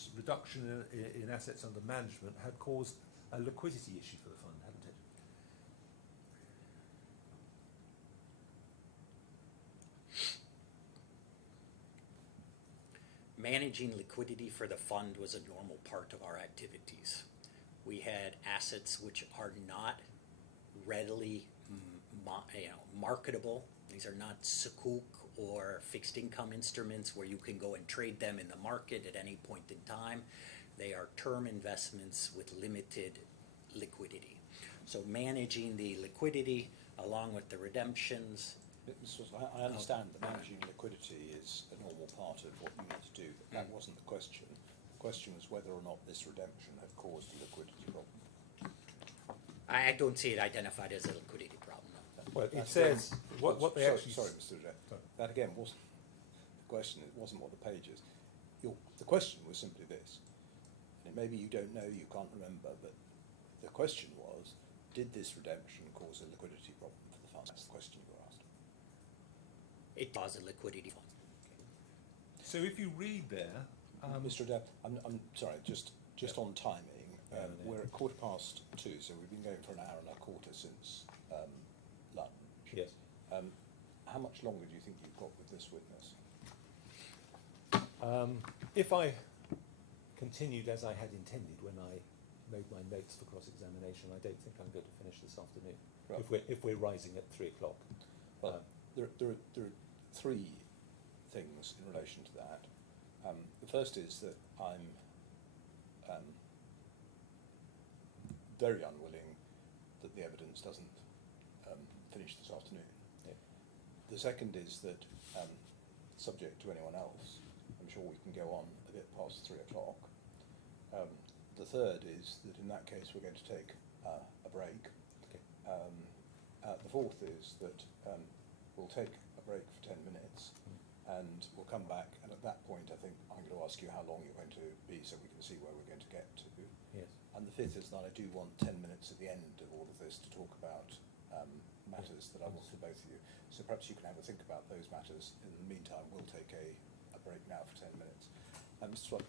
in assets under management had caused a liquidity issue for the fund, hadn't it? Managing liquidity for the fund was a normal part of our activities. We had assets which are not readily marketable. These are not sukuk or fixed income instruments where you can go and trade them in the market at any point in time. They are term investments with limited liquidity. So managing the liquidity along with the redemptions. I understand that managing liquidity is a normal part of what you need to do, but that wasn't the question. The question was whether or not this redemption had caused a liquidity problem. I don't see it identified as a liquidity problem. Well, it That's says again- what they sorry, actually. Sorry, Mr. Jet. That again wasn't the question. It wasn't what the page is. The question was simply this. And maybe you don't know, you can't remember, but the question was, did this redemption cause a liquidity problem for the fund? That's the question you were asked. It caused a liquidity fund. So if you read there, Mr. Adair, I'm sorry, just on timing. We're at 2:15, so we've been going for an hour and a quarter since lunch. yes. How much longer do you think you've got with this witness? If I continued as I had intended when I made my notes for cross-examination, I don't think I'm going to finish this afternoon. Right. If we're rising at 3 o'clock. Well, there are three things in relation to that. The first is that I'm very unwilling that the evidence doesn't finish this afternoon. Yeah. The second is that, subject to anyone else, I'm sure we can go on a bit past 3 o'clock. The third is that in that case we're going to take a break. Okay. The fourth is that we'll take a break for 10 minutes and we'll come back, and at that point I think I'm going to ask you how long you're going to be so we can see where we're going to get to. Yes. And the fifth is that I do want 10 minutes at the end of all of this to talk about matters that I want for both of you. So perhaps you can have a think about those matters. In the meantime, we'll take a break now for 10 minutes. Mr. Swab,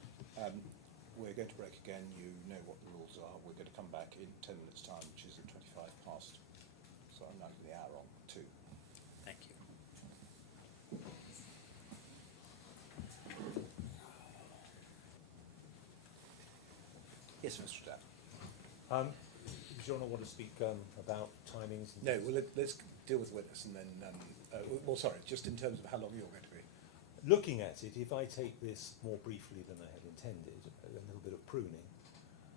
we're going to break again. You know what the rules are. We're going to come back in 10 minutes' time, which is at 25 past. So I'm now giving the hour on 2. Thank you. Yes, Mr. Dabb. Does your Honour want to speak about timings? And No, well, let's deal with the witness and then, well, sorry, just in terms of how long you're going to be. Looking at it, if I take this more briefly than I had intended, a little bit of pruning,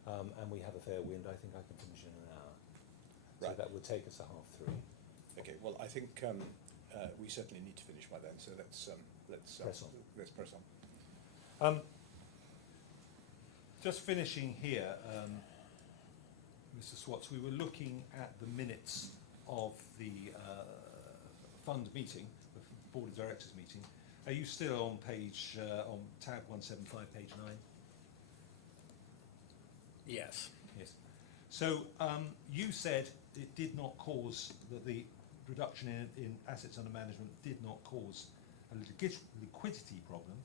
and we have a fair wind, I think I can finish in an hour. Right. So that would take us at 3:30. Okay, well, I think we certainly need to finish by then, so let's Press on. Let's press on. Just finishing here, Mr. Swats, we were looking at the minutes of the fund meeting, the Board of Directors meeting. Are you still on page, on tab 175, page 9? Yes. Yes. So you said it did not cause, that the reduction in assets under management did not cause a liquidity problem.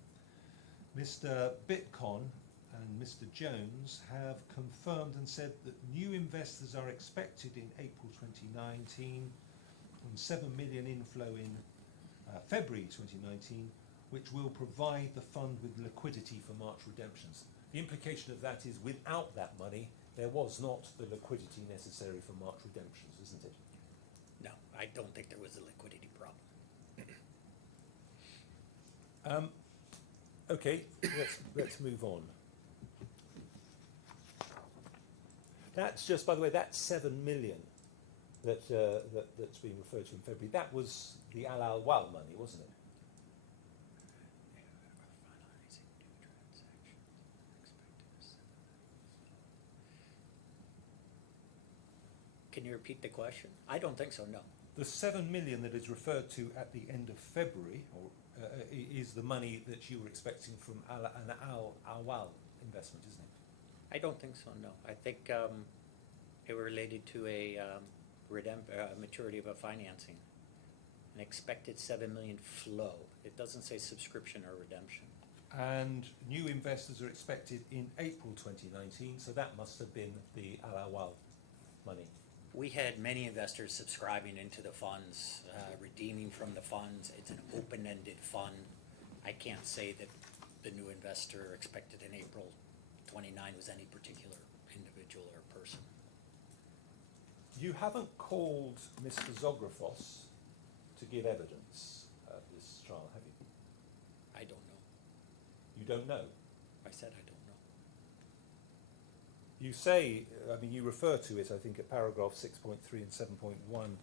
Mr. Bitcon and Mr. Jones have confirmed and said that new investors are expected in April 2019 and 7 million inflow in February 2019, which will provide the fund with liquidity for March redemptions. The implication of that is without that money, there was not the liquidity necessary for March redemptions, isn't it? No, I don't think there was a liquidity problem. Okay, let's move on. That's just, by the way, that's 7 million that's been referred to in February. That was the ALAWWAL money, wasn't it? Can you repeat the question? I don't think so, no. The 7 million that is referred to at the end of February is the money that you were expecting from an ALAWWAL investment, isn't it? I don't think so, no. I think it related to a maturity of a financing, an expected 7 million flow. It doesn't say subscription or redemption. And new investors are expected in April 2019, so that must have been the ALAWWAL money. We had many investors subscribing into the funds, redeeming from the funds. It's an open-ended fund. I can't say that the new investor expected in April 29 was any particular individual or person. You haven't called Mr. Zografos to give evidence at this trial, have you? I don't know. You don't know? I said I don't know. You say, I mean, you refer to it, I think, at paragraph 6.3 and 7.1.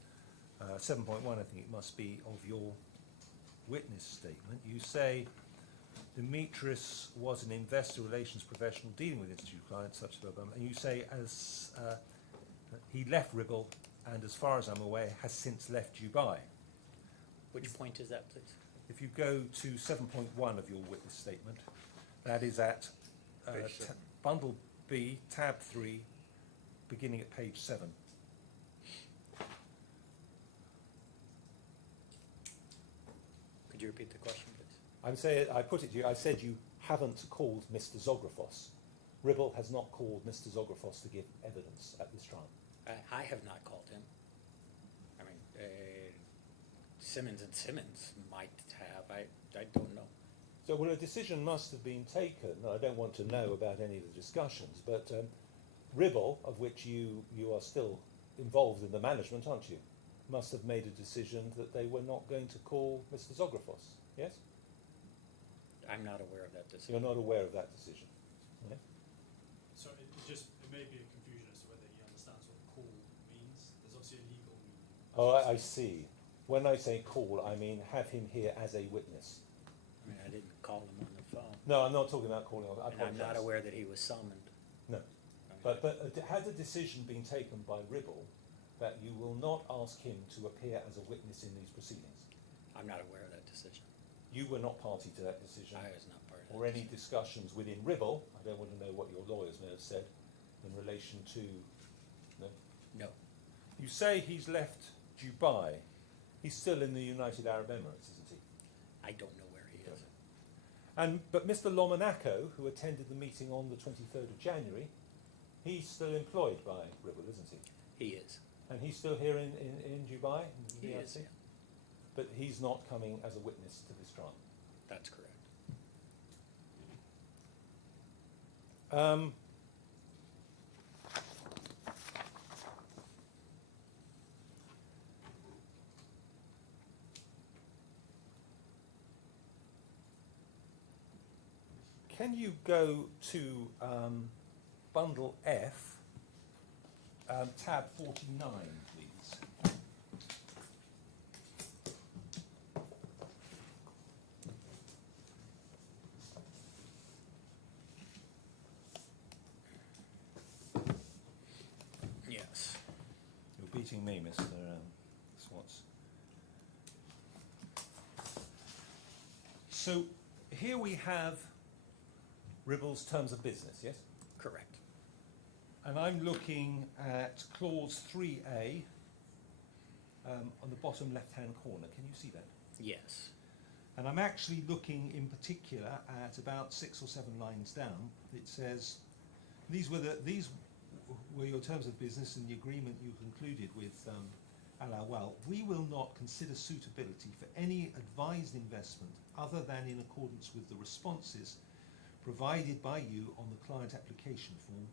7.1, I think it must be, of your witness statement. You say Demetrius was an investor relations professional dealing with institute clients, such as and you say as he left Ribble and, as far as I'm aware, has since left Dubai. Which point is that, please? If you go to 7.1 of your witness statement, that is at Page 7. bundle B, tab 3, beginning at page 7. Could you repeat the question, please? I'm saying, I put it to you, I said you haven't called Mr. Zographos. Ribble has not called Mr. Zographos to give evidence at this trial. I have not called him. I mean, Simmons and Simmons might have. I don't know. So, well, a decision must have been taken. I don't want to know about any of the discussions, but Ribble, of which you are still involved in the management, aren't you, must have made a decision that they were not going to call Mr. Zographos, yes? I'm not aware of that decision. You're not aware of that decision. Yeah? So it may be a confusion as to whether he understands what call means. There's obviously a legal meaning. Oh, I see. When I say call, I mean have him here as a witness. I mean, I didn't call him on the phone. No, I'm not talking about calling. I And I'm not apologise. aware that he was summoned. No. But had a decision been taken by Ribble that you will not ask him to appear as a witness in these proceedings? I'm not aware of that decision. You were not party to that decision? I was not part of that. Or any discussions within Ribble, I don't want to know what your lawyers may have said, in relation to... No? No. You say he's left Dubai. He's still in the United Arab Emirates, isn't he? I don't know where he is. But Mr. Lomonaco, who attended the meeting on the 23rd of January, he's still employed by Ribble, isn't he? He is. And he's still here in Dubai? He is, yeah. But he's not coming as a witness to this trial? That's correct. Can you go to bundle F, tab 49, please? Yes. You're beating me, Mr. Swats. So here we have Ribble's terms of business, yes? Correct. And I'm looking at clause 3A on the bottom left-hand corner. Can you see that? Yes. And I'm actually looking in particular at about 6 or 7 lines down. It says, these were your terms of business and the agreement you concluded with ALAWWAL. We will not consider suitability for any advised investment other than in accordance with the responses provided by you on the client application form.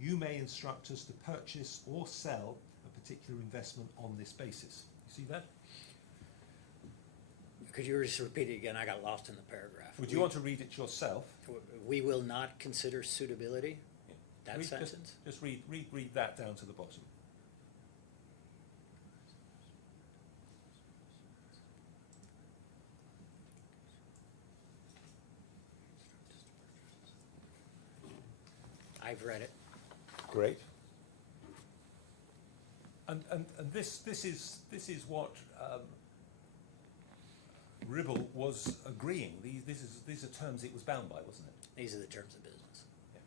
You may instruct us to purchase or sell a particular investment on this basis. You see that? Could you just repeat it again? I got lost in the paragraph. Would you want to read it yourself? We will not consider suitability? That Read- sentence? Just read that down to the bottom. I've read it. Great. And this is what Ribble was agreeing. These are terms it was bound by, wasn't it? These are the terms of business. Yeah.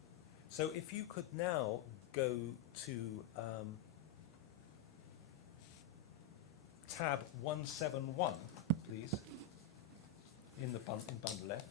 So if you could now go to tab 171, please, in bundle F.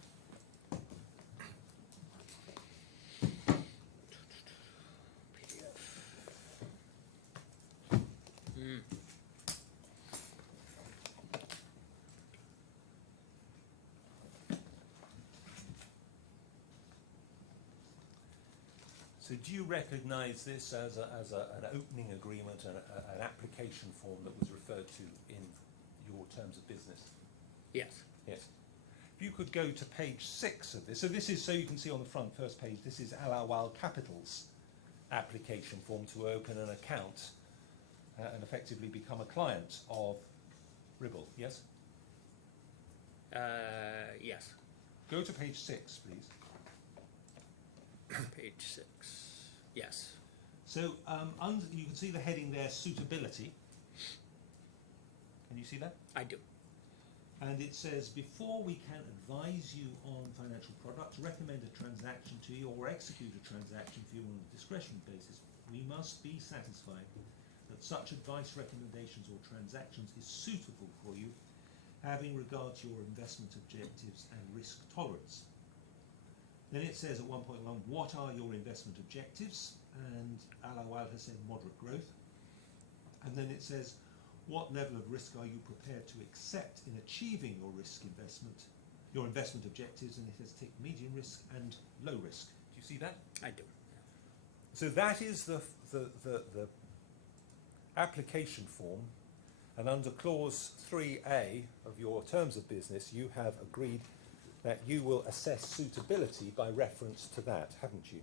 So do you recognise this as an opening agreement, an application form that was referred to in your terms of business? Yes. Yes. If you could go to page 6 of this. So this is, so you can see on the front, first page, this is ALAWWAL Capital's application form to open an account and effectively become a client of Ribble. Yes? Yes. Go to page 6, please. Page 6. Yes. So you can see the heading there, suitability. Can you see that? I do. And it says, before we can advise you on financial products, recommend a transaction to you, or execute a transaction for you on a discretionary basis, we must be satisfied that such advice, recommendations, or transactions is suitable for you, having regard to your investment objectives and risk tolerance. Then it says at 1.1, what are your investment objectives? And ALAWWAL has said moderate growth. And then it says, what level of risk are you prepared to accept in achieving your investment objectives? And it has ticked medium risk and low risk. Do you see that? I do. So that is the application form, and under clause 3A of your terms of business, you have agreed that you will assess suitability by reference to that, haven't you?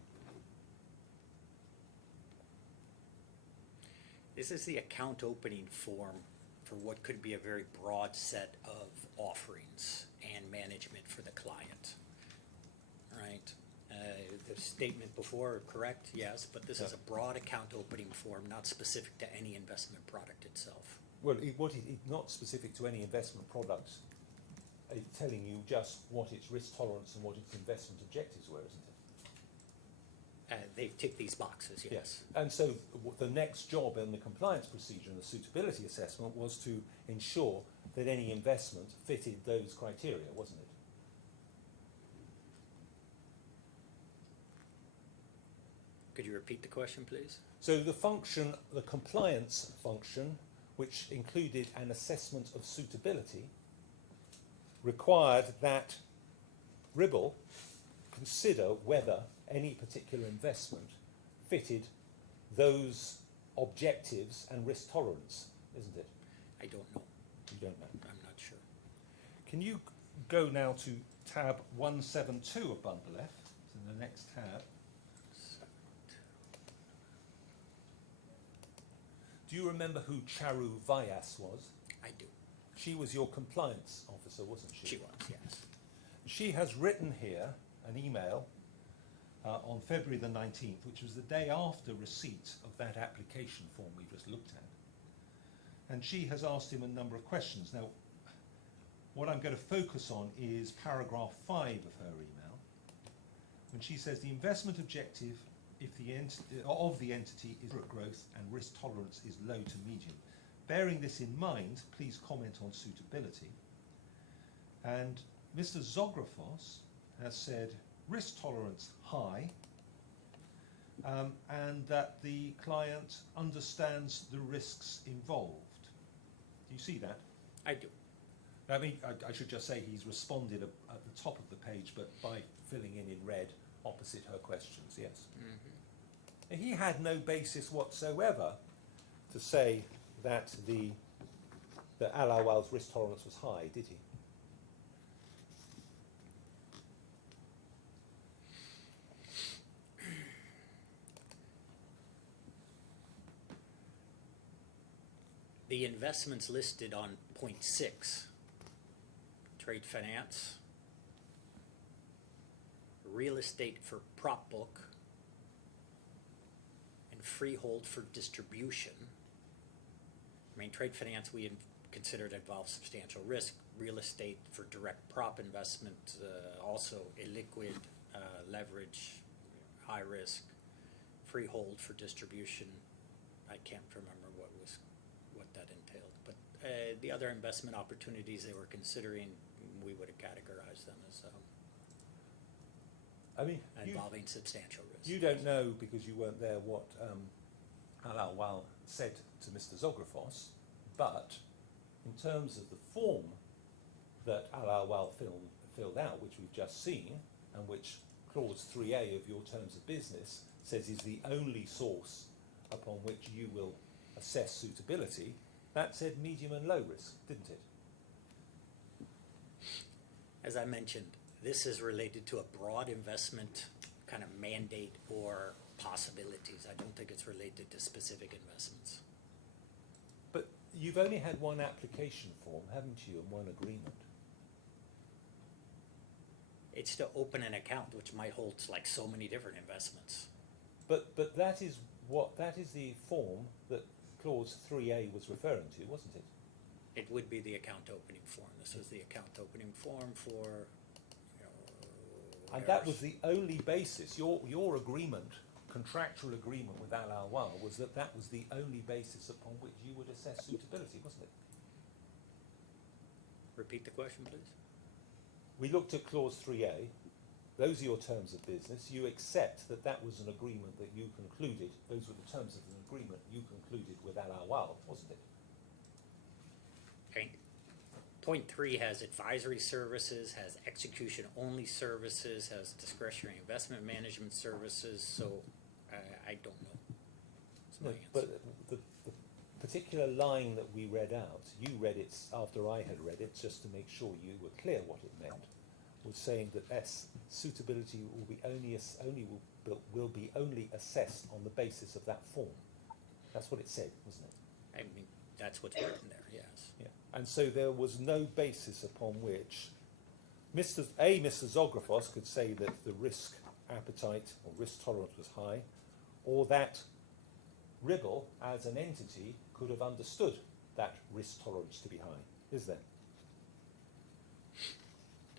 This is the account opening form for what could be a very broad set of offerings and management for the client. Right? The statement before, correct? Yes, but this is a broad account opening form, not specific to any investment product itself. Well, it's not specific to any investment product. It's telling you just what its risk tolerance and what its investment objectives were, isn't it? They've ticked these boxes, yes. And so the next job in the compliance procedure and the suitability assessment was to ensure that any investment fitted those criteria, wasn't it? Could you repeat the question, please? So the function, the compliance function, which included an assessment of suitability, required that Ribble consider whether any particular investment fitted those objectives and risk tolerance, isn't it? I don't know. You don't know. I'm not sure. Can you go now to tab 172 of Bundle F, so the next tab. Do you remember who Charu Vyas was? I do. She was your compliance officer, wasn't she? She was, yes. She has written here an email on February the 19th, which was the day after receipt of that application form we just looked at. And she has asked him a number of questions. Now, what I'm going to focus on is paragraph 5 of her email, when she says the investment objective of the entity is growth and risk tolerance is low to medium. Bearing this in mind, please comment on suitability. And Mr. Zografos has said risk tolerance high, and that the client understands the risks involved. Do you see that? I do. I mean, I should just say he's responded at the top of the page, but by filling in red opposite her questions, yes. Mm-hmm. He had no basis whatsoever to say that that ALAWWAL's risk tolerance was high, did he? The investments listed on point 6, trade finance, real estate for prop book, and freehold for distribution. I mean, trade finance we consider to involve substantial risk. Real estate for direct prop investment, also illiquid, leverage, high risk. Freehold for distribution, I can't remember what that entailed. But the other investment opportunities they were considering, we would have categorized them as I mean, involving substantial risk. You don't know, because you weren't there, what ALAWWAL said to Mr. Zografos, but in terms of the form that ALAWWAL filled out, which we've just seen, and which clause 3A of your terms of business says is the only source upon which you will assess suitability, that said medium and low risk, didn't it? As I mentioned, this is related to a broad investment kind of mandate or possibilities. I don't think it's related to specific investments. But you've only had one application form, haven't you, and one agreement? It's to open an account, which might hold like so many different investments. But that is the form that clause 3A was referring to, wasn't it? It would be the account opening form. This was the account opening form for, And that was the only basis. Your agreement, contractual agreement with ALAWWAL, was that was the only basis upon which you would assess suitability, wasn't it? Repeat the question, please. We looked at clause 3A. Those are your terms of business. You accept that that was an agreement that you concluded. Those were the terms of an agreement you concluded with ALAWWAL, wasn't it? Okay. Point 3 has advisory services, has execution-only services, has discretionary investment management services, so I don't know. That's my answer. But the particular line that we read out, you read it after I had read it, just to make sure you were clear what it meant, was saying that suitability will be will be only assessed on the basis of that form. That's what it said, wasn't it? I mean, that's what's written there, yes. Yeah. And so there was no basis upon which Mr. Zographos could say that the risk appetite or risk tolerance was high, or that Ribble as an entity could have understood that risk tolerance to be high, is there?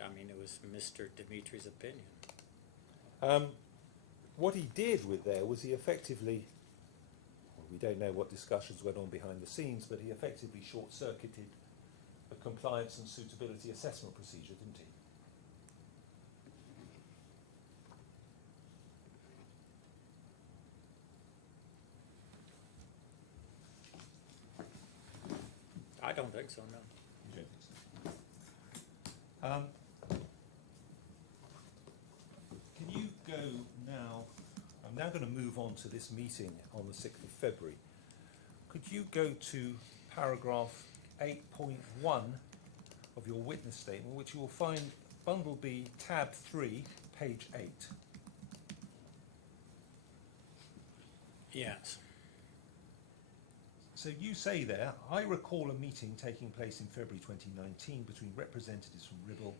I mean, it was Mr. Dimitri's opinion. What he did with there was he effectively, well, we don't know what discussions went on behind the scenes, but he effectively short-circuited a compliance and suitability assessment procedure, didn't he? I don't think so, no. You don't think so? Can you go now? I'm now going to move on to this meeting on the 6th of February. Could you go to paragraph 8.1 of your witness statement, which you will find bundle B, tab 3, page 8. Yes. So you say there, I recall a meeting taking place in February 2019 between representatives from Ribble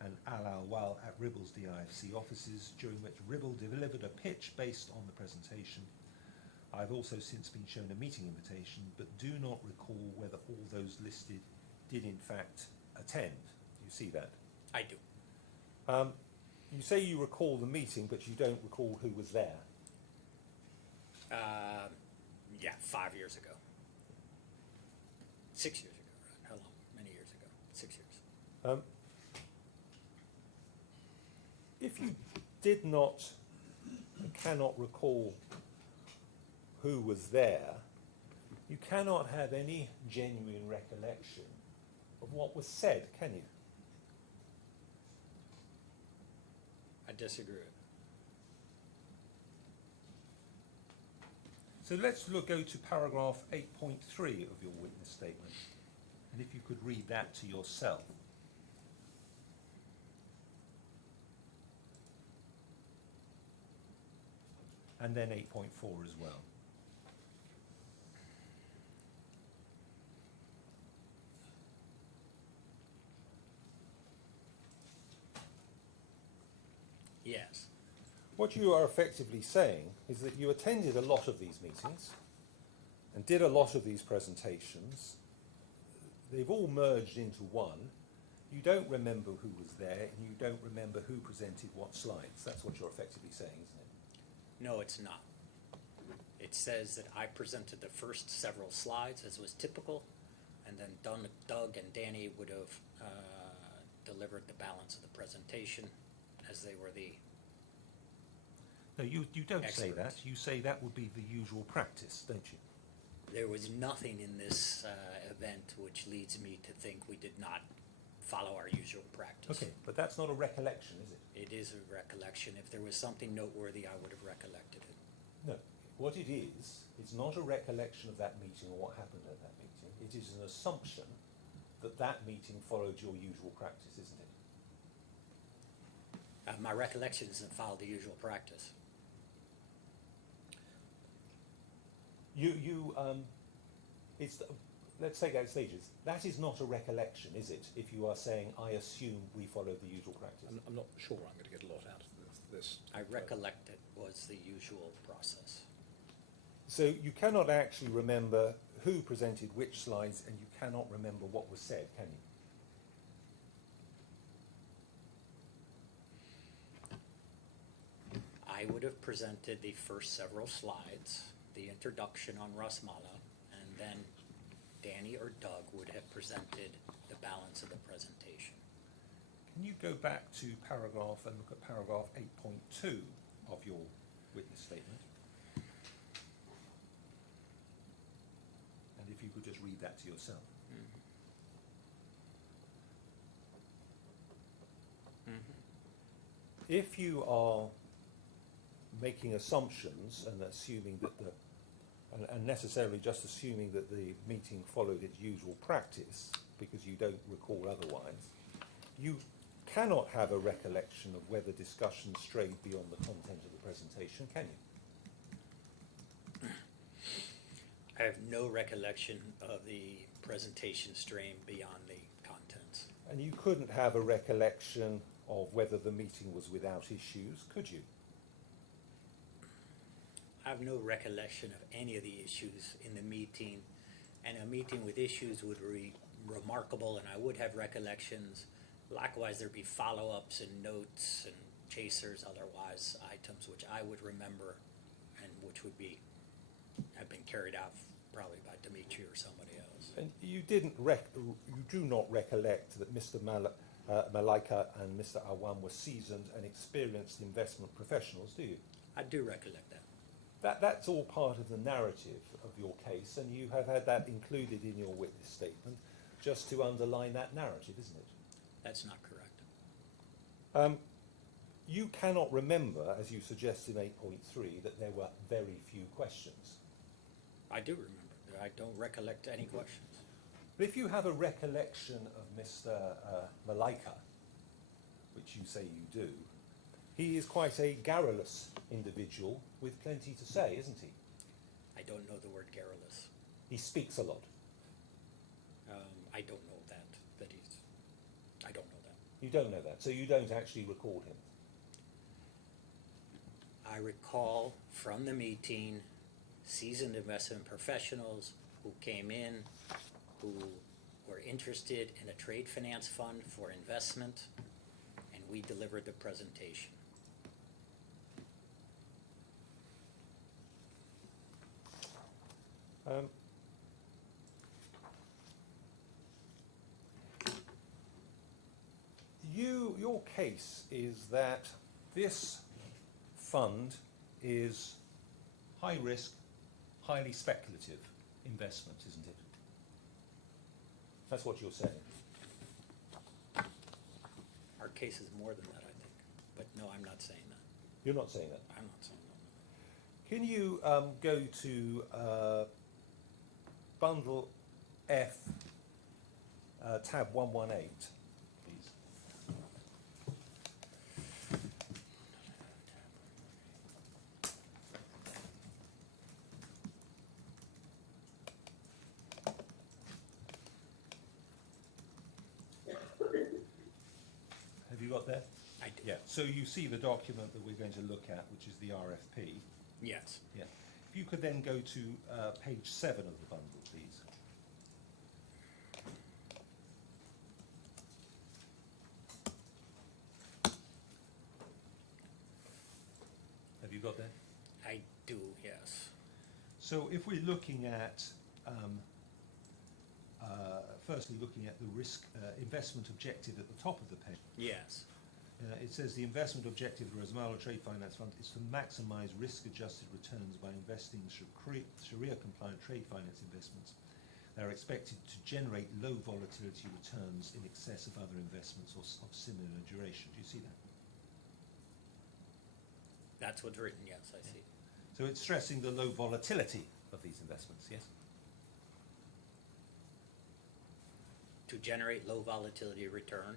and ALAWWAL at Ribble's DIFC offices, during which Ribble delivered a pitch based on the presentation. I've also since been shown a meeting invitation, but do not recall whether all those listed did in fact attend. Do you see that? I do. You say you recall the meeting, but you don't recall who was there. Yeah, 5 years ago. 6 years ago, right? How long? Many years ago. 6 years. If you did not and cannot recall who was there, you cannot have any genuine recollection of what was said, can you? I disagree. So let's go to paragraph 8.3 of your witness statement, and if you could read that to yourself. And then 8.4 as well. Yes. What you are effectively saying is that you attended a lot of these meetings and did a lot of these presentations. They've all merged into one. You don't remember who was there, and you don't remember who presented what slides. That's what you're effectively saying, isn't it? No, it's not. It says that I presented the first several slides, as was typical, and then Doug and Danny would have delivered the balance of the presentation, as they were the No, you don't say that. experts. You say that would be the usual practice, don't you? There was nothing in this event which leads me to think we did not follow our usual practice. Okay, but that's not a recollection, is it? It is a recollection. If there was something noteworthy, I would have recollected it. No. What it is, it's not a recollection of that meeting or what happened at that meeting. It is an assumption that that meeting followed your usual practice, isn't it? My recollection is to follow the usual practice. It's, let's take out stages. That is not a recollection, is it? If you are saying, I assume we follow the usual practice. I'm not sure I'm going to get a lot out of this. I recollect it was the usual process. So you cannot actually remember who presented which slides, and you cannot remember what was said, can you? I would have presented the first several slides, the introduction on RASMALA, and then Danny or Doug would have presented the balance of the presentation. Can you go back to paragraph and look at paragraph 8.2 of your witness statement? And if you could just read that to yourself. If you are making assumptions and assuming that and necessarily just assuming that the meeting followed its usual practice because you don't recall otherwise, you cannot have a recollection of whether discussion strayed beyond the content of the presentation, can you? I have no recollection of the presentation stream beyond the contents. And you couldn't have a recollection of whether the meeting was without issues, could you? I have no recollection of any of the issues in the meeting, and a meeting with issues would be remarkable, and I would have recollections. Likewise, there'd be follow-ups and notes and chasers, otherwise items which I would remember and which would have been carried out probably by Dimitri or somebody else. And you do not recollect that Mr. Malaika and Mr. Awan were seasoned and experienced investment professionals, do you? I do recollect that. That's all part of the narrative of your case, and you have had that included in your witness statement just to underline that narrative, isn't it? That's not correct. You cannot remember, as you suggest in 8.3, that there were very few questions. I do remember. I don't recollect any questions. But if you have a recollection of Mr. Malaika, which you say you do, he is quite a garrulous individual with plenty to say, isn't he? I don't know the word garrulous. He speaks a lot. I don't know that I don't know that. You don't know that, so you don't actually recall him. I recall from the meeting seasoned investment professionals who came in, who were interested in a trade finance fund for investment, and we delivered the presentation. Your case is that this fund is high risk, highly speculative investment, isn't it? That's what you're saying. Our case is more than that, I think. But no, I'm not saying that. You're not saying that. I'm not saying that. Can you go to bundle F, tab 118, please? Have you got that? I do. Yeah. So you see the document that we're going to look at, which is the RFP. Yes. Yeah. If you could then go to page 7 of the bundle, please. Have you got that? I do, yes. So if we're looking at, firstly looking at the risk investment objective at the top of the page, Yes. it says the investment objective of the RASMALA Trade Finance Fund is to maximise risk-adjusted returns by investing in Sharia-compliant trade finance investments. They are expected to generate low volatility returns in excess of other investments of similar duration. Do you see that? That's what's written, yes, I see. So it's stressing the low volatility of these investments, yes? To generate low volatility return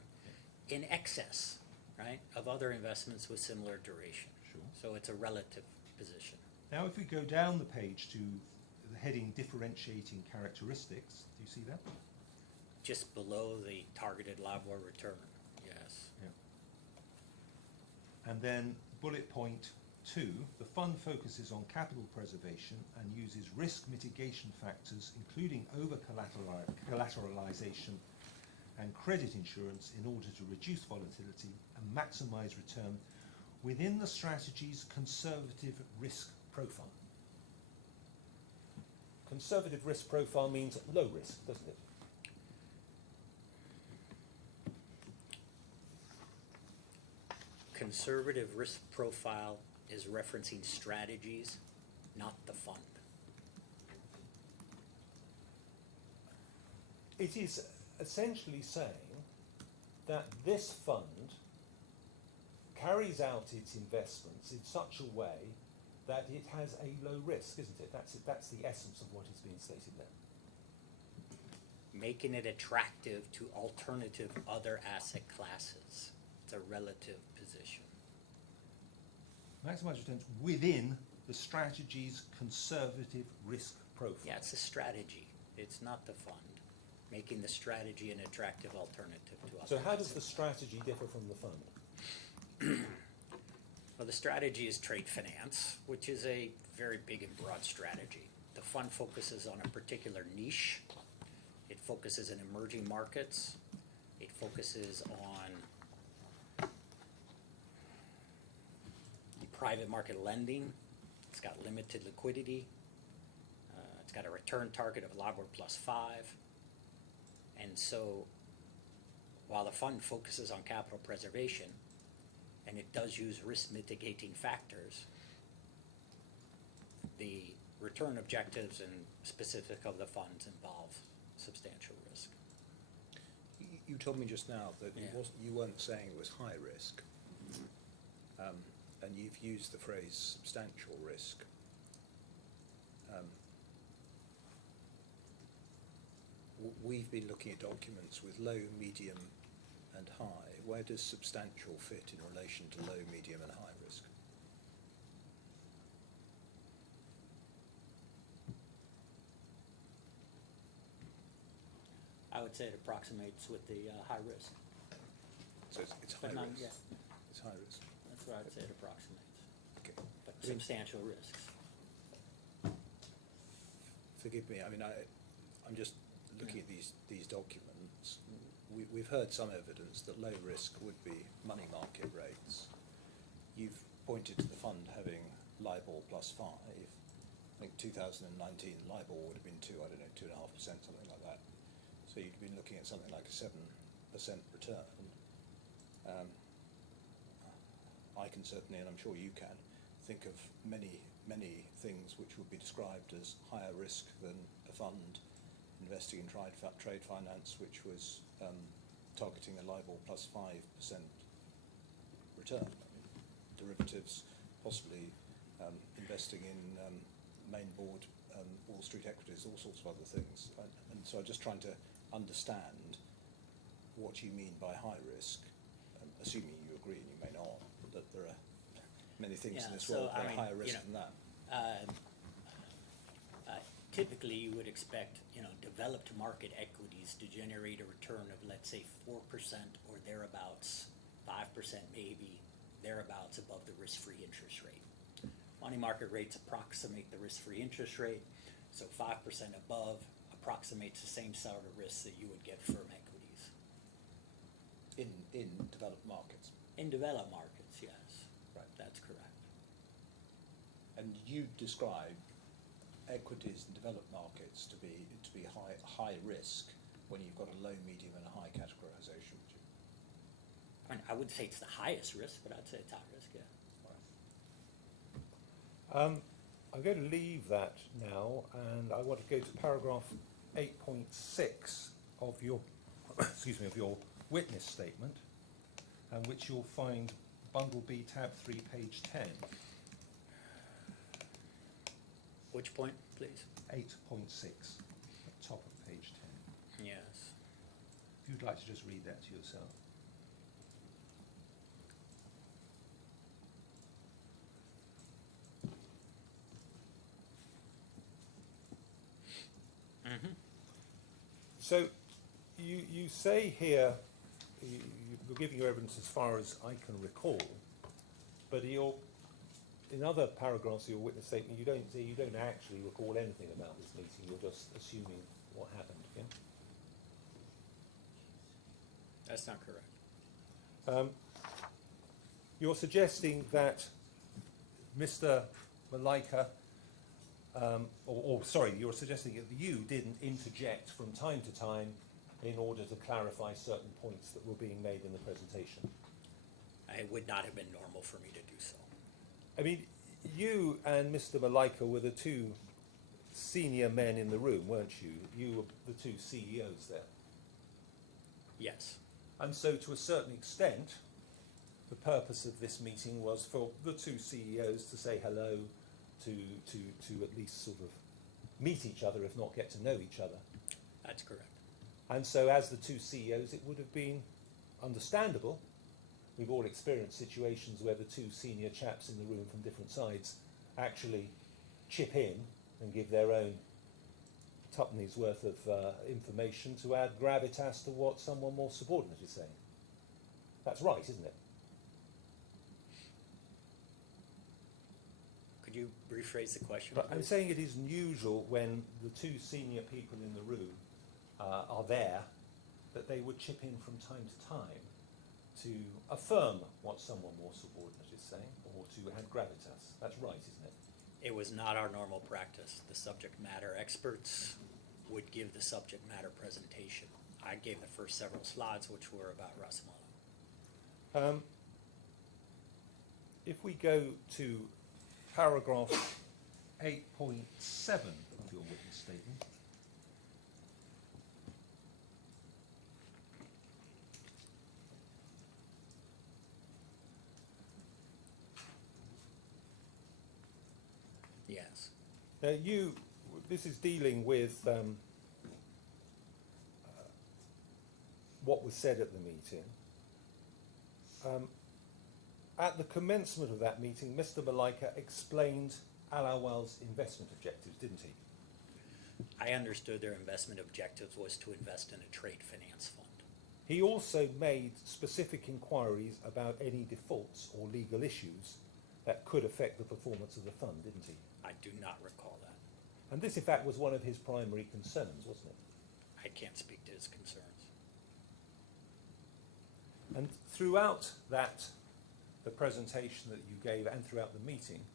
in excess right, of other investments with similar duration. Sure. So it's a relative position. Now, if we go down the page to the heading differentiating characteristics, do you see that? Just below the targeted LAWWAL return, yes. Yeah. And then bullet point 2, the fund focuses on capital preservation and uses risk mitigation factors, including over-collateralization and credit insurance in order to reduce volatility and maximize return within the strategy's conservative risk profile. Conservative risk profile means low risk, doesn't it? Conservative risk profile is referencing strategies, not the fund. It is essentially saying that this fund carries out its investments in such a way that it has a low risk, isn't it? That's the essence of what is being stated there. Making it attractive to alternative other asset classes. It's a relative position. Maximize returns within the strategy's conservative risk profile. Yeah, it's a strategy. It's not the fund. Making the strategy an attractive alternative to other So how does asset the strategy differ from the fund? Well, the strategy is trade finance, which is a very big and broad strategy. The fund focuses on a particular niche. It focuses in emerging markets. It focuses on private market lending. It's got limited liquidity. It's got a return target of LIBOR +5. And so while the fund focuses on capital preservation, and it does use risk mitigating factors, the return objectives and specific of the funds involve substantial risk. You told me just now that Yeah. you weren't saying it was high risk, and you've used the phrase substantial risk. We've been looking at documents with low, medium, and high. Where does substantial fit in relation to low, medium, and high risk? I would say it approximates with the high risk. So it's high But not, risk. yeah, It's high risk. that's where I'd say it approximates. Okay. But substantial risks. Forgive me. I mean, I'm just looking at these documents. We've heard some evidence that low risk would be money market rates. You've pointed to the fund having LIBOR +5. I think 2019 LIBOR would have been 2.5%, something like that. So you'd been looking at something like a 7% return. I can certainly, and I'm sure you can, think of many things which would be described as higher risk than a fund investing in trade finance, which was targeting a LIBOR +5% return. I mean, derivatives, possibly investing in main board Wall Street equities, all sorts of other things. And so I'm just trying to understand what you mean by high risk, assuming you agree, and you may not, that there are many things in this world that are higher risk than that. Typically, you would expect, developed market equities to generate a return of, let's say, 4% or thereabouts, 5% maybe, thereabouts above the risk-free interest rate. Money market rates approximate the risk-free interest rate, so 5% above approximates the same sort of risk that you would get from equities. In developed markets. In developed markets, yes. Right. That's correct. And you describe equities in developed markets to be high risk when you've got a low, medium, and a high categorization. Would you? I mean, I would say it's the highest risk, but I'd say it's high risk, yeah. I'm going to leave that now, and I want to go to paragraph 8.6 of your, excuse me, of your witness statement, and which you'll find Bundle B, tab 3, page 10. Which point, please? 8.6, at the top of page 10. Yes. If you'd like to just read that to yourself. So you say here, you're giving your evidence as far as I can recall, but in other paragraphs of your witness statement, you don't actually recall anything about this meeting. You're just assuming what happened. Yeah? That's not correct. You're suggesting that Mr. Malaika, you're suggesting that you didn't interject from time to time in order to clarify certain points that were being made in the presentation. It would not have been normal for me to do so. I mean, you and Mr. Malaika were the two senior men in the room, weren't you? You were the two CEOs there. Yes. And so to a certain extent, the purpose of this meeting was for the two CEOs to say hello, to at least sort of meet each other, if not get to know each other. That's correct. And so as the two CEOs, it would have been understandable. We've all experienced situations where the two senior chaps in the room from different sides actually chip in and give their own tuppenny's worth of information to add gravitas to what someone more subordinate is saying. That's right, isn't it? Could you rephrase the question? But I'm please? saying it is unusual when the two senior people in the room are there, that they would chip in from time to time to affirm what someone more subordinate is saying, or to add gravitas. That's right, isn't it? It was not our normal practice. The subject matter experts would give the subject matter presentation. I gave the first several slides, which were about RASMALA. If we go to paragraph 8.7 of your witness statement, Yes. this is dealing with what was said at the meeting. At the commencement of that meeting, Mr. Malaika explained ALAWWAL's investment objectives, didn't he? I understood their investment objectives was to invest in a trade finance fund. He also made specific inquiries about any defaults or legal issues that could affect the performance of the fund, didn't he? I do not recall that. And this, in fact, was one of his primary concerns, wasn't it? I can't speak to his concerns. And throughout the presentation that you gave and throughout the meeting,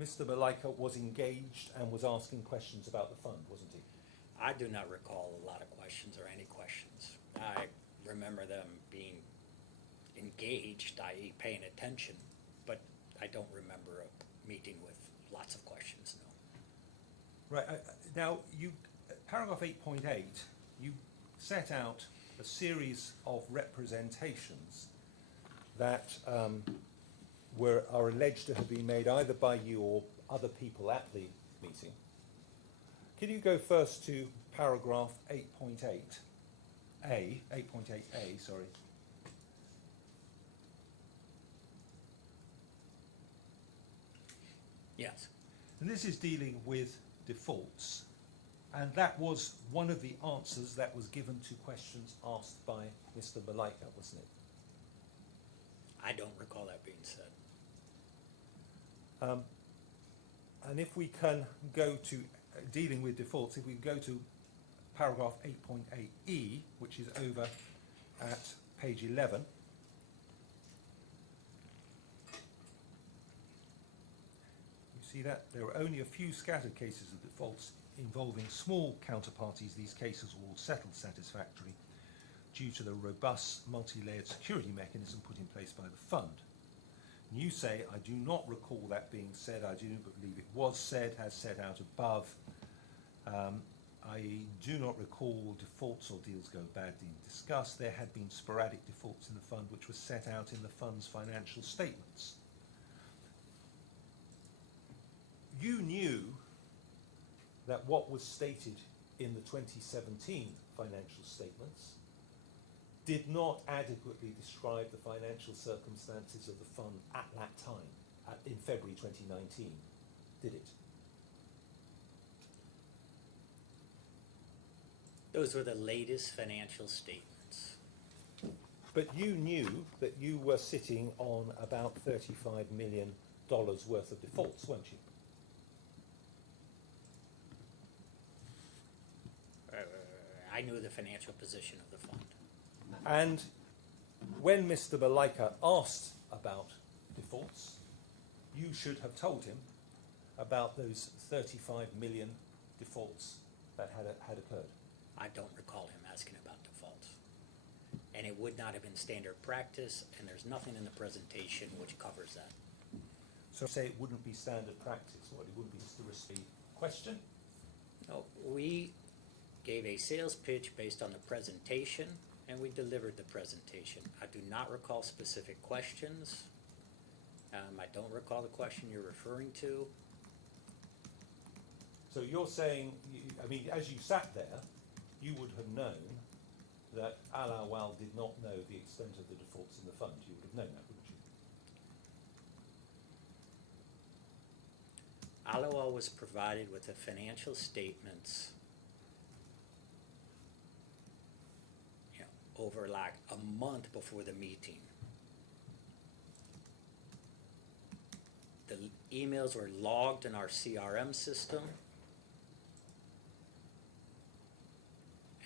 Mr. Malaika was engaged and was asking questions about the fund, wasn't he? I do not recall a lot of questions or any questions. I remember them being engaged, i.e. paying attention, but I don't remember a meeting with lots of questions, no. Right. Now, paragraph 8.8, you set out a series of representations that are alleged to have been made either by you or other people at the meeting. Can you go first to paragraph 8.8A, sorry. Yes. And this is dealing with defaults. And that was one of the answers that was given to questions asked by Mr. Malaika, wasn't it? I don't recall that being said. And if we can go to dealing with defaults, if we go to paragraph 8.8E, which is over at page 11, you see that there are only a few scattered cases of defaults involving small counterparties. These cases were all settled satisfactorily due to the robust multi-layered security mechanism put in place by the fund. And you say, I do not recall that being said. I do believe it was said, as set out above. I do not recall defaults or deals go bad being discussed. There had been sporadic defaults in the fund which were set out in the fund's financial statements. You knew that what was stated in the 2017 financial statements did not adequately describe the financial circumstances of the fund at that time, in February 2019, did it? Those were the latest financial statements. But you knew that you were sitting on about $35 million worth of defaults, weren't you? I knew the financial position of the fund. And when Mr. Malaika asked about defaults, you should have told him about those 35 million defaults that had occurred. I don't recall him asking about defaults. And it would not have been standard practice, and there's nothing in the presentation which covers that. So say it wouldn't be standard practice, what, it wouldn't be just a risky question? No, we gave a sales pitch based on the presentation, and we delivered the presentation. I do not recall specific questions. I don't recall the question you're referring to. So you're saying, I mean, as you sat there, you would have known that ALAWWAL did not know the extent of the defaults in the fund. You would have known that, wouldn't you? ALAWWAL was provided with the financial statements over like a month before the meeting. The emails were logged in our CRM system,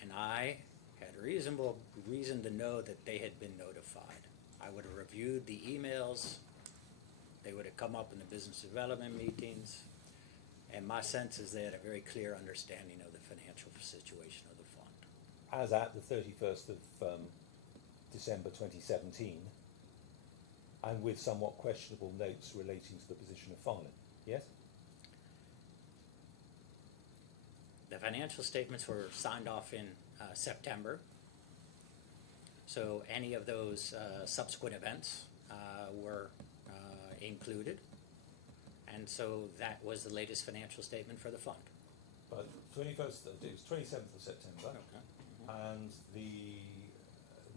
and I had reasonable reason to know that they had been notified. I would have reviewed the emails. They would have come up in the business development meetings, and my sense is they had a very clear understanding of the financial situation of the fund. As at the 31st of December 2017, and with somewhat questionable notes relating to the position of filing, yes? The financial statements were signed off in September, so any of those subsequent events were included, and so that was the latest financial statement for the fund. But 21st, it was 27th of September, Okay. and the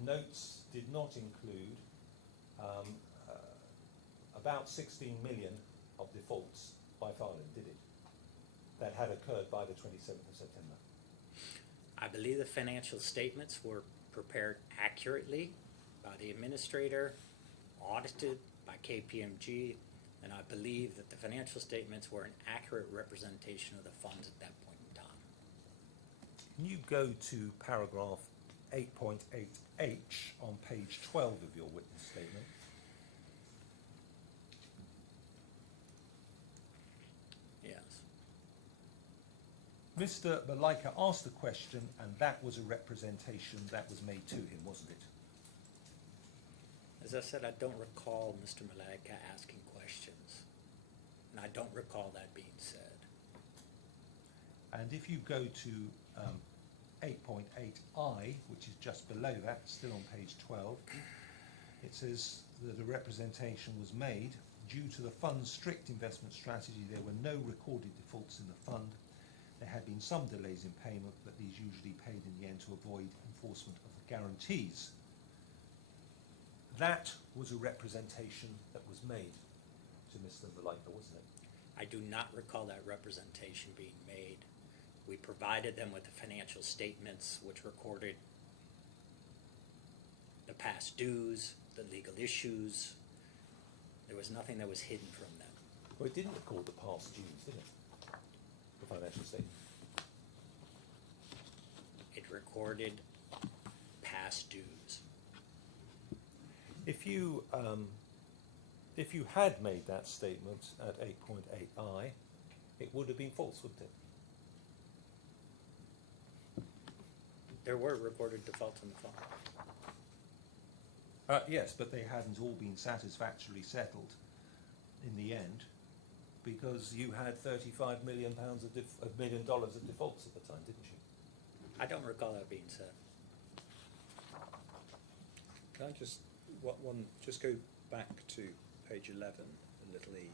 notes did not include about 16 million of defaults by filing, did it? That had occurred by the 27th of September. I believe the financial statements were prepared accurately by the administrator, audited by KPMG, and I believe that the financial statements were an accurate representation of the funds at that point in time. Can you go to paragraph 8.8H on page 12 of your witness statement? Yes. Mr. Malaika asked a question, and that was a representation that was made to him, wasn't it? As I said, I don't recall Mr. Malaika asking questions, and I don't recall that being said. And if you go to 8.8I, which is just below that, still on page 12, it says that a representation was made. Due to the fund's strict investment strategy, there were no recorded defaults in the fund. There had been some delays in payment, but these usually paid in the end to avoid enforcement of the guarantees. That was a representation that was made to Mr. Malaika, wasn't it? I do not recall that representation being made. We provided them with the financial statements which recorded the past dues, the legal issues. There was nothing that was hidden from them. Well, it didn't record the past dues, did it? The financial statement. It recorded past dues. If you had made that statement at 8.8I, it would have been false, wouldn't it? There were recorded defaults in the fund. Yes, but they hadn't all been satisfactorily settled in the end, because you had £35 million of defaults at the time, didn't you? I don't recall that being said. Can I just just go back to page 11, a little e.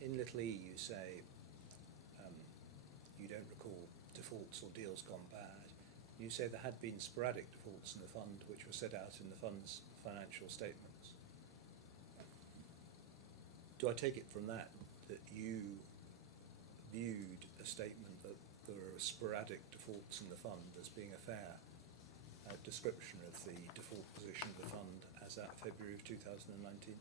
In little e, you say you don't recall defaults or deals gone bad. You say there had been sporadic defaults in the fund, which were set out in the fund's financial statements. Do I take it from that you viewed a statement that there are sporadic defaults in the fund as being a fair description of the default position of the fund as at February of 2019?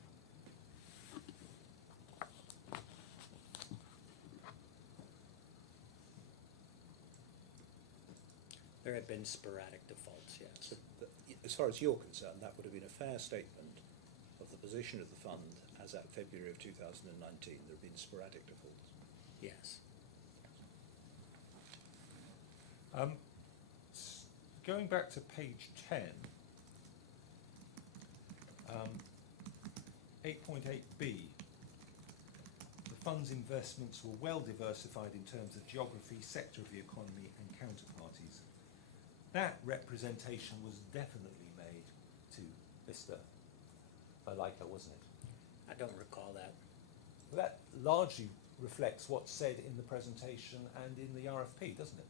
There have been sporadic defaults, yes. As far as you're concerned, that would have been a fair statement of the position of the fund as at February of 2019. There have been sporadic defaults. Yes. Going back to page 10, 8.8b, the fund's investments were well diversified in terms of geography, sector of the economy and counterparties. That representation was definitely made to Mr. Malaika, wasn't it? I don't recall that. That largely reflects what's said in the presentation and in the RFP, doesn't it?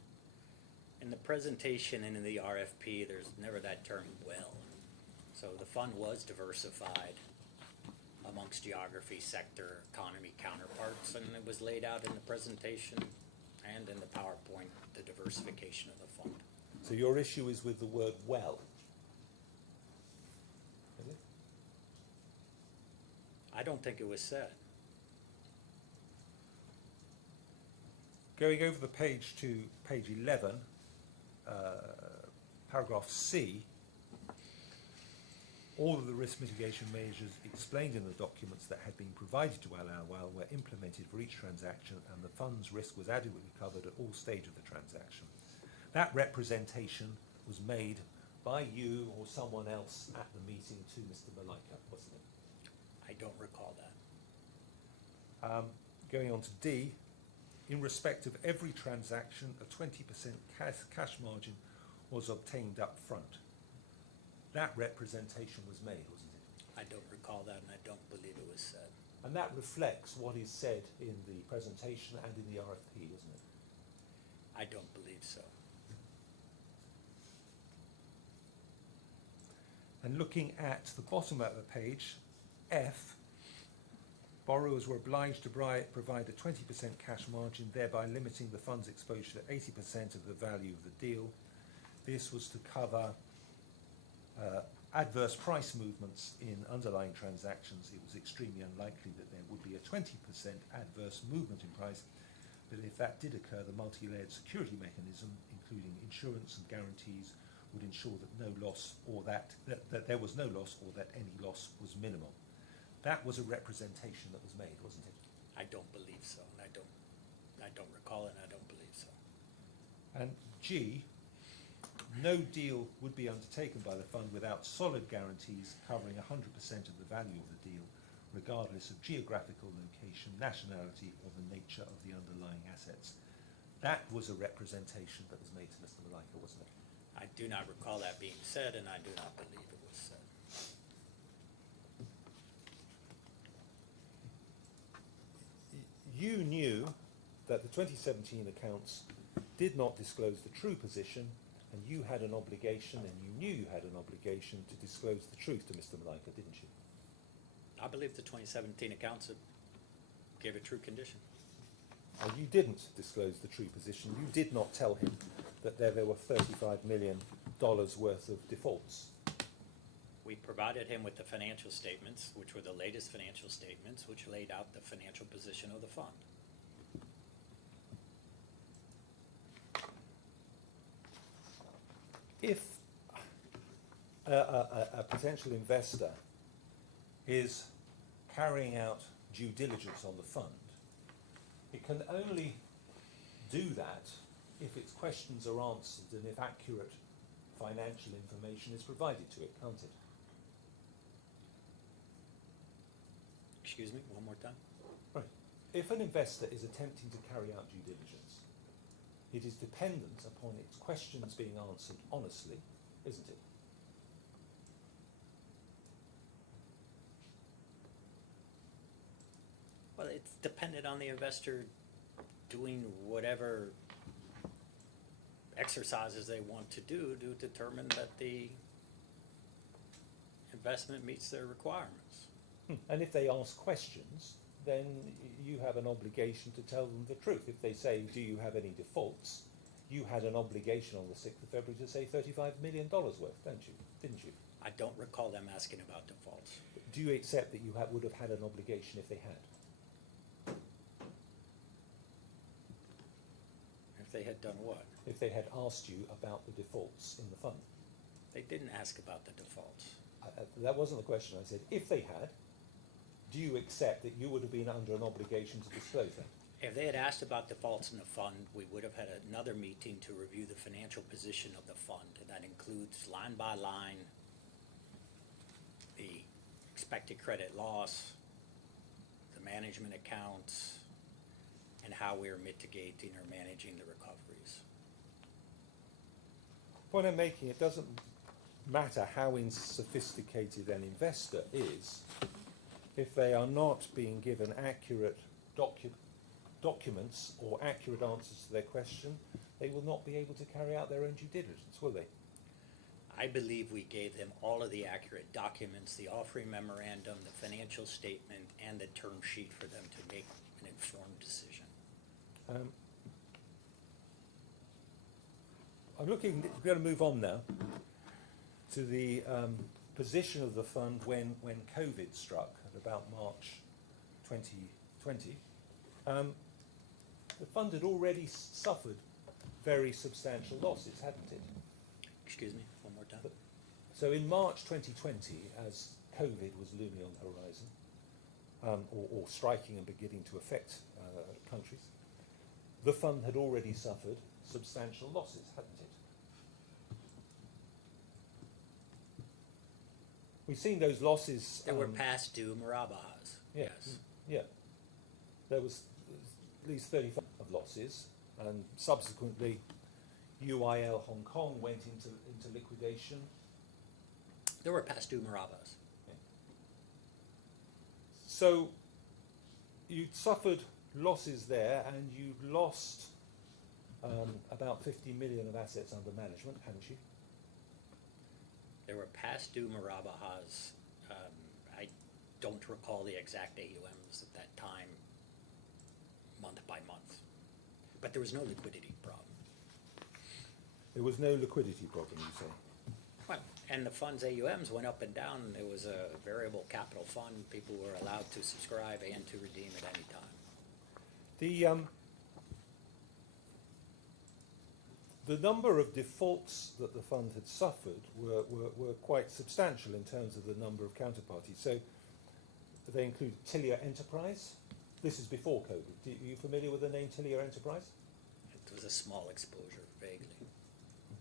In the presentation and in the RFP, there's never that term well. So the fund was diversified amongst geography, sector, economy, counterparts, and it was laid out in the presentation and in the PowerPoint, the diversification of the fund. So your issue is with the word well, is it? I don't think it was said. Going over the page to page 11, paragraph C, all of the risk mitigation measures explained in the documents that had been provided to ALAWWAL were implemented for each transaction, and the fund's risk was adequately covered at all stages of the transaction. That representation was made by you or someone else at the meeting to Mr. Malaika, wasn't it? I don't recall that. Going on to D, in respect of every transaction, a 20% cash margin was obtained up front. That representation was made, wasn't it? I don't recall that, and I don't believe it was said. And that reflects what is said in the presentation and in the RFP, isn't it? I don't believe so. And looking at the bottom of the page, F, borrowers were obliged to provide a 20% cash margin, thereby limiting the fund's exposure to 80% of the value of the deal. This was to cover adverse price movements in underlying transactions. It was extremely unlikely that there would be a 20% adverse movement in price, but if that did occur, the multi-layered security mechanism, including insurance and guarantees, would ensure that no loss or that there was no loss or that any loss was minimal. That was a representation that was made, wasn't it? I don't believe so, and I don't recall it, and I don't believe so. And G, no deal would be undertaken by the fund without solid guarantees covering 100% of the value of the deal, regardless of geographical location, nationality, or the nature of the underlying assets. That was a representation that was made to Mr. Malaika, wasn't it? I do not recall that being said, and I do not believe it was said. You knew that the 2017 accounts did not disclose the true position, and you had an obligation, and you knew you had an obligation to disclose the truth to Mr. Malaika, didn't you? I believe the 2017 accounts gave a true condition. And you didn't disclose the true position. You did not tell him that there were $35 million worth of defaults. We provided him with the financial statements, which were the latest financial statements, which laid out the financial position of the fund. If a potential investor is carrying out due diligence on the fund, it can only do that if its questions are answered and if accurate financial information is provided to it, can't it? Excuse me, one more time? Right. If an investor is attempting to carry out due diligence, it is dependent upon its questions being answered honestly, isn't it? Well, it's dependent on the investor doing whatever exercises they want to do to determine that the investment meets their requirements. And if they ask questions, then you have an obligation to tell them the truth. If they say, do you have any defaults, you had an obligation on the 6th of February to say $35 million worth, didn't you? I don't recall them asking about defaults. Do you accept that you would have had an obligation if they had? If they had done what? If they had asked you about the defaults in the fund? They didn't ask about the defaults. That wasn't the question. I said, if they had, do you accept that you would have been under an obligation to disclose that? If they had asked about defaults in the fund, we would have had another meeting to review the financial position of the fund. And that includes line by line, the expected credit loss, the management accounts, and how we are mitigating or managing the recoveries. The point I'm making, it doesn't matter how sophisticated an investor is, if they are not being given accurate documents or accurate answers to their question, they will not be able to carry out their own due diligence, will they? I believe we gave them all of the accurate documents, the offering memorandum, the financial statement, and the term sheet for them to make an informed decision. We're going to move on now to the position of the fund when COVID struck at about March 2020. The fund had already suffered very substantial losses, hadn't it? Excuse me, one more time. So in March 2020, as COVID was looming on the horizon, or striking and beginning to affect countries, the fund had already suffered substantial losses, hadn't it? We've seen those losses. There were past due Murabahas. Yes. Yeah. There was at least 35 of losses, and subsequently UIL Hong Kong went into liquidation. There were past due Murabahas. Yeah. So you suffered losses there, and you lost about 50 million of assets under management, hadn't you? There were past due Murabahas. I don't recall the exact AUMs at that time, month by month. But there was no liquidity problem. There was no liquidity problem, you say? Well, and the fund's AUMs went up and down. It was a variable capital fund. People were allowed to subscribe and to redeem at any time. The number of defaults that the fund had suffered were quite substantial in terms of the number of counterparties. So they include Tillier Enterprise. This is before COVID. Are you familiar with the name Tillier Enterprise? It was a small exposure, vaguely.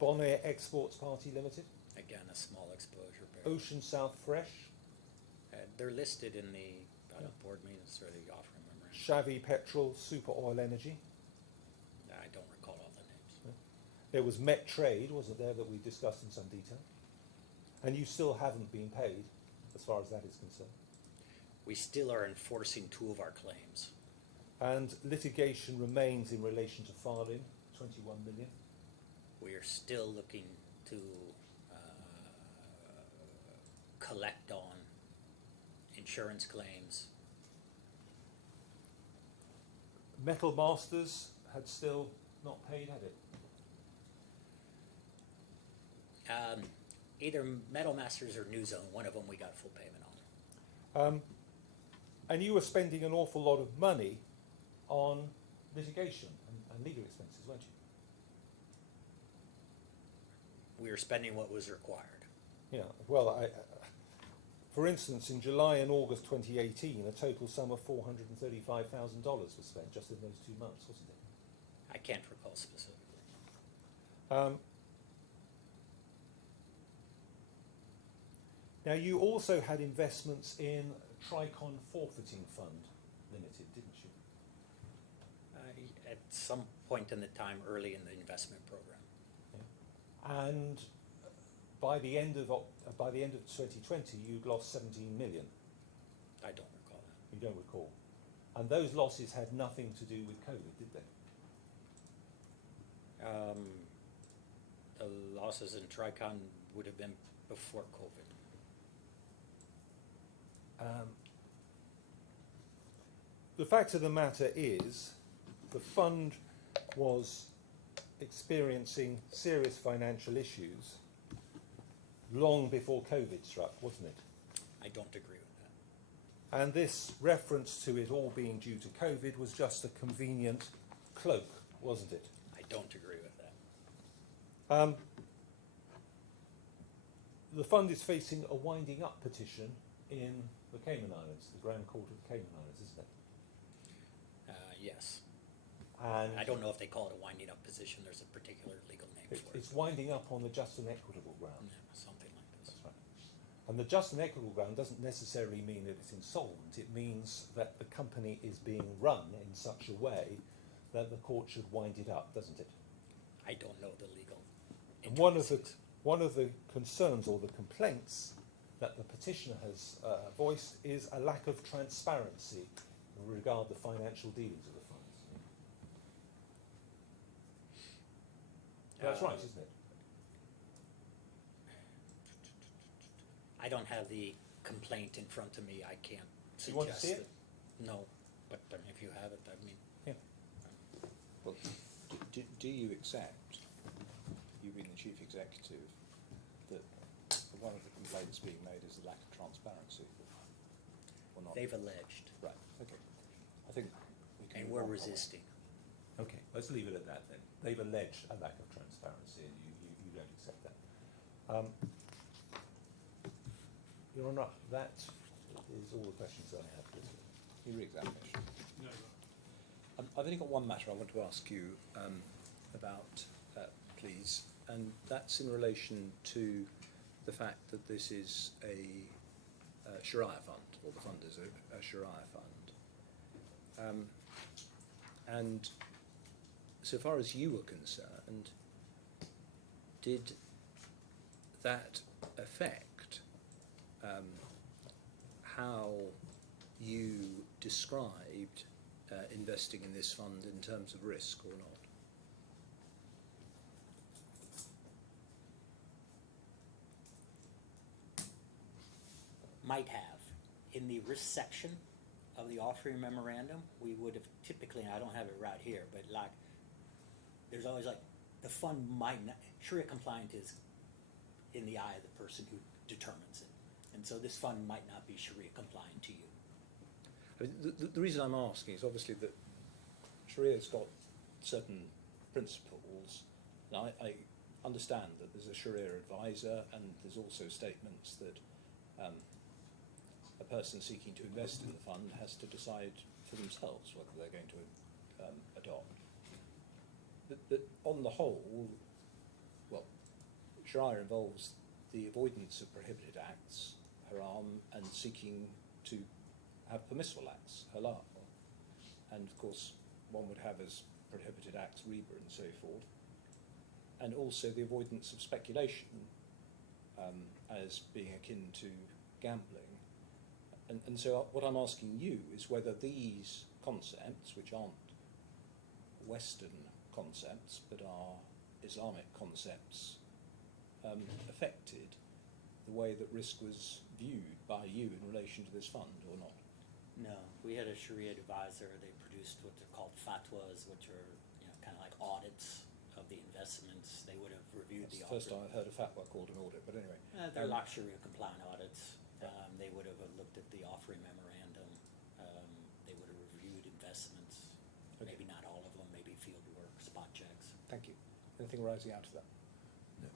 Bonaire Exports Party Limited. Again, a small exposure. Barely. Ocean South Fresh. They're listed in the board meetings or the offering memorandum. Shavi Petrol Super Oil Energy. I don't recall all the names. There was Met Trade, wasn't there, that we discussed in some detail? And you still haven't been paid, as far as that is concerned. We still are enforcing 2 of our claims. And litigation remains in relation to Farlin, 21 million. We are still looking to collect on insurance claims. Metal Masters had still not paid, had it? Either Metal Masters or New Zone, one of them we got full payment on. And you were spending an awful lot of money on litigation and legal expenses, weren't you? We were spending what was required. Yeah, well, for instance, in July and August 2018, a total sum of $435,000 was spent just in those 2 months, wasn't it? I can't recall specifically. Now, you also had investments in Tricon Forfeiting Fund Limited, didn't you? At some point in the time early in the investment program. Yeah. And by the end of 2020, you'd lost 17 million. I don't recall that. You don't recall. And those losses had nothing to do with COVID, did they? The losses in Tricon would have been before COVID. the fact of the matter is, the fund was experiencing serious financial issues long before COVID struck, wasn't it? I don't agree with that. And this reference to it all being due to COVID was just a convenient cloak, wasn't it? I don't agree with that. The fund is facing a winding up petition in the Cayman Islands, the Grand Court of the Cayman Islands, isn't it? Yes. And I don't know if they call it a winding up position. There's a particular legal name for it. it's winding up on the just and equitable ground. Yeah, something like this. That's right. And the just and equitable ground doesn't necessarily mean that it's insolvent. It means that the company is being run in such a way that the court should wind it up, doesn't it? I don't know the legal. And one of intricacies. the concerns or the complaints that the petitioner has voiced is a lack of transparency in regard to the financial dealings of the funds. That's right, isn't it? I don't have the complaint in front of me. I can't Do suggest you want to see it? No, but if you have it, I mean, Well, do you accept, you being the chief executive, that one of the complaints being made is the lack of transparency? Or not? they've alleged, Right, okay. I think we can and move we're on, can't we? resisting. Okay, let's leave it at that then. They've alleged a lack of transparency and you don't accept that. Your Honour, that is all the questions I have. Your re-examination. No, I've only got one matter I want to ask you about, please, and that's in relation to the fact that this is a Sharia fund, or the fund is a Sharia fund. And so far as you were concerned, did that affect how you described investing in this fund in terms of risk or not? Might have. In the risk section of the offering memorandum, we would have typically, and I don't have it right here, but like, there's always like, the fund might not, Sharia compliant is in the eye of the person who determines it. And so this fund might not be Sharia compliant to you. I mean, the reason I'm asking is obviously that Sharia's got certain principles. Now, I understand that there's a Sharia advisor, and there's also statements that a person seeking to invest in the fund has to decide for themselves whether they're going to adopt. But on the whole, well, Sharia involves the avoidance of prohibited acts, haram, and seeking to have permissible acts, halal. And of course, one would have as prohibited acts riba and so forth. And also the avoidance of speculation as being akin to gambling. And so what I'm asking you is whether these concepts, which aren't Western concepts but are Islamic concepts, affected the way that risk was viewed by you in relation to this fund or not? No, we had a Sharia advisor. They produced what they're called fatwas, which are kind of like audits of the investments. They would have reviewed That's the the first offer. time I've heard a fatwa called an audit, but anyway. They're like Sharia compliant audits. Yeah. They would have looked at the offering memorandum. They would have reviewed investments. Okay. Maybe not all of them. Maybe field work, spot checks. Thank you. Anything arising out of that? No.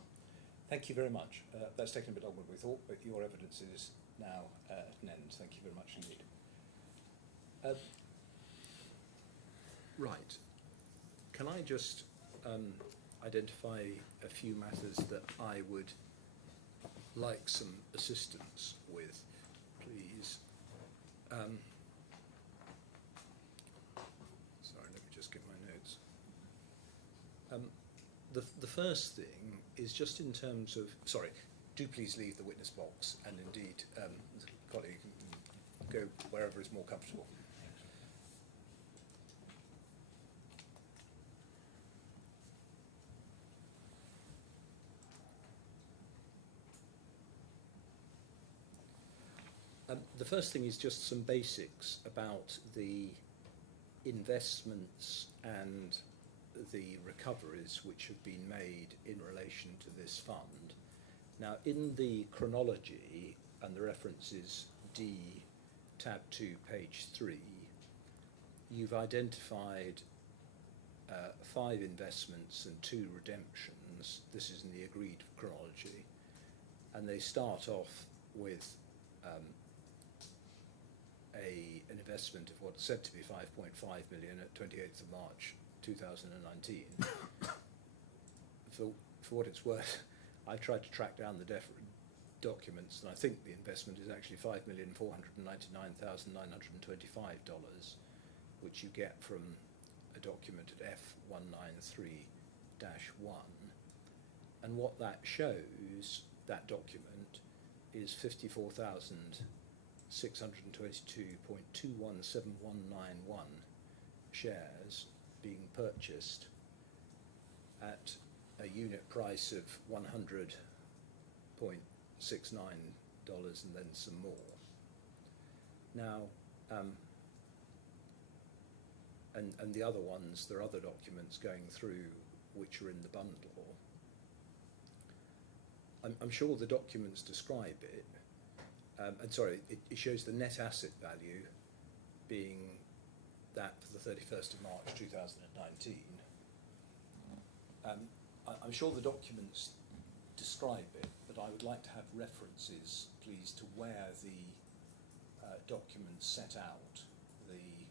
Thank you very much. That's taken a bit longer than we thought, but your evidence is now at an end. Thank you very much indeed. Right. Can I just identify a few matters that I would like some assistance with, please? Sorry, let me just get my notes. The first thing is just in terms of, sorry, do please leave the witness box, and indeed, the colleague can go wherever is more comfortable. The first thing is just some basics about the investments and the recoveries which have been made in relation to this fund. Now, in the chronology, and the reference is D, tab 2, page 3, you've identified 5 investments and 2 redemptions. This is in the agreed chronology. And they start off with an investment of what's said to be 5.5 million at 28th of March 2019. For what it's worth, I tried to track down the documents, and I think the investment is actually $5,499,925, which you get from a document at F193-1. And what that shows, that document, is 54,622.217191 shares being purchased at a unit price of $100.69 and then some more. Now, and the other ones, there are other documents going through which are in the bundle. I'm sure the documents describe it, and sorry, it shows the net asset value being that for the 31st of March 2019. I'm sure the documents describe it, but I would like to have references, please, to where the documents set out the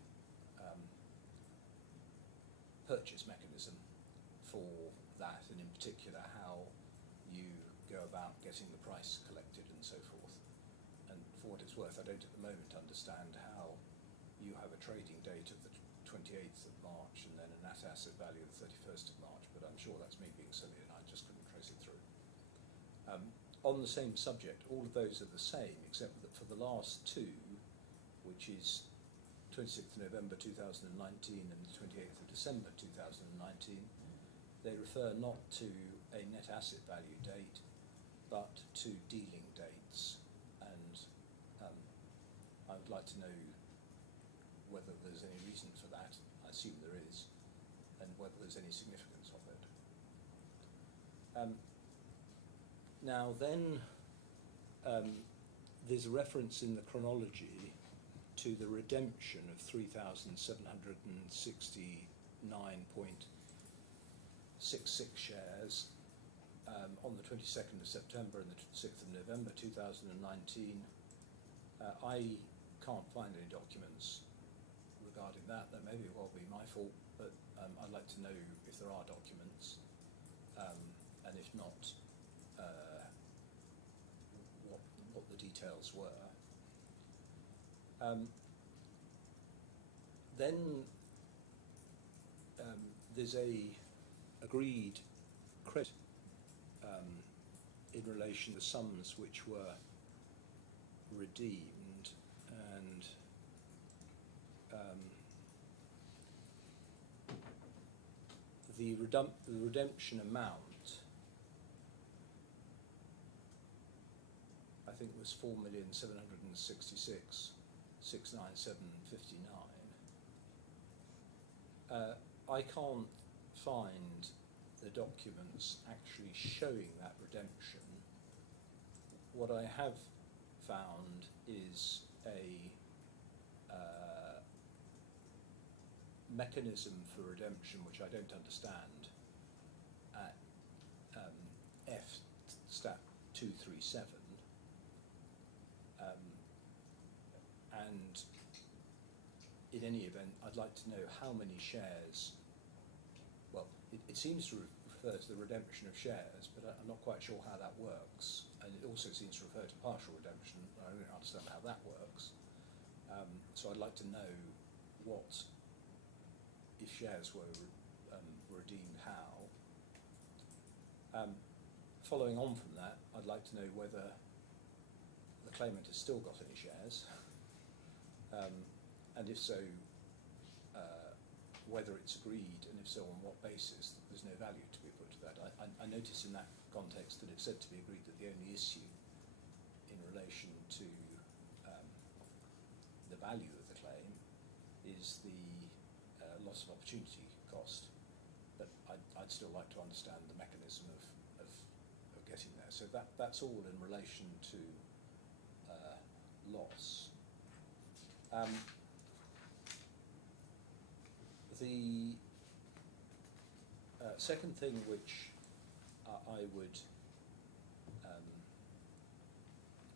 purchase mechanism for that, and in particular how you go about getting the price collected and so forth. And for what it's worth, I don't at the moment understand how you have a trading date of the 28th of March and then a net asset value of the 31st of March, but I'm sure that's me being silly and I just couldn't trace it through. On the same subject, all of those are the same, except that for the last 2, which is 26th of November 2019 and the 28th of December 2019, they refer not to a net asset value date, but to dealing dates. And I would like to know whether there's any reason for that. I assume there is, and whether there's any significance of it. Now then, there's a reference in the chronology to the redemption of 3,769.66 shares on the 22nd of September and the 6th of November 2019. I can't find any documents regarding that. That may well be my fault, but I'd like to know if there are documents, and if not, what the details were. Then there's a agreed credit in relation to sums which were redeemed, and the redemption amount, I think, was 4,766,697.59. I can't find the documents actually showing that redemption. What I have found is a mechanism for redemption which I don't understand at F stat 237, and in any event I'd like to know how many shares. Well, it seems to refer to the redemption of shares, but I'm not quite sure how that works, and it also seems to refer to partial redemption. I don't understand how that works, so I'd like to know what, if shares were redeemed, how. Following on from that, I'd like to know whether the claimant has still got any shares, and if so, whether it's agreed, and if so, on what basis. There's no value to be put to that. I notice in that context that it's said to be agreed that the only issue in relation to the value of the claim is the loss of opportunity cost, but I'd still like to understand the mechanism of getting there. So that's all in relation to loss. The second thing which I would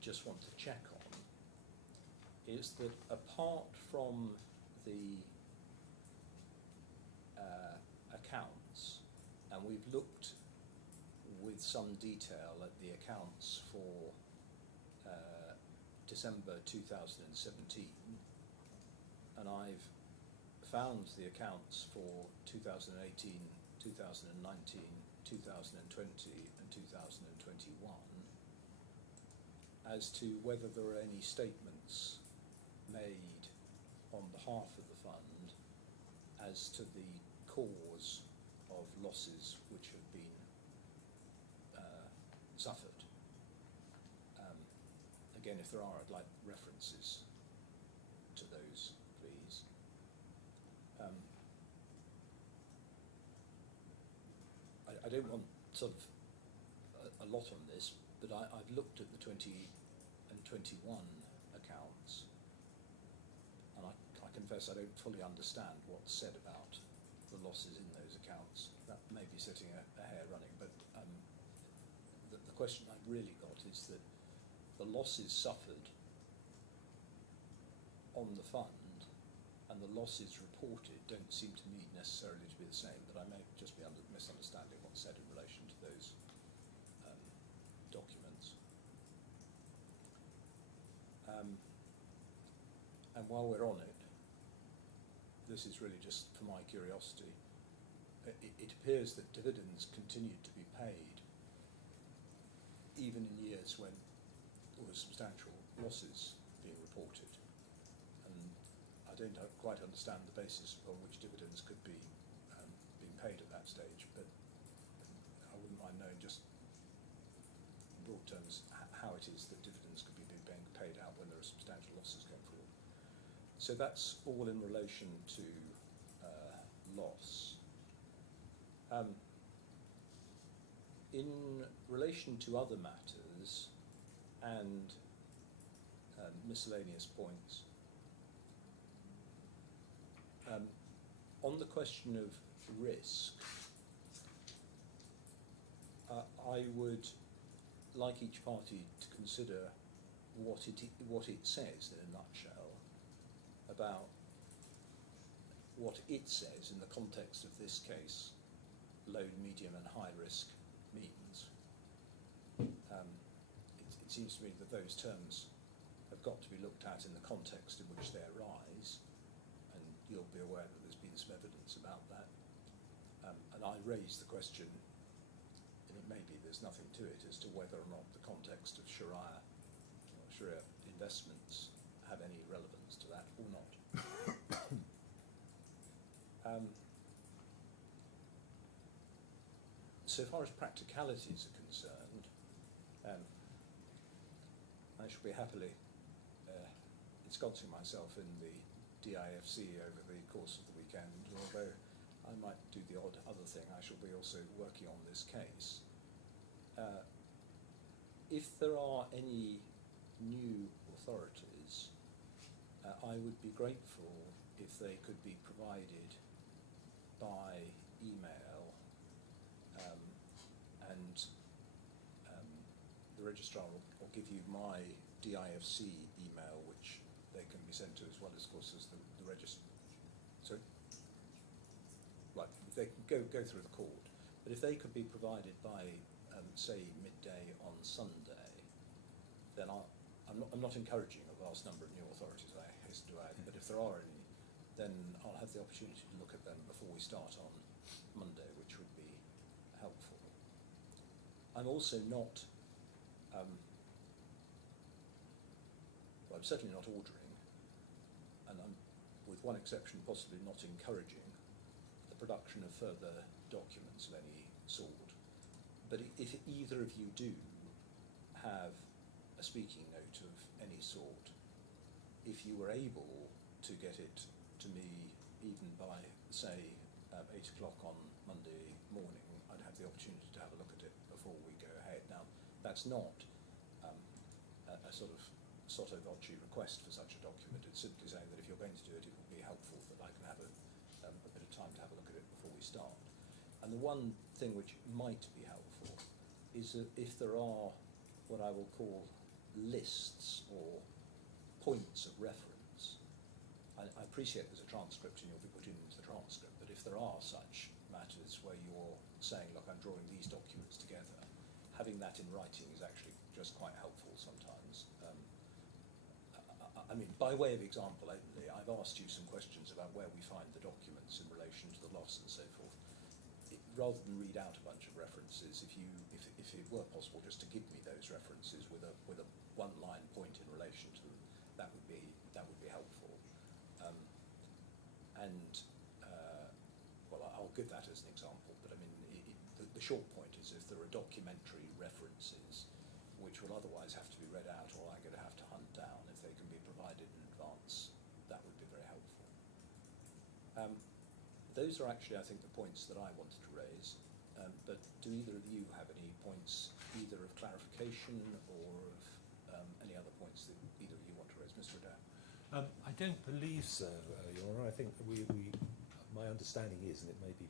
just want to check on is that apart from the accounts, and we've looked with some detail at the accounts for December 2017, and I've found the accounts for 2018, 2019, 2020 and 2021 as to whether there are any statements made on behalf of the fund as to the cause of losses which have been suffered. Again, if there are, I'd like references to those, please. I don't want sort of a lot on this, but I've looked at the 20 and 21 accounts, and I confess I don't fully understand what's said about the losses in those accounts. That may be setting a hair running, but the question I've really got is that the losses suffered on the fund and the losses reported don't seem to me necessarily to be the same, but I may just be misunderstanding what's said in relation to those documents. And while we're on it, this is really just for my curiosity. It appears that dividends continued to be paid even in years when there were substantial losses being reported. And I don't quite understand the basis upon which dividends could be being paid at that stage, but I wouldn't mind knowing just in broad terms how it is that dividends could be being paid out when there are substantial losses going forward. So that's all in relation to loss. In relation to other matters and miscellaneous points, on the question of risk, I would like each party to consider what it says in a nutshell about what it says in the context of this case, low, medium and high risk means. It seems to me that those terms have got to be looked at in the context in which they arise, and you'll be aware that there's been some evidence about that. And I raised the question, and it may be there's nothing to it, as to whether or not the context of Sharia investments have any relevance to that or not. So far as practicalities are concerned, I shall be happily ensconcing myself in the DIFC over the course of the weekend, although I might do the odd other thing. I shall be also working on this case. If there are any new authorities, I would be grateful if they could be provided by email, and the registrar will give you my DIFC email, which they can be sent to, as well as, of course, as the register. Sorry? Right, if they can go through the court, but if they could be provided by, say, midday on Sunday, then I'm not encouraging a vast number of new authorities, I hasten to add, but if there are any, then I'll have the opportunity to look at them before we start on Monday, which would be helpful. I'm also not, well, I'm certainly not ordering, and I'm, with one exception, possibly not encouraging the production of further documents of any sort. But if either of you do have a speaking note of any sort, if you were able to get it to me even by, say, 8 o'clock on Monday morning, I'd have the opportunity to have a look at it before we go ahead. Now, that's not a sort of sotto voce request for such a document. It's simply saying that if you're going to do it, it would be helpful that I can have a bit of time to have a look at it before we start. And the one thing which might be helpful is that if there are what I will call lists or points of reference, I appreciate there's a transcript and you'll be putting into the transcript, but if there are such matters where you're saying, look, I'm drawing these documents together, having that in writing is actually just quite helpful sometimes. I mean, by way of example only, I've asked you some questions about where we find the documents in relation to the loss and so forth. Rather than read out a bunch of references, if it were possible just to give me those references with a one-line point in relation to them, that would be helpful. Well, I'll give that as an example, but I mean, the short point is if there are documentary references which will otherwise have to be read out or I'm going to have to hunt down, if they can be provided in advance, that would be very helpful. Those are actually, I think, the points that I wanted to raise, but do either of you have any points, either of clarification or of any other points that either of you want to raise? Mr. Adair? I don't believe so, Your Honour. I think my understanding is, and it may be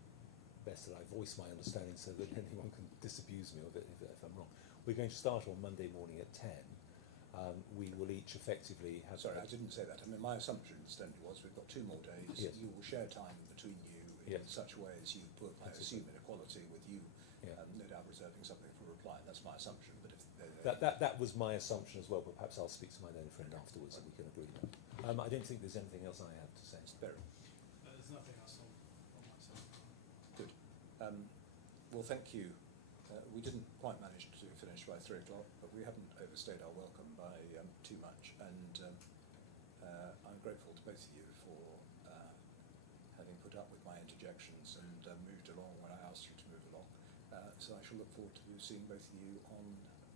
best that I voice my understanding so that anyone can disabuse me of it if I'm wrong. We're going to start on Monday morning at 10. We will each effectively have... Sorry, I didn't say that. I mean, my assumption, incidentally, was we've got 2 more days. Yes. You will share time between you in Yes. such a way as you put, I assume, in equality with you, Yeah. no doubt reserving something for reply. That's my assumption. But if That was my assumption as well, but perhaps I'll speak to my learned friend afterwards and we can agree on that. I don't think there's anything else I have to say. Barry. There's nothing else on myself. Good. Well, thank you. We didn't quite manage to finish by 3 o'clock, but we haven't overstayed our welcome by too much. And I'm grateful to both of you for having put up with my interjections and moved along when I asked you to move along. So I shall look forward to seeing both of you on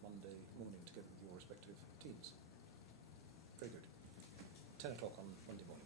Monday morning together with your respective teams. Very good. 10 o'clock on Monday morning.